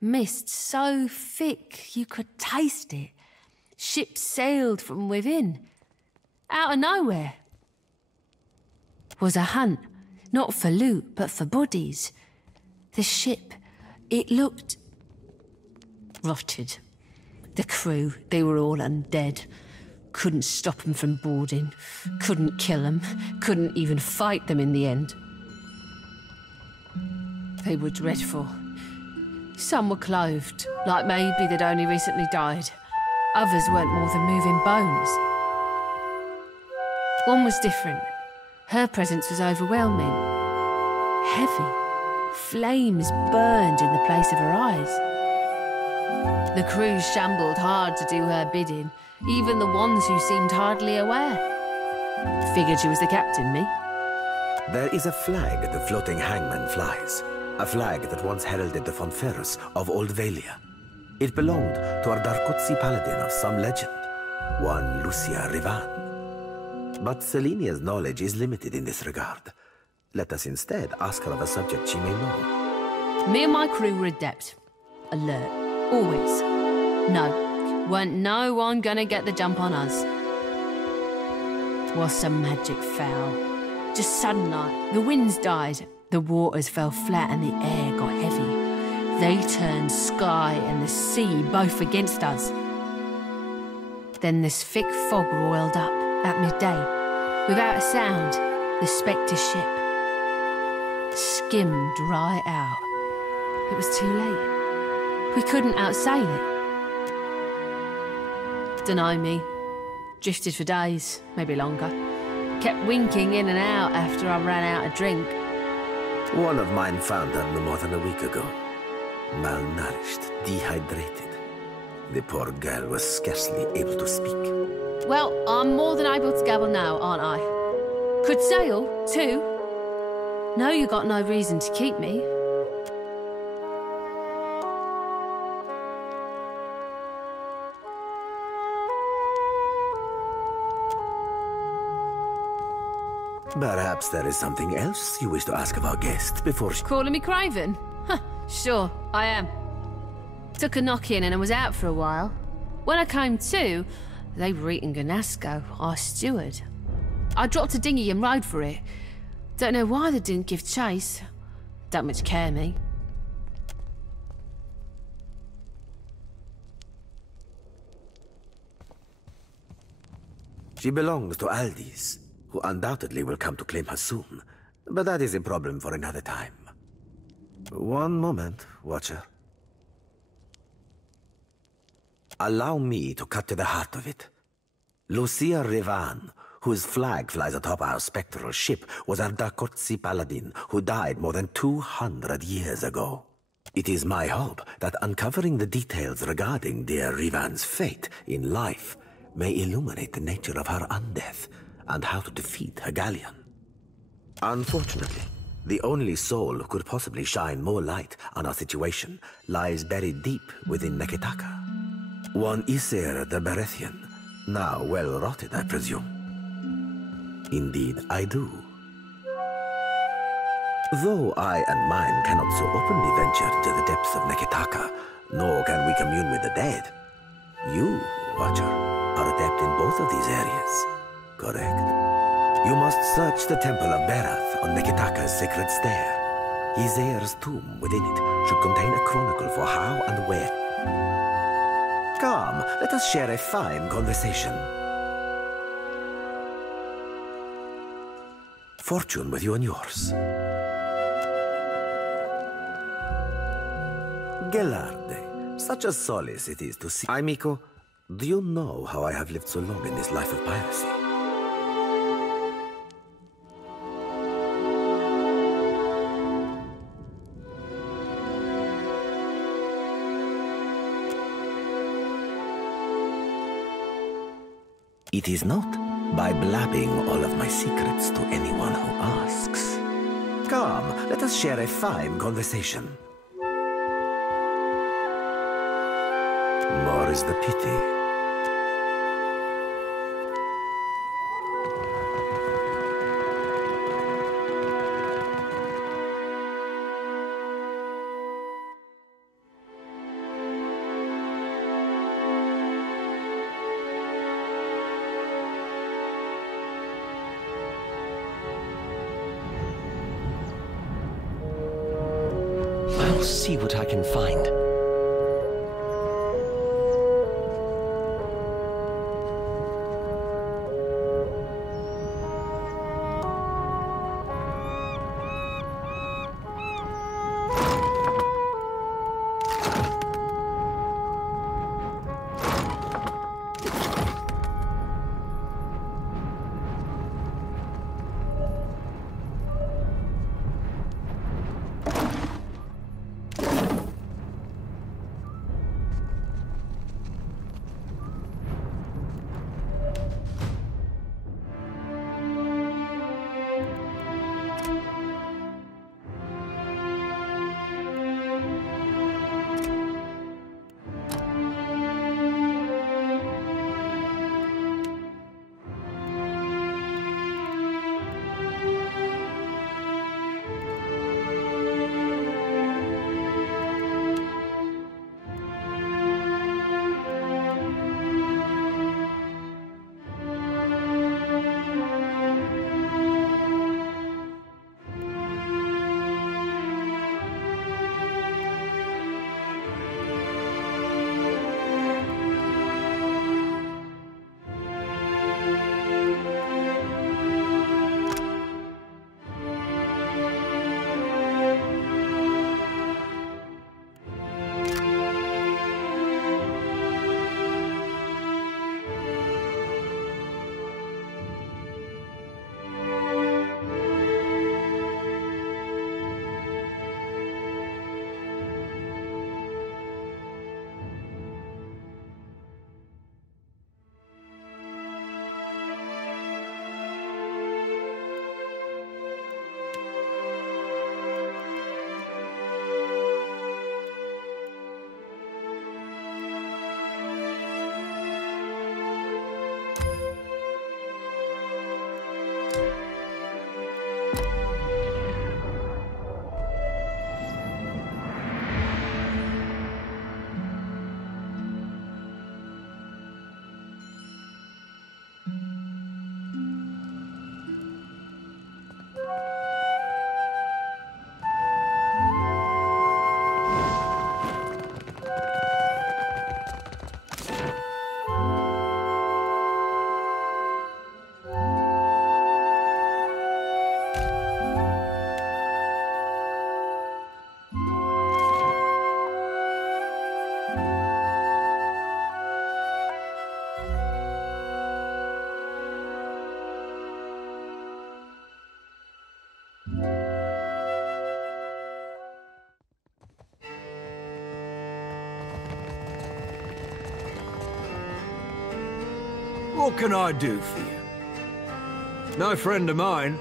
mist so thick you could taste it. Ships sailed from within. Out of nowhere. Was a hunt, not for loot, but for bodies. The ship, it looked rotted. The crew, they were all undead. Couldn't stop them from boarding. Couldn't kill them. Couldn't even fight them in the end. They were dreadful. Some were clothed, like maybe they'd only recently died. Others weren't more than moving bones. One was different. Her presence was overwhelming. Heavy. Flames burned in the place of her eyes. The crew shambled hard to do her bidding, even the ones who seemed hardly aware. Figured she was the captain, me. There is a flag the floating hangman flies. A flag that once heralded the Fonferros of Old Valia. It belonged to our Darkotsi paladin of some legend, one Lucia Rivan. But Selenia's knowledge is limited in this regard. Let us instead ask her of a subject she may know. Me and my crew were adept. Alert. Always. No. Weren't no one gonna get the jump on us. Was some magic foul. Just sudden like, the winds died, the waters fell flat and the air got heavy. They turned sky and the sea both against us. Then this thick fog roiled up at midday. Without a sound, the Spectre ship skimmed right out. It was too late. We couldn't outsail it. Dunno me. Drifted for days, maybe longer. Kept winking in and out after I ran out of drink. One of mine found her no more than a week ago. Malnourished, dehydrated. The poor girl was scarcely able to speak. Well, I'm more than able to gabble now, aren't I? Could sail, too. No, you got no reason to keep me. Perhaps there is something else you wish to ask of our guest before she... Calling me Craven? Huh, sure, I am. Took a knock-in and I was out for a while. When I came to, they were eating Ganasco, our steward. I dropped a dinghy and rode for it. Don't know why they didn't give chase. Don't much care me. She belongs to Aldis, who undoubtedly will come to claim her soon. But that is a problem for another time. One moment, Watcher. Allow me to cut to the heart of it. Lucia Revan, whose flag flies atop our spectral ship, was a Dakortsi paladin who died more than 200 years ago. It is my hope that uncovering the details regarding dear Revan's fate in life may illuminate the nature of her undeath and how to defeat her galleon. Unfortunately, the only soul who could possibly shine more light on our situation lies buried deep within Neketaka. One Isir the Berethian, now well rotted, I presume. Indeed, I do. Though I and mine cannot so openly venture to the depths of Neketaka, nor can we commune with the dead, you, Watcher, are adept in both of these areas, correct? You must search the Temple of Berath on Neketaka's sacred stair. Izair's tomb within it should contain a chronicle for how and where. Come, let us share a fine conversation. Fortune with you and yours. Gelarde, such a solace it is to see. Amico, do you know how I have lived so long in this life of piracy? It is not by blabbing all of my secrets to anyone who asks. Come, let us share a fine conversation. More is the pity. I'll see what I can find. What can I do for you? No friend of mine?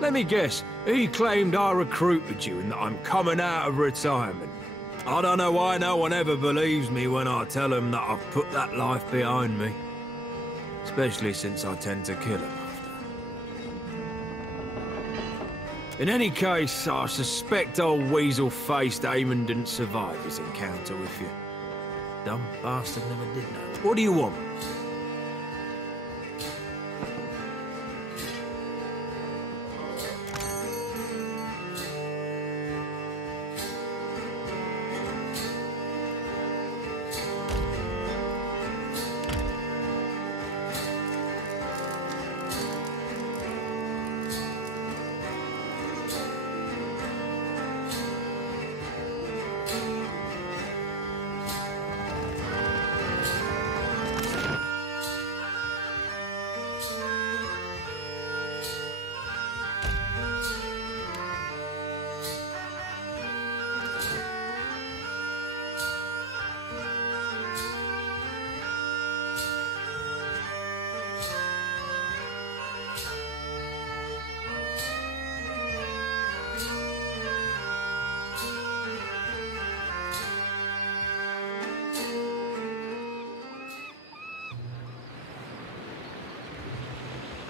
Let me guess, he claimed I recruited you and that I'm coming out of retirement. I don't know why no one ever believes me when I tell them that I've put that life behind me. Especially since I tend to kill them after. In any case, I suspect old weasel-faced Eamon didn't survive his encounter with you. Dumb bastard never did know. What do you want?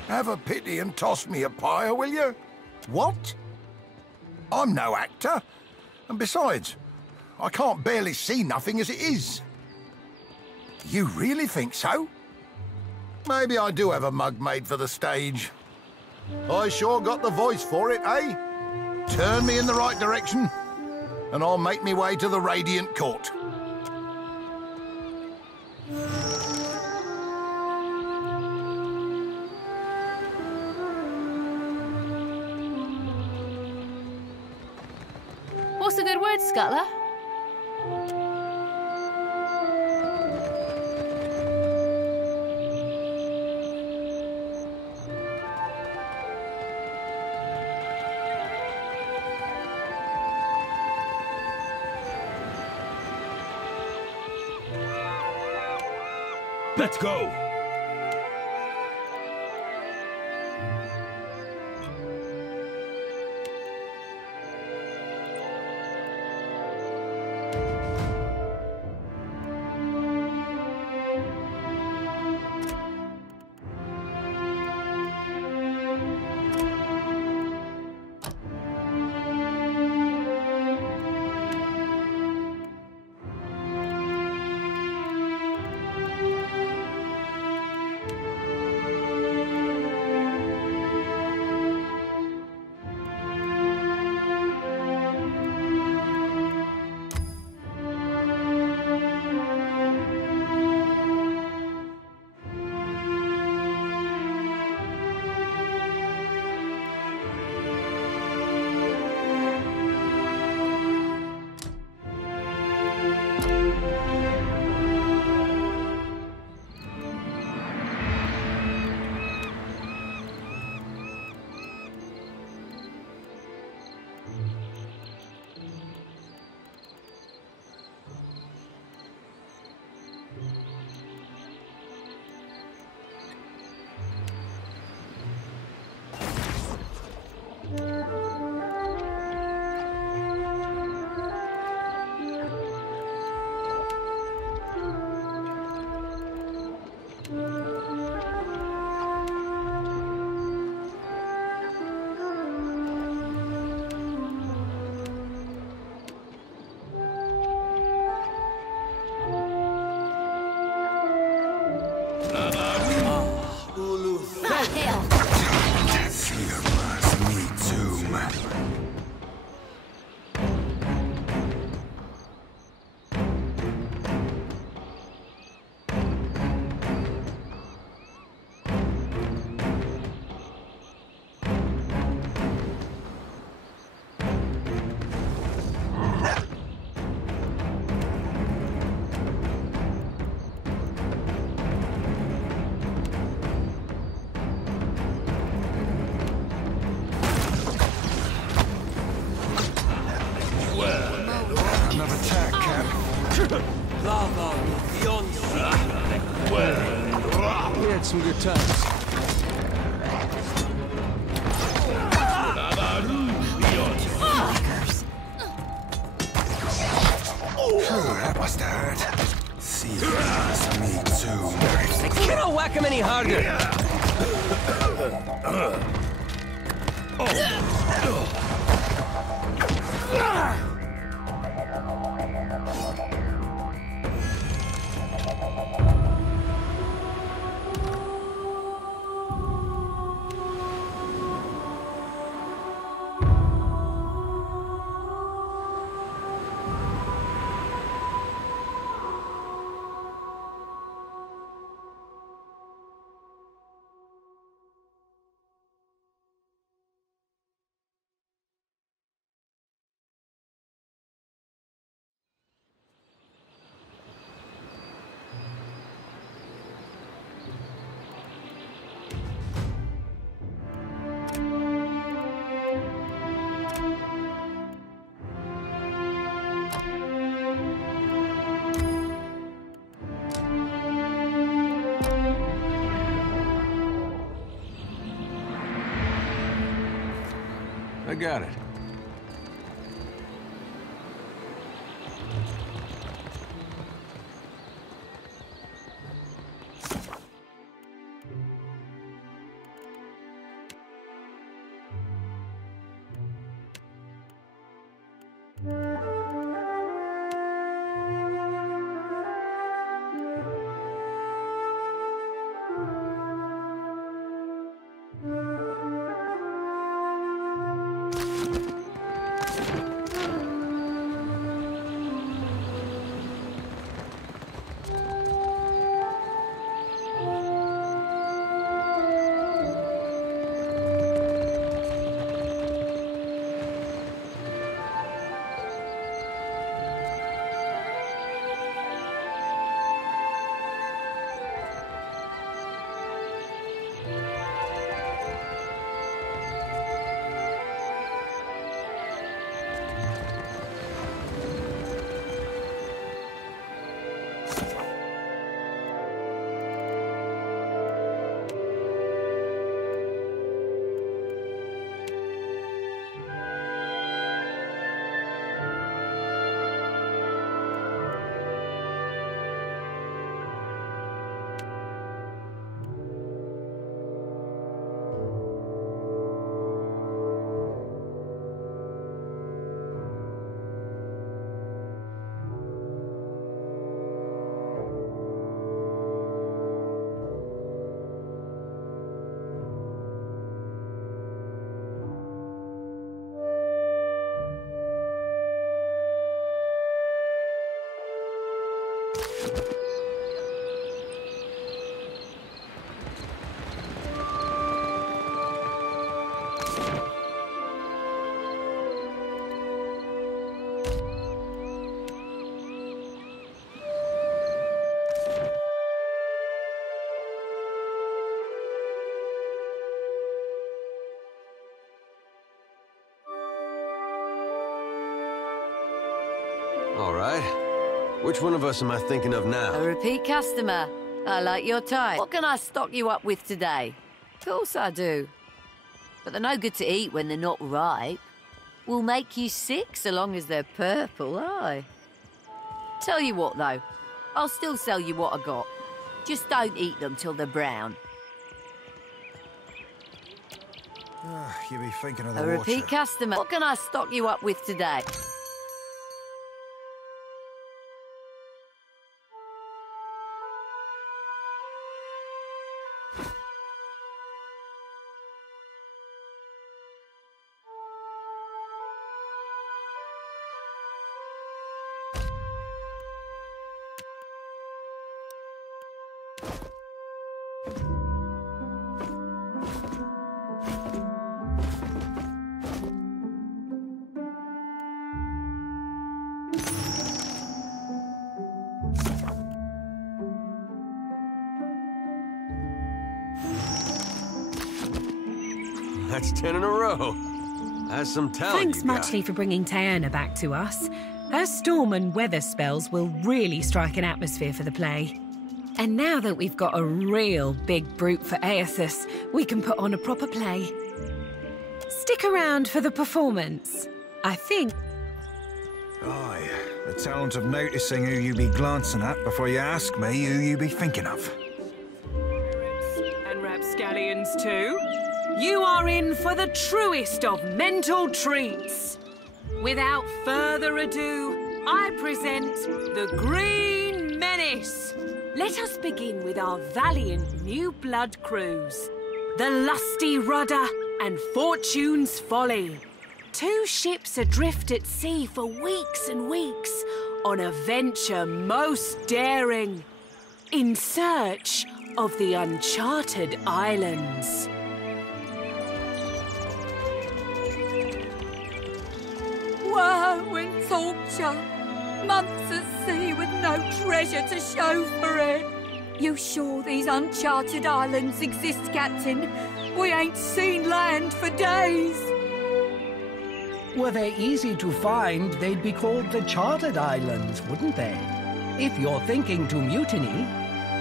Have a pity and toss me a pyre, will you? What? I'm no actor. And besides, I can't barely see nothing as it is. You really think so? Maybe I do have a mug made for the stage. I sure got the voice for it, eh? Turn me in the right direction, and I'll make me way to the Radiant Court. What's a good word, Scuttler? Let's go! had some good times. That must have hurt. See, me too. You don't whack him any harder. I got it. All right. Which one of us am I thinking of now? A repeat customer. I like your type. What can I stock you up with today? Of course I do. But they're no good to eat when they're not ripe. Will make you sick so long as they're purple, aye. Tell you what, though. I'll still sell you what I got. Just don't eat them till they're brown. You be thinking of the A repeat customer. What can I stock you up with today? That's 10 in a row. That's some talent. Thanks muchly for bringing Taerna back to us. Her storm and weather spells will really strike an atmosphere for the play. And now that we've got a real big brute for Aethys, we can put on a proper play. Stick around for the performance. I think... Aye, the talent of noticing who you be glancing at before you ask me who you be thinking of. And rapscallions too. You are in for the truest of mental treats. Without further ado, I present the Green Menace. Let us begin with our valiant new blood crews. The Lusty Rudder and Fortune's Folly. 2 ships adrift at sea for weeks and weeks on a venture most daring, in search of the uncharted islands. Woe and torture, months at sea with no treasure to show for it. You sure these uncharted islands exist, Captain? We ain't seen land for days. Were they easy to find, they'd be called the Chartered Islands, wouldn't they? If you're thinking to mutiny...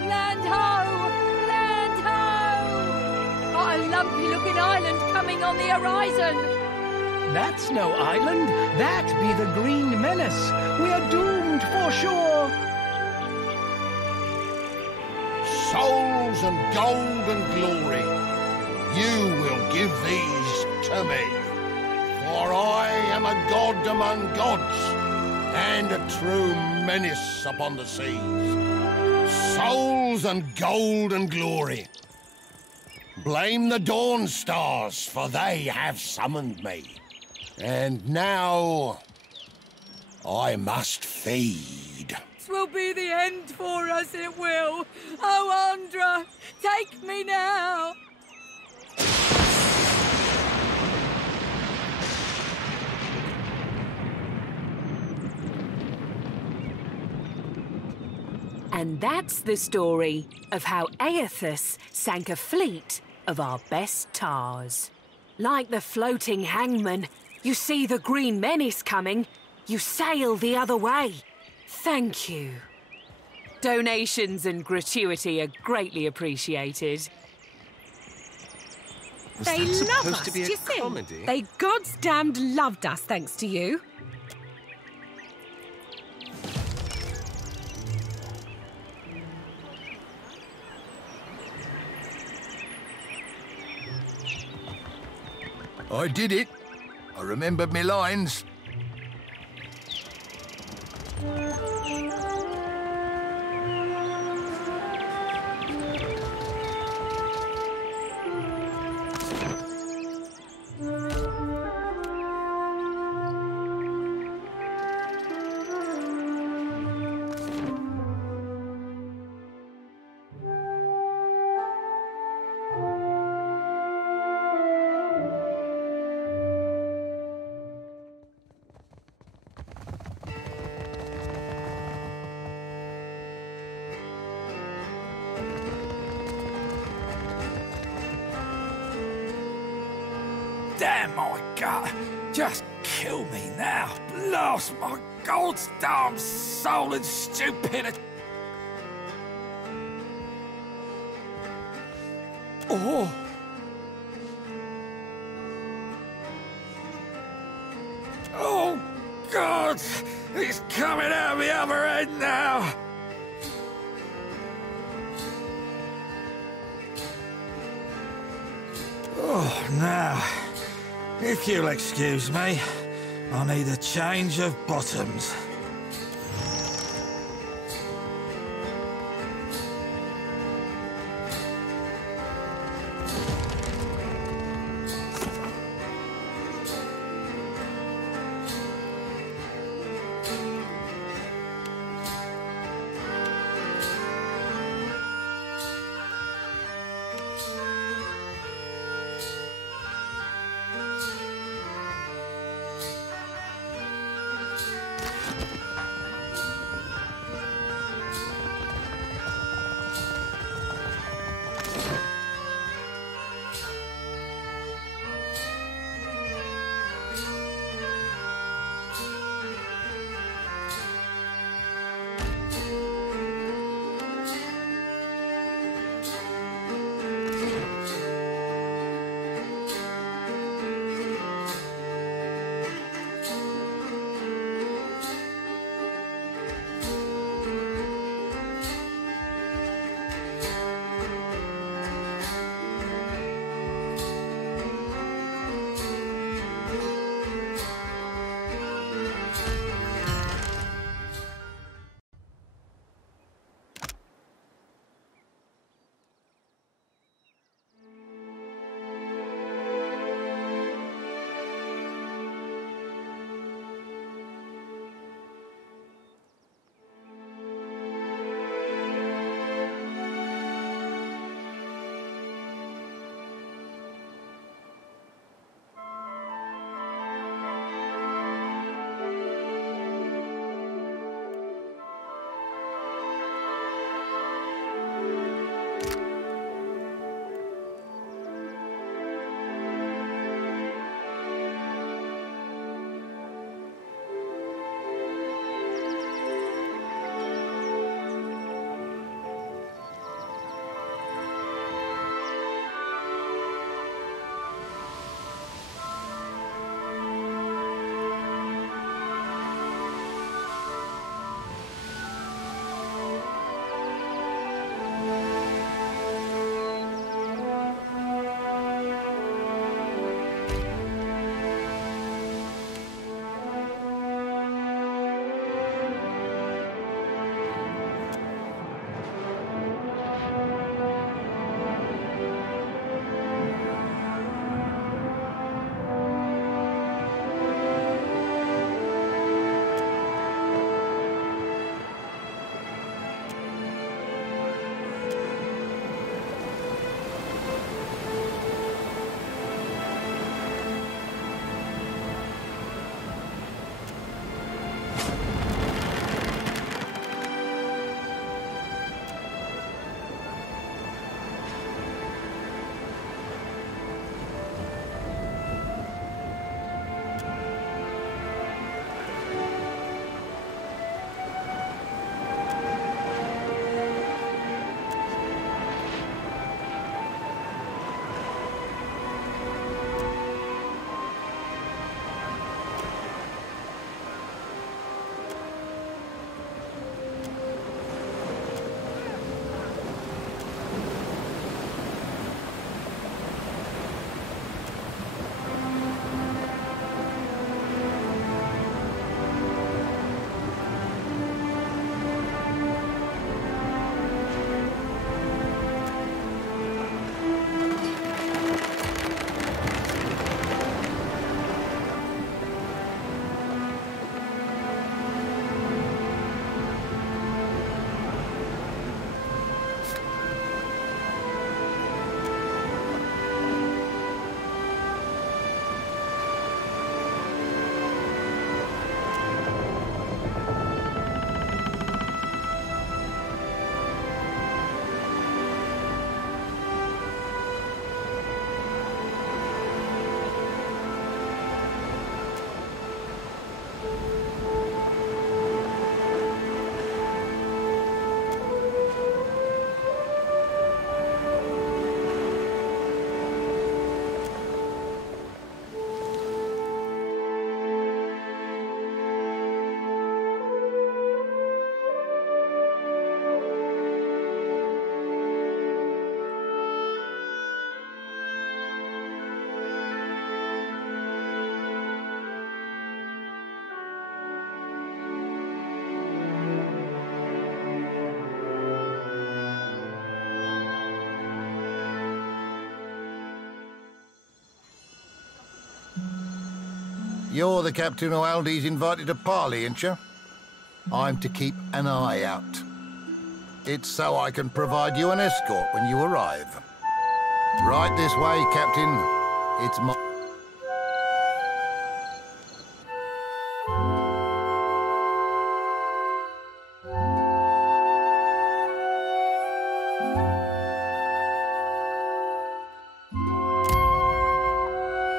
Land ho! Land ho! Got a lumpy-looking island coming on the horizon. That's no island. That be the Green Menace. We're doomed for sure. Souls and gold and glory, you will give these to me. For I am a god among gods, and a true menace upon the seas. Souls and gold and glory. Blame the dawn stars, for they have summoned me. And now, I must feed. Twill be the end for us, it will. Oh, Andra, take me now. And that's the story of how Aethys sank a fleet of our best tars. Like the floating hangman, you see the Green Menace coming, you sail the other way. Thank you. Donations and gratuity are greatly appreciated. They love us, do you see? They goddamned loved us thanks to you. I did it. I remembered my lines. Damn my gut! Just kill me now! Blast my goddamn soul and stupidity! Oh! Oh, God! He's coming out the other end now! Oh, now... if you'll excuse me, I need a change of bottoms. You're the captain who Aldi's invited to parley, ain't you? I'm to keep an eye out. It's so I can provide you an escort when you arrive. Right this way, Captain. It's my...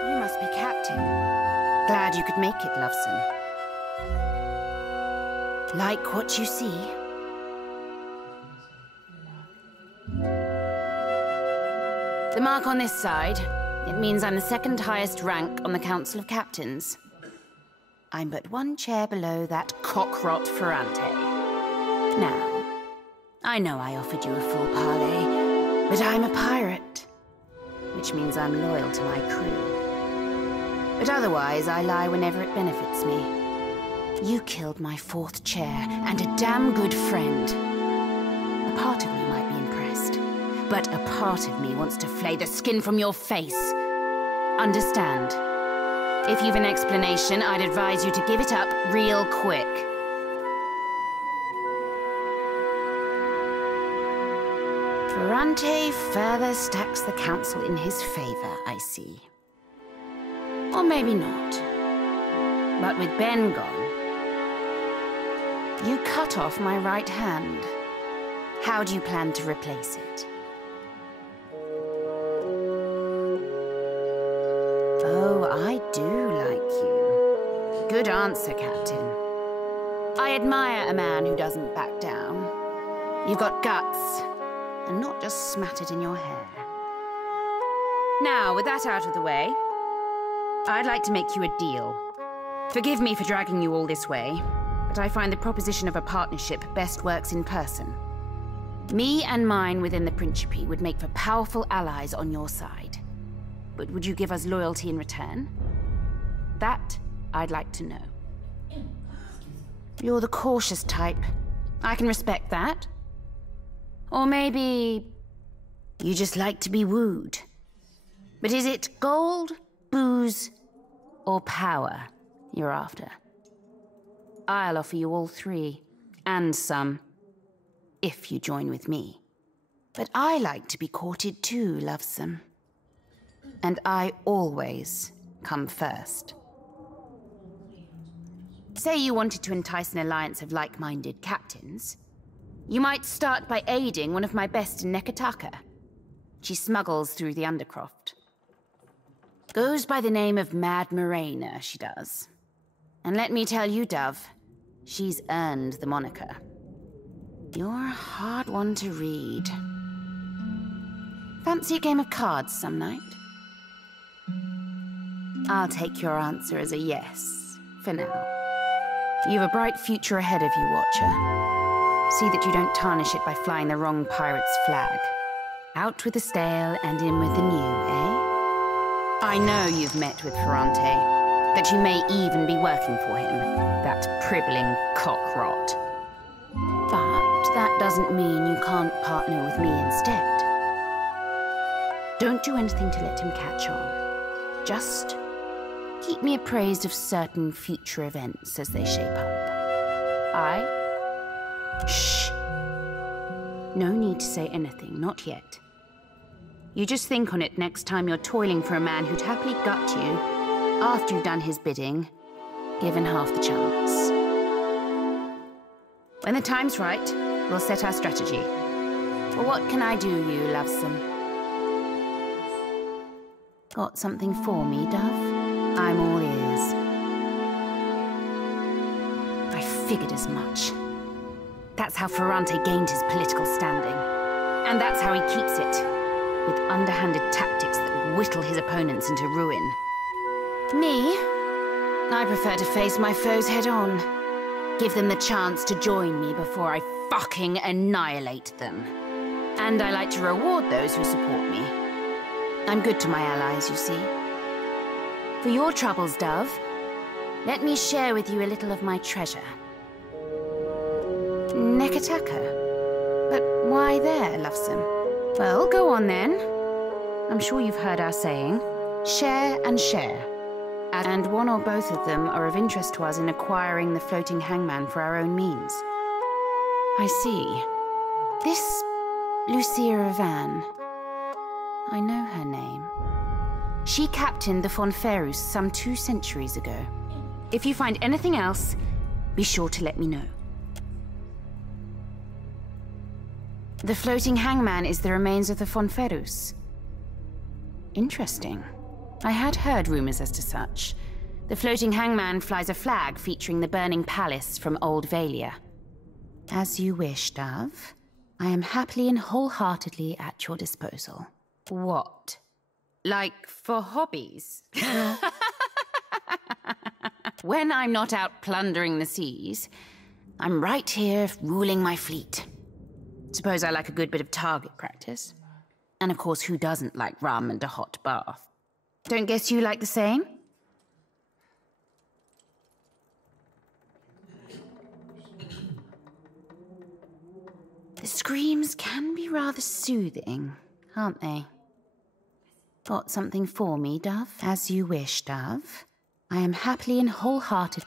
You must be Captain. Glad you could make it, Loveson. Like what you see? The mark on this side, it means I'm the second highest rank on the Council of Captains. I'm but one chair below that cockrot Ferrante. Now, I know I offered you a full parley, but I'm a pirate, which means I'm loyal to my crew. But otherwise, I lie whenever it benefits me. You killed my fourth chair, and a damn good friend. A part of me might be impressed, but a part of me wants to flay the skin from your face. Understand? If you've an explanation, I'd advise you to give it up real quick. Ferrante further stacks the council in his favor, I see. Or maybe not. But with Ben gone, you cut off my right hand. How do you plan to replace it? Oh, I do like you. Good answer, Captain. I admire a man who doesn't back down. You've got guts, and not just smattered in your hair. Now, with that out of the way, I'd like to make you a deal. Forgive me for dragging you all this way, but I find the proposition of a partnership best works in person. Me and mine within the Principe would make for powerful allies on your side. But would you give us loyalty in return? That I'd like to know. You're the cautious type. I can respect that. Or maybe you just like to be wooed. But is it gold, booze, or power you're after? I'll offer you all three, and some, if you join with me. But I like to be courted too, Lovesome. And I always come first. Say you wanted to entice an alliance of like-minded captains. You might start by aiding one of my best in Nekataka. She smuggles through the Undercroft. Goes by the name of Mad Morena, she does. And let me tell you, Dove, she's earned the moniker. You're a hard one to read. Fancy a game of cards some night? I'll take your answer as a yes, for now. You've a bright future ahead of you, Watcher. See that you don't tarnish it by flying the wrong pirate's flag. Out with the stale and in with the new, eh? I know you've met with Ferrante, that you may even be working for him, that pribbling cockrot. But that doesn't mean you can't partner with me instead. Don't do anything to let him catch on. Just keep me appraised of certain future events as they shape up. Shh. No need to say anything, not yet. You just think on it next time you're toiling for a man who'd happily gut you after you've done his bidding, given half the chance. When the time's right, we'll set our strategy. Well, what can I do, you lovesome? Got something for me, Dove? I'm all ears. I figured as much. That's how Ferrante gained his political standing. And that's how he keeps it, with underhanded tactics that whittle his opponents into ruin. Me? I prefer to face my foes head on. Give them the chance to join me before I fucking annihilate them. And I like to reward those who support me. I'm good to my allies, you see. For your troubles, Dove, let me share with you a little of my treasure. Nekataka? But why there, lovesome? Well, go on then. I'm sure you've heard our saying. Share and share. and one or both of them are of interest to us in acquiring the floating hangman for our own means. I see. This Lucia Van, I know her name. She captained the Fonferus some 2 centuries ago. If you find anything else, be sure to let me know. The floating hangman is the remains of the Fonferus. Interesting. I had heard rumors as to such. The floating hangman flies a flag featuring the burning palace from Old Valia. As you wish, Dove. I am happily and wholeheartedly at your disposal. What? Like for hobbies? When I'm not out plundering the seas, I'm right here ruling my fleet. Suppose I like a good bit of target practice. And of course, who doesn't like rum and a hot bath? Don't guess you like the same? The screams can be rather soothing, aren't they? Got something for me, Dove? As you wish, Dove. I am happily and wholehearted.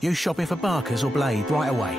You shopping for barkers or blade right away?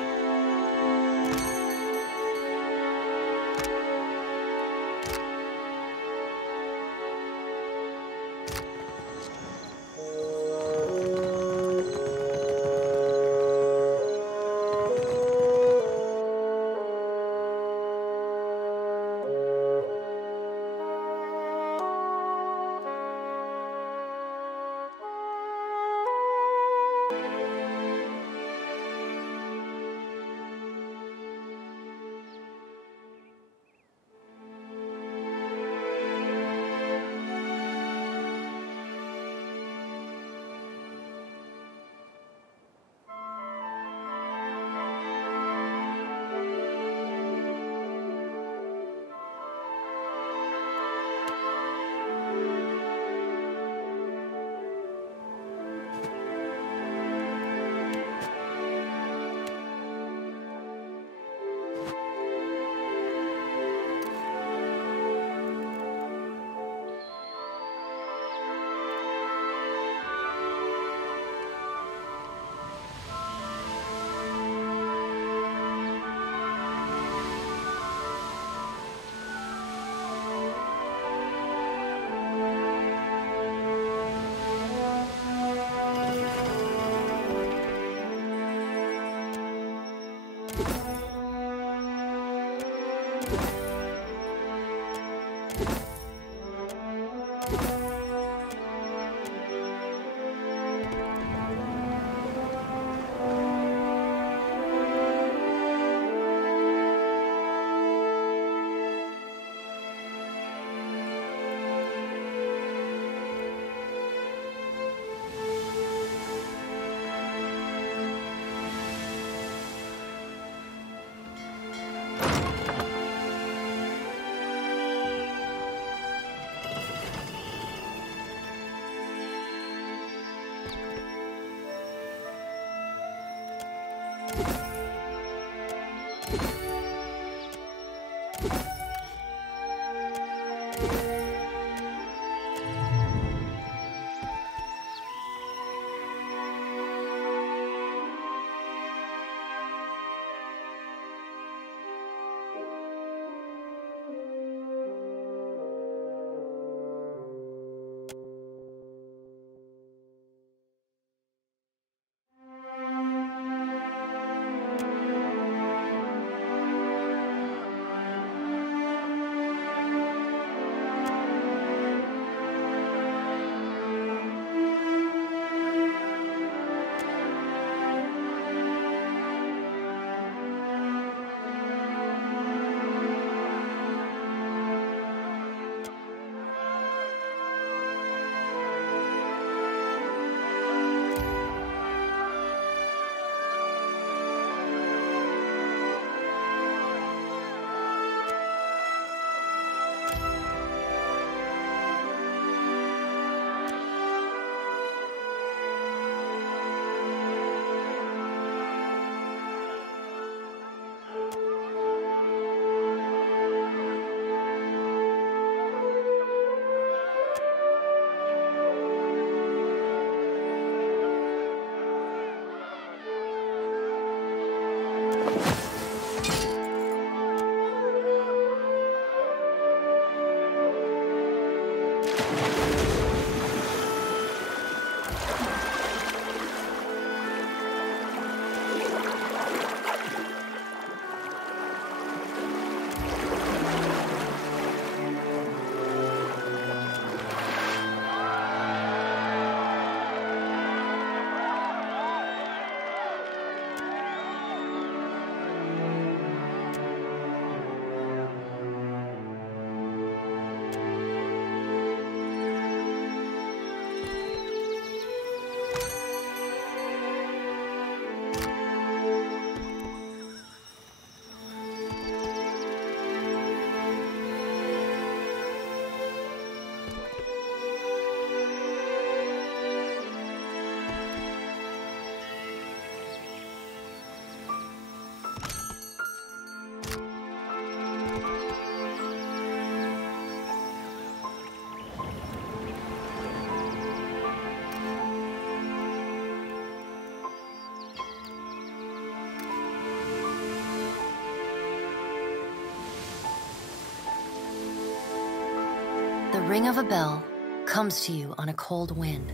ring of a bell comes to you on a cold wind.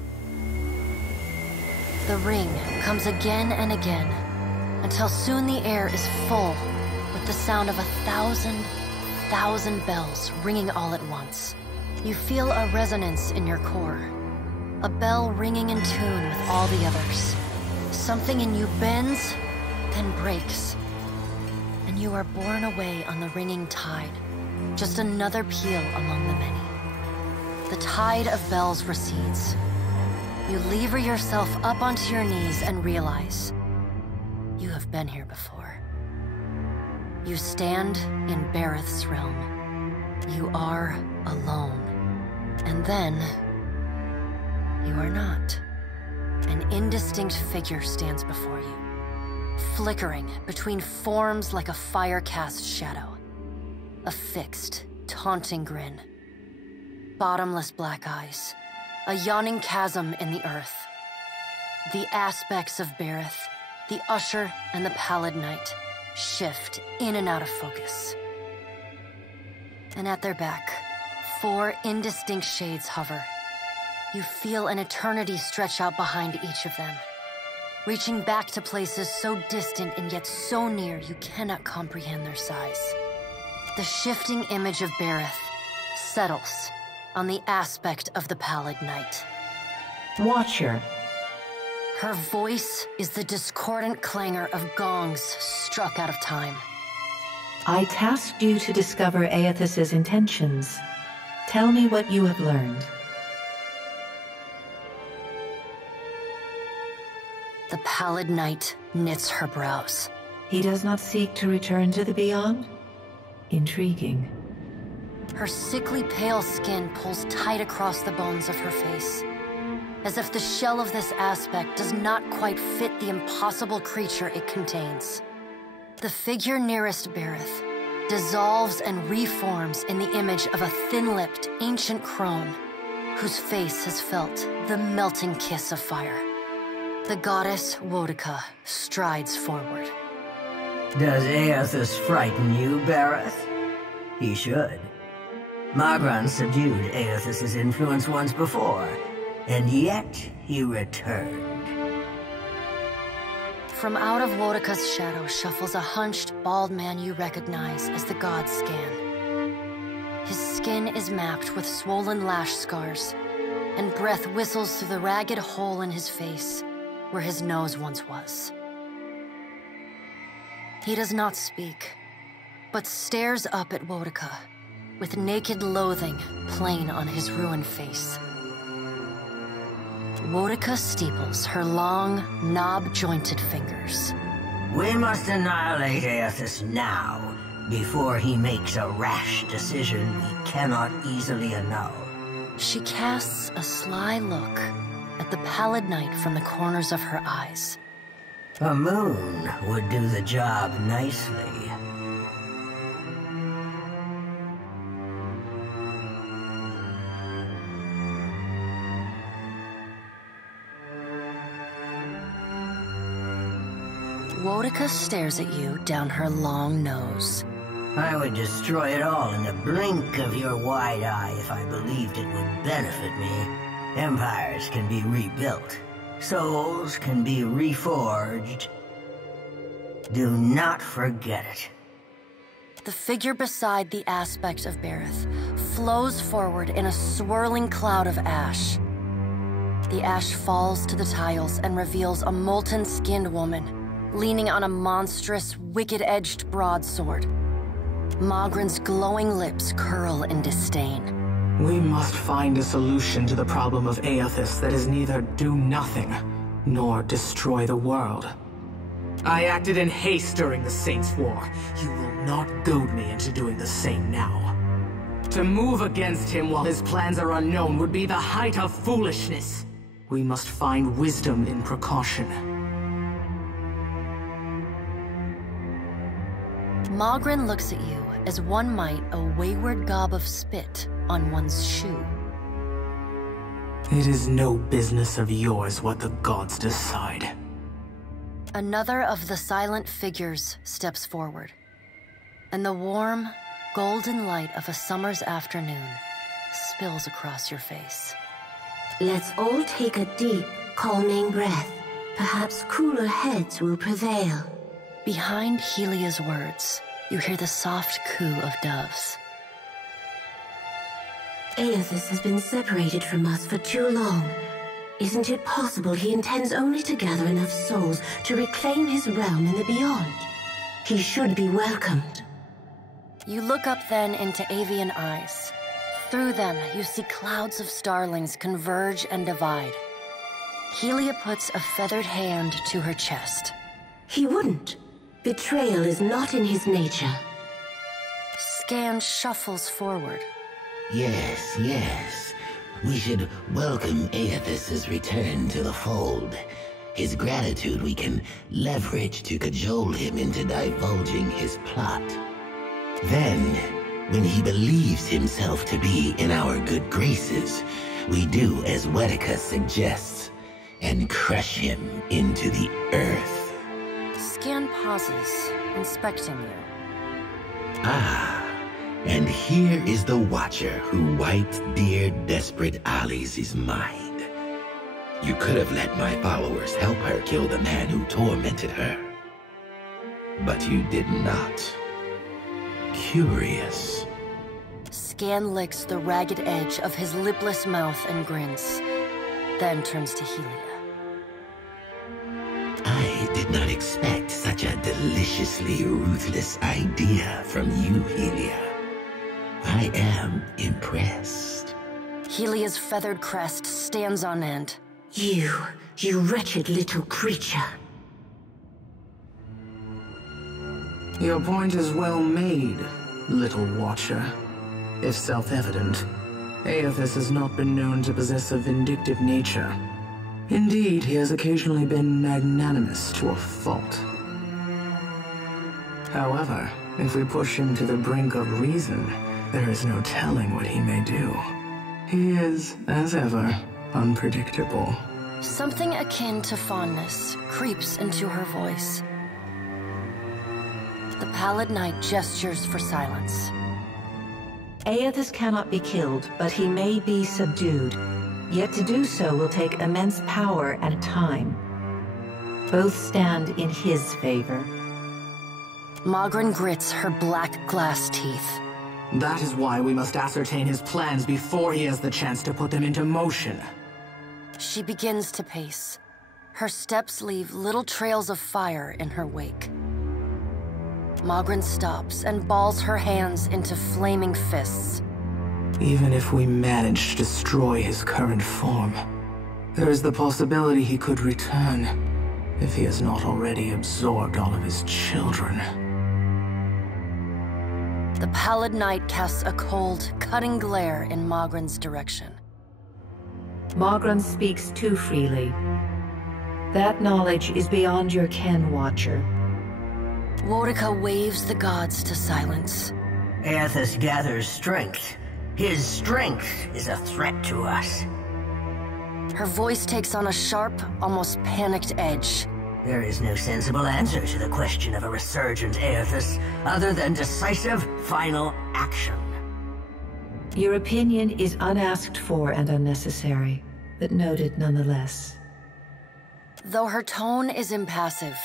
The ring comes again and again, until soon the air is full with the sound of 1,000 bells ringing all at once. You feel a resonance in your core, a bell ringing in tune with all the others. Something in you bends, then breaks, and you are borne away on the ringing tide, just another peal among the many. The tide of bells recedes. You lever yourself up onto your knees and realize you have been here before. You stand in Bareth's realm. You are alone. And then, you are not. An indistinct figure stands before you, flickering between forms like a fire-cast shadow. A fixed, taunting grin. Bottomless black eyes. A yawning chasm in the earth. The aspects of Bareth, the Usher and the Pallid Knight, shift in and out of focus. And at their back, 4 indistinct shades hover. You feel an eternity stretch out behind each of them, reaching back to places so distant and yet so near you cannot comprehend their size. The shifting image of Bareth settles on the aspect of the Pallid Knight. Watcher. Her voice is the discordant clangor of gongs struck out of time. I tasked you to discover Aethys's intentions. Tell me what you have learned. The Pallid Knight knits her brows. He does not seek to return to the Beyond? Intriguing. Her sickly pale skin pulls tight across the bones of her face, as if the shell of this aspect does not quite fit the impossible creature it contains. The figure nearest Bareth dissolves and reforms in the image of a thin-lipped, ancient crone, whose face has felt the melting kiss of fire. The goddess Wodica strides forward. Does Aethys frighten you, Bareth? He should. Magran subdued Aethys's influence once before, and yet he returned. From out of Wodica's shadow shuffles a hunched, bald man you recognize as the god Scan. His skin is mapped with swollen lash scars, and breath whistles through the ragged hole in his face where his nose once was. He does not speak, but stares up at Wodica, with naked loathing plain on his ruined face. Wodica steeples her long, knob-jointed fingers. We must annihilate Aethys now, before he makes a rash decision we cannot easily annul. She casts a sly look at the Pallid Knight from the corners of her eyes. A moon would do the job nicely. Wodica stares at you down her long nose. I would destroy it all in the blink of your wide eye if I believed it would benefit me. Empires can be rebuilt. Souls can be reforged. Do not forget it. The figure beside the aspect of Bareth flows forward in a swirling cloud of ash. The ash falls to the tiles and reveals a molten-skinned woman, leaning on a monstrous, wicked-edged broadsword. Magran's glowing lips curl in disdain. We must find a solution to the problem of Aethys that is neither do nothing, nor destroy the world. I acted in haste during the Saints' War. You will not goad me into doing the same now. To move against him while his plans are unknown would be the height of foolishness. We must find wisdom in precaution. Magran looks at you as one might a wayward gob of spit on one's shoe. It is no business of yours what the gods decide. Another of the silent figures steps forward, and the warm, golden light of a summer's afternoon spills across your face. Let's all take a deep, calming breath. Perhaps cooler heads will prevail. Behind Helia's words, you hear the soft coo of doves. Aethys has been separated from us for too long. Isn't it possible he intends only to gather enough souls to reclaim his realm in the beyond? He should be welcomed. You look up then into avian eyes. Through them, you see clouds of starlings converge and divide. Helia puts a feathered hand to her chest. He wouldn't. Betrayal is not in his nature. Scan shuffles forward. Yes, yes. We should welcome Aethys's return to the fold. His gratitude we can leverage to cajole him into divulging his plot. Then, when he believes himself to be in our good graces, we do as Wetica suggests, and crush him into the earth. Scan pauses, inspecting you. Ah, and here is the Watcher who wiped dear desperate Alice's mind. You could have let my followers help her kill the man who tormented her. But you did not. Curious. Scan licks the ragged edge of his lipless mouth and grins, then turns to Helia. I did not expect such a deliciously ruthless idea from you, Helia. I am impressed. Helia's feathered crest stands on end. You wretched little creature. Your point is well made, little Watcher. If self-evident, Aethys has not been known to possess a vindictive nature. Indeed, he has occasionally been magnanimous to a fault. However, if we push him to the brink of reason, there is no telling what he may do. He is, as ever, unpredictable. Something akin to fondness creeps into her voice. The Pallid Knight gestures for silence. Aethys cannot be killed, but he may be subdued. Yet to do so will take immense power and time. Both stand in his favor. Magrin grits her black glass teeth. That is why we must ascertain his plans before he has the chance to put them into motion. She begins to pace. Her steps leave little trails of fire in her wake. Magrin stops and balls her hands into flaming fists. Even if we manage to destroy his current form, there is the possibility he could return, if he has not already absorbed all of his children. The Pallid Knight casts a cold, cutting glare in Magrin's direction. Magrin speaks too freely. That knowledge is beyond your ken, Watcher. Wetica waves the gods to silence. Aethys gathers strength. His strength is a threat to us. Her voice takes on a sharp, almost panicked edge. There is no sensible answer to the question of a resurgent Aethys, other than decisive, final action. Your opinion is unasked for and unnecessary, but noted nonetheless. Though her tone is impassive,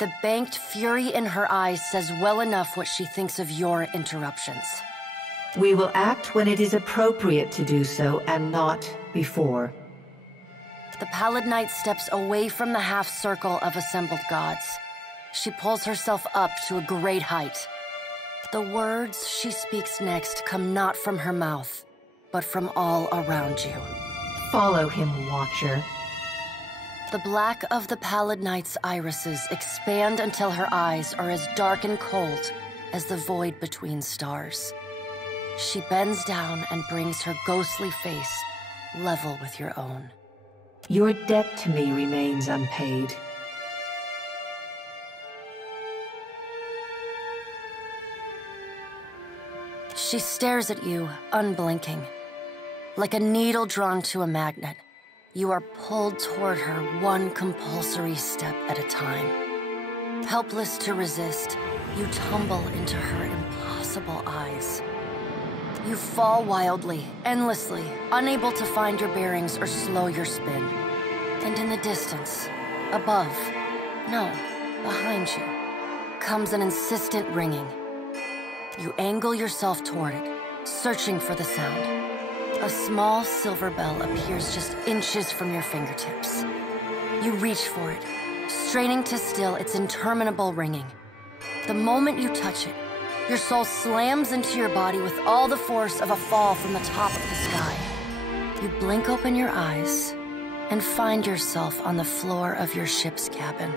the banked fury in her eyes says well enough what she thinks of your interruptions. We will act when it is appropriate to do so, and not before. The Pallid Knight steps away from the half-circle of assembled gods. She pulls herself up to a great height. The words she speaks next come not from her mouth, but from all around you. Follow him, Watcher. The black of the Pallid Knight's irises expand until her eyes are as dark and cold as the void between stars. She bends down and brings her ghostly face level with your own. Your debt to me remains unpaid. She stares at you, unblinking. Like a needle drawn to a magnet, you are pulled toward her one compulsory step at a time. Helpless to resist, you tumble into her impossible eyes. You fall wildly, endlessly, unable to find your bearings or slow your spin. And in the distance, above, no, behind you, comes an insistent ringing. You angle yourself toward it, searching for the sound. A small silver bell appears just inches from your fingertips. You reach for it, straining to still its interminable ringing. The moment you touch it, your soul slams into your body with all the force of a fall from the top of the sky. You blink open your eyes and find yourself on the floor of your ship's cabin.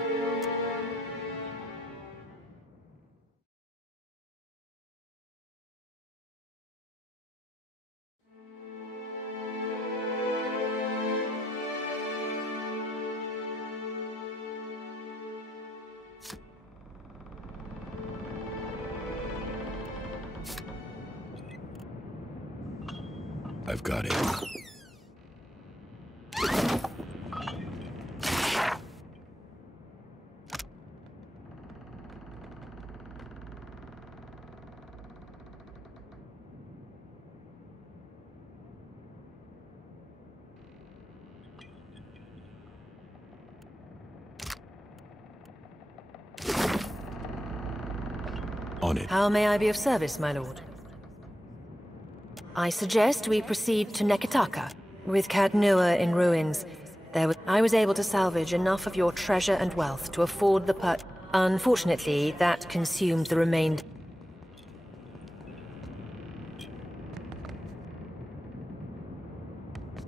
I've got it. On it. How may I be of service, my lord? I suggest we proceed to Nekitaka. With Katnua in ruins, I was able to salvage enough of your treasure and wealth to afford the Unfortunately, that consumed the remainder.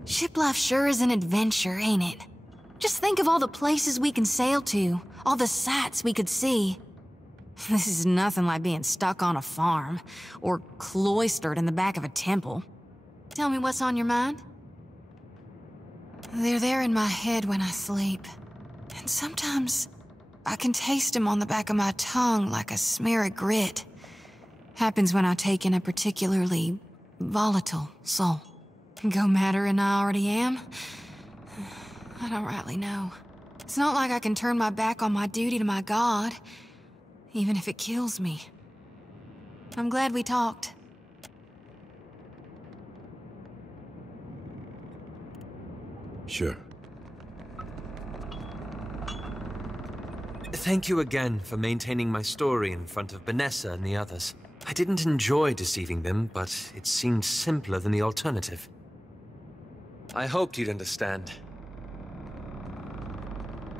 Ship life sure is an adventure, ain't it? Just think of all the places we can sail to, all the sights we could see. This is nothing like being stuck on a farm, or cloistered in the back of a temple. Tell me what's on your mind? They're there in my head when I sleep. And sometimes I can taste them on the back of my tongue like a smear of grit. Happens when I take in a particularly volatile soul. Go madder than I already am? I don't rightly know. It's not like I can turn my back on my duty to my god, even if it kills me. I'm glad we talked. Sure. Thank you again for maintaining my story in front of Vanessa and the others. I didn't enjoy deceiving them, but it seemed simpler than the alternative. I hoped you'd understand.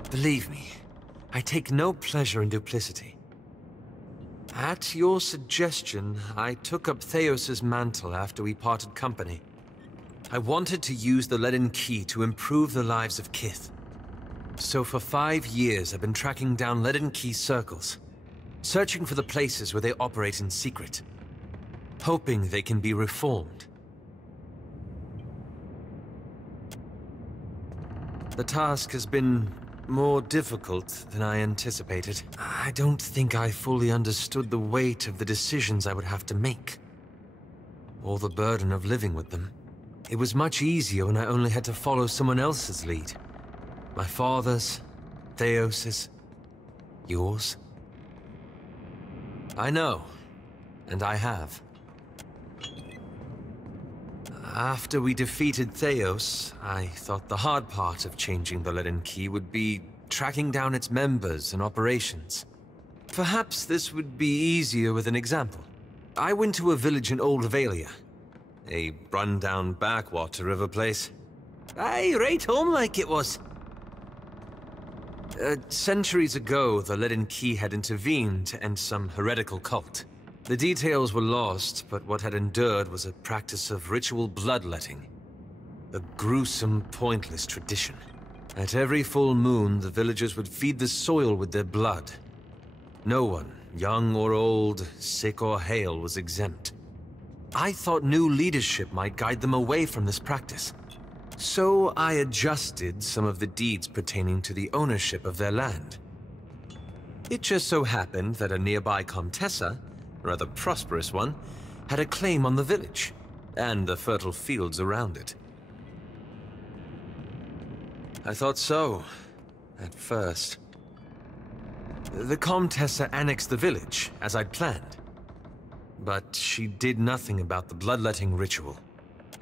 Believe me, I take no pleasure in duplicity. At your suggestion, I took up Theos's mantle after we parted company. I wanted to use the Leaden Key to improve the lives of Kith. So for 5 years, I've been tracking down Leaden Key circles, searching for the places where they operate in secret, hoping they can be reformed. The task has been more difficult than I anticipated. I don't think I fully understood the weight of the decisions I would have to make, or the burden of living with them. It was much easier when I only had to follow someone else's lead. My father's, Theos's, yours. I know, and I have. After we defeated Theos, I thought the hard part of changing the Leaden Key would be tracking down its members and operations. Perhaps this would be easier with an example. I went to a village in Old Valia, a run-down backwater of a place. Aye, right home like it was. Centuries ago, the Leaden Key had intervened to end some heretical cult. The details were lost, but what had endured was a practice of ritual bloodletting. A gruesome, pointless tradition. At every full moon, the villagers would feed the soil with their blood. No one, young or old, sick or hale, was exempt. I thought new leadership might guide them away from this practice. So I adjusted some of the deeds pertaining to the ownership of their land. It just so happened that a nearby Comtessa, a rather prosperous one, had a claim on the village, and the fertile fields around it. I thought so, at first. The Comtessa annexed the village, as I'd planned. but she did nothing about the bloodletting ritual.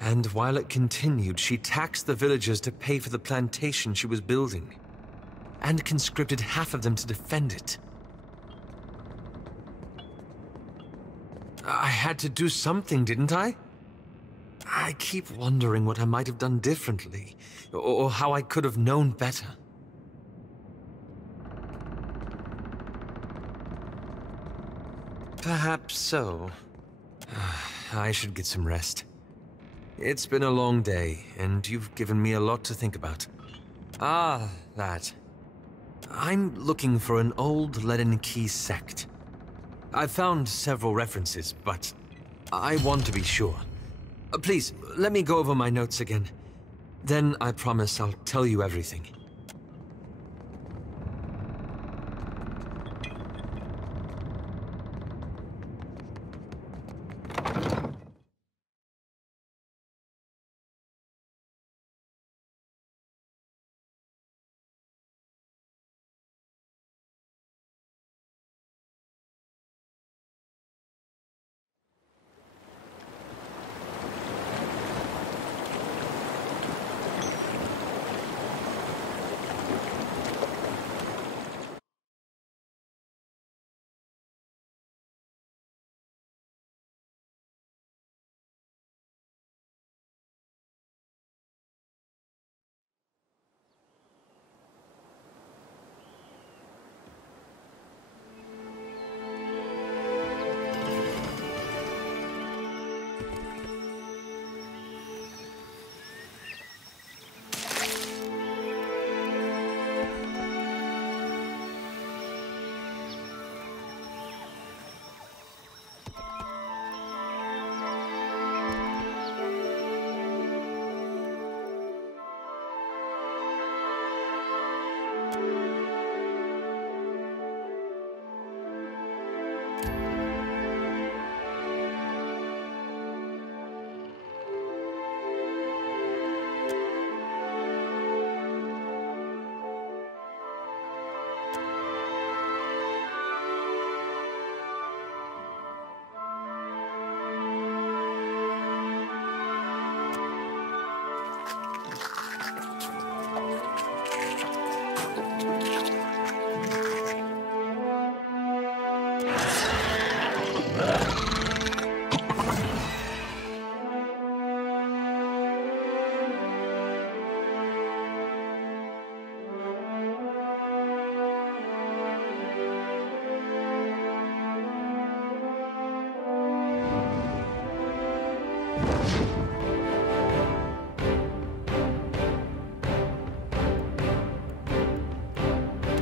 And while it continued, she taxed the villagers to pay for the plantation she was building, and conscripted half of them to defend it. I had to do something, didn't I? I keep wondering what I might have done differently, or how I could have known better. Perhaps so. I should get some rest. It's been a long day, and you've given me a lot to think about. Ah, that. I'm looking for an old Leaden Key sect. I've found several references, but I want to be sure. Please, let me go over my notes again. Then I promise I'll tell you everything.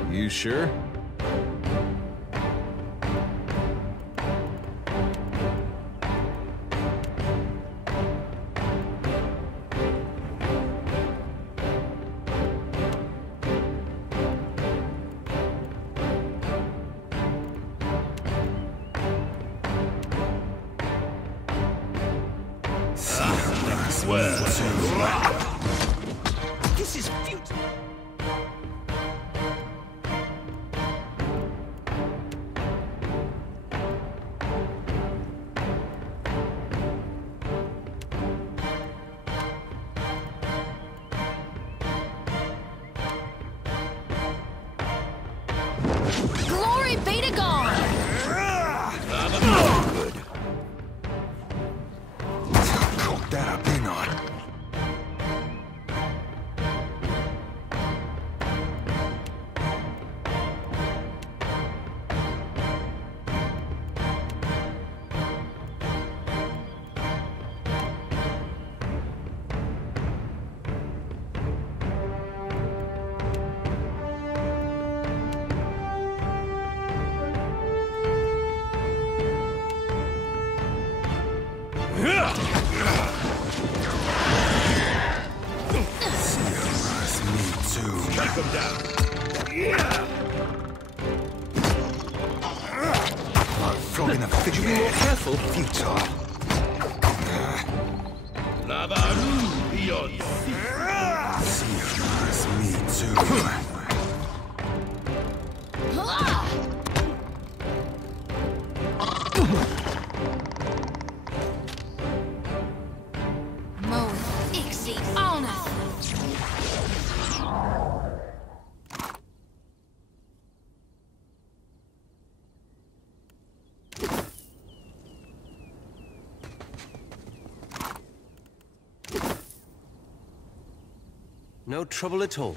You sure? This is futile. Glory be to God! Good. Cocked that up, didn't I? Could you be more careful? Futile. Me too. No trouble at all.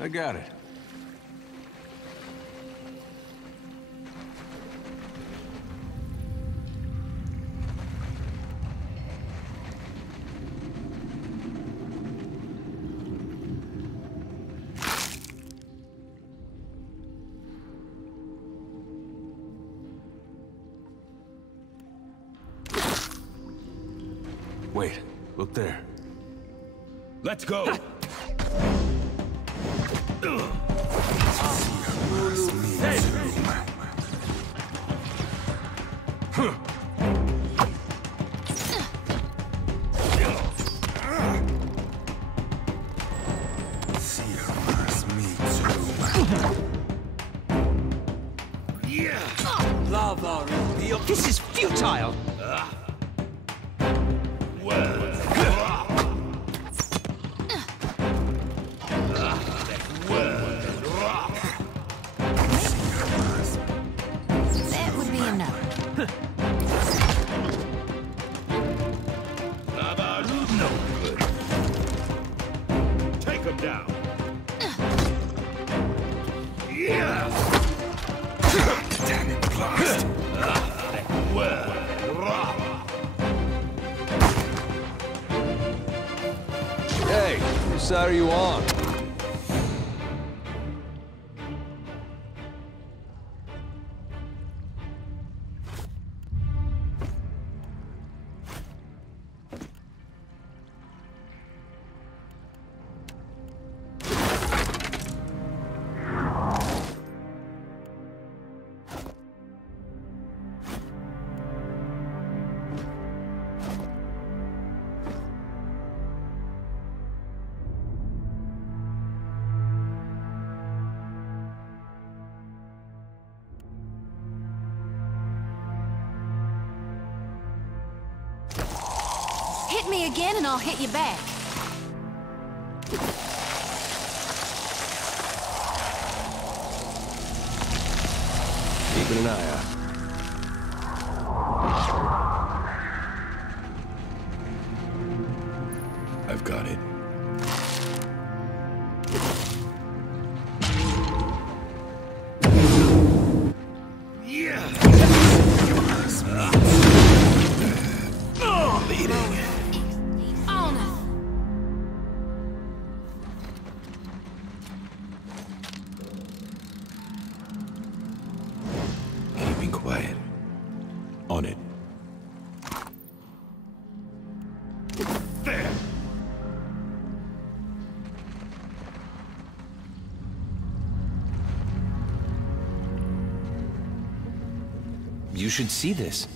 I got it. Wait, look there. Let's go! This is futile! That would be enough. No good. Take him down. Yeah! Damn it, blast! Hey, whose side are you on? Hit me again and I'll hit you back. Keeping an eye out. I've got it. Keeping quiet. On it. There! You should see this.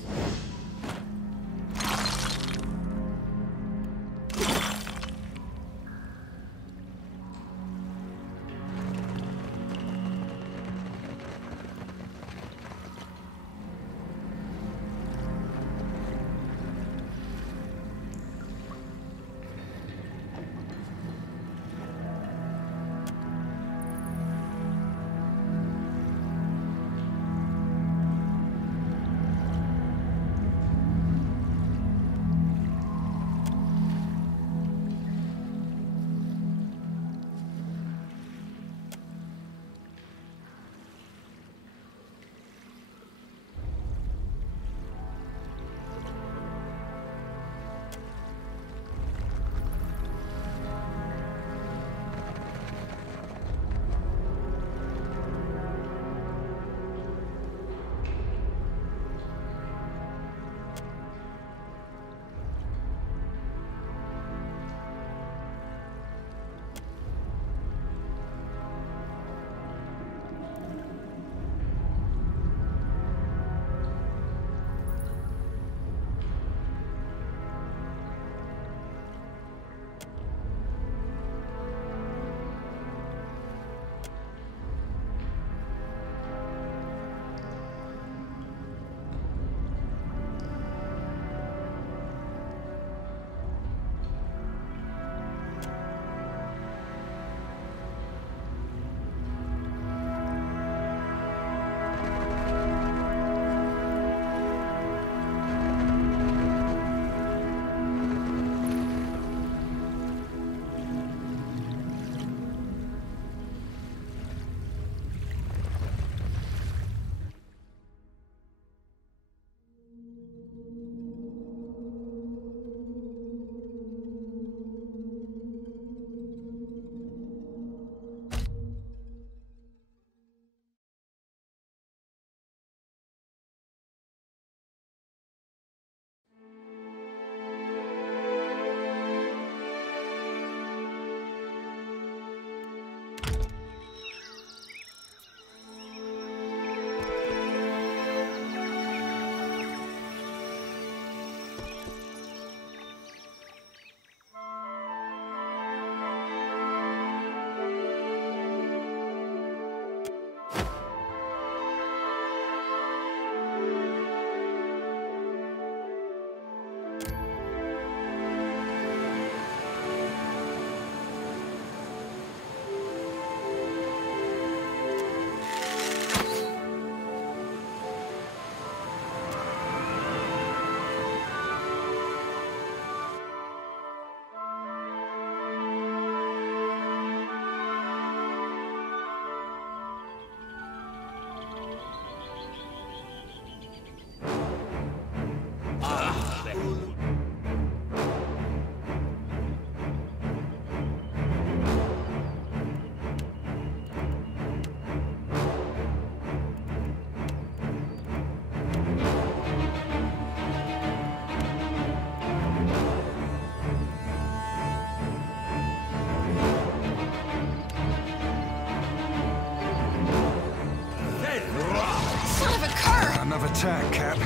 of attack, Cap.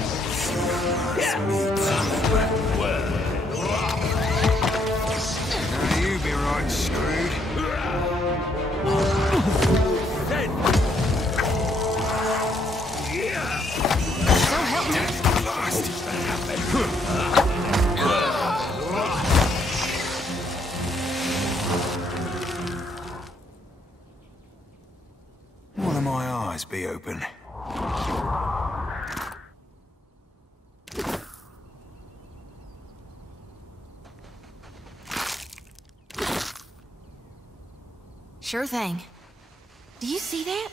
Now you be right screwed. So help me. One of my eyes be open. Sure thing. Do you see that?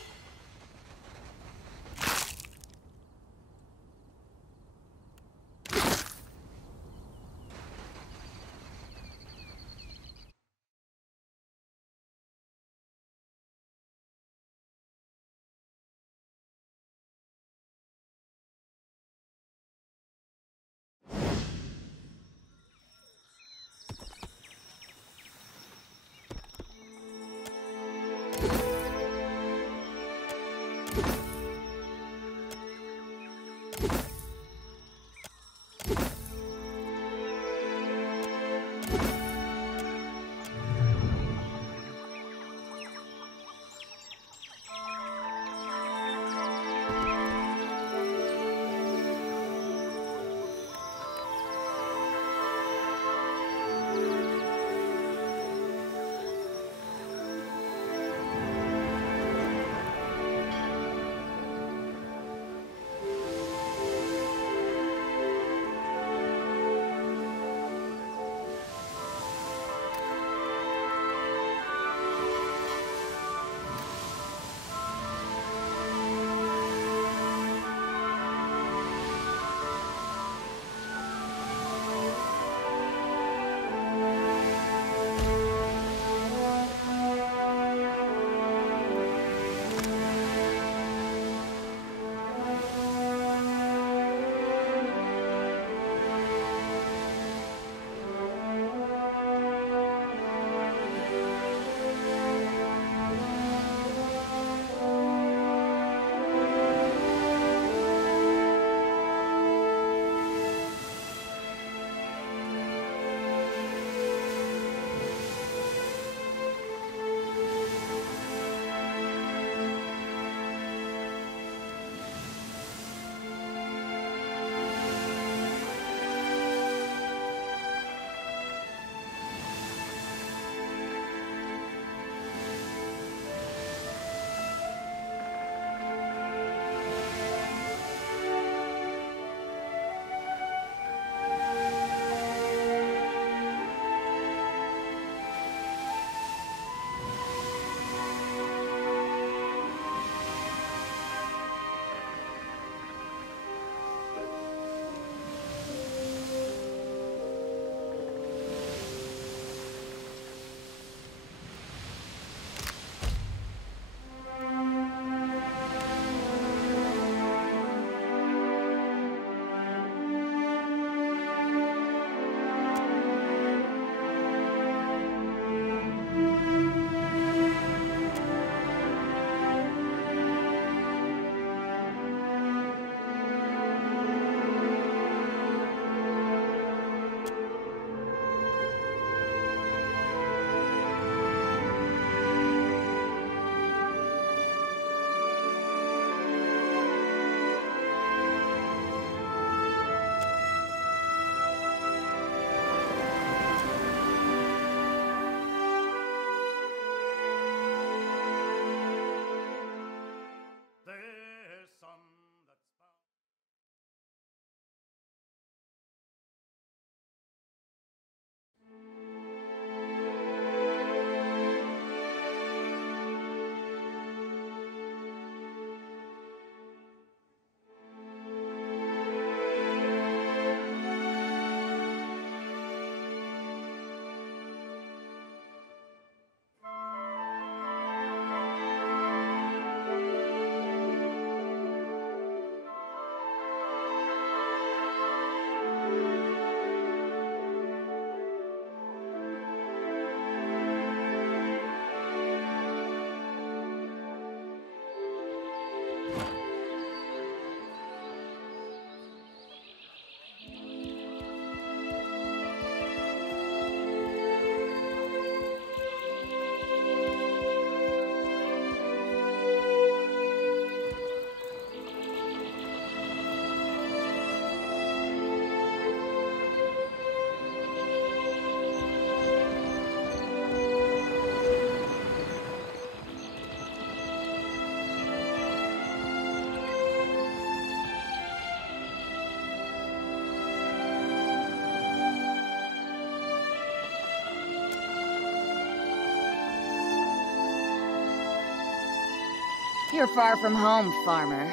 You're far from home, farmer.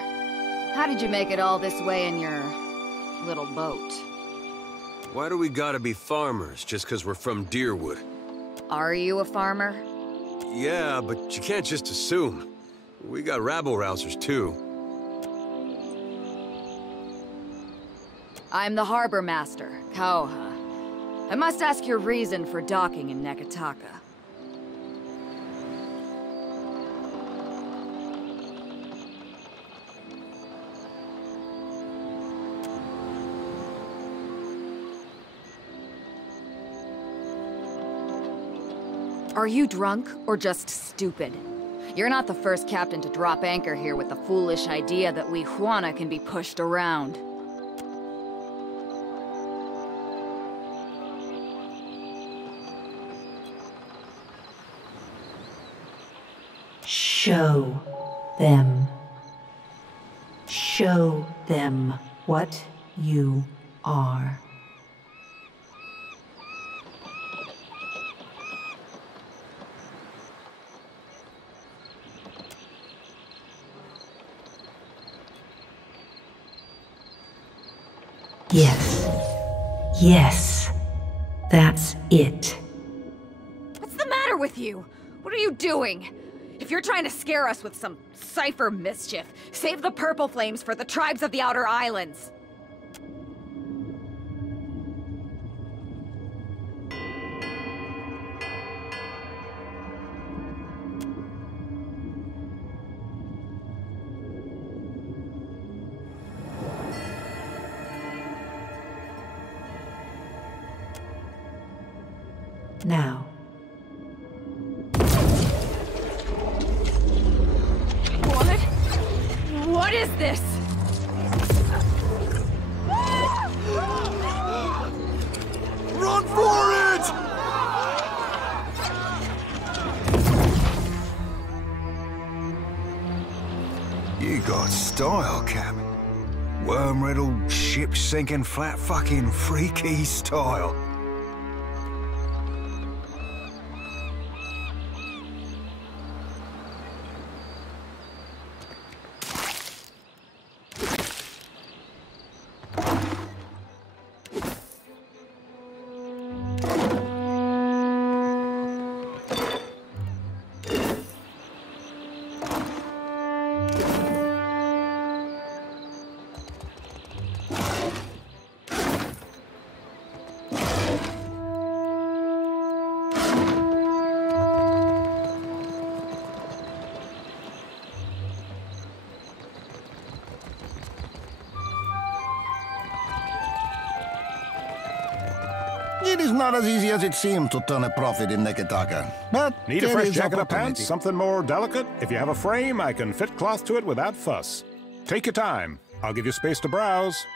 How did you make it all this way in your little boat? Why do we gotta be farmers just because we're from Deerwood? Are you a farmer? Yeah, but you can't just assume. We got rabble-rousers, too. I'm the harbor master, Kauha. I must ask your reason for docking in Neketaka. Are you drunk or just stupid? You're not the first captain to drop anchor here with the foolish idea that we Juana can be pushed around. Show them. Show them what you are. Yes. Yes. That's it. What's the matter with you? What are you doing? If you're trying to scare us with some cipher mischief, save the purple flames for the tribes of the Outer Islands. Now. What is this? Run for it! You got style, Cap. Worm-riddled, ship-sinking, flat-fucking freaky style. It is not as easy as it seems to turn a profit in Neketaka, but Need a there fresh is jacket or opportunity. pants? Something more delicate? If you have a frame, I can fit cloth to it without fuss. Take your time. I'll give you space to browse.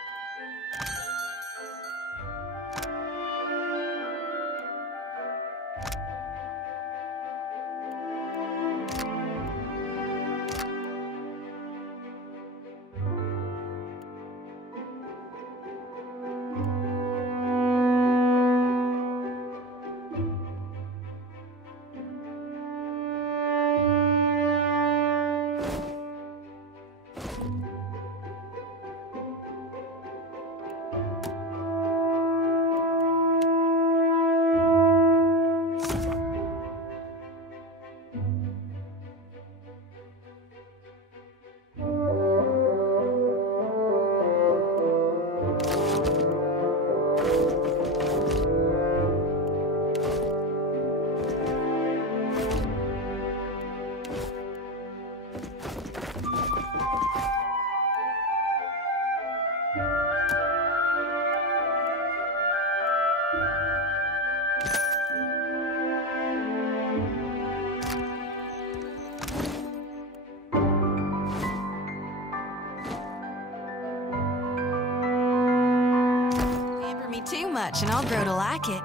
Too much and I'll grow to like it.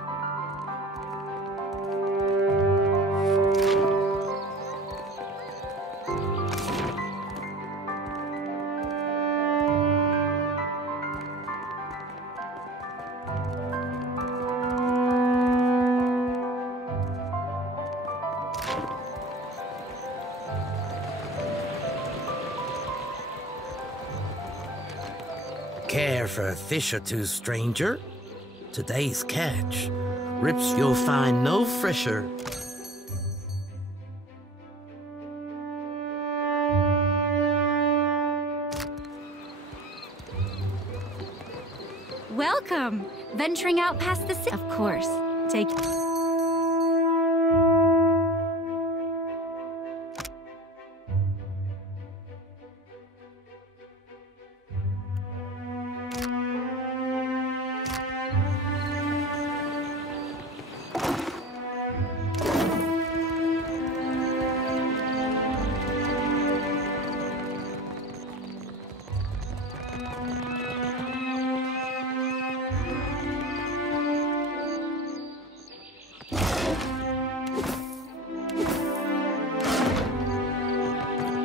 Care for a fish or two, stranger? Today's catch. Rips you'll find no fresher. Welcome! Venturing out past the city. Of course. Take...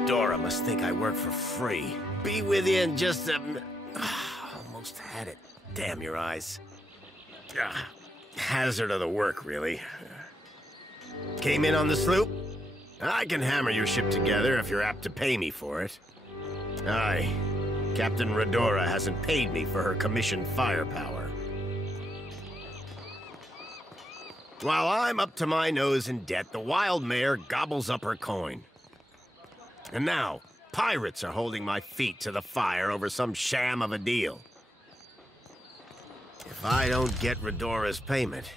Dora must think I work for free. Be with you in just a... Almost had it. Damn your eyes. Hazard of the work, really. Came in on the sloop? I can hammer your ship together if you're apt to pay me for it. Aye. Captain Redora hasn't paid me for her commissioned firepower. While I'm up to my nose in debt, the wild mare gobbles up her coin. And now, pirates are holding my feet to the fire over some sham of a deal. If I don't get Redora's payment,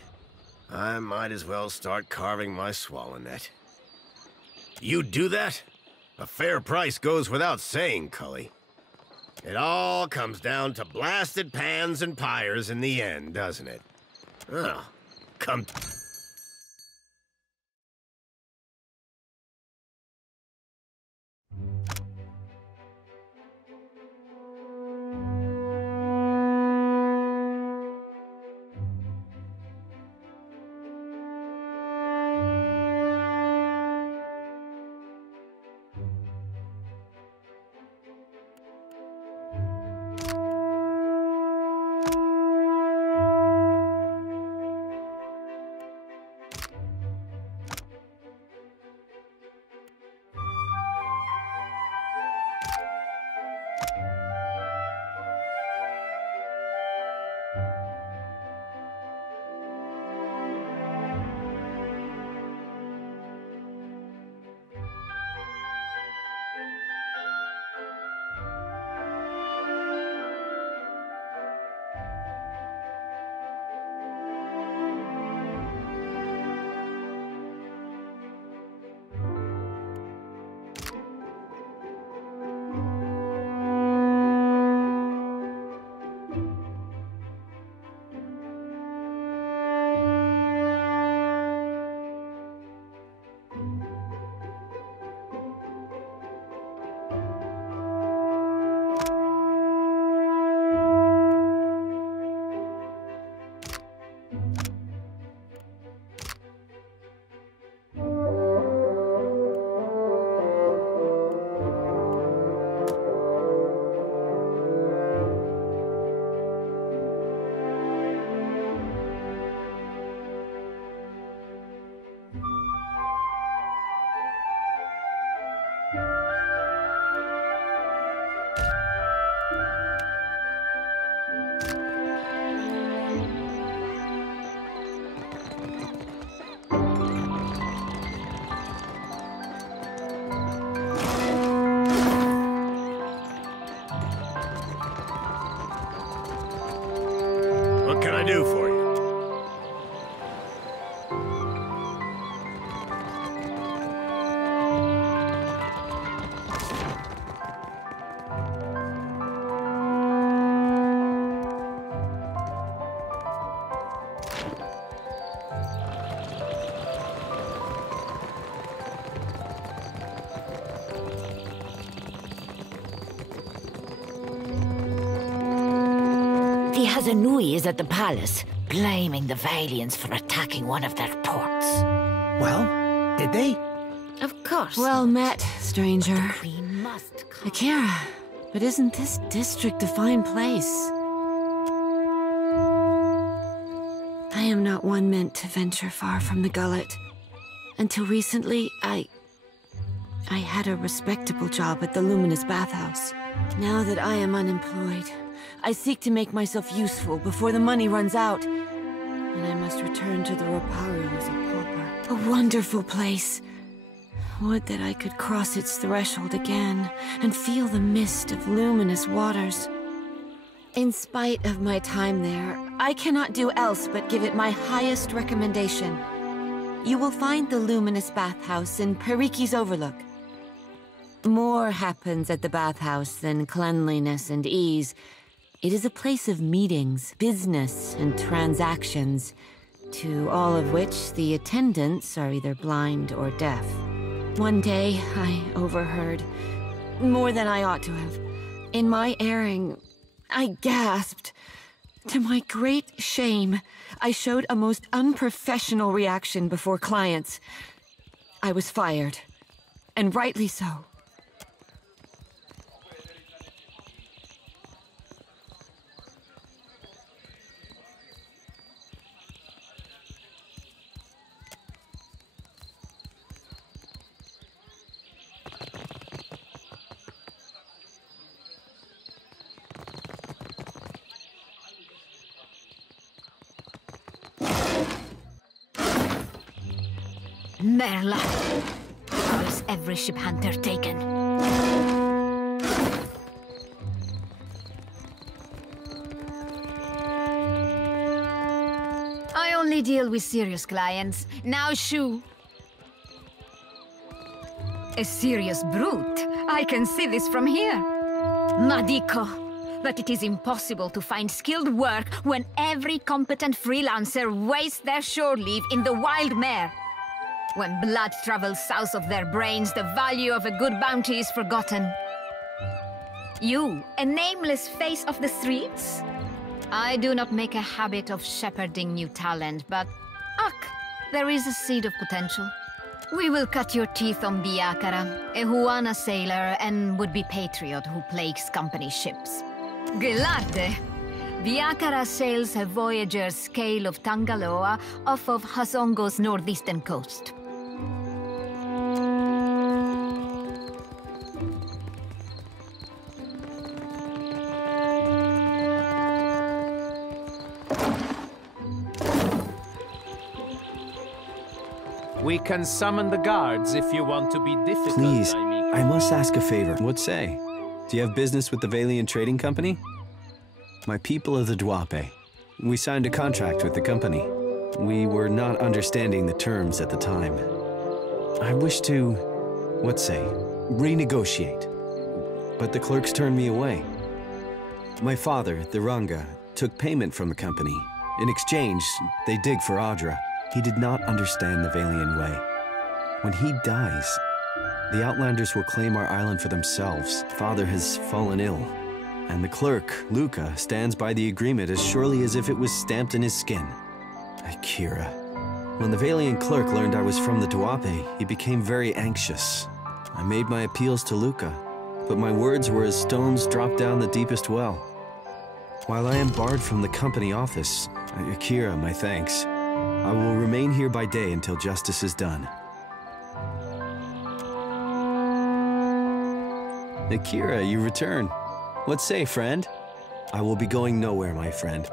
I might as well start carving my swallow net. You do that? A fair price goes without saying, Cully. It all comes down to blasted pans and pyres in the end, doesn't it? Oh, come... What can I do for you? The Hazanui is at the palace, blaming the Valians for attacking one of their ports. Well, did they? Of course. Well met, stranger. Akira, but isn't this district a fine place? I am not one meant to venture far from the gullet. Until recently, I had a respectable job at the Luminous Bathhouse. Now that I am unemployed, I seek to make myself useful before the money runs out. And I must return to the Roparu as a pauper. A wonderful place. Would that I could cross its threshold again and feel the mist of luminous waters. In spite of my time there, I cannot do else but give it my highest recommendation. You will find the luminous bathhouse in Periki's Overlook. More happens at the bathhouse than cleanliness and ease. It is a place of meetings, business, and transactions, to all of which the attendants are either blind or deaf. One day, I overheard, more than I ought to have. In my erring, I gasped. To my great shame, I showed a most unprofessional reaction before clients. I was fired, and rightly so. Merla. How is every ship hunter taken? I only deal with serious clients. Now, Shu. A serious brute. I can see this from here. Madiko. But it is impossible to find skilled work when every competent freelancer wastes their shore leave in the wild mare. When blood travels south of their brains, the value of a good bounty is forgotten. You, a nameless face of the streets? I do not make a habit of shepherding new talent, but... Ach, there is a seed of potential. We will cut your teeth on Biakara, a Huana sailor and would-be patriot who plagues company ships. Gelade! Biakara sails a voyager's scale of Tangaloa off of Hasongo's northeastern coast. We can summon the guards if you want to be difficult. Please, I must ask a favor. What say? Do you have business with the Valian Trading Company? My people of the Duape. We signed a contract with the company. We were not understanding the terms at the time. I wish to, what say, renegotiate. But the clerks turned me away. My father, the Ranga, took payment from the company. In exchange, they dig for Audra. He did not understand the Valian way. When he dies, the Outlanders will claim our island for themselves. Father has fallen ill, and the clerk, Luca, stands by the agreement as surely as if it was stamped in his skin. Akira. When the Valian clerk learned I was from the Duape, he became very anxious. I made my appeals to Luca, but my words were as stones dropped down the deepest well. While I am barred from the company office, Akira, my thanks. I will remain here by day until justice is done. Akira, you return. What say, friend? I will be going nowhere, my friend.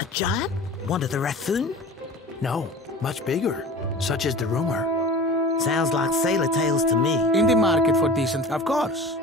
A giant? One of the Rathun? No, much bigger. Such is the rumor. Sounds like sailor tales to me. In the market for decent, of course.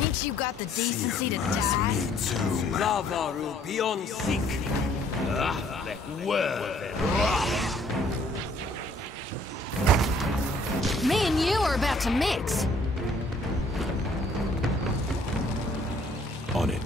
Ain't you got the decency to die? Lavaru beyond sick. we're about to mix. On it.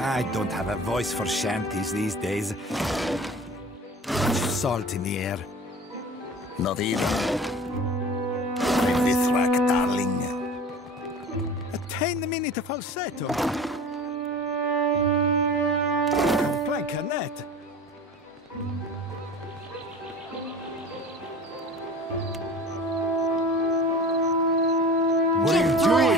I don't have a voice for shanties these days. Much salt in the air. Not even. My Vithrak, darling. A 10-minute falsetto. Playing cornet. What are you doing?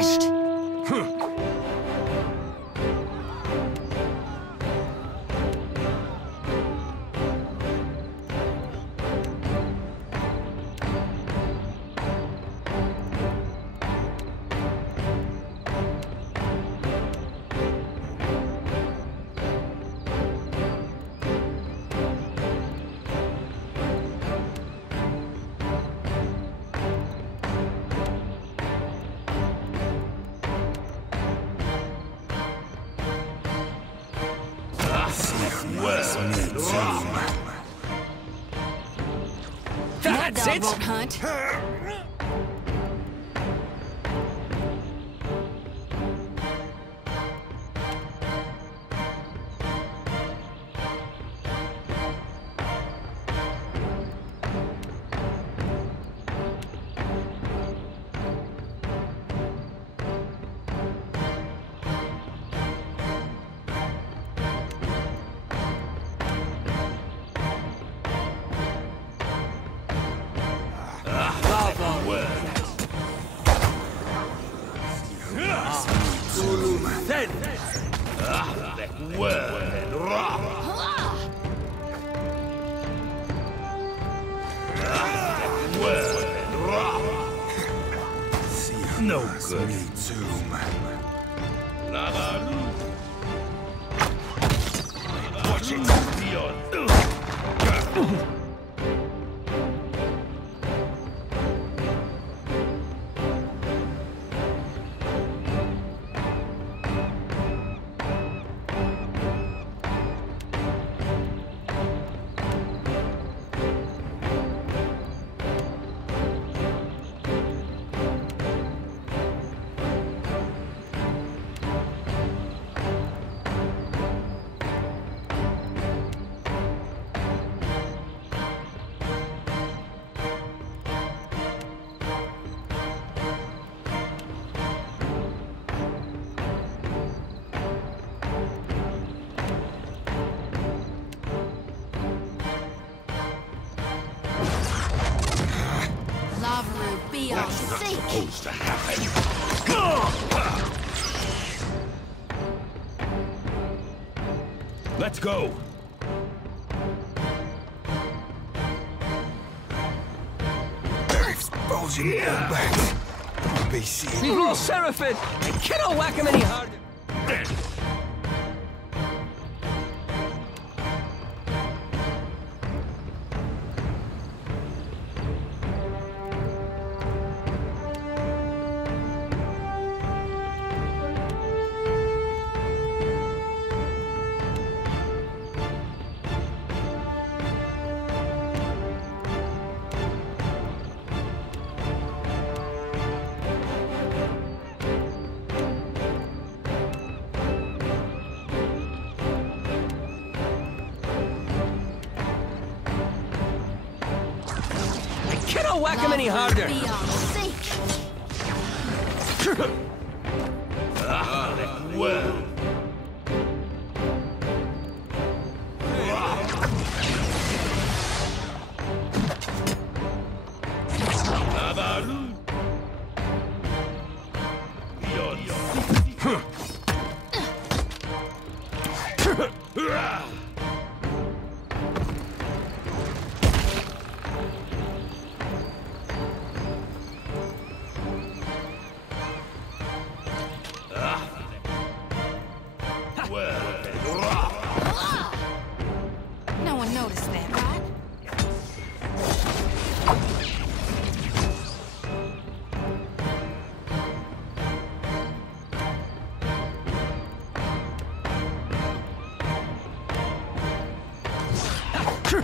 That's it! Won't hunt. No good. Watch it. Supposed to happen. Let's go. Bulging back. Be seen. We've lost Seraphim! I cannot whack him any harder! Cannot whack him any harder. Well.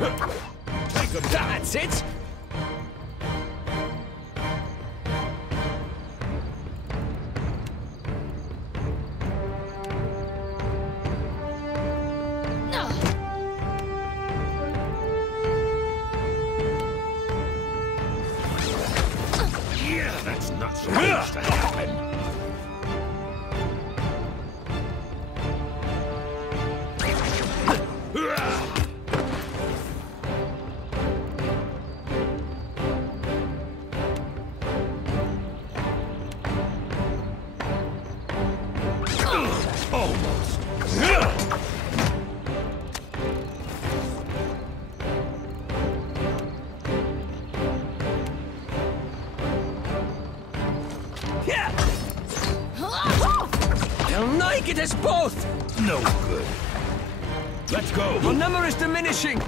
Take 'em down. That's it! Yeah, that's not supposed to happen. Almost. They'll naked us both! No good. Let's go. Our number is diminishing!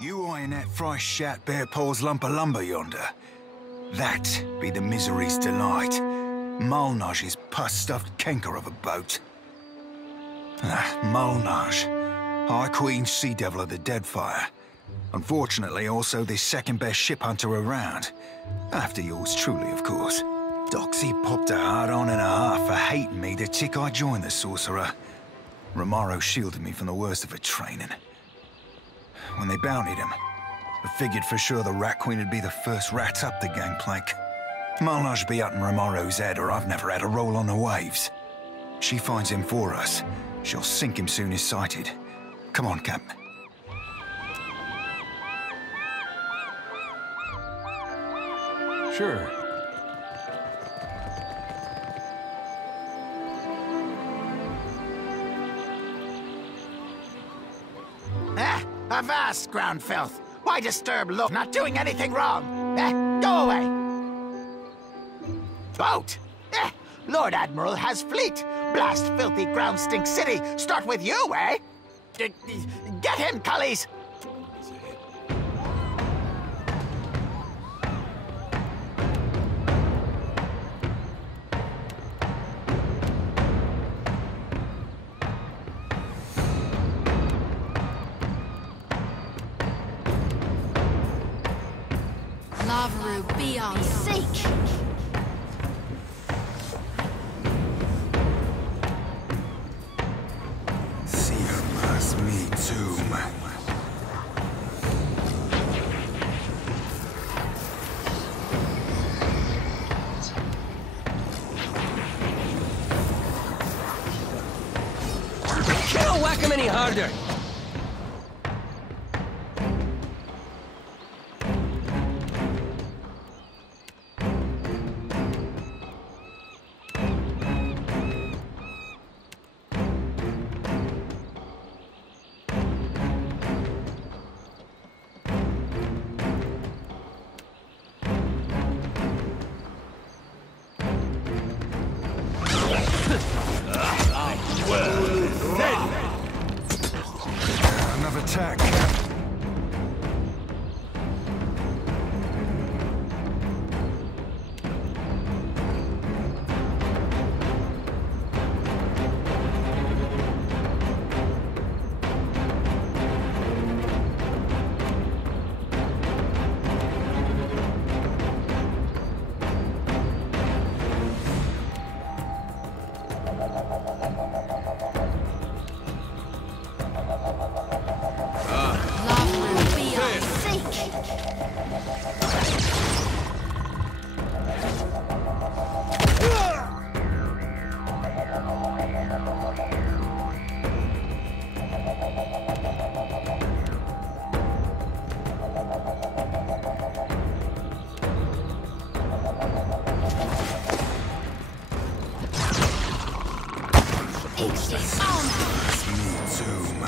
You eyeing that fresh shat bare paws lump of lumber yonder? That be the misery's delight. Malnage's pus-stuffed canker of a boat. Malnage, High Queen Sea Devil of the Deadfire. Unfortunately, also the second-best ship hunter around. After yours truly, of course. Doxy popped a hard-on and a half for hating me the tick I joined the sorcerer. Romaro shielded me from the worst of her training. When they bountied him, I figured for sure the Rat Queen would be the first rat up the gangplank. Malnage be up in Romaro's head, or I've never had a roll on the waves. She finds him for us. She'll sink him soon as sighted. Come on, Captain. Sure. Avast, ground filth! Why disturb look? Not doing anything wrong! Go away! Boat! Lord Admiral has fleet! Blast filthy ground stink city! Start with you, eh? Get him, cullies! Lavaru, be on sake! Seermas me too. Can't whack him any harder!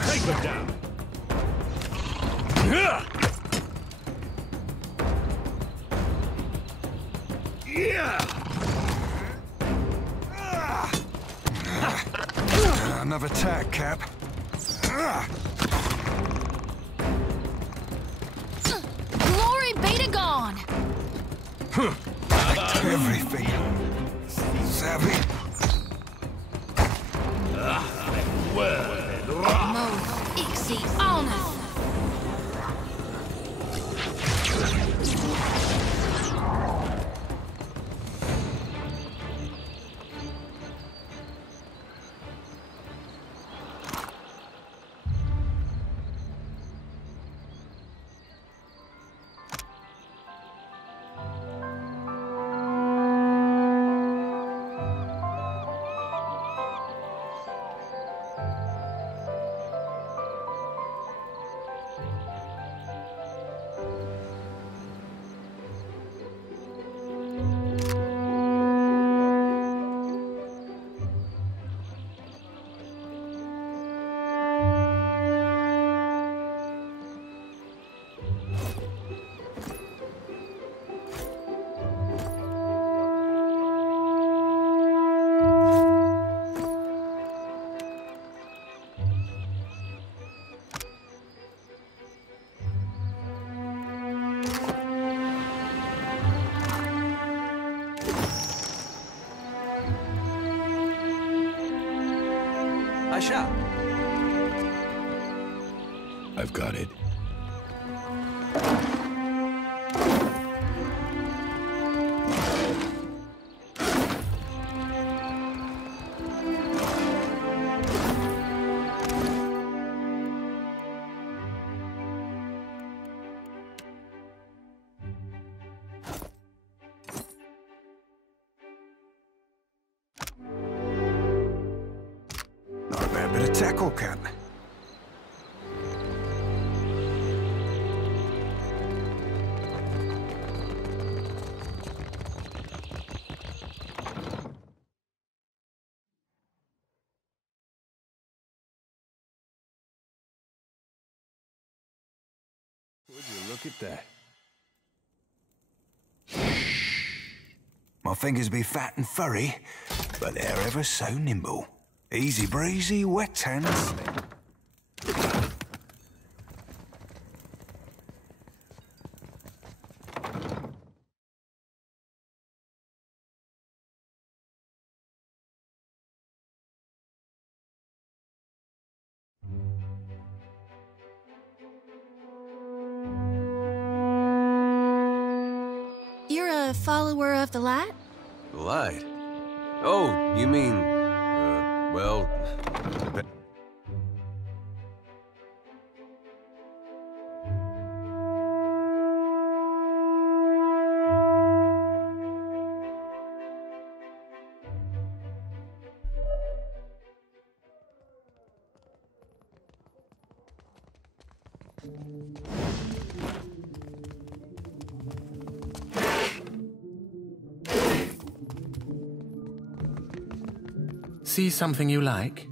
Take them down. Another attack, Cap. Glory be to gone! Everything. Savvy. Moth ixi honor! I shall. I've got it. Not a bad bit of tackle, Cap. Would you look at that? My fingers be fat and furry, but they're ever so nimble. Easy breezy, wet hands. You're a follower of the light? The light? Oh, you mean... well... See something you like?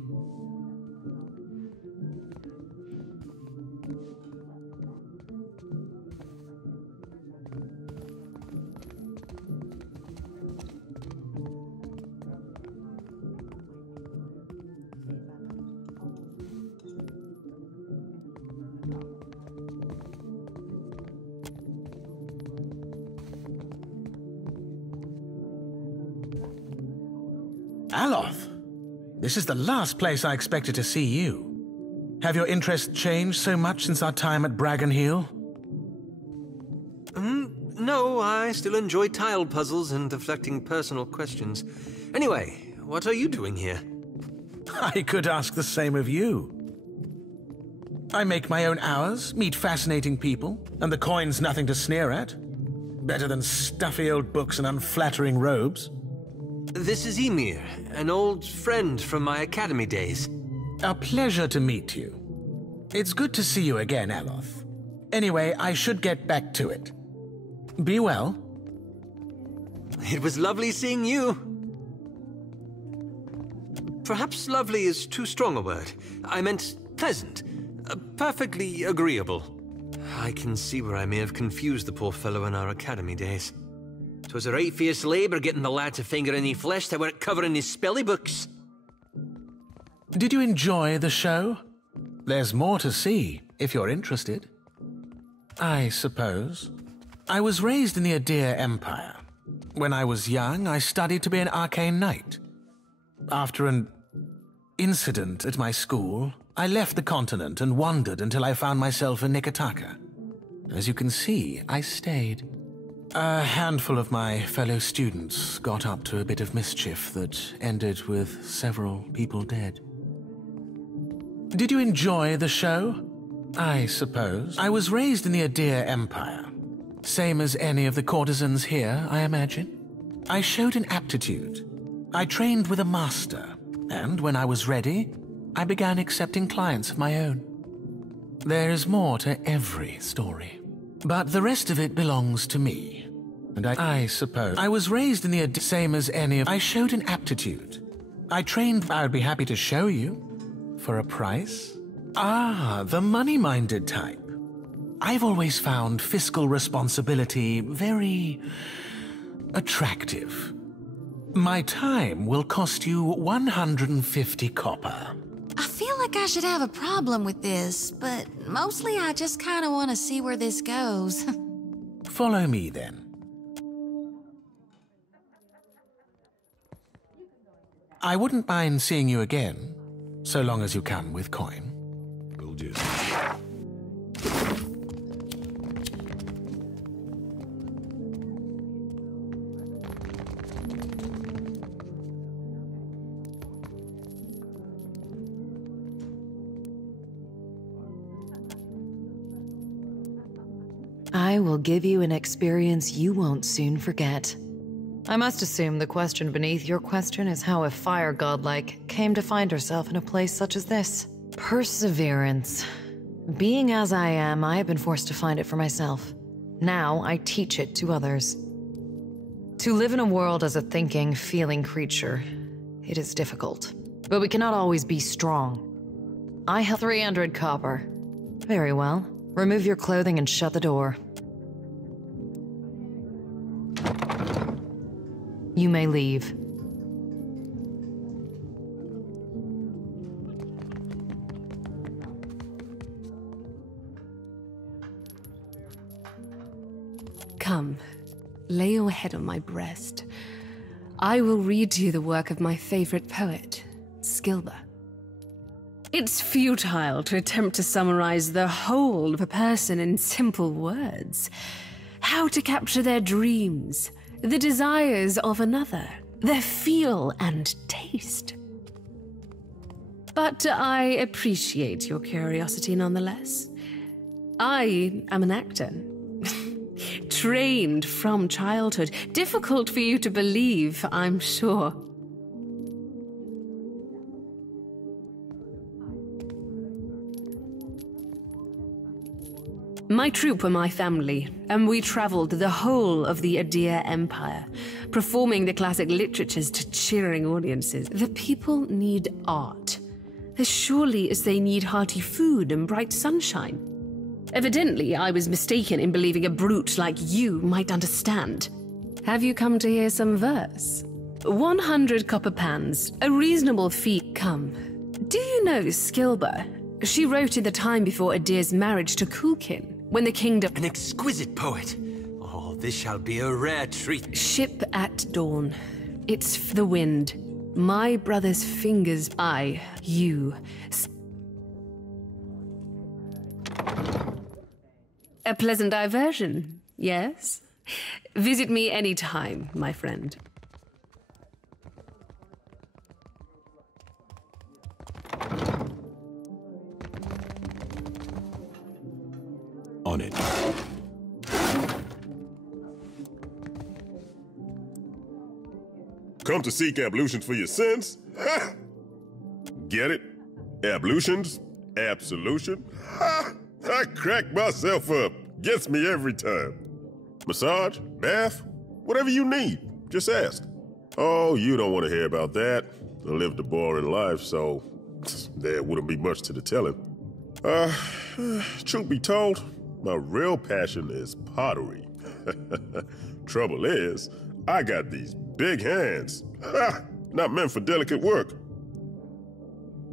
Aloth! This is the last place I expected to see you. Have your interests changed so much since our time at Bragon Hill? No, I still enjoy tile puzzles and deflecting personal questions. Anyway, what are you doing here? I could ask the same of you. I make my own hours, meet fascinating people, and the coin's nothing to sneer at. Better than stuffy old books and unflattering robes. This is Ymir, an old friend from my academy days. A pleasure to meet you. It's good to see you again, Aloth. Anyway, I should get back to it. Be well. It was lovely seeing you. Perhaps lovely is too strong a word. I meant pleasant. Perfectly agreeable. I can see where I may have confused the poor fellow in our academy days. 'Twas a right fierce labour getting the lad to finger any flesh that weren't covering his spelly books. Did you enjoy the show? There's more to see, if you're interested. I suppose. I was raised in the Adir Empire. When I was young, I studied to be an arcane knight. After an incident at my school, I left the continent and wandered until I found myself in Nikotaka. As you can see, I stayed. A handful of my fellow students got up to a bit of mischief that ended with several people dead. Did you enjoy the show? I suppose. I was raised in the Adir Empire. Same as any of the courtesans here, I imagine. I showed an aptitude. I trained with a master, and when I was ready, I began accepting clients of my own. There is more to every story, but the rest of it belongs to me. And I suppose. I was raised in the same as any of. I showed an aptitude. I trained. I would be happy to show you. For a price? Ah, the money-minded type. I've always found fiscal responsibility very attractive. My time will cost you 150 copper. I feel like I should have a problem with this, but mostly I just kind of want to see where this goes. Follow me, then. I wouldn't mind seeing you again, so long as you come with coin. We'll just... I will give you an experience you won't soon forget. I must assume the question beneath your question is how a fire godlike came to find herself in a place such as this. Perseverance. Being as I am, I have been forced to find it for myself. Now I teach it to others. To live in a world as a thinking, feeling creature, it is difficult. But we cannot always be strong. I have 300 copper. Very well. Remove your clothing and shut the door. You may leave. Come, lay your head on my breast. I will read to you the work of my favorite poet, Skilber. It's futile to attempt to summarize the whole of a person in simple words. How to capture their dreams, the desires of another, their feel and taste. But I appreciate your curiosity nonetheless. I am an actor. Trained from childhood. Difficult for you to believe, I'm sure. My troop were my family, and we traveled the whole of the Adir Empire, performing the classic literatures to cheering audiences. The people need art, as surely as they need hearty food and bright sunshine. Evidently, I was mistaken in believing a brute like you might understand. Have you come to hear some verse? 100 copper pans, a reasonable fee. Come. Do you know Skilber? She wrote in the time before Adir's marriage to Kulkin, when the kingdom— An exquisite poet. Oh, this shall be a rare treat. Ship at dawn. It's the wind. My brother's fingers, you. A pleasant diversion, yes? Visit me any time, my friend. On it. Come to seek ablutions for your sins? Get it? Ablutions? Absolution? Ha! I crack myself up. Gets me every time. Massage? Bath? Whatever you need. Just ask. Oh, you don't want to hear about that. I lived a boring life, so there wouldn't be much to the telling. Truth be told, my real passion is pottery. Trouble is, I got these big hands. Not meant for delicate work.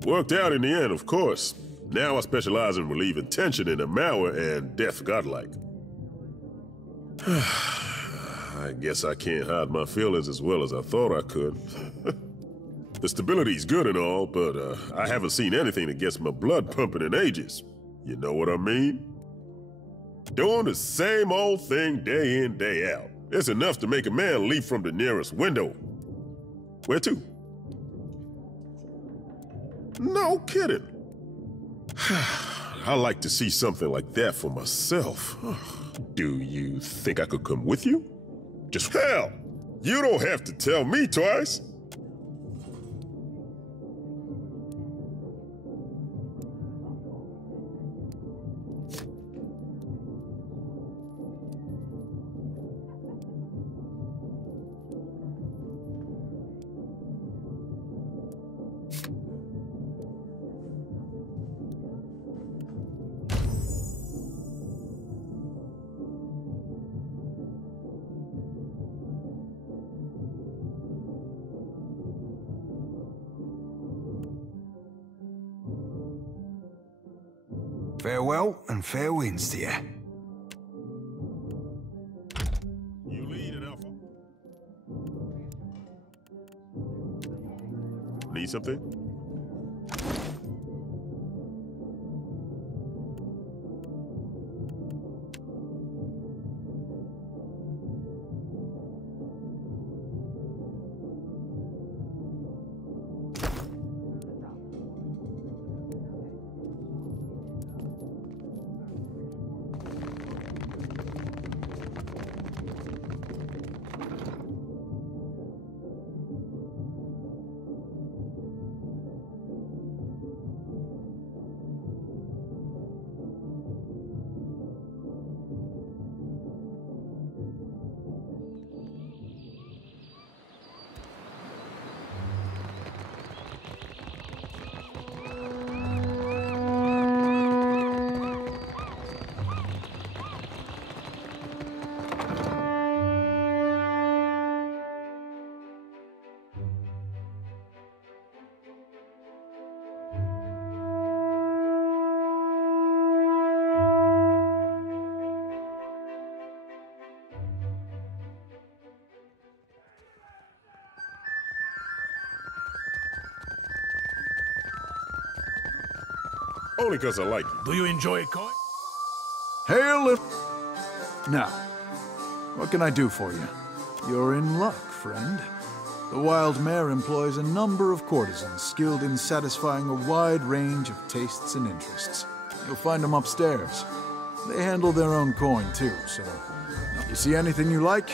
Worked out in the end, of course. Now I specialize in relieving tension in a malware and death godlike. I guess I can't hide my feelings as well as I thought I could. The stability's good and all, but I haven't seen anything that gets my blood pumping in ages. You know what I mean? Doing the same old thing day in, day out. It's enough to make a man leap from the nearest window. Where to? No kidding. I like to see something like that for myself. Do you think I could come with you? Just hell! You don't have to tell me twice. Farewell and fair winds to you. You lead it, Alpha. Need something? Only because I like you. Do you enjoy coin? Hail it! Now, what can I do for you? You're in luck, friend. The Wild Mare employs a number of courtesans skilled in satisfying a wide range of tastes and interests. You'll find them upstairs. They handle their own coin, too, so... You see anything you like?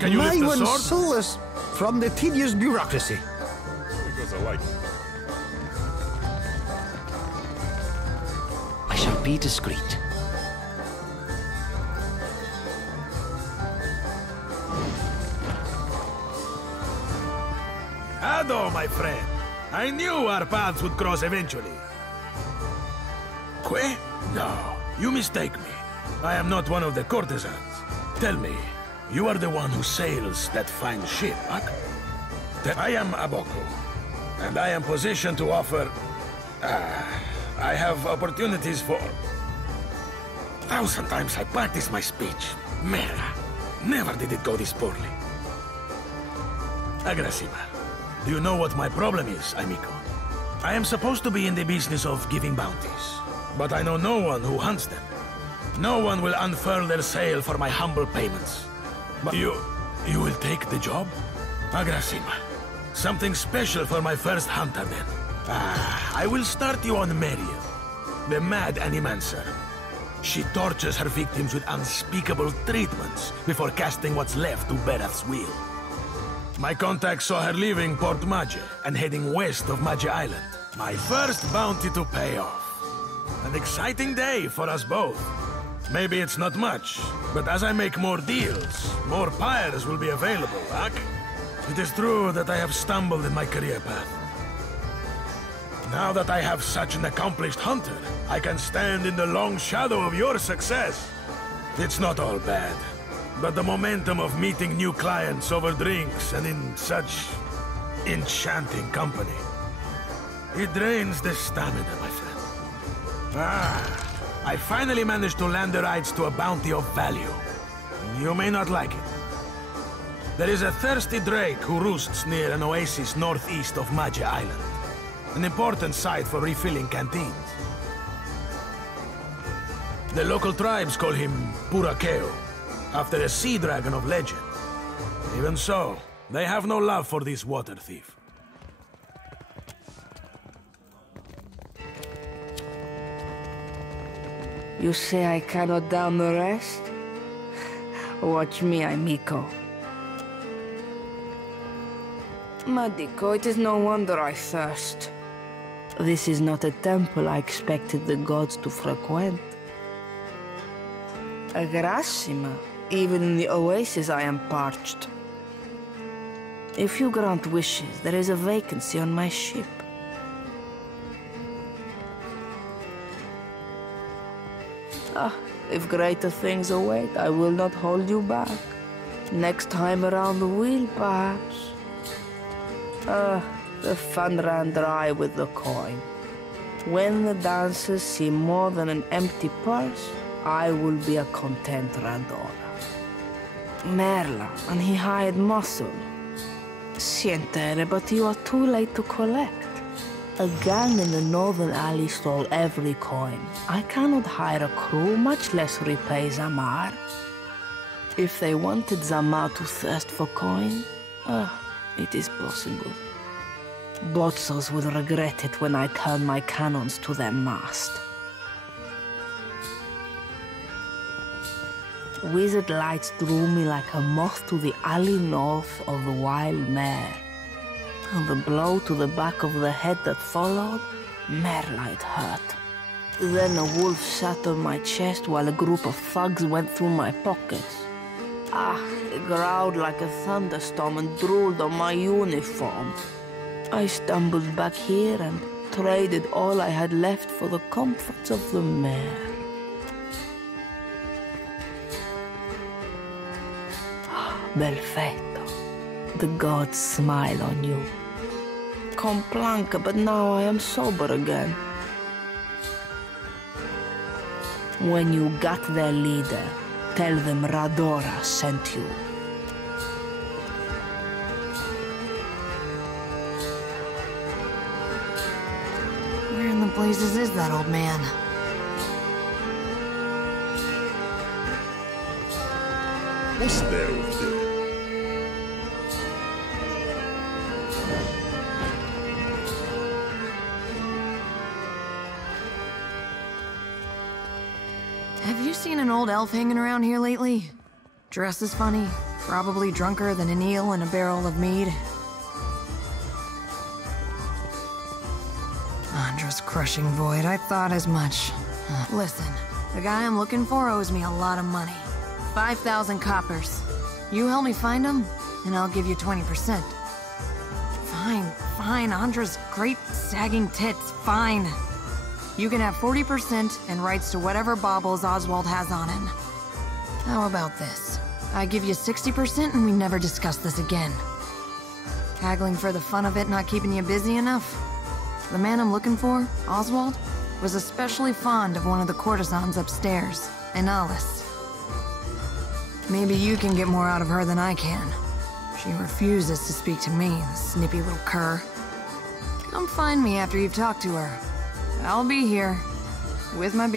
Can you lift the one sword? solace from the tedious bureaucracy. Because I like it. I shall be discreet. Hello, my friend. I knew our paths would cross eventually. Que? No, you mistake me. I am not one of the courtesans. Tell me, you are the one who sails that fine ship, huh? I am Aboko, and I am positioned to offer... I have opportunities for... Sometimes I practice my speech. Mera. Never did it go this poorly. Agrasima, do you know what my problem is, amigo? I am supposed to be in the business of giving bounties, but I know no one who hunts them. No one will unfurl their sail for my humble payments. But you will take the job? Agrasima, something special for my first hunter then. I will start you on Meriel, the mad animancer. She tortures her victims with unspeakable treatments before casting what's left to Berath's will. My contact saw her leaving Port Maje and heading west of Maje Island. My first bounty to pay off. An exciting day for us both. Maybe it's not much, but as I make more deals, more pyres will be available, Ak. It is true that I have stumbled in my career path. Now that I have such an accomplished hunter, I can stand in the long shadow of your success. It's not all bad, but the momentum of meeting new clients over drinks and in such enchanting company, it drains the stamina, my friend. I finally managed to land the rights to a bounty of value. You may not like it. There is a thirsty drake who roosts near an oasis northeast of Maje Island. An important site for refilling canteens. The local tribes call him Purakeo, after a sea dragon of legend. Even so, they have no love for this water thief. You say I cannot down the rest? Watch me, amico. Madiko, it is no wonder I thirst. This is not a temple I expected the gods to frequent. Agrasima, even in the oasis I am parched. If you grant wishes, there is a vacancy on my ship. If greater things await, I will not hold you back. Next time around the wheel, perhaps. The fun ran dry with the coin. When the dancers see more than an empty purse, I will be a content Radora. Merla, and he hired muscle. Sientere, but you are too late to collect. A gang in the northern alley stole every coin. I cannot hire a crew, much less repay Zamar. If they wanted Zamar to thirst for coin, it is possible. Botzers will regret it when I turn my cannons to their mast. Wizard lights drew me like a moth to the alley north of the wild mare. And the blow to the back of the head that followed, Merla, it hurt. Then a wolf sat on my chest while a group of thugs went through my pockets. It growled like a thunderstorm and drooled on my uniform. I stumbled back here and traded all I had left for the comforts of the mare. Perfetto. The gods smile on you. Complanca, but now I am sober again. When you got their leader, tell them Radora sent you. Where in the blazes is that old man? What's that over there? Have you seen an old elf hanging around here lately? Dresses funny, Probably drunker than an eel in a barrel of mead. Andra's crushing void, I thought as much. Listen, the guy I'm looking for owes me a lot of money. 5,000 coppers. You help me find him, and I'll give you 20%. Fine, Andra's great sagging tits, fine. You can have 40% and rights to whatever baubles Oswald has on him. How about this? I give you 60% and we never discuss this again. Haggling for the fun of it not keeping you busy enough? The man I'm looking for, Oswald, was especially fond of one of the courtesans upstairs, Inalis. Maybe you can get more out of her than I can. She refuses to speak to me, the snippy little cur. Come find me after you've talked to her. I'll be here, with my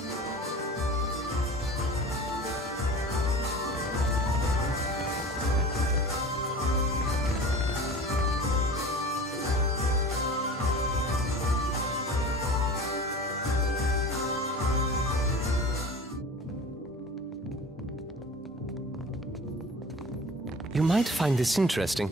You might find this interesting.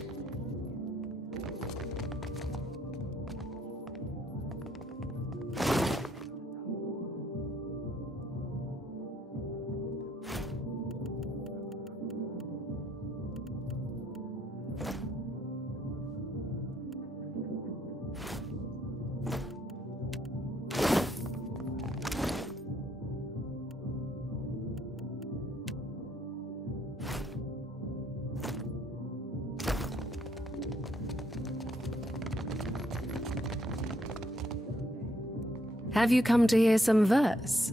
Have you come to hear some verse?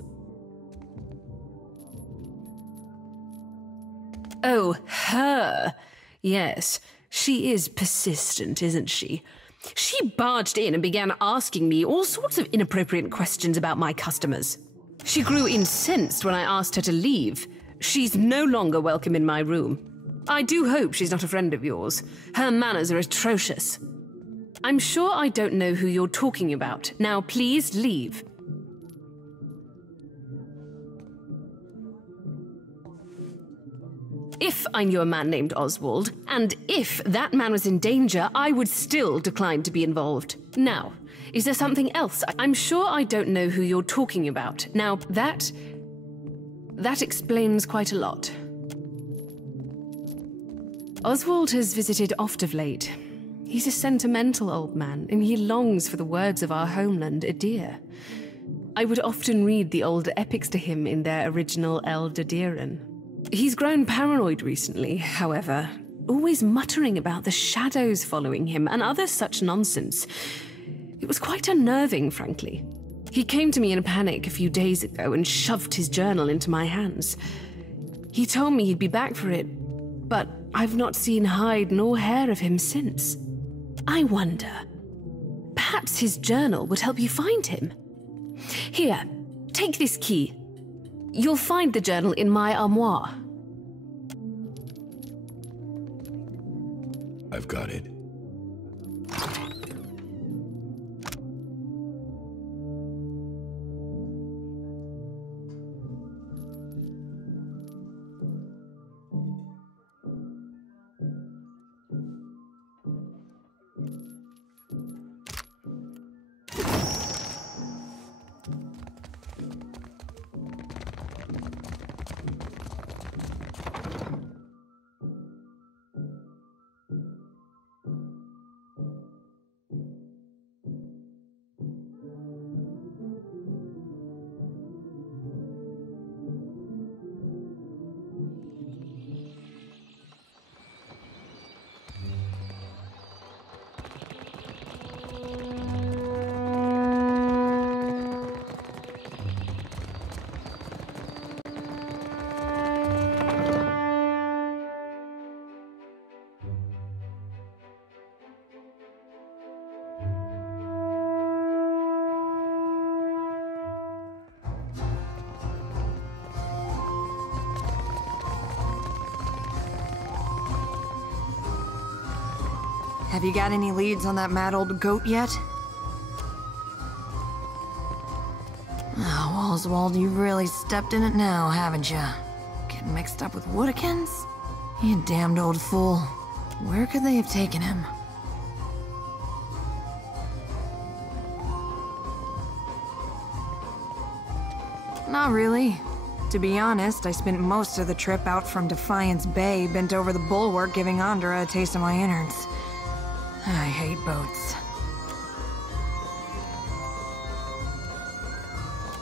Oh, her. Yes, she is persistent, isn't she? She barged in and began asking me all sorts of inappropriate questions about my customers. She grew incensed when I asked her to leave. She's no longer welcome in my room. I do hope she's not a friend of yours. Her manners are atrocious. I'm sure I don't know who you're talking about. Now, please leave. If I knew a man named Oswald, and if that man was in danger, I would still decline to be involved. Now, is there something else? I'm sure I don't know who you're talking about. Now, that explains quite a lot. Oswald has visited oft of late. He's a sentimental old man, and he longs for the words of our homeland, Adir. I would often read the old epics to him in their original Eldadiran. He's grown paranoid recently, however, always muttering about the shadows following him and other such nonsense. It was quite unnerving, frankly. He came to me in a panic a few days ago and shoved his journal into my hands. He told me he'd be back for it, but I've not seen hide nor hair of him since. I wonder, perhaps his journal would help you find him. Here, take this key. You'll find the journal in my armoire. I've got it. Have you got any leads on that mad old goat yet? Oh, Oswald, you really stepped in it now, haven't you? Getting mixed up with Woodikins? You damned old fool. Where could they have taken him? Not really. To be honest, I spent most of the trip out from Defiance Bay bent over the bulwark giving Andra a taste of my innards. I hate boats.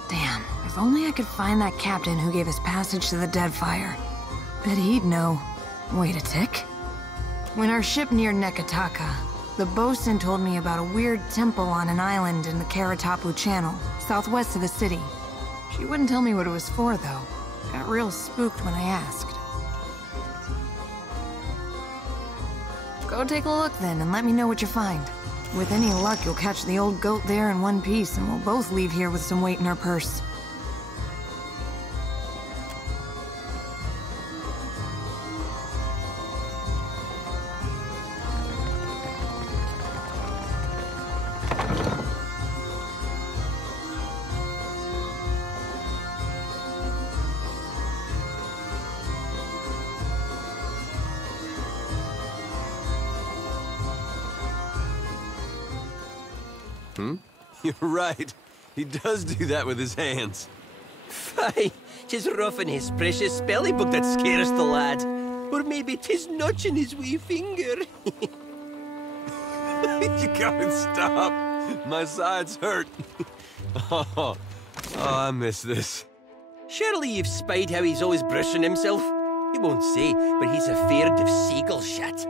Damn, if only I could find that captain who gave us passage to the Deadfire. Bet he'd know. Wait a tick. When our ship neared Nekataka, the bosun told me about a weird temple on an island in the Karatapu Channel, southwest of the city. She wouldn't tell me what it was for, though. Got real spooked when I asked. Go take a look then, and let me know what you find. With any luck, you'll catch the old goat there in one piece, and we'll both leave here with some weight in our purse. You're right. He does do that with his hands. Fie, 'tis roughing his precious spelling book that scares the lad. Or maybe 'tis notching his wee finger. You gotta stop. My sides hurt. Oh, I miss this. Surely you've spied how he's always brushing himself. He won't say, but he's afeard of seagull shit.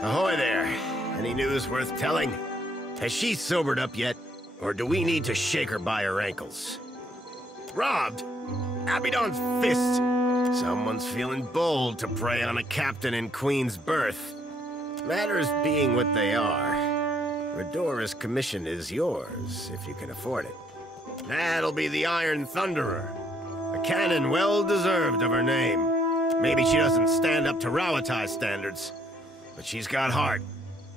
Ahoy there. Any news worth telling? Has she sobered up yet? Or do we need to shake her by her ankles? Robbed? Abidon's fist! Someone's feeling bold to prey on a captain in Queen's berth. Matters being what they are, Redora's commission is yours, if you can afford it. That'll be the Iron Thunderer. A cannon well-deserved of her name. Maybe she doesn't stand up to Rawatai standards, but she's got heart.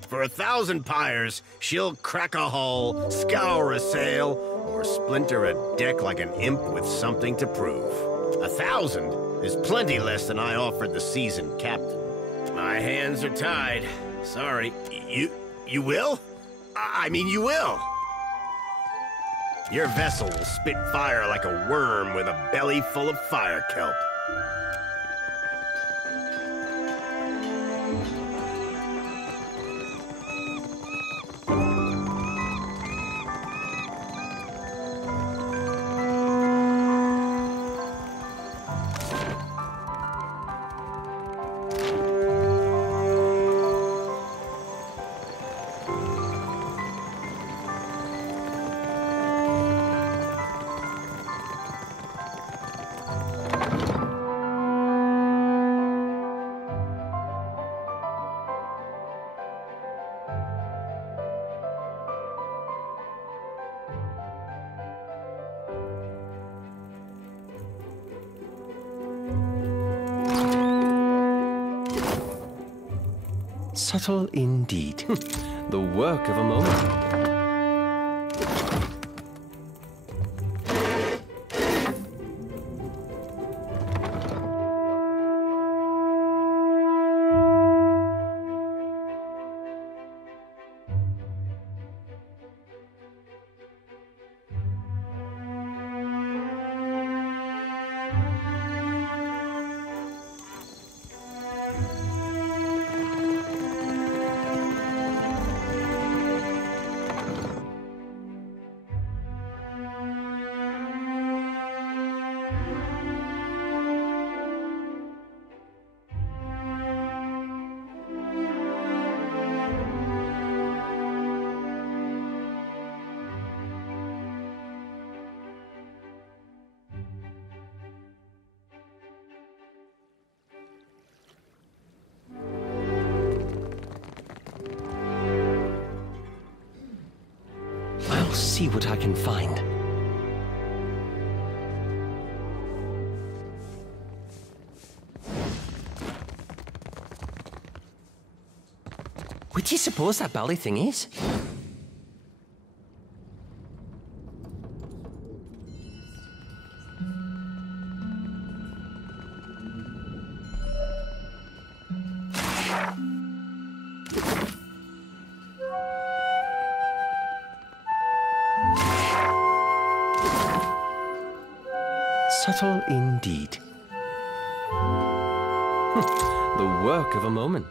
For 1,000 pyres, she'll crack a hull, scour a sail, or splinter a deck like an imp with something to prove. 1,000 is plenty less than I offered the seasoned captain. My hands are tied. Sorry. You will? I mean, you will! Your vessel will spit fire like a worm with a belly full of fire kelp. Subtle indeed. The work of a moment. see what I can find. What do you suppose that bally thing is? Subtle indeed. The work of a moment.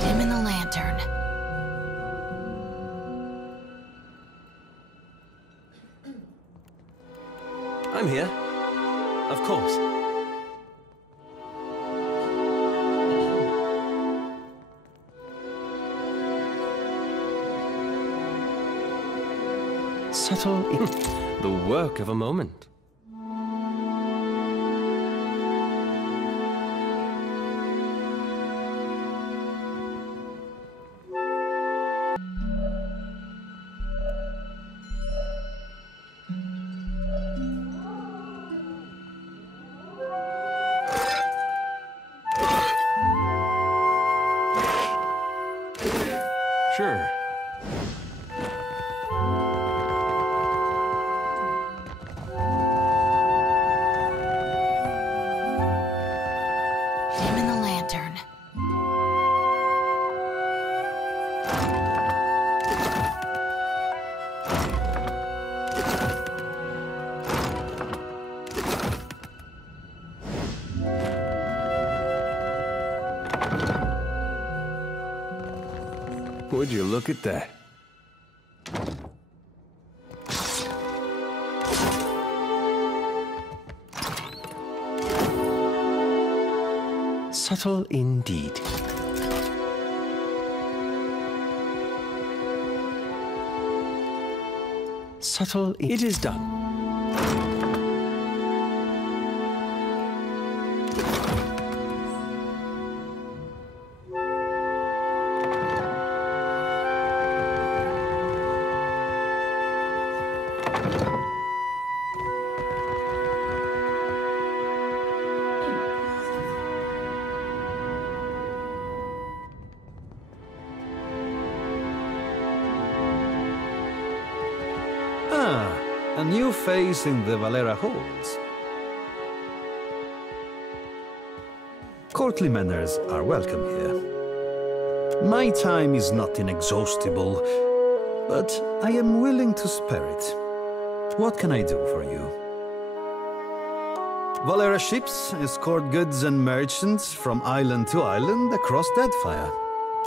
Dim in the lantern. I'm here. Of course. Subtle the work of a moment. Sure. Dim in the lantern. Would you look at that? Subtle indeed. Subtle. It is done. Ah, a new face in the Valera halls. Courtly manners are welcome here. My time is not inexhaustible, but I am willing to spare it. What can I do for you? Valera ships escort goods and merchants from island to island across Deadfire.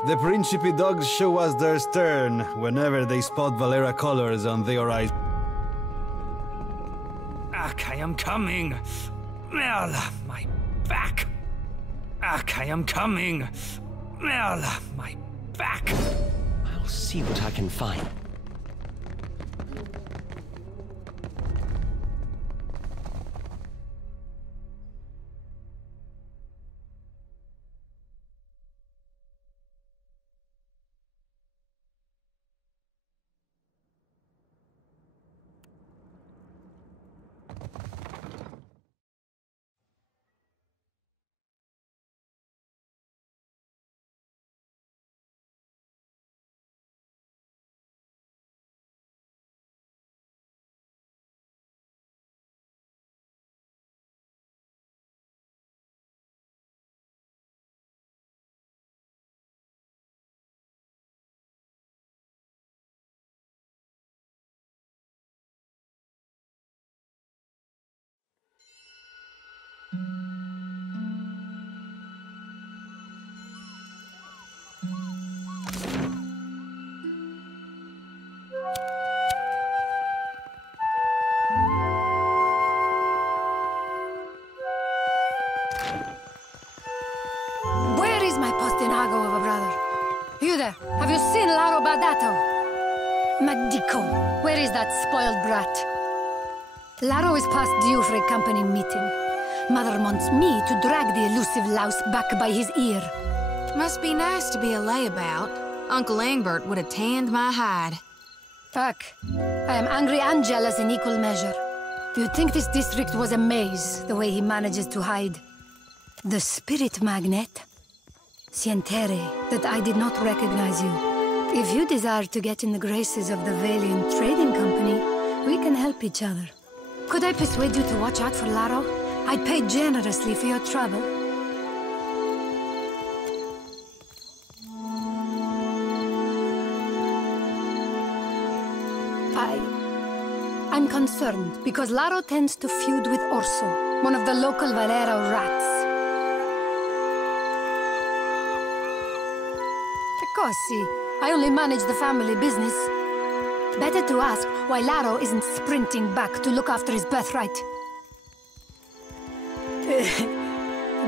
The Principe dogs show us their stern whenever they spot Valera colors on the horizon. I am coming. Merla, my back. I am coming. Merla, my back. I'll see what I can find. Scato! Magdico! Where is that spoiled brat? Laro is past due for a company meeting. Mother wants me to drag the elusive louse back by his ear. Must be nice to be a layabout. Uncle Engbert would have tanned my hide. Fuck. I am angry and jealous in equal measure. You'd think this district was a maze, the way he manages to hide. The spirit magnet? Sientere, that I did not recognize you. If you desire to get in the graces of the Valiant Trading Company, we can help each other. Could I persuade you to watch out for Laro? I'd pay generously for your trouble. I'm concerned because Laro tends to feud with Orso, one of the local Valero rats. Cossi, I only manage the family business. Better to ask why Laro isn't sprinting back to look after his birthright.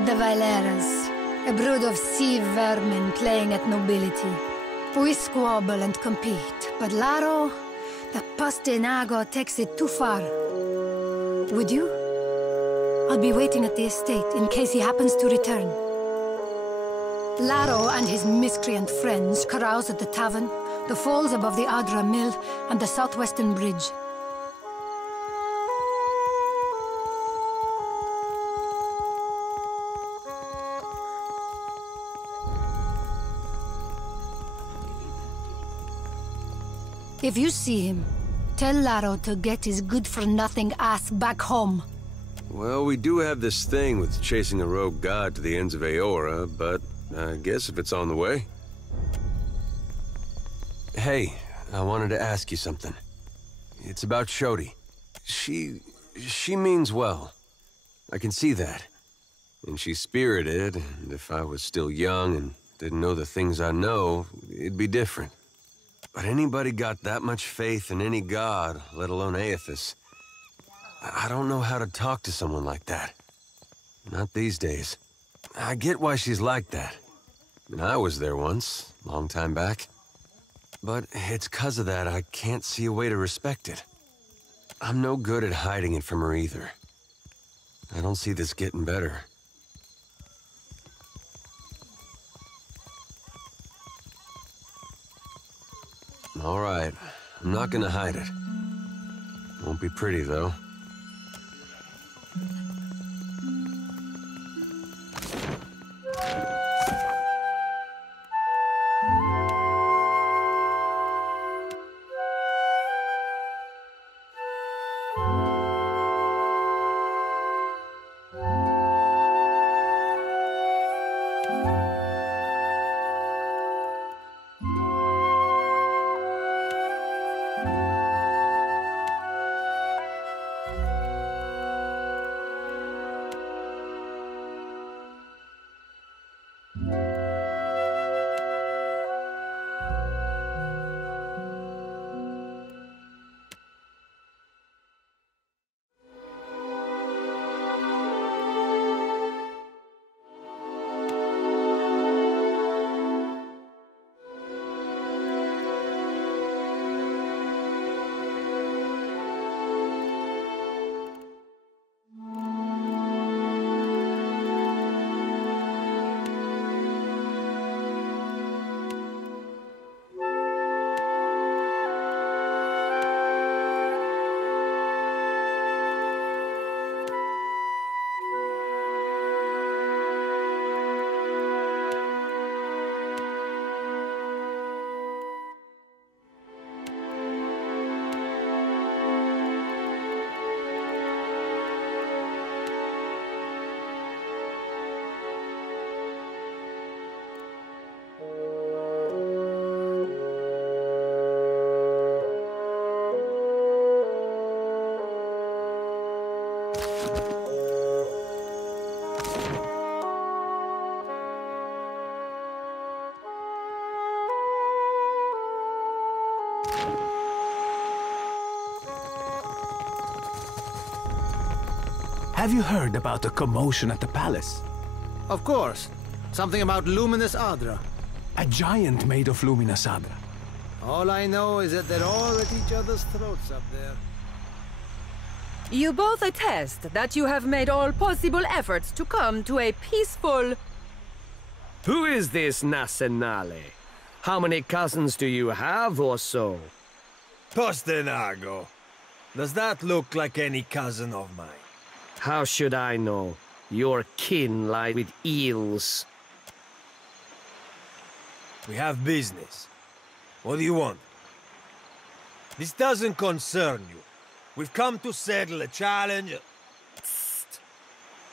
The Valeras, a brood of sea vermin playing at nobility. We squabble and compete, but Laro, the Pastinago, takes it too far. Would you? I'll be waiting at the estate in case he happens to return. Laro and his miscreant friends carouse at the tavern, the falls above the Adra Mill, and the southwestern bridge. If you see him, tell Laro to get his good-for-nothing ass back home. Well, we do have this thing with chasing a rogue god to the ends of Aora, but I guess if it's on the way. Hey, I wanted to ask you something. It's about Shodi. She means well. I can see that. And she's spirited, and if I was still young and didn't know the things I know, it'd be different. But anybody got that much faith in any god, let alone Aethys? I don't know how to talk to someone like that. Not these days. I get why she's like that. And I was there once, long time back. But it's 'cause of that I can't see a way to respect it. I'm no good at hiding it from her either. I don't see this getting better. All right, I'm not gonna hide it. Won't be pretty, though. Have you heard about the commotion at the palace? Of course. Something about Luminous Adra. A giant made of Luminous Adra. All I know is that they're all at each other's throats up there. You both attest that you have made all possible efforts to come to a peaceful... Who is this Nasenale? How many cousins do you have or so? Postenago. Does that look like any cousin of mine? How should I know? Your kin lie with eels. We have business. What do you want? This doesn't concern you. We've come to settle a challenge. Psst.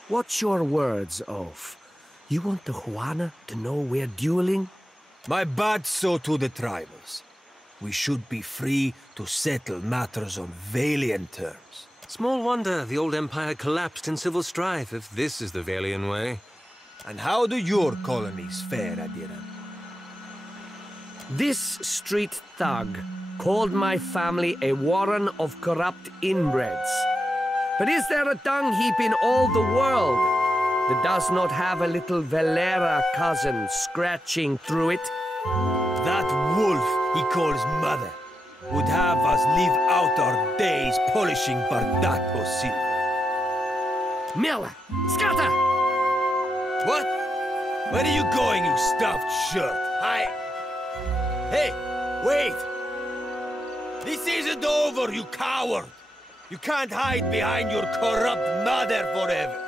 What's your words, Oaf? You want the Juana to know we're dueling? My bad so to the tribals. We should be free to settle matters on Valiant terms. Small wonder the old empire collapsed in civil strife, if this is the Valiant way. And how do your colonies fare, Adiran? This street thug called my family a warren of corrupt inbreds. But is there a dung heap in all the world that does not have a little Valera cousin scratching through it? That wolf he calls mother would have us live out our days polishing Bardato silver. Miller! Scatter! What? Where are you going, you stuffed shirt? Hey, wait! This isn't over, you coward! You can't hide behind your corrupt mother forever!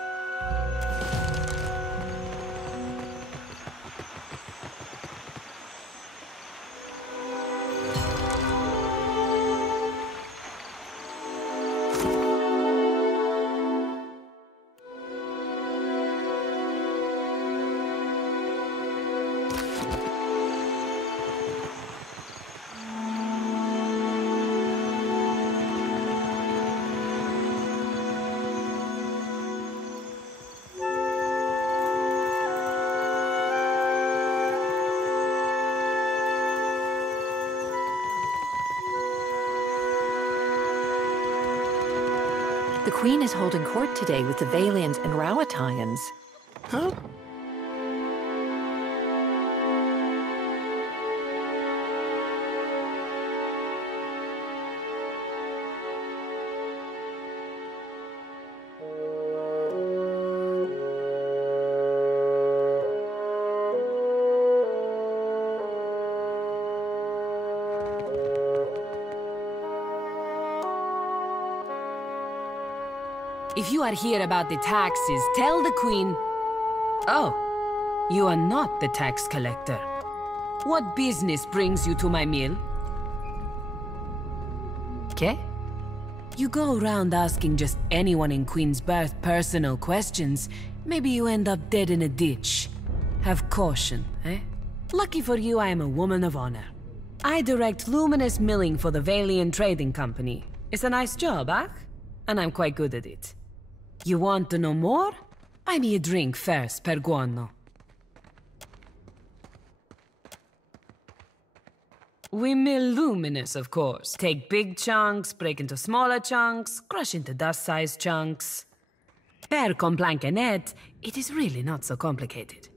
The Queen is holding court today with the Valians and Rowatayans. Huh? If you are here about the taxes, tell the Queen... Oh, you are not the tax collector. What business brings you to my mill? Okay? You go around asking just anyone in Queensbirth personal questions, maybe you end up dead in a ditch. Have caution, eh? Lucky for you, I am a woman of honor. I direct luminous milling for the Valiant Trading Company. It's a nice job, Ach? And I'm quite good at it. You want to know more? Buy me a drink first, per guano. We mill luminous, of course. Take big chunks, break into smaller chunks, crush into dust-sized chunks. Per complancanet, it is really not so complicated.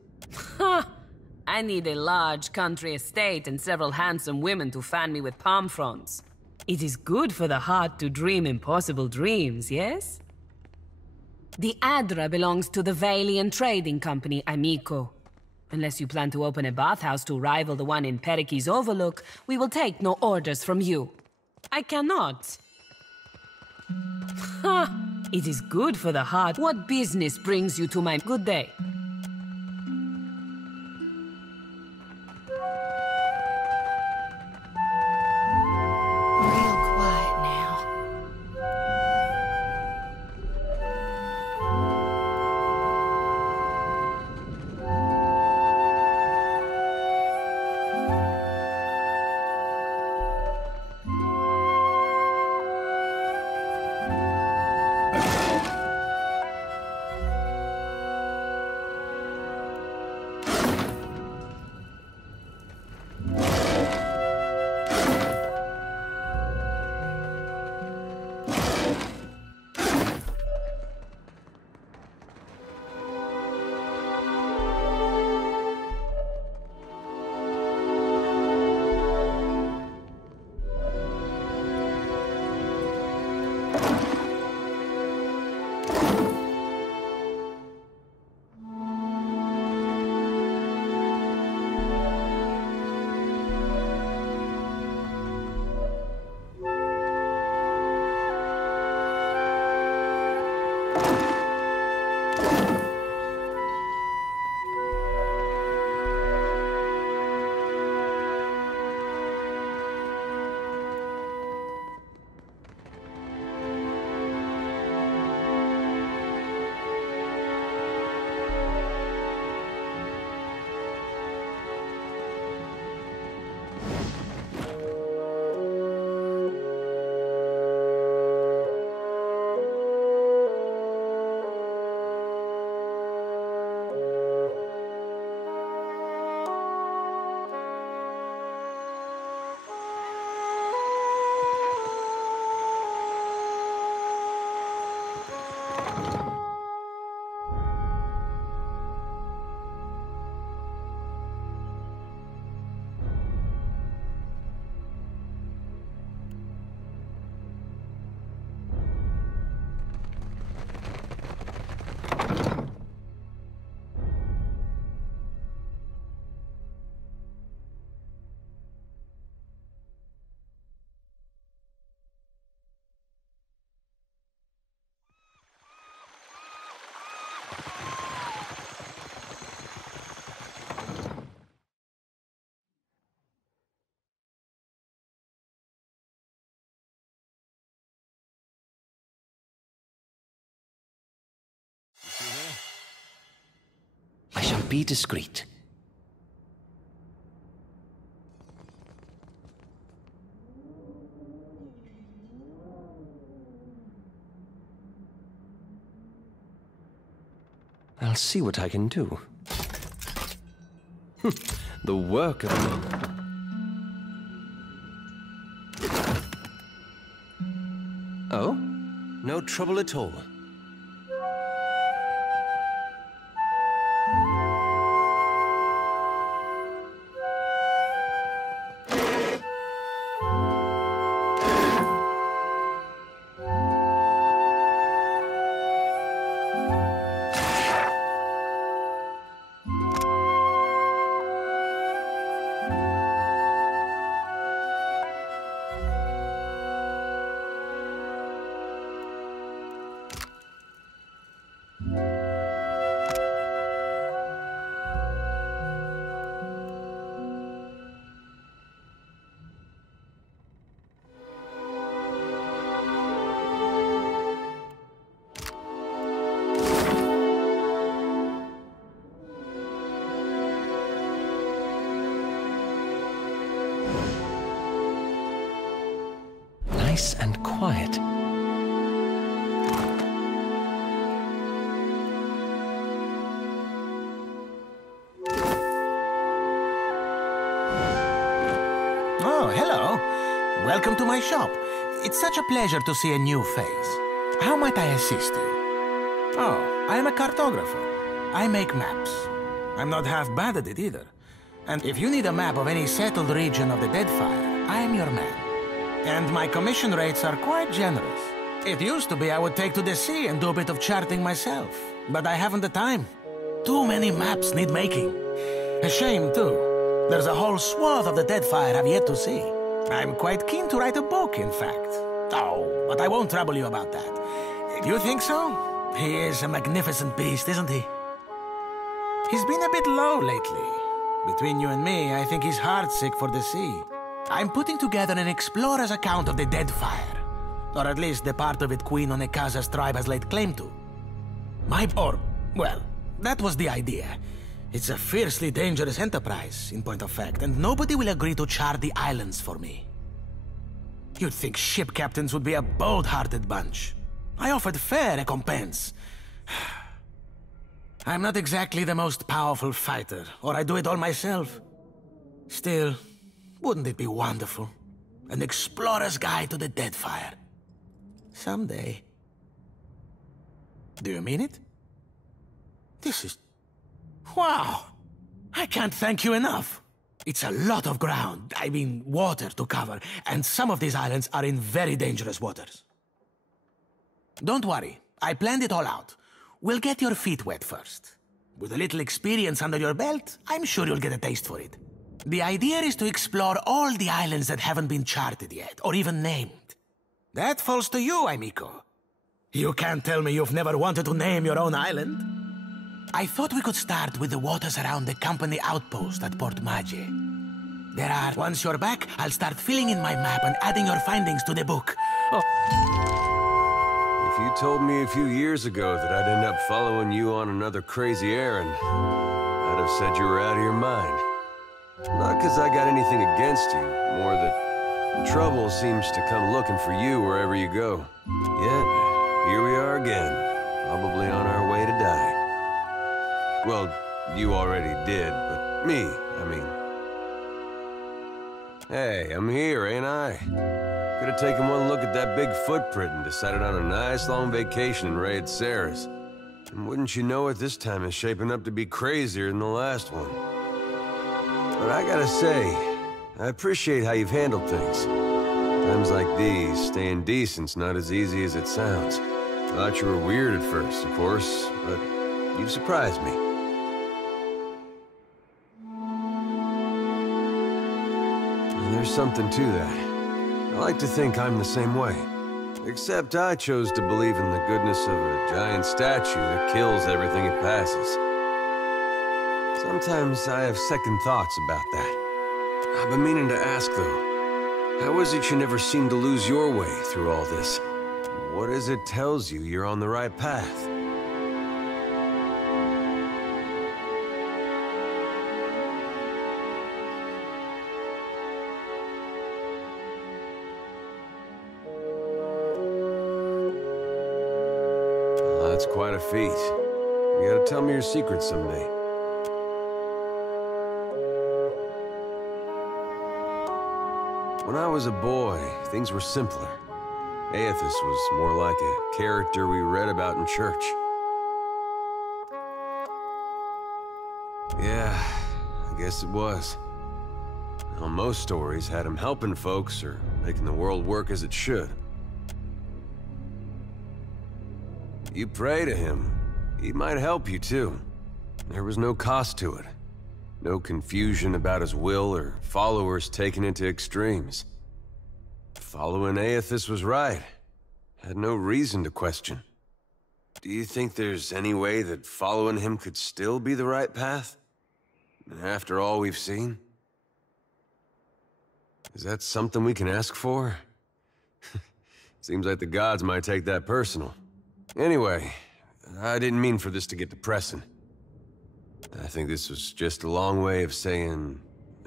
Ha! I need a large country estate and several handsome women to fan me with palm fronds. It is good for the heart to dream impossible dreams, yes? The Adra belongs to the Valiant Trading Company, amico. Unless you plan to open a bathhouse to rival the one in Periki's Overlook, we will take no orders from you. I cannot. Ha! It is good for the heart. What business brings you to my... Good day. Be discreet. I'll see what I can do. The work of a moment. Oh? No trouble at all. Nice and quiet. Oh, hello. Welcome to my shop. It's such a pleasure to see a new face. How might I assist you? Oh, I am a cartographer. I make maps. I'm not half bad at it either. And if you need a map of any settled region of the Deadfire, I am your man. And my commission rates are quite generous. It used to be I would take to the sea and do a bit of charting myself. But I haven't the time. Too many maps need making. A shame, too. There's a whole swath of the Deadfire I've yet to see. I'm quite keen to write a book, in fact. Oh, but I won't trouble you about that. You think so? He is a magnificent beast, isn't he? He's been a bit low lately. Between you and me, I think he's heartsick for the sea. I'm putting together an explorer's account of the Deadfire. Or at least the part of it Queen Onekaza's tribe has laid claim to. Well, that was the idea. It's a fiercely dangerous enterprise, in point of fact, and nobody will agree to chart the islands for me. You'd think ship captains would be a bold-hearted bunch. I offered fair recompense. I'm not exactly the most powerful fighter, or I do it all myself. Still, wouldn't it be wonderful? An explorer's guide to the Deadfire. Someday. Do you mean it? This is... Wow! I can't thank you enough. It's a lot of ground, I mean water to cover, and some of these islands are in very dangerous waters. Don't worry, I planned it all out. We'll get your feet wet first. With a little experience under your belt, I'm sure you'll get a taste for it. The idea is to explore all the islands that haven't been charted yet, or even named. That falls to you, amico. You can't tell me you've never wanted to name your own island. I thought we could start with the waters around the company outpost at Port Mage. Once you're back, I'll start filling in my map and adding your findings to the book. If you told me a few years ago that I'd end up following you on another crazy errand, I'd have said you were out of your mind. Not because I got anything against you, more that trouble seems to come looking for you wherever you go. Yet, here we are again, probably on our way to die. Well, you already did, but me, I mean. Hey, I'm here, ain't I? Could have taken one look at that big footprint and decided on a nice long vacation in Raid Sarah's. And wouldn't you know it, this time is shaping up to be crazier than the last one. But I gotta say, I appreciate how you've handled things. Times like these, staying decent's not as easy as it sounds. Thought you were weird at first, of course, but you've surprised me. And there's something to that. I like to think I'm the same way. Except I chose to believe in the goodness of a giant statue that kills everything it passes. Sometimes I have second thoughts about that. I've been meaning to ask, though. How is it you never seem to lose your way through all this? What is it tells you you're on the right path? That's quite a feat. You gotta tell me your secret someday. When I was a boy, things were simpler. Aethys was more like a character we read about in church. Yeah, I guess it was. Well, most stories had him helping folks or making the world work as it should. You pray to him, he might help you too. There was no cost to it. No confusion about his will or followers taken it to extremes. Following Aethys was right. Had no reason to question. Do you think there's any way that following him could still be the right path? After all we've seen? Is that something we can ask for? Seems like the gods might take that personal. Anyway, I didn't mean for this to get depressing. I think this was just a long way of saying,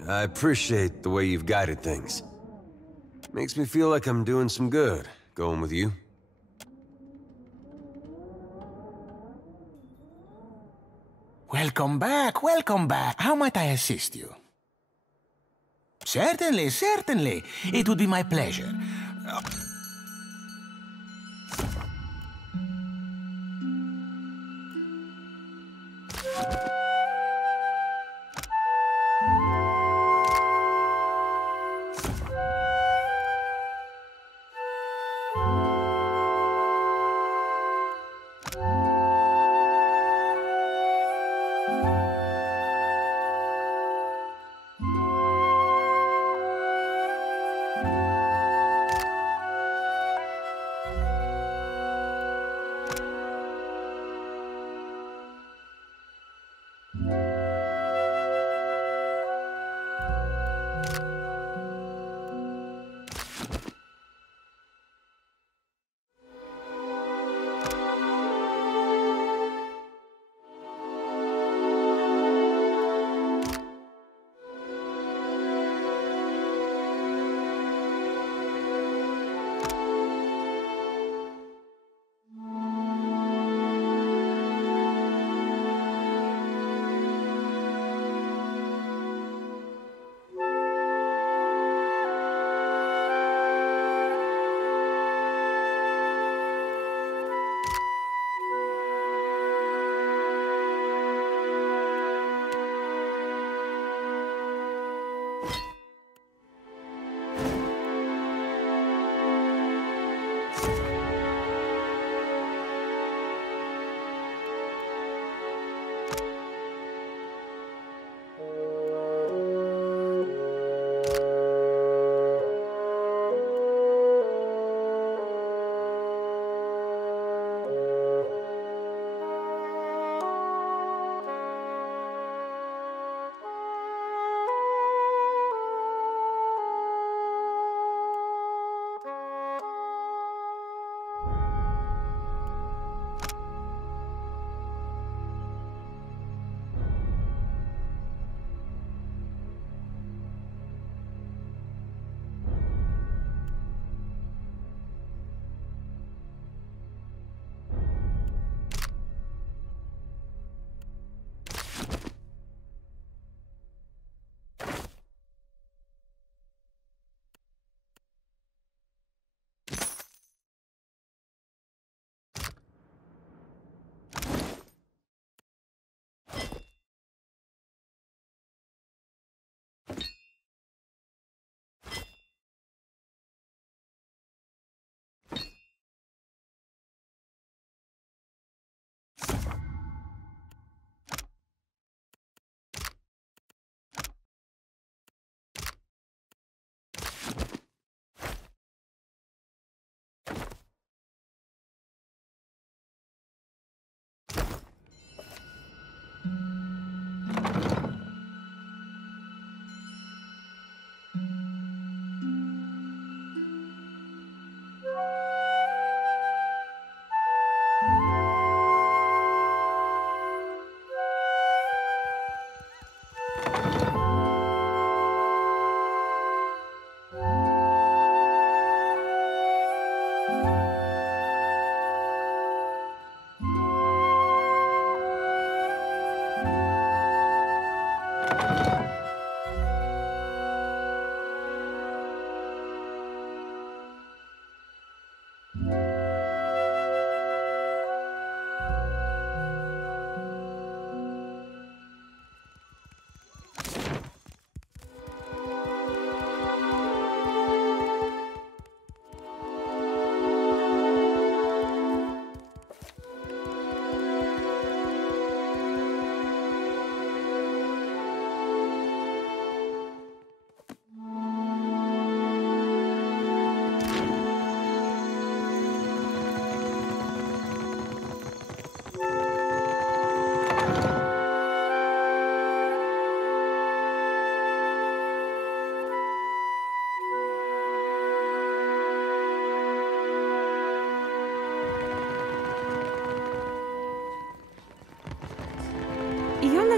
I appreciate the way you've guided things. Makes me feel like I'm doing some good, going with you. Welcome back, welcome back. How might I assist you? Certainly, certainly. It would be my pleasure.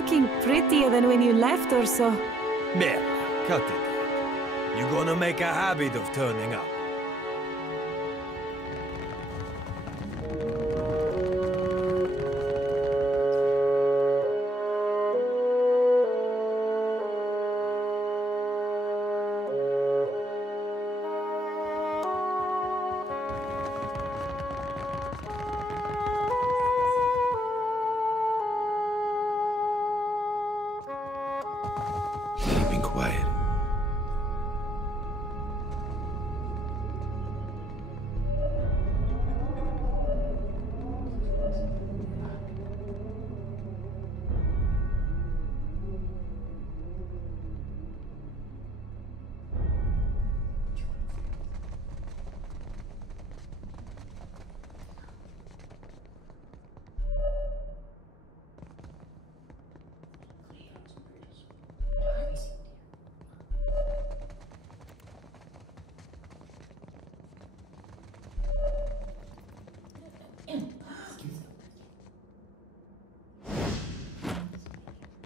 looking prettier than when you left or so. Merla, cut it out. You gonna make a habit of turning up. Keeping quiet.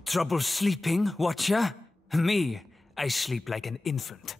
Trouble sleeping, Watcher? Me, I sleep like an infant.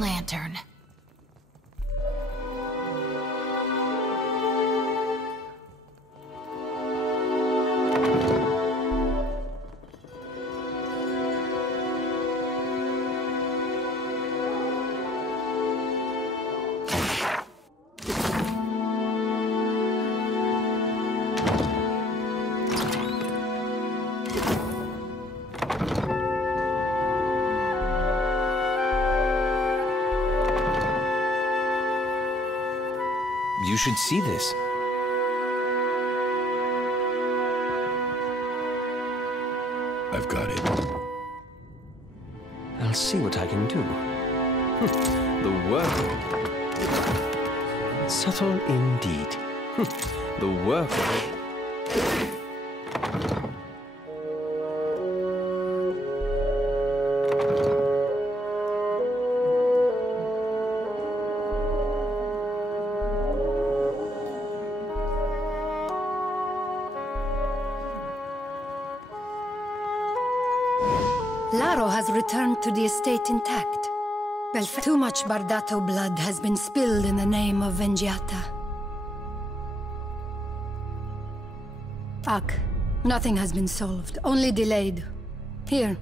Lantern. You should see this. I've got it. I'll see what I can do. The work... Subtle indeed. The work... Laro has returned to the estate intact. Too much Bardato blood has been spilled in the name of Vengiata. Ak, nothing has been solved, only delayed. Here,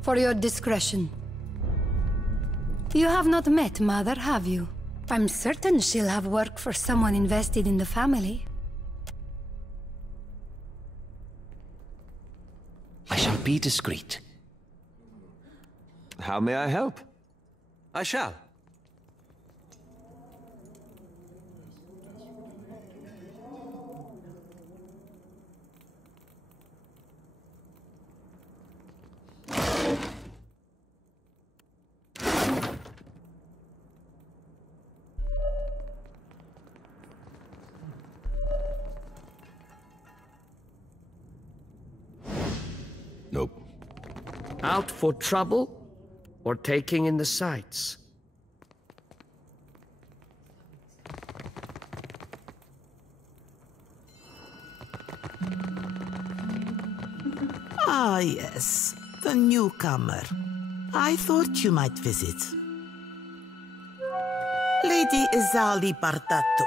for your discretion. You have not met Mother, have you? I'm certain she'll have work for someone invested in the family. I shall be discreet. How may I help? I shall. Nope. Out for trouble? Or taking in the sights? Ah, yes. The newcomer. I thought you might visit. Lady Izali Bardato,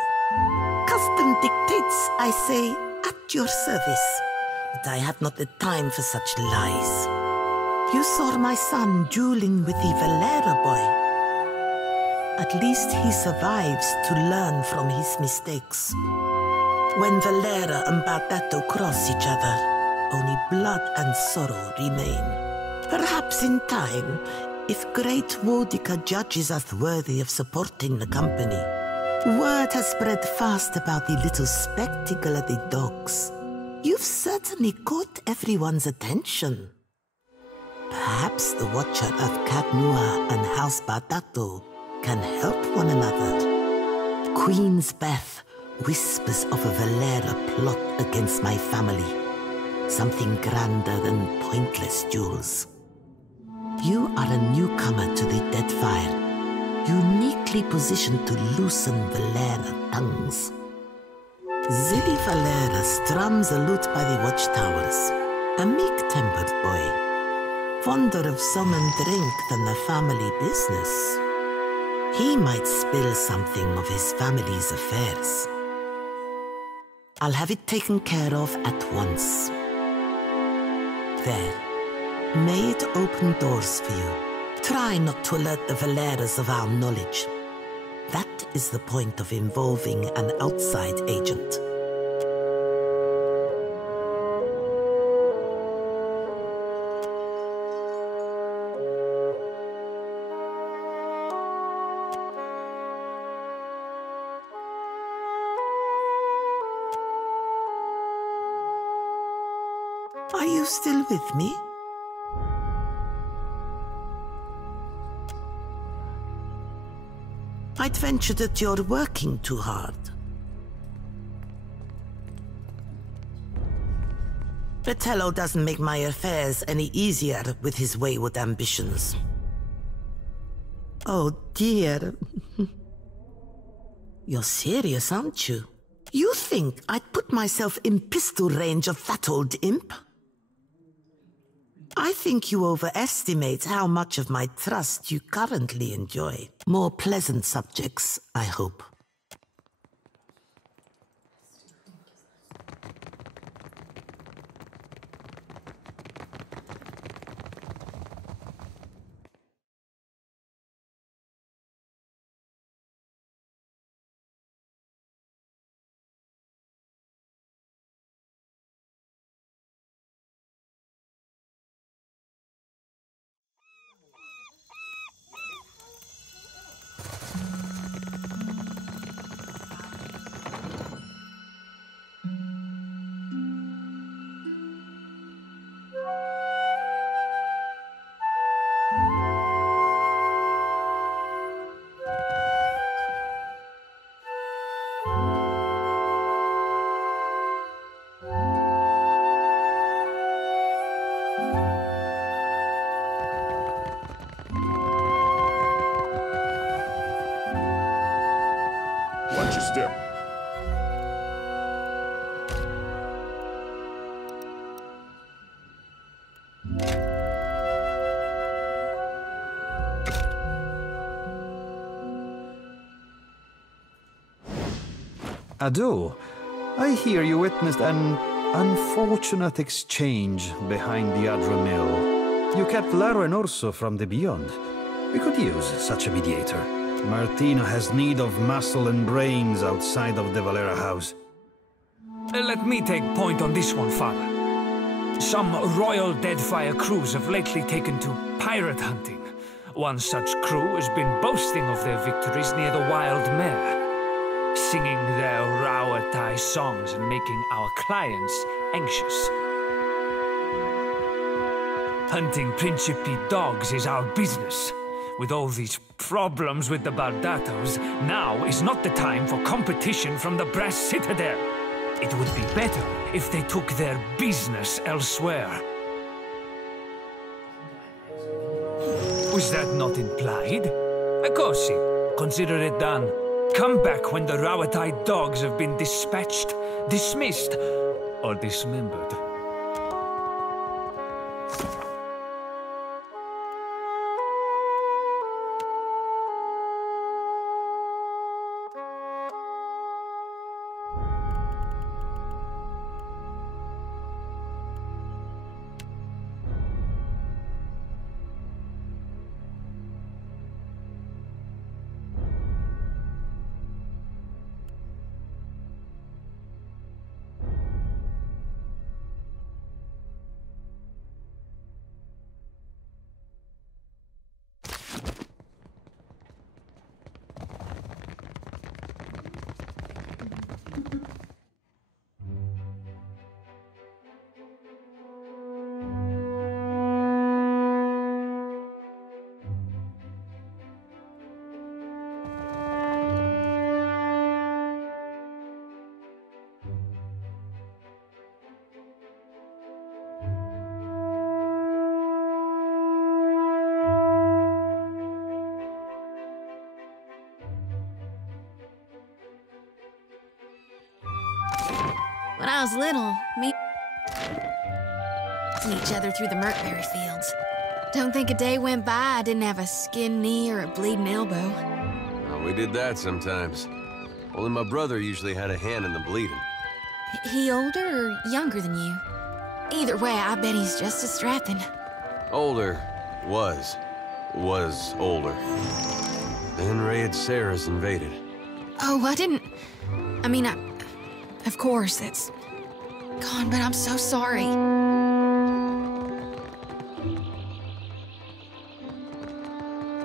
Custom dictates, I say, at your service. But I have not the time for such lies. You saw my son dueling with the Valera boy. At least he survives to learn from his mistakes. When Valera and Bardato cross each other, only blood and sorrow remain. Perhaps in time, if great Wodica judges us worthy of supporting the company. Word has spread fast about the little spectacle of the dogs. You've certainly caught everyone's attention. Perhaps the Watcher of Cadnua and House Bardato can help one another. Queen's Beth whispers of a Valera plot against my family. Something grander than pointless duels. You are a newcomer to the Deadfire, uniquely positioned to loosen Valera tongues. Zilly Valera strums a lute by the watchtowers, a meek-tempered boy, fonder of song and drink than the family business. He might spill something of his family's affairs. I'll have it taken care of at once. There. May it open doors for you. Try not to alert the Valeras of our knowledge. That is the point of involving an outside agent. Are you still with me? I'd venture that you're working too hard. Fratello doesn't make my affairs any easier with his wayward ambitions. Oh dear. You're serious, aren't you? You think I'd put myself in pistol range of that old imp? I think you overestimate how much of my trust you currently enjoy. More pleasant subjects, I hope. Watch your step. Ado, I hear you witnessed an unfortunate exchange behind the Adra Mill. You kept Laro and Orso from the Beyond. We could use such a mediator. Martino has need of muscle and brains outside of the Valera house. Let me take point on this one, Father. Some royal Deadfire crews have lately taken to pirate hunting. One such crew has been boasting of their victories near the Wild Mare, singing their Rauatai songs and making our clients anxious. Hunting Principe dogs is our business. With all these problems with the Bardatos, now is not the time for competition from the Brass Citadel. It would be better if they took their business elsewhere. Was that not implied? Akosi, consider it done. Come back when the Rauatai dogs have been dispatched, dismissed, or dismembered. I was little, meeting each other through the Merkberry fields. Don't think a day went by I didn't have a skinned knee or a bleeding elbow. Well, we did that sometimes. Only my brother usually had a hand in the bleeding. He older or younger than you? Either way, I bet he's just as strapping. Older. Was older. Then Raid Sarah's invaded. Oh, I didn't... I mean, of course, it's... gone, but I'm so sorry.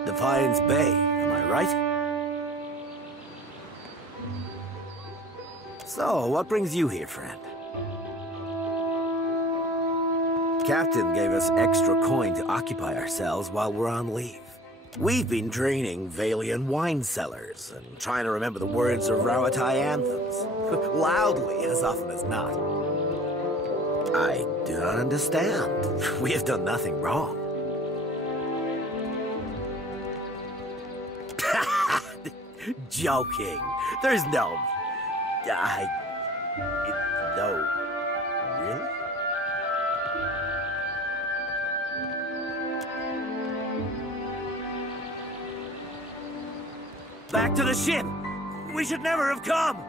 Defiance Bay, am I right? So, what brings you here, friend? Captain gave us extra coin to occupy ourselves while we're on leave. We've been draining Valian wine cellars and trying to remember the words of Rauatai anthems, loudly as often as not. I do not understand. We have done nothing wrong. Joking. There's no... No... Really? Back to the ship! We should never have come!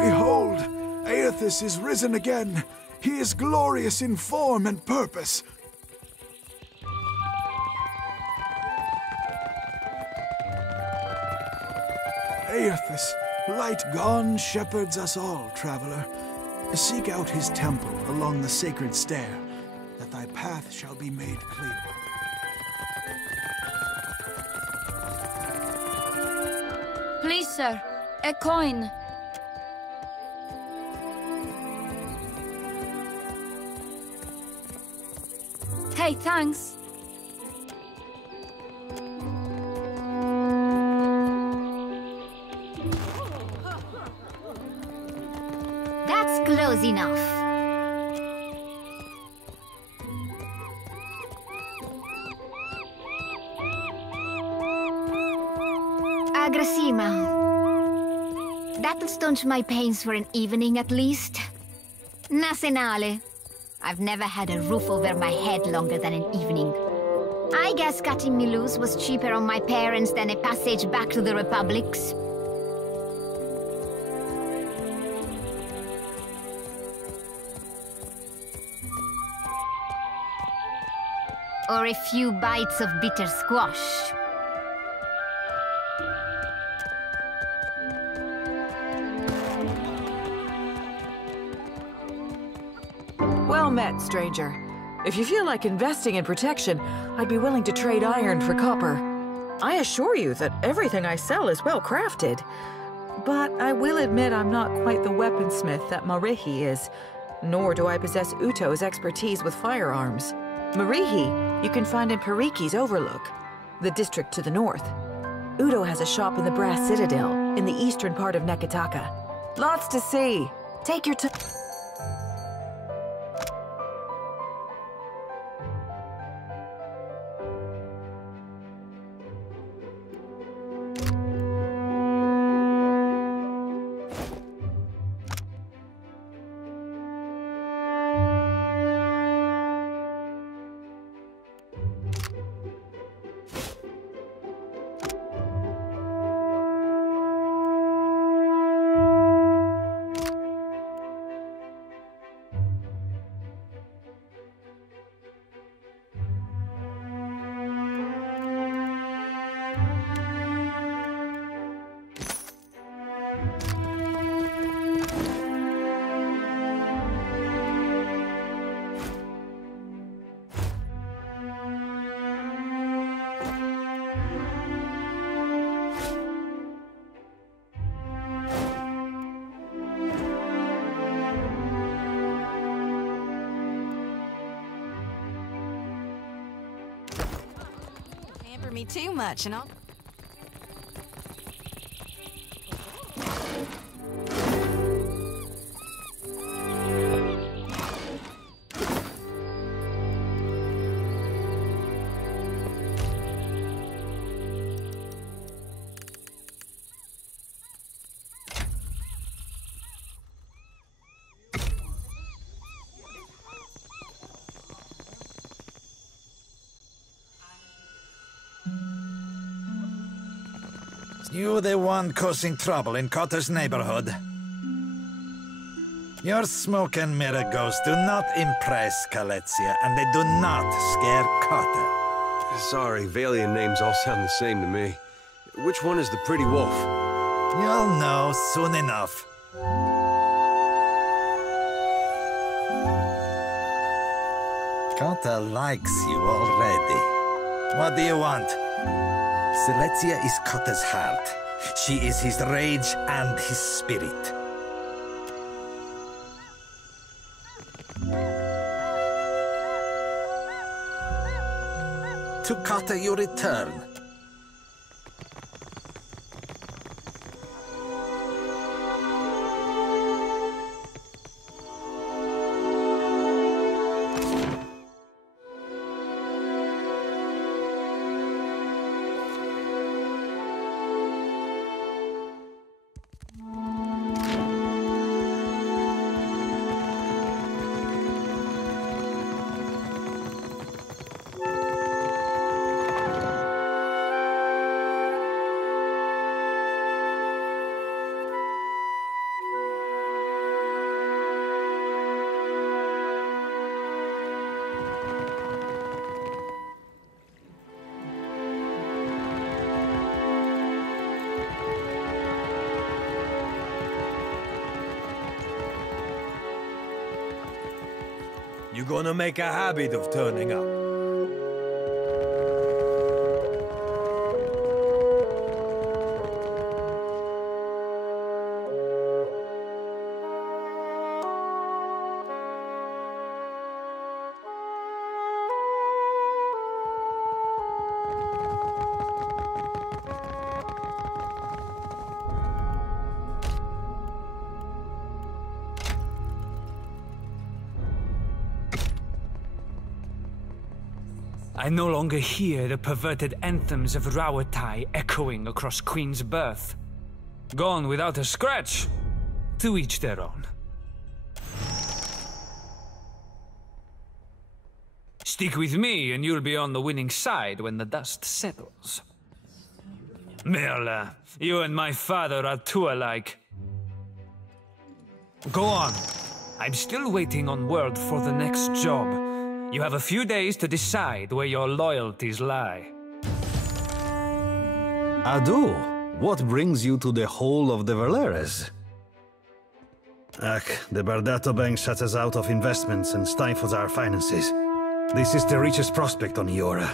Behold, Aethys is risen again. He is glorious in form and purpose. Aethys, light gone shepherds us all, traveler. Seek out his temple along the sacred stair, that thy path shall be made clear. Please, sir, a coin. Hey, thanks. That's close enough. Agrasima. That'll staunch my pains for an evening at least. Nasenale. I've never had a roof over my head longer than an evening. I guess cutting me loose was cheaper on my parents than a passage back to the Republics. Or a few bites of bitter squash. Well Well met, stranger. If you feel like investing in protection, I'd be willing to trade iron for copper. I assure you that everything I sell is well crafted. But I will admit I'm not quite the weaponsmith that Marihi is, nor do I possess Uto's expertise with firearms. Marihi you can find in Pariki's Overlook, the district to the north. Uto has a shop in the Brass Citadel, in the eastern part of Nekataka. Lots to see. Take your time. Me too much, and I'll... You the one causing trouble in Cotter's neighborhood? Your smoke and mirror ghosts do not impress Kaletzia, and they do not scare Cotter. Sorry, Valian names all sound the same to me. Which one is the pretty wolf? You'll know soon enough. Cotter likes you already. What do you want? Siletzia is Cotter's heart. She is his rage and his spirit. To Cotter you return. You gonna make a habit of turning up? I no longer hear the perverted anthems of Rawatai echoing across Queen's Birth. Gone without a scratch. To each their own. Stick with me and you'll be on the winning side when the dust settles. Merla, you and my father are too alike. Go on. I'm still waiting on word for the next job. You have a few days to decide where your loyalties lie. Adu, what brings you to the Hall of the Valeres? The Bardato Bank shuts us out of investments and stifles our finances. This is the richest prospect on Iora,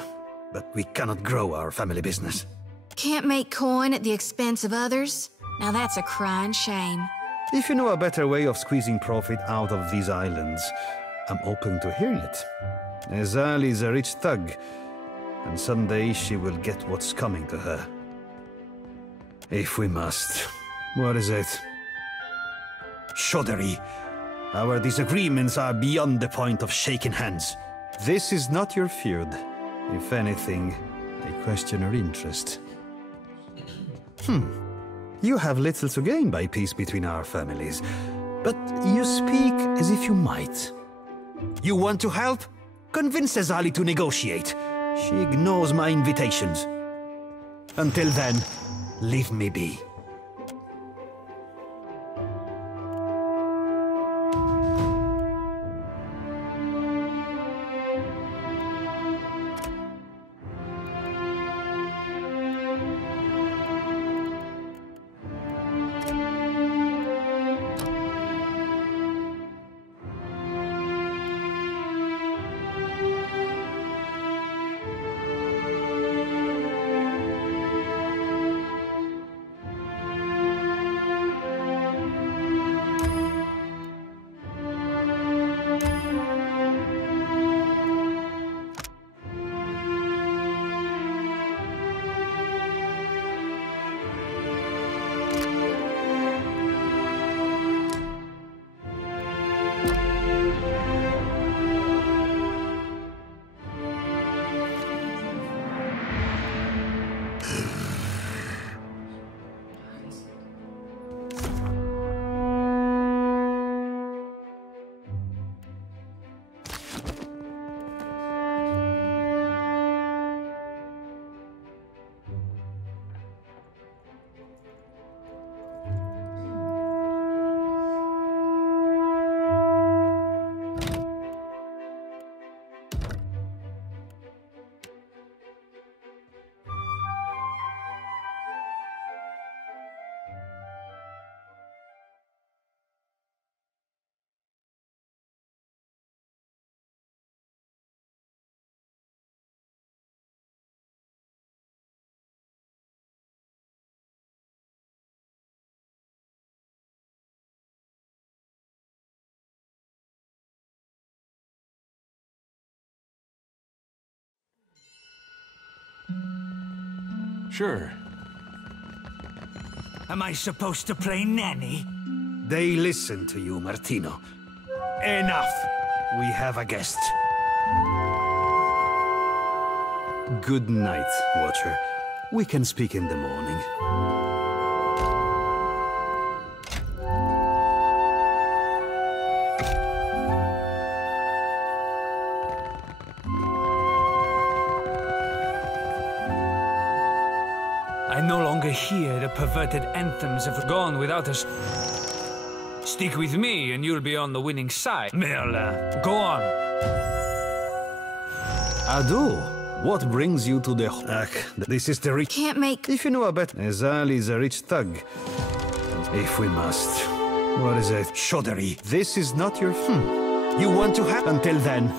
but we cannot grow our family business. Can't make coin at the expense of others? Now that's a crying shame. If you know a better way of squeezing profit out of these islands, I'm open to hearing it. Azali is a rich thug, and someday she will get what's coming to her. If we must. What is it? Shoddery. Our disagreements are beyond the point of shaking hands. This is not your feud. If anything, I question her interest. You have little to gain by peace between our families, but you speak as if you might. You want to help? Convince Azali to negotiate. She ignores my invitations. Until then, leave me be. Sure. Am I supposed to play nanny? They listen to you, Martino. Enough! We have a guest. Good night, Watcher. We can speak in the morning. I no longer hear the perverted anthems have gone without us. Stick with me and you'll be on the winning side. Merla, go on. Ado, what brings you to the... this is the rich... Can't make... If you know a better... Azali is a rich thug. If we must. What is it? Shoddery. This is not your... You want to have... Until then...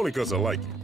only 'cause I like you.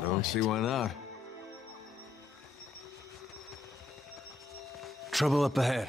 Don't see why not. Trouble up ahead.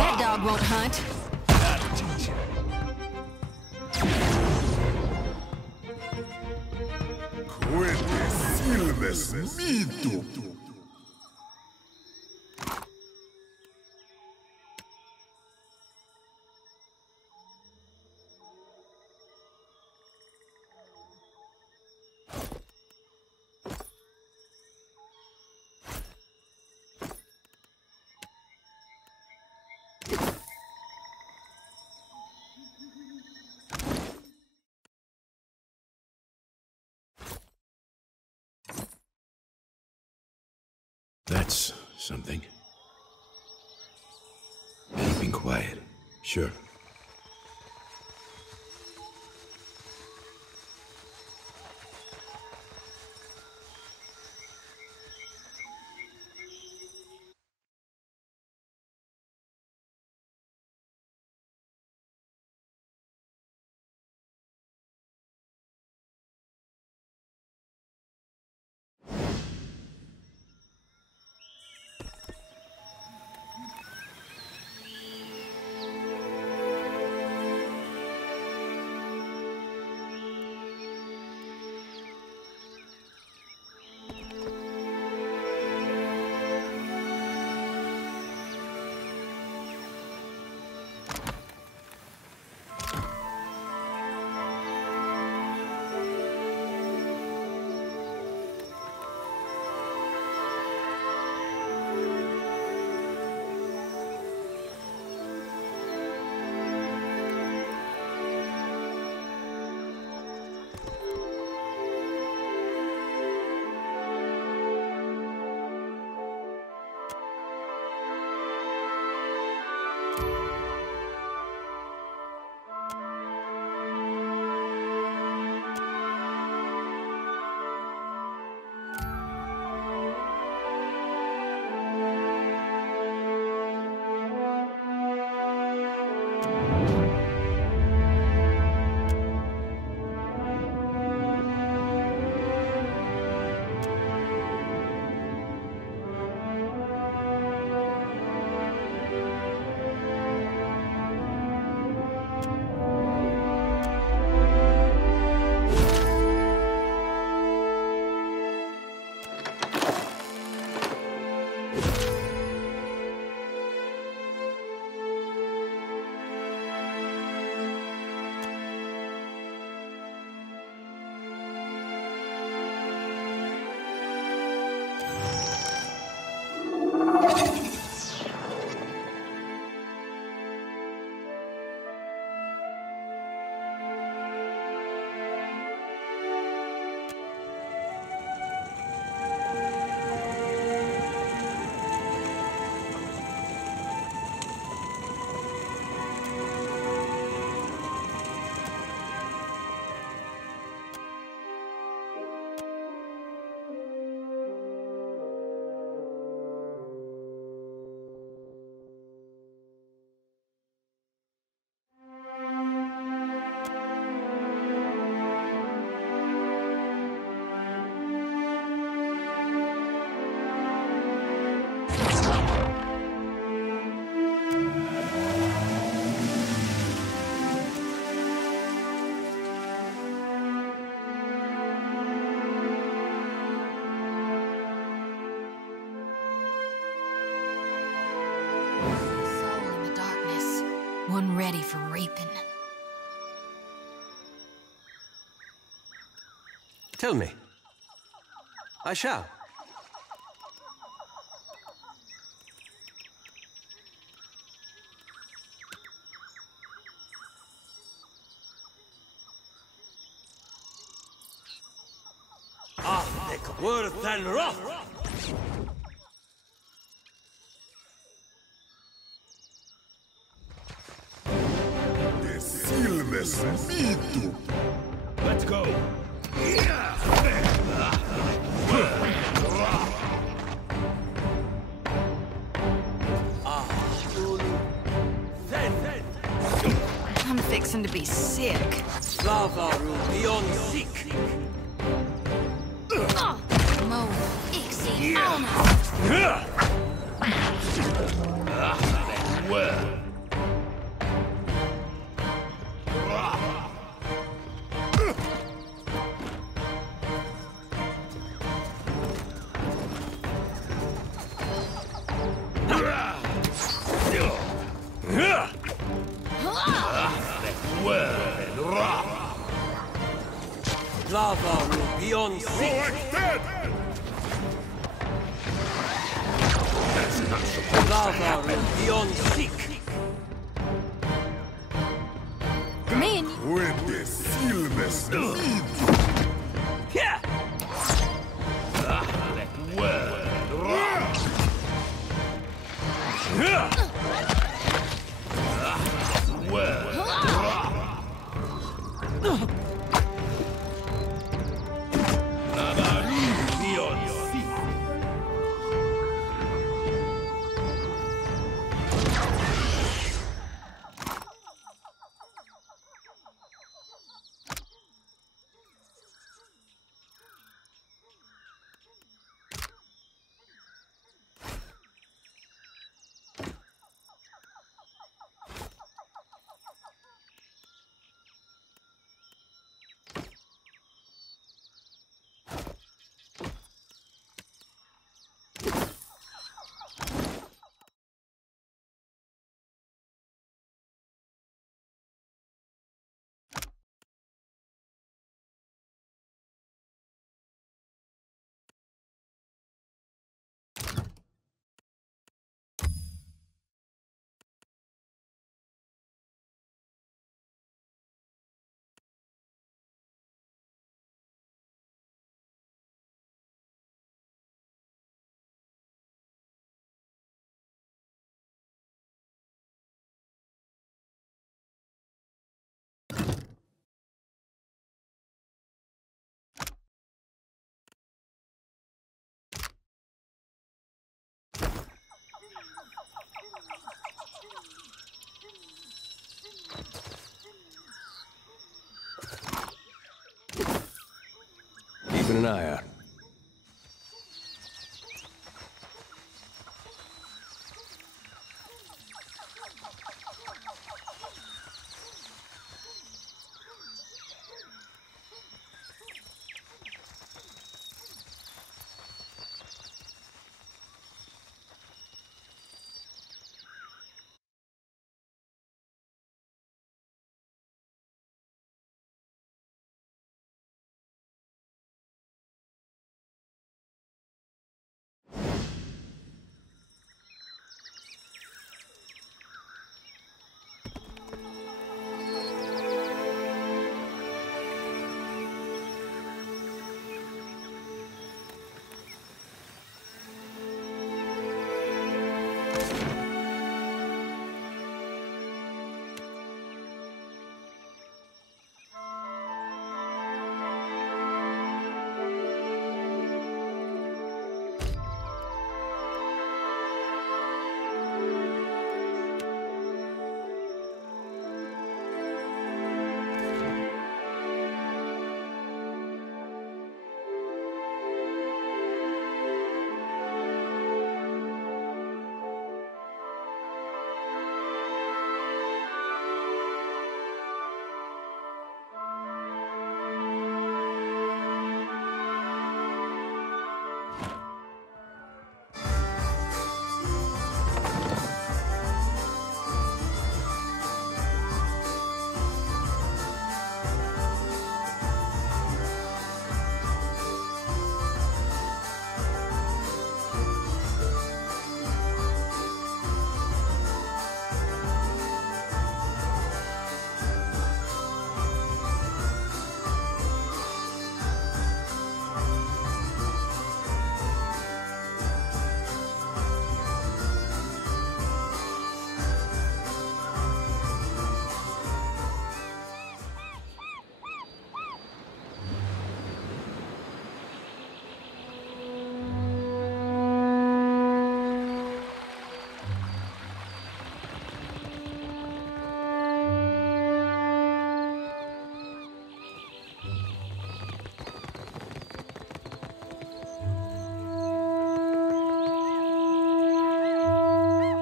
That dog won't hunt. That's something. Keeping quiet. Sure. for raping. Tell me. I shall. Worth and rough! Let's go! I'm fixing to be sick. Slavaru beyond sick! Mo, Ixie, Alma. Slavaru beyond sick! Slavaru beyond sick! Man, Yeah! Keeping an eye out.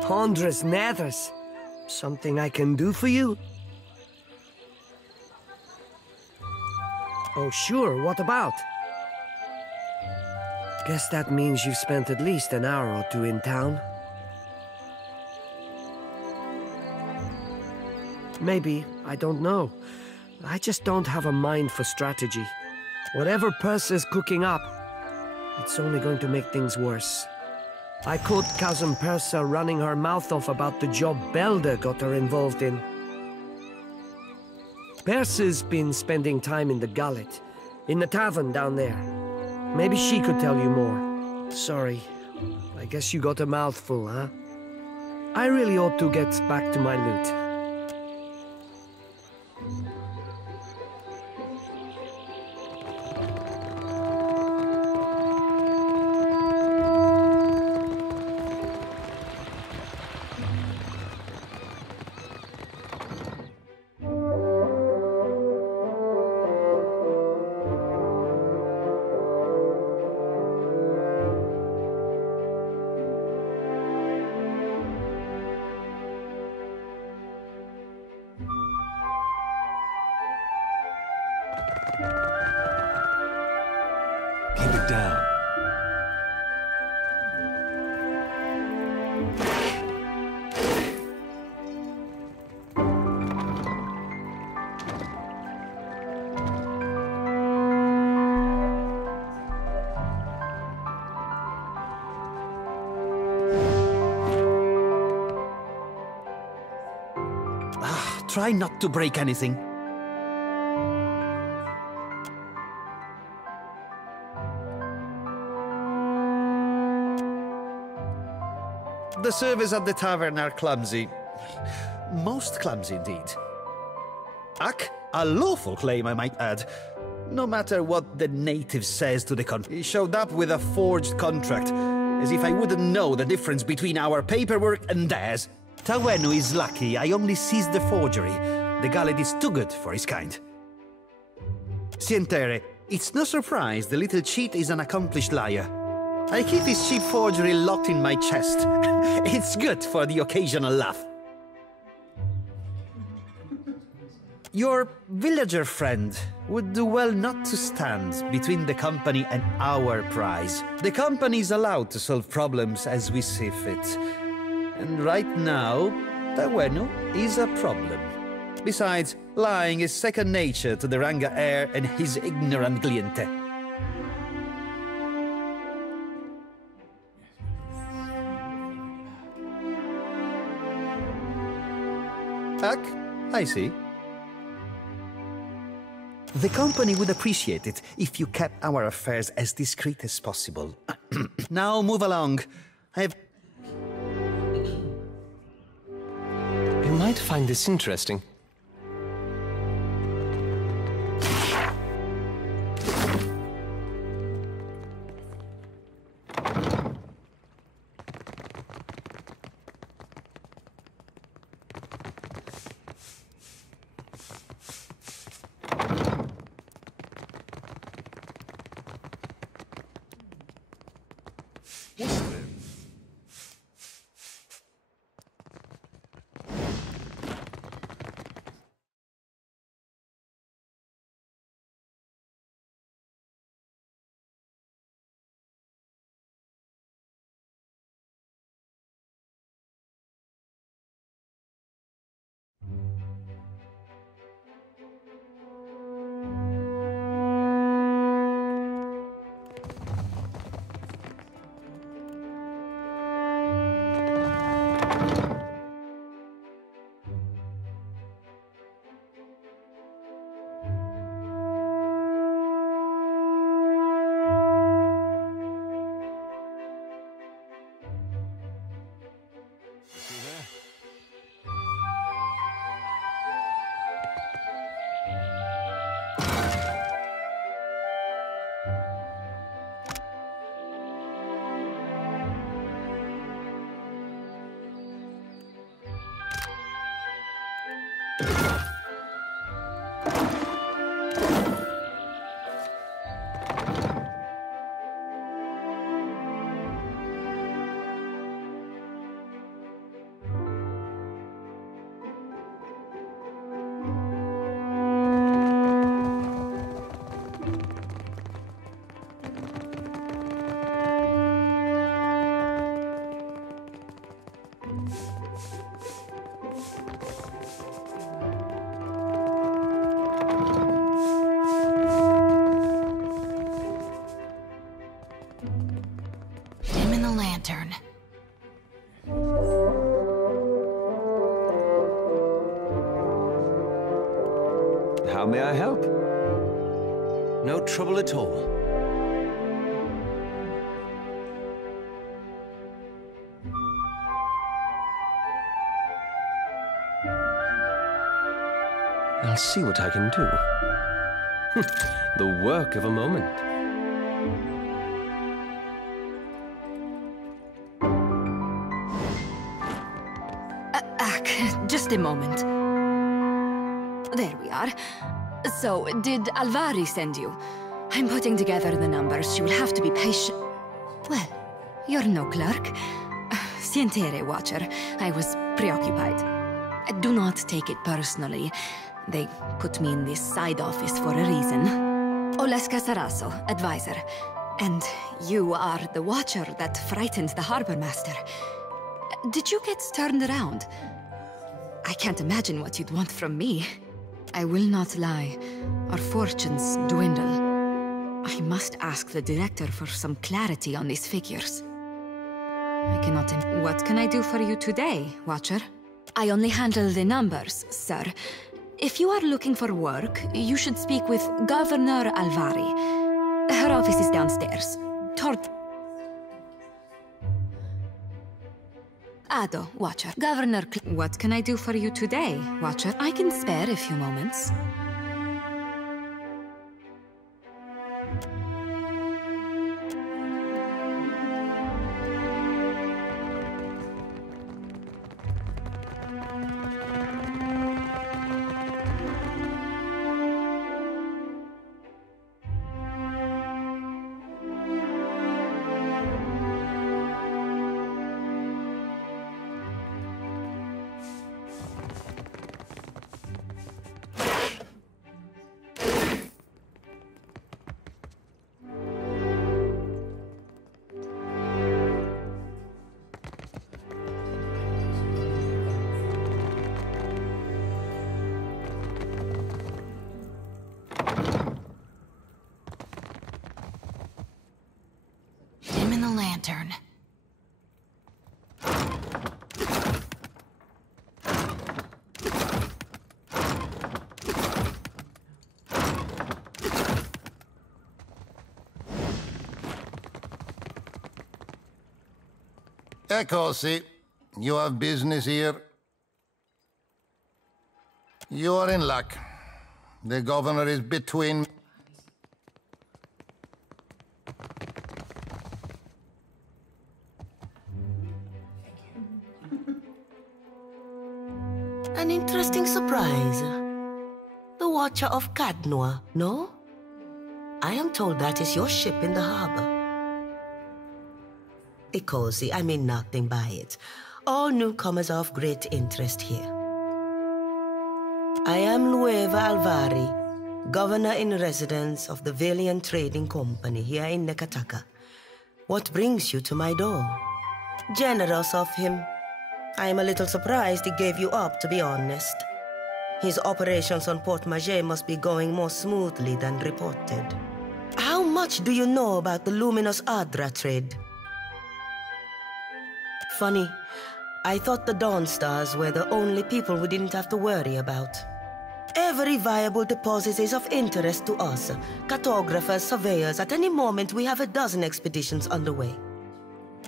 100 nethers. Something I can do for you? Oh, sure, what about? Guess that means you've spent at least an hour or two in town. Maybe, I don't know. I just don't have a mind for strategy. Whatever Persa's cooking up, it's only going to make things worse. I caught Cousin Persa running her mouth off about the job Belder got her involved in. Persa's been spending time in the gullet, in the tavern down there. Maybe she could tell you more. Sorry, I guess you got a mouthful, huh? I really ought to get back to my loot. Keep it down. Try not to break anything. The servers at the tavern are clumsy. Most clumsy indeed. Ak, a lawful claim, I might add. No matter what the native says to the he showed up with a forged contract, as if I wouldn't know the difference between our paperwork and theirs. Tawenu is lucky I only seized the forgery. The gullet is too good for his kind. Sientere, it's no surprise the little cheat is an accomplished liar. I keep his cheap forgery locked in my chest. It's good for the occasional laugh. Your villager friend would do well not to stand between the company and our prize. The company is allowed to solve problems as we see fit. And right now, Tawenu is a problem. Besides, lying is second nature to the Ranga heir and his ignorant cliente. Ak, I see. The company would appreciate it if you kept our affairs as discreet as possible. Now move along. You might find this interesting. may I help? No trouble at all. I'll see what I can do. The work of a moment. Just a moment. There we are. So, did Alvari send you? I'm putting together the numbers. She will have to be patient. Well, you're no clerk. Sientere, Watcher. I was preoccupied. Do not take it personally. They put me in this side office for a reason. Oleska Saraso, advisor. And you are the Watcher that frightened the harbor master. Did you get turned around? I can't imagine what you'd want from me. I will not lie. Our fortunes dwindle. I must ask the director for some clarity on these figures. I cannot... What can I do for you today, Watcher? I only handle the numbers, sir. If you are looking for work, you should speak with Governor Alvari. Her office is downstairs. Toward... Ado, Watcher. Governor... What can I do for you today, Watcher? I can spare a few moments. Lantern. Eccosi. You have business here? You are in luck. The governor is between... An interesting surprise. The Watcher of Cadnoa, no? I am told that is your ship in the harbor. Ikosi, I mean nothing by it. All newcomers are of great interest here. I am Lueva Alvari, governor in residence of the Valiant Trading Company here in Nekataka. What brings you to my door? Generous of him. I am a little surprised he gave you up, to be honest. His operations on Port Maget must be going more smoothly than reported. How much do you know about the luminous Adra trade? Funny, I thought the Dawn Stars were the only people we didn't have to worry about. Every viable deposit is of interest to us. Cartographers, surveyors, at any moment we have a dozen expeditions underway.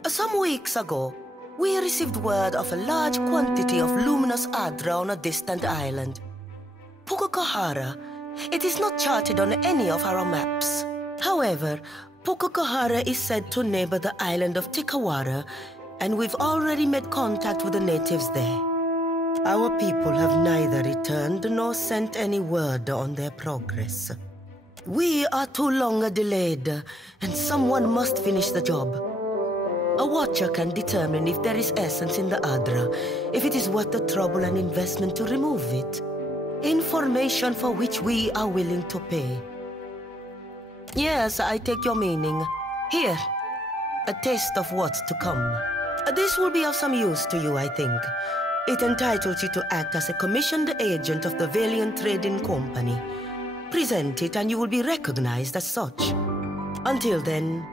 Some weeks ago, we received word of a large quantity of luminous Adra on a distant island. Pukokahara. It is not charted on any of our maps. However, Pukokahara is said to neighbor the island of Tikawara, and we've already made contact with the natives there. Our people have neither returned nor sent any word on their progress. We are too long delayed, and someone must finish the job. A watcher can determine if there is essence in the Adra, if it is worth the trouble and investment to remove it. Information for which we are willing to pay. Yes, I take your meaning. Here, a taste of what's to come. This will be of some use to you, I think. It entitles you to act as a commissioned agent of the Valiant Trading Company. Present it and you will be recognized as such. Until then,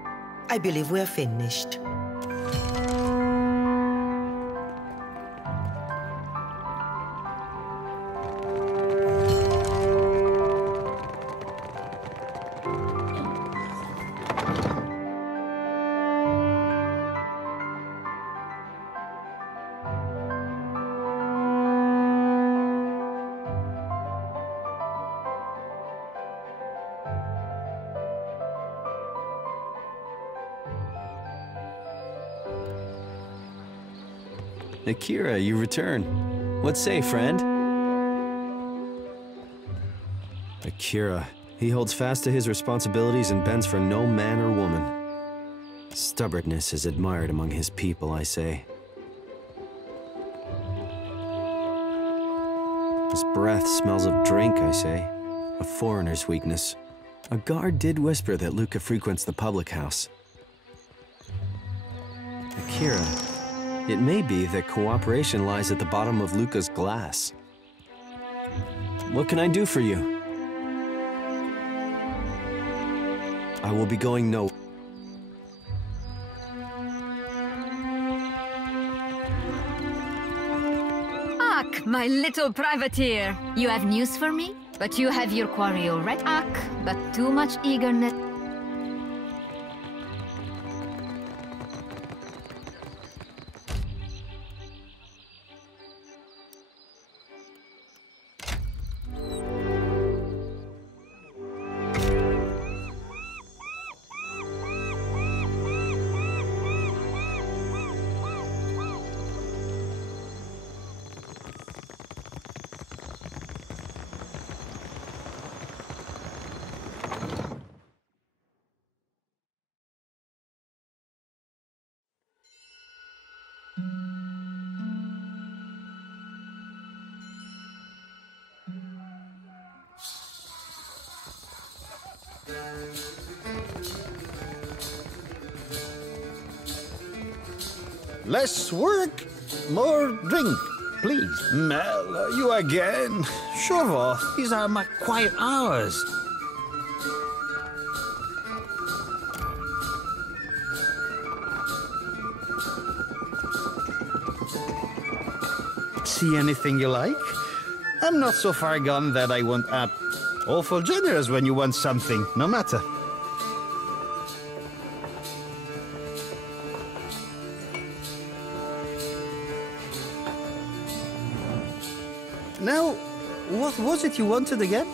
I believe we're finished. Akira, you return. What say, friend? Akira. He holds fast to his responsibilities and bends for no man or woman. Stubbornness is admired among his people, I say. His breath smells of drink, I say. A foreigner's weakness. A guard did whisper that Luca frequents the public house. Akira, it may be that cooperation lies at the bottom of Luca's glass. What can I do for you? I will be going no. Ak, my little privateer. You have news for me? But you have your quarry already. Ak, but too much eagerness. Less work, more drink, please. Mel, you again? Sure, these are my quiet hours. See anything you like? I'm not so far gone that I won't add. Awful generous when you want something, no matter. Now, what was it you wanted again?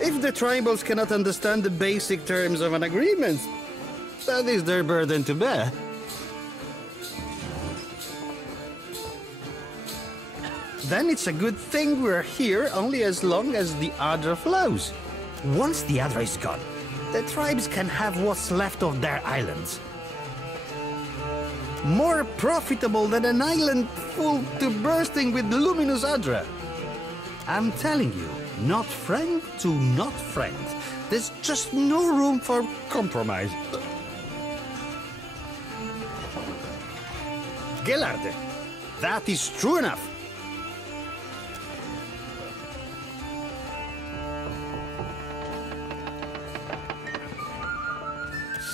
If the tribals cannot understand the basic terms of an agreement, that is their burden to bear. Then it's a good thing we're here only as long as the Adra flows. Once the Adra is gone, the tribes can have what's left of their islands. More profitable than an island full to bursting with luminous Adra. I'm telling you, not friend to not friend. There's just no room for compromise. Gelarde, that is true enough.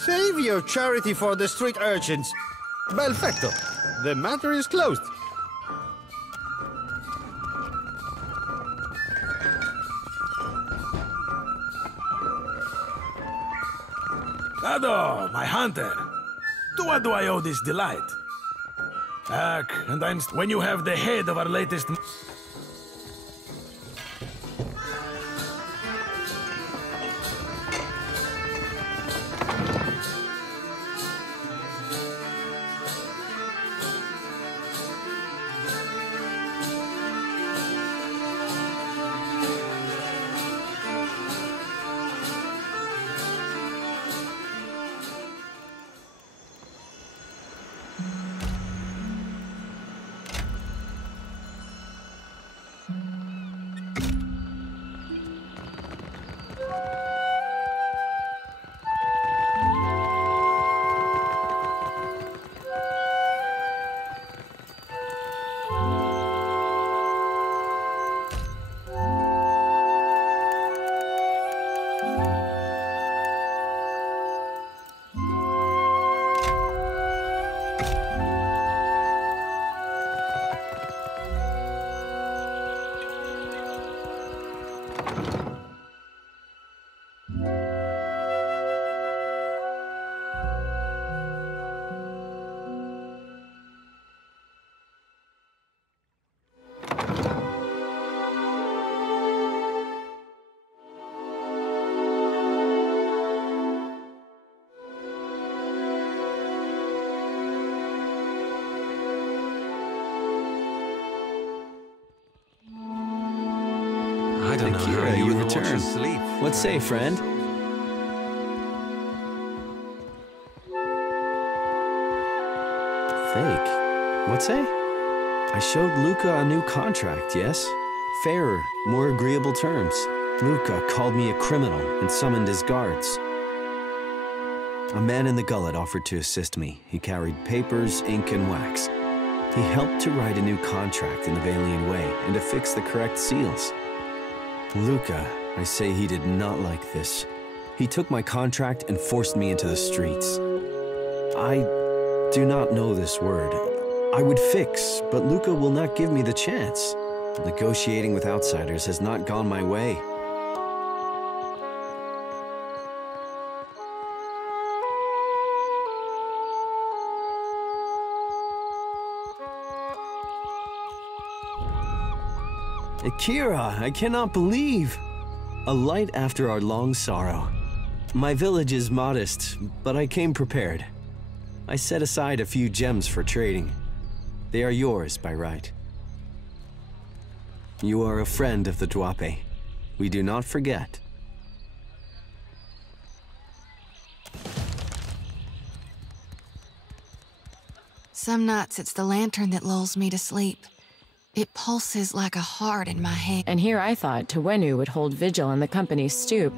Save your charity for the street urchins. Perfecto. The matter is closed. Ado, my hunter. To what do I owe this delight? And when you have the head of our latest... I don't know Akira, how you you would watch return. us sleep. What say, friend? Fake. What say? I showed Luca a new contract, yes? Fairer, more agreeable terms. Luca called me a criminal and summoned his guards. A man in the gullet offered to assist me. He carried papers, ink, and wax. He helped to write a new contract in the Valian way and to fix the correct seals. Luca, I say he did not like this. He took my contract and forced me into the streets. I do not know this word. I would fix, but Luca will not give me the chance. Negotiating with outsiders has not gone my way. Akira, I cannot believe! A light after our long sorrow. My village is modest, but I came prepared. I set aside a few gems for trading. They are yours by right. You are a friend of the Dwape. We do not forget. Some nights it's the lantern that lulls me to sleep. It pulses like a heart in my head. And here I thought Tawenu would hold vigil on the company's stoop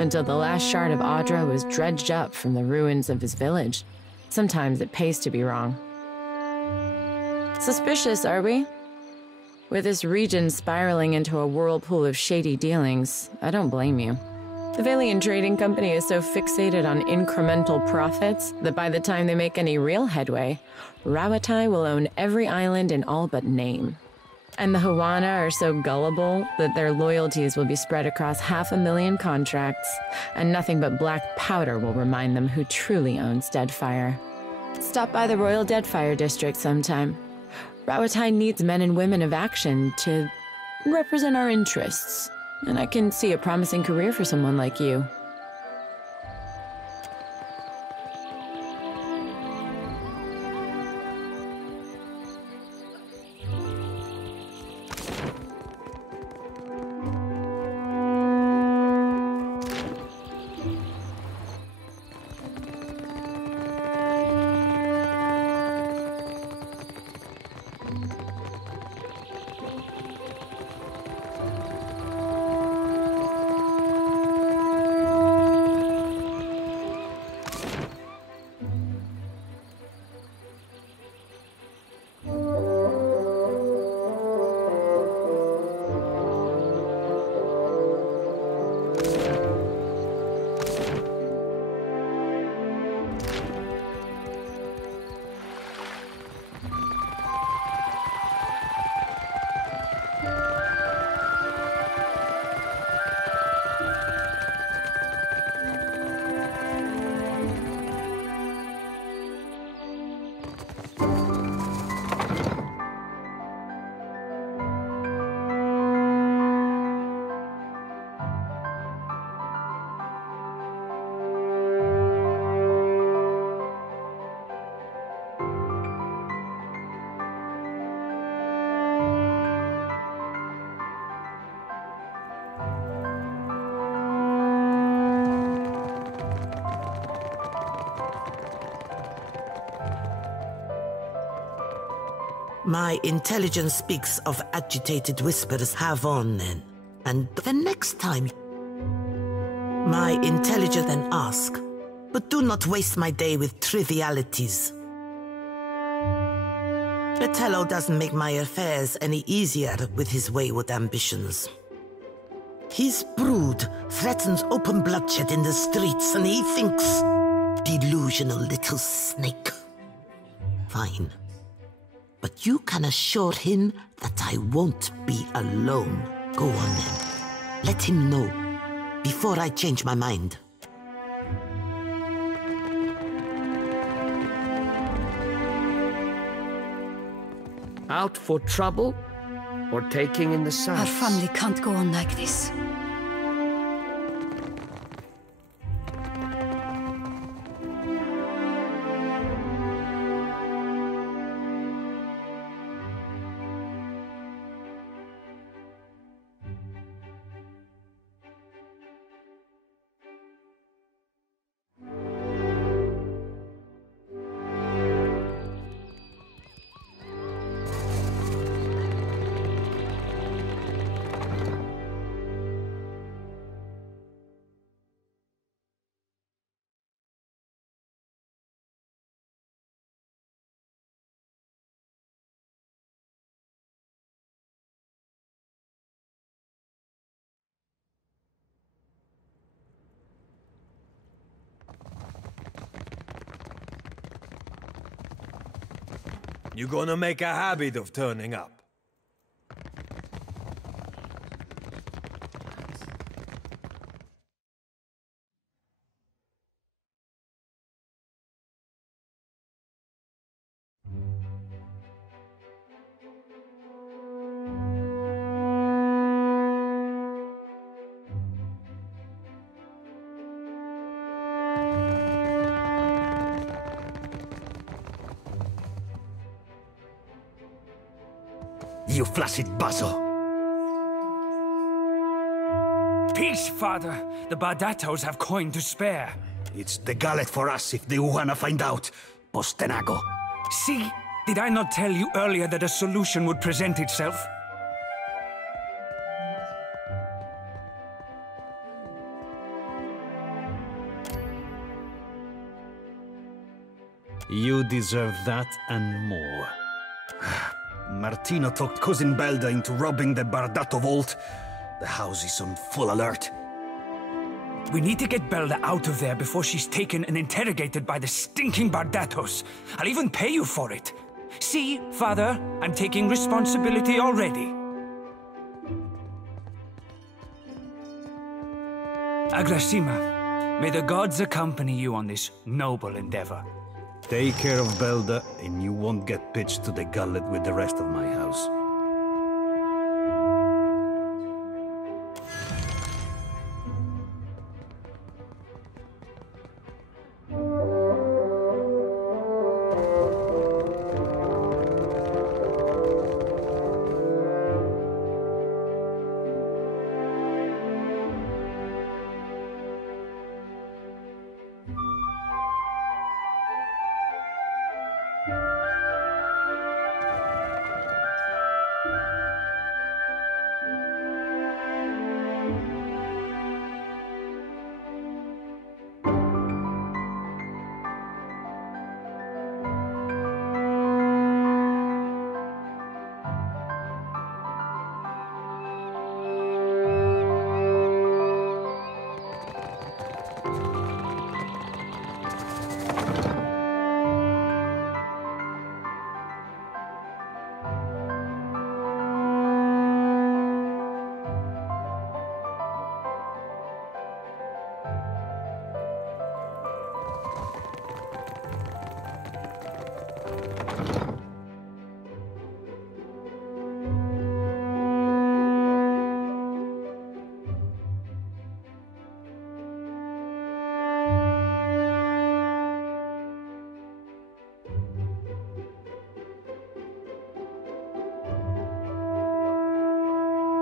until the last shard of Audra was dredged up from the ruins of his village. Sometimes it pays to be wrong. Suspicious, are we? With this region spiraling into a whirlpool of shady dealings, I don't blame you. The Valian Trading Company is so fixated on incremental profits that by the time they make any real headway, Rawatai will own every island in all but name. And the Hawana are so gullible that their loyalties will be spread across 500,000 contracts, and nothing but black powder will remind them who truly owns Deadfire. Stop by the Royal Deadfire District sometime. Rawatai needs men and women of action to represent our interests, and I can see a promising career for someone like you. My intelligence speaks of agitated whispers. Have on, then. And the next time... My intelligence then ask. But do not waste my day with trivialities. Betello doesn't make my affairs any easier with his wayward ambitions. His brood threatens open bloodshed in the streets, and he thinks... Delusional little snake. Fine. But you can assure him that I won't be alone. Go on then. Let him know, before I change my mind. Out for trouble or taking in the sun? Our family can't go on like this. You gonna make a habit of turning up? You flaccid basso! Peace, father! The Bardatos have coin to spare. It's the gullet for us if they wanna find out. Postenago. See? Did I not tell you earlier that a solution would present itself? You deserve that and more. Martino talked Cousin Belda into robbing the Bardato vault. The house is on full alert. We need to get Belda out of there before she's taken and interrogated by the stinking Bardatos. I'll even pay you for it. See, father, I'm taking responsibility already. Agrasima, may the gods accompany you on this noble endeavor. Take care of Belda, and you won't get pitched to the gullet with the rest of my house.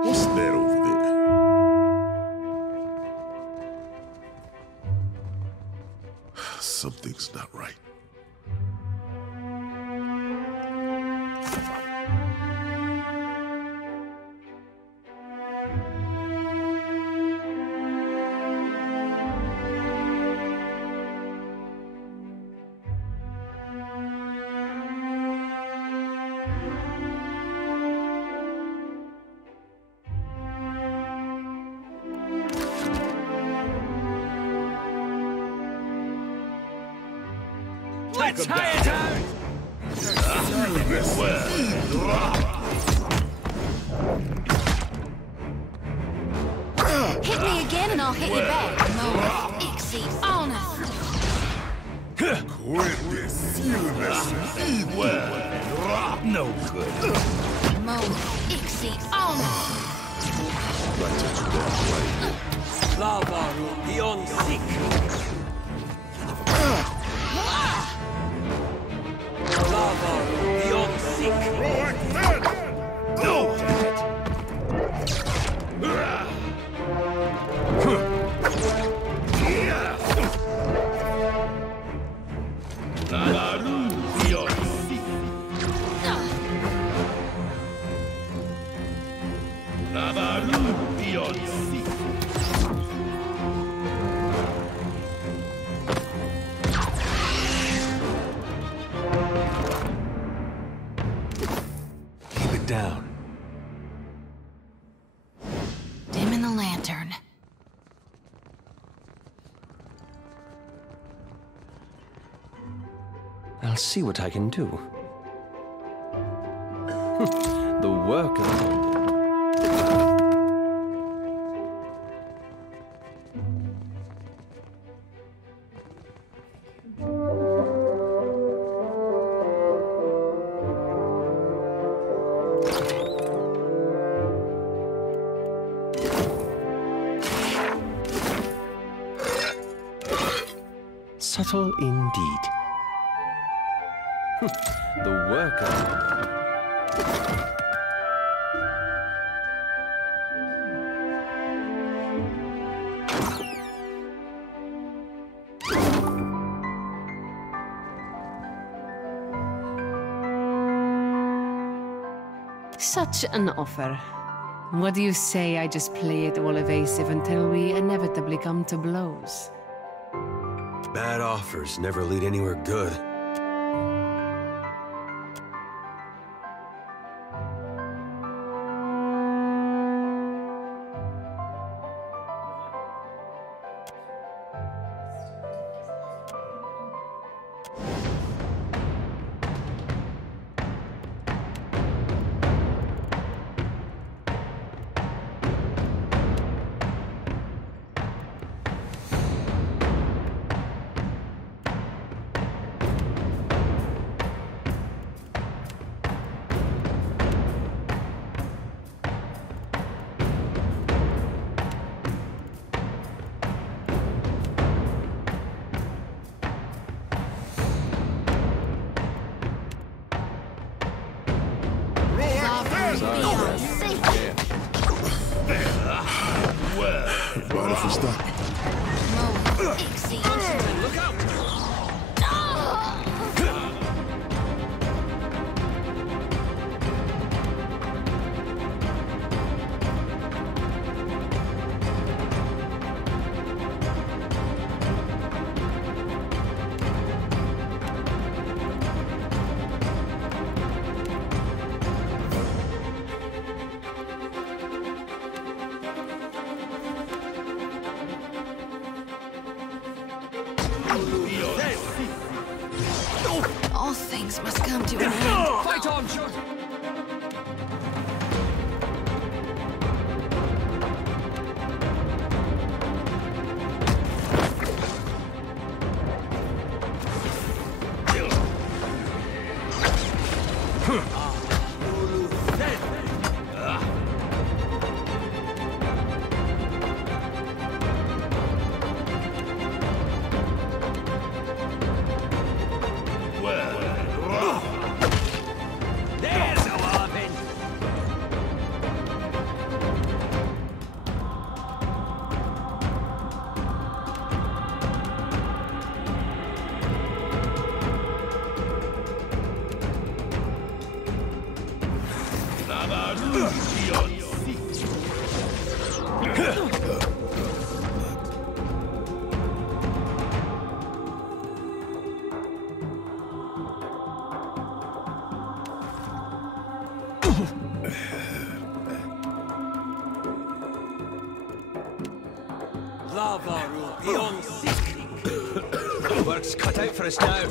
What's that over there? Something's not right. Let's hire it out! Hit me again and I'll hit you back. Mo, Ixie, honor. No good. Mo, Ixie, honor. Lava, beyond sick. Lava, beyond sick. No! Keep it down. Dim in the lantern. I'll see what I can do. worker. Subtle indeed. The worker. Such an offer. What do you say I just play it all evasive until we inevitably come to blows? Bad offers never lead anywhere good. What if we stop? Look out! All things must come to an end. Fight on, Short! Work's cut out for us now.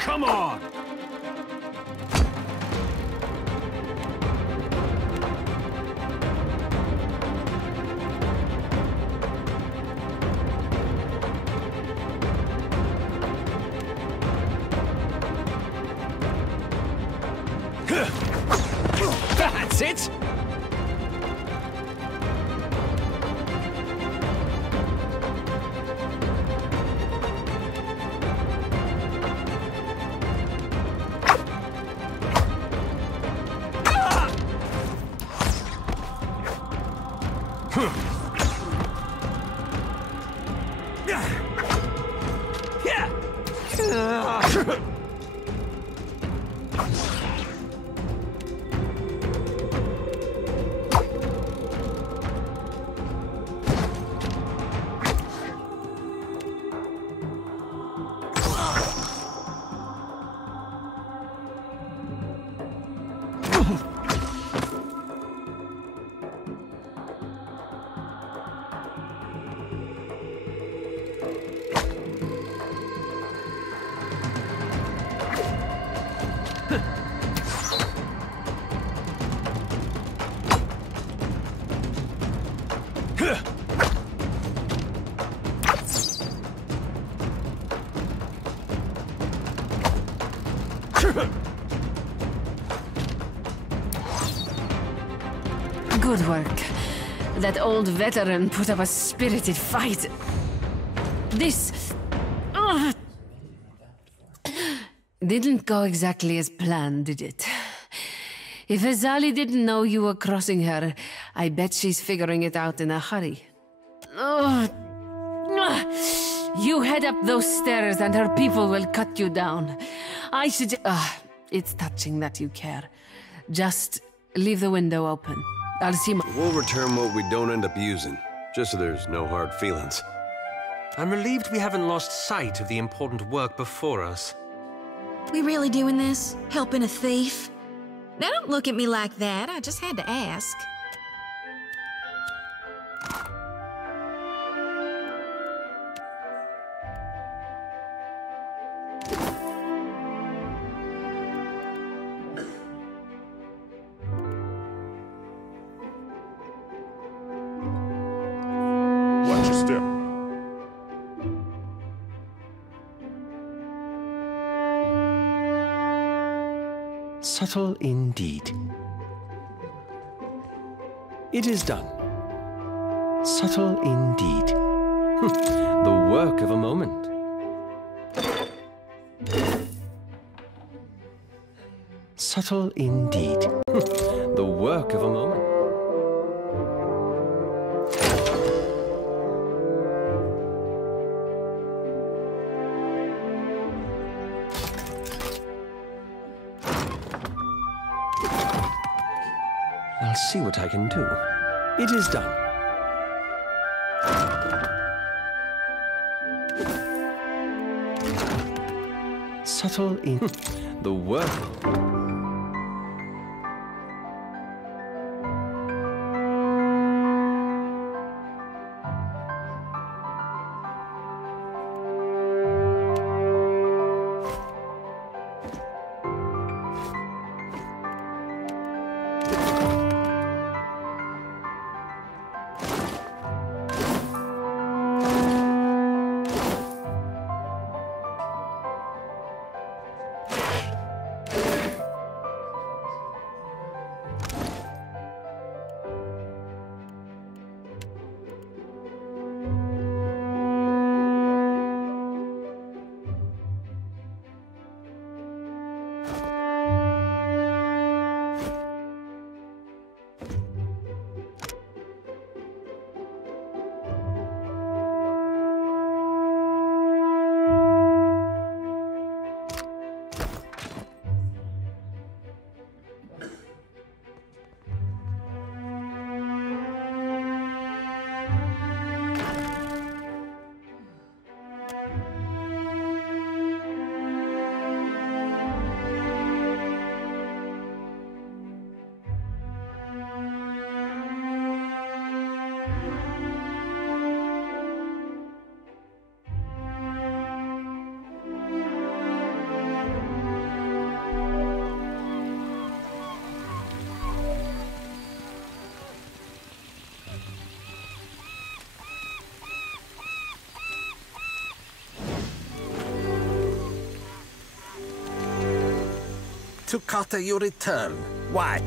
Come on! That's it! Good work. That old veteran put up a spirited fight. This... didn't go exactly as planned, did it? If Azali didn't know you were crossing her, I bet she's figuring it out in a hurry. You head up those stairs and her people will cut you down. I should... it's touching that you care. Just leave the window open. I'll see my... We'll return what we don't end up using, just so there's no hard feelings. I'm relieved we haven't lost sight of the important work before us. We really doing this? Helping a thief? Now don't look at me like that. I just had to ask. Watch your step. Subtle indeed. It is done. Subtle indeed. The work of a moment. Subtle indeed. The work of a moment. I'll see what I can do. It is done. Subtle in the work. To Kata you return. Why?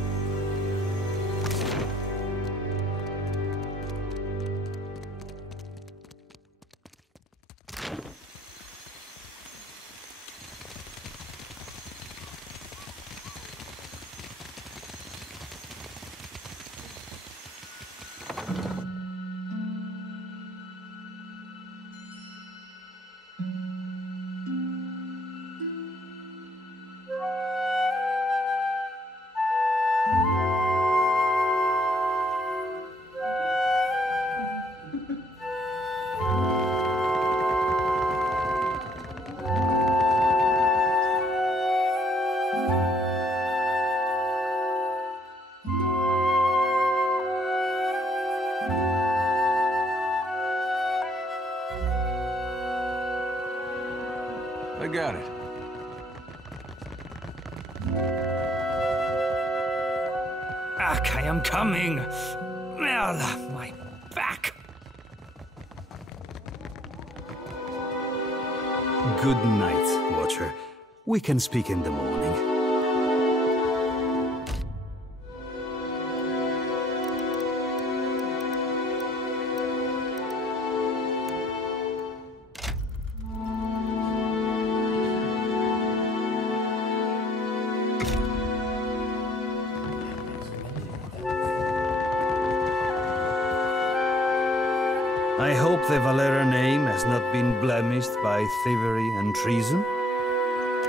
I got it. I am coming. My back. Good night, Watcher. We can speak in the morning. I hope the Valera name has not been blemished by thievery and treason.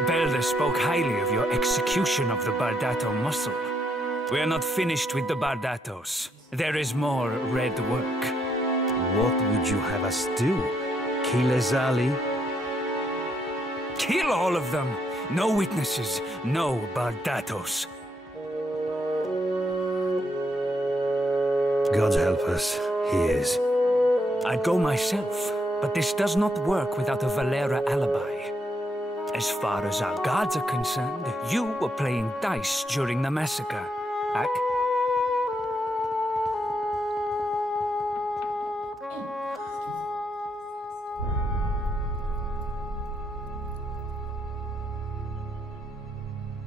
Belda spoke highly of your execution of the Bardato muscle. We are not finished with the Bardatos. There is more red work. What would you have us do? Kill Ezali? Kill all of them! No witnesses, no Bardatos. God help us, he is. I'd go myself, but this does not work without a Valera alibi. As far as our guards are concerned, you were playing dice during the massacre. Ak?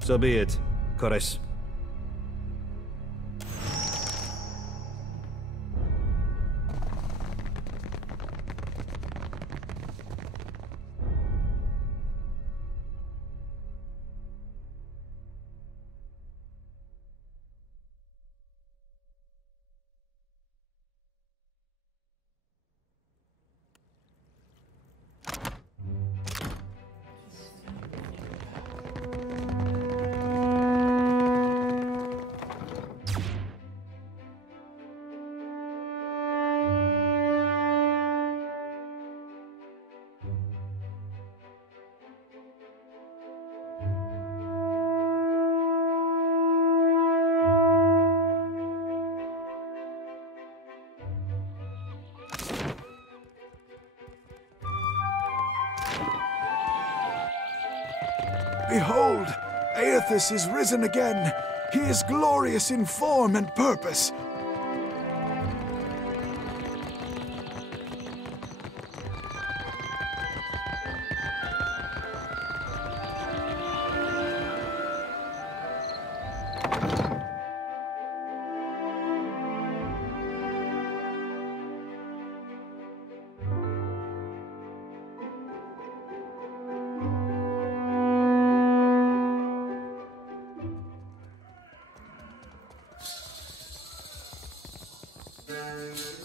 So be it, Kores. Behold, Aethys is risen again. He is glorious in form and purpose.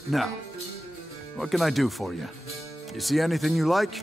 Now, what can I do for you? You see anything you like?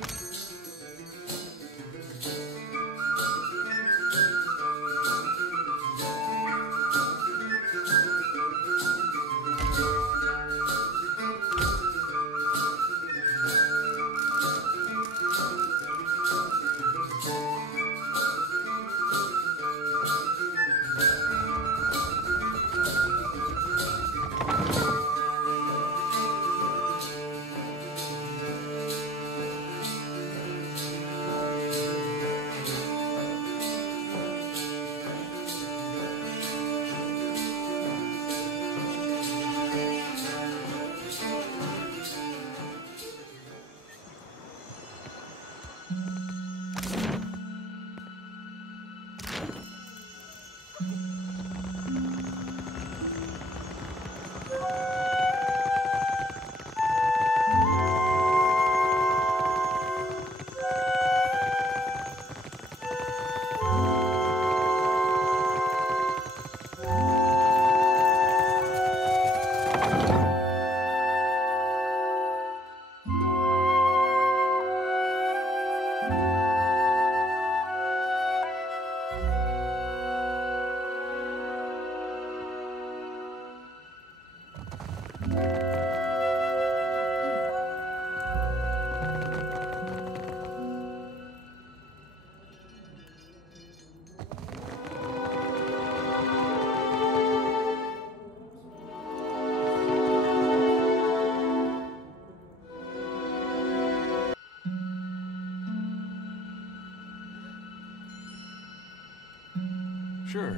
Sure.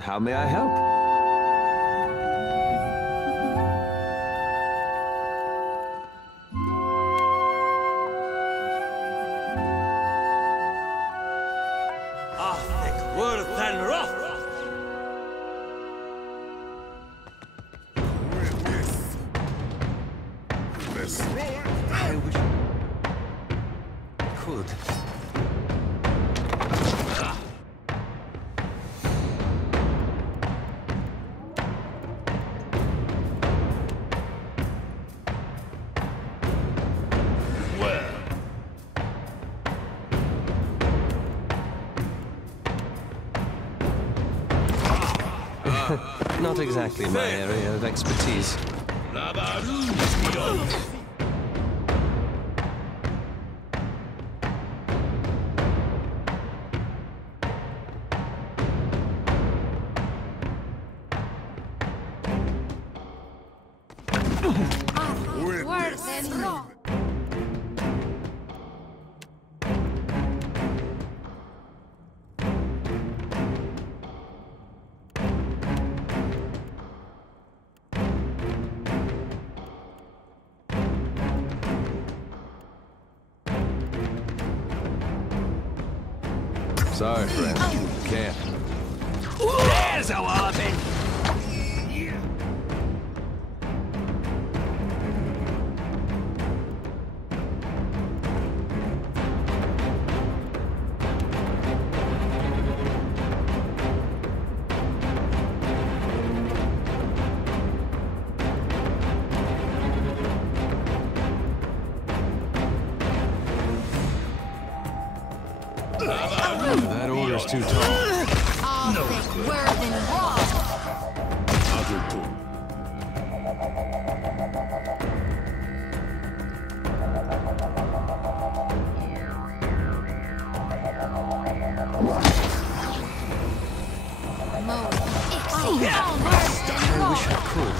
How may I help? I wish I could. Not exactly my area of expertise. Worse than wrong. Sorry, friend. Can't. There's a walloping! That order's too tall. No good. Worse than wrong. Other two. I wish I could.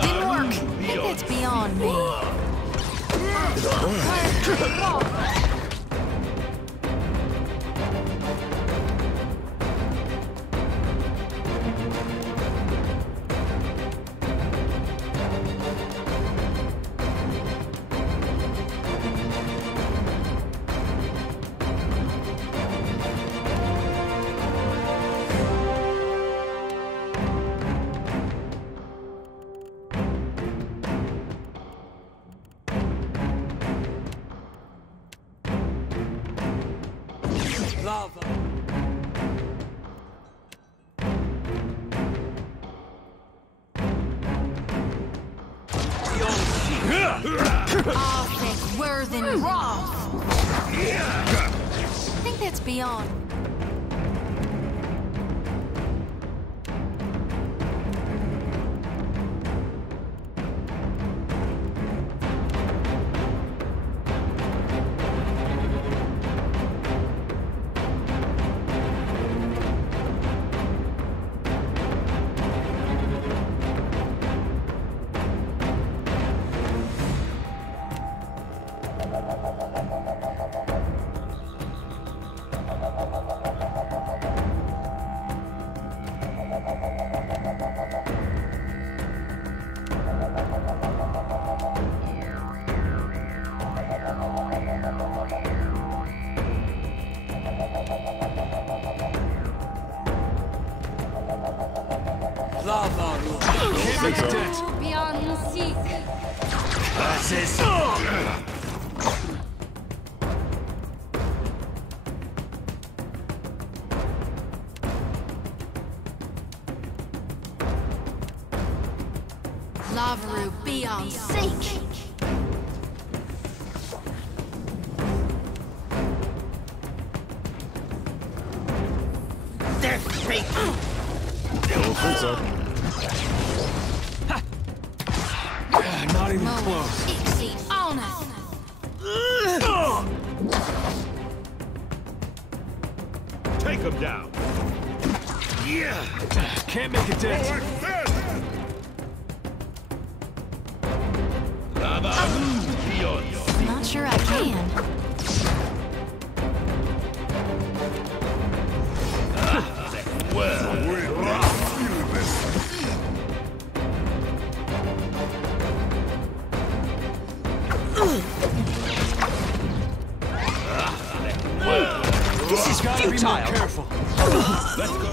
Didn't work. I think that's beyond me. Lava. I'll think worse than wrong. I think that's beyond. Lavru, be on seek! Death fate! Don't think so. Not even close. Ixie, on us! Take him down! Yeah! Can't make a dent. Not sure I can. This is Gotta be more careful. Let's go!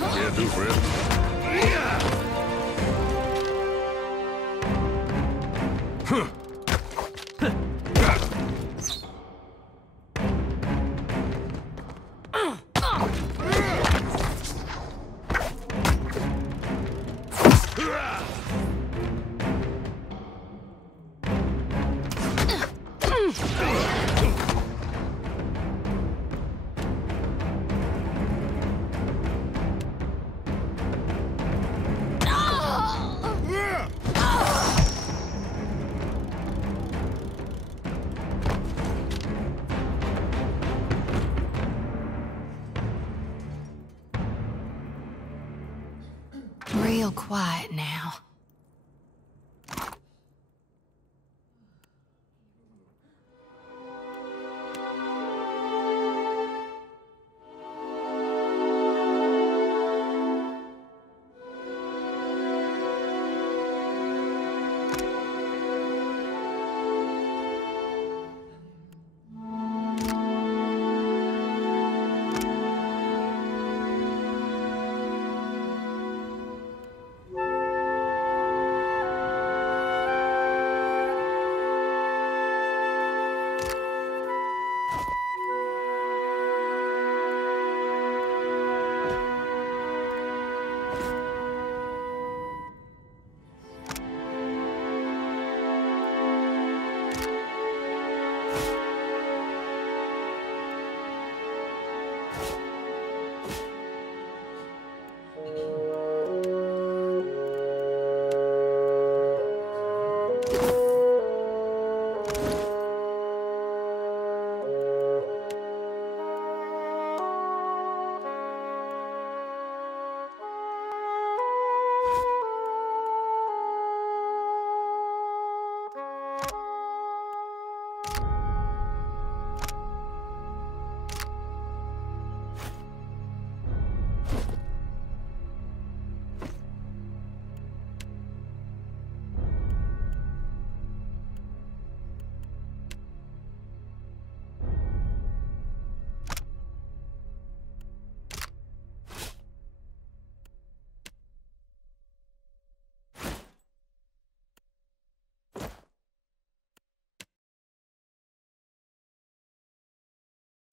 Yeah, do, friend. Real quiet now.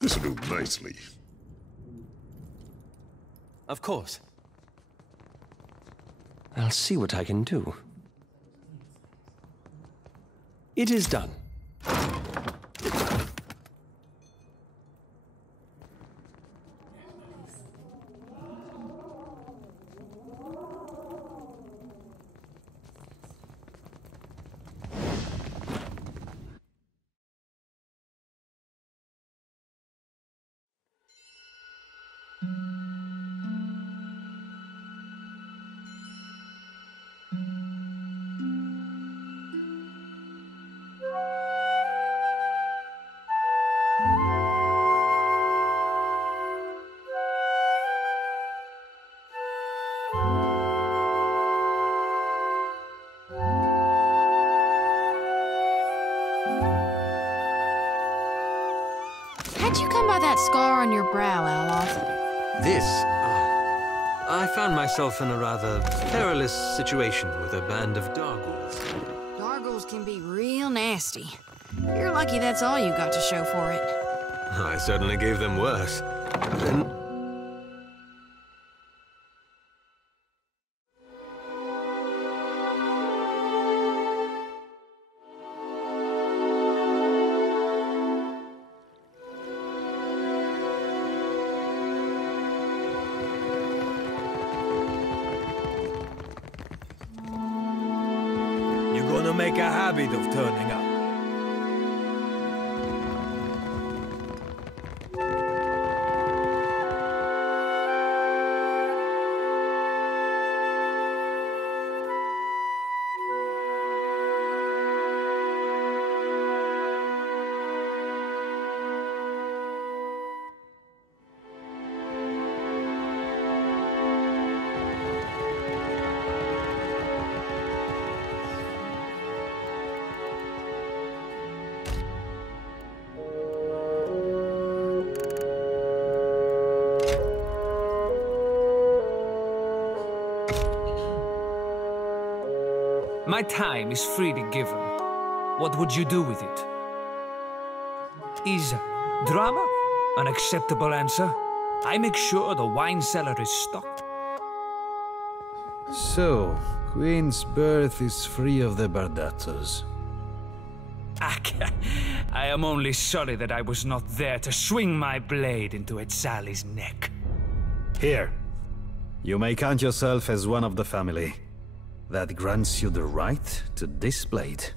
This'll do nicely. Of course. I'll see what I can do. It is done. How'd you come by that scar on your brow, Aloth? This? I found myself in a rather perilous situation with a band of Dargles. Dargles can be real nasty. You're lucky that's all you got to show for it. I certainly gave them worse. Make a habit of turning up. My time is freely given. What would you do with it? Is drama an acceptable answer? I make sure the wine cellar is stocked. So, Queen's birth is free of the Bardatos. I am only sorry that I was not there to swing my blade into Etzali's neck. Here. You may count yourself as one of the family. That grants you the right to display it.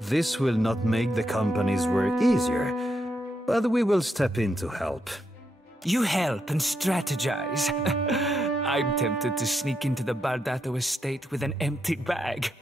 This will not make the company's work easier, but we will step in to help. You help and strategize. I'm tempted to sneak into the Bardato estate with an empty bag.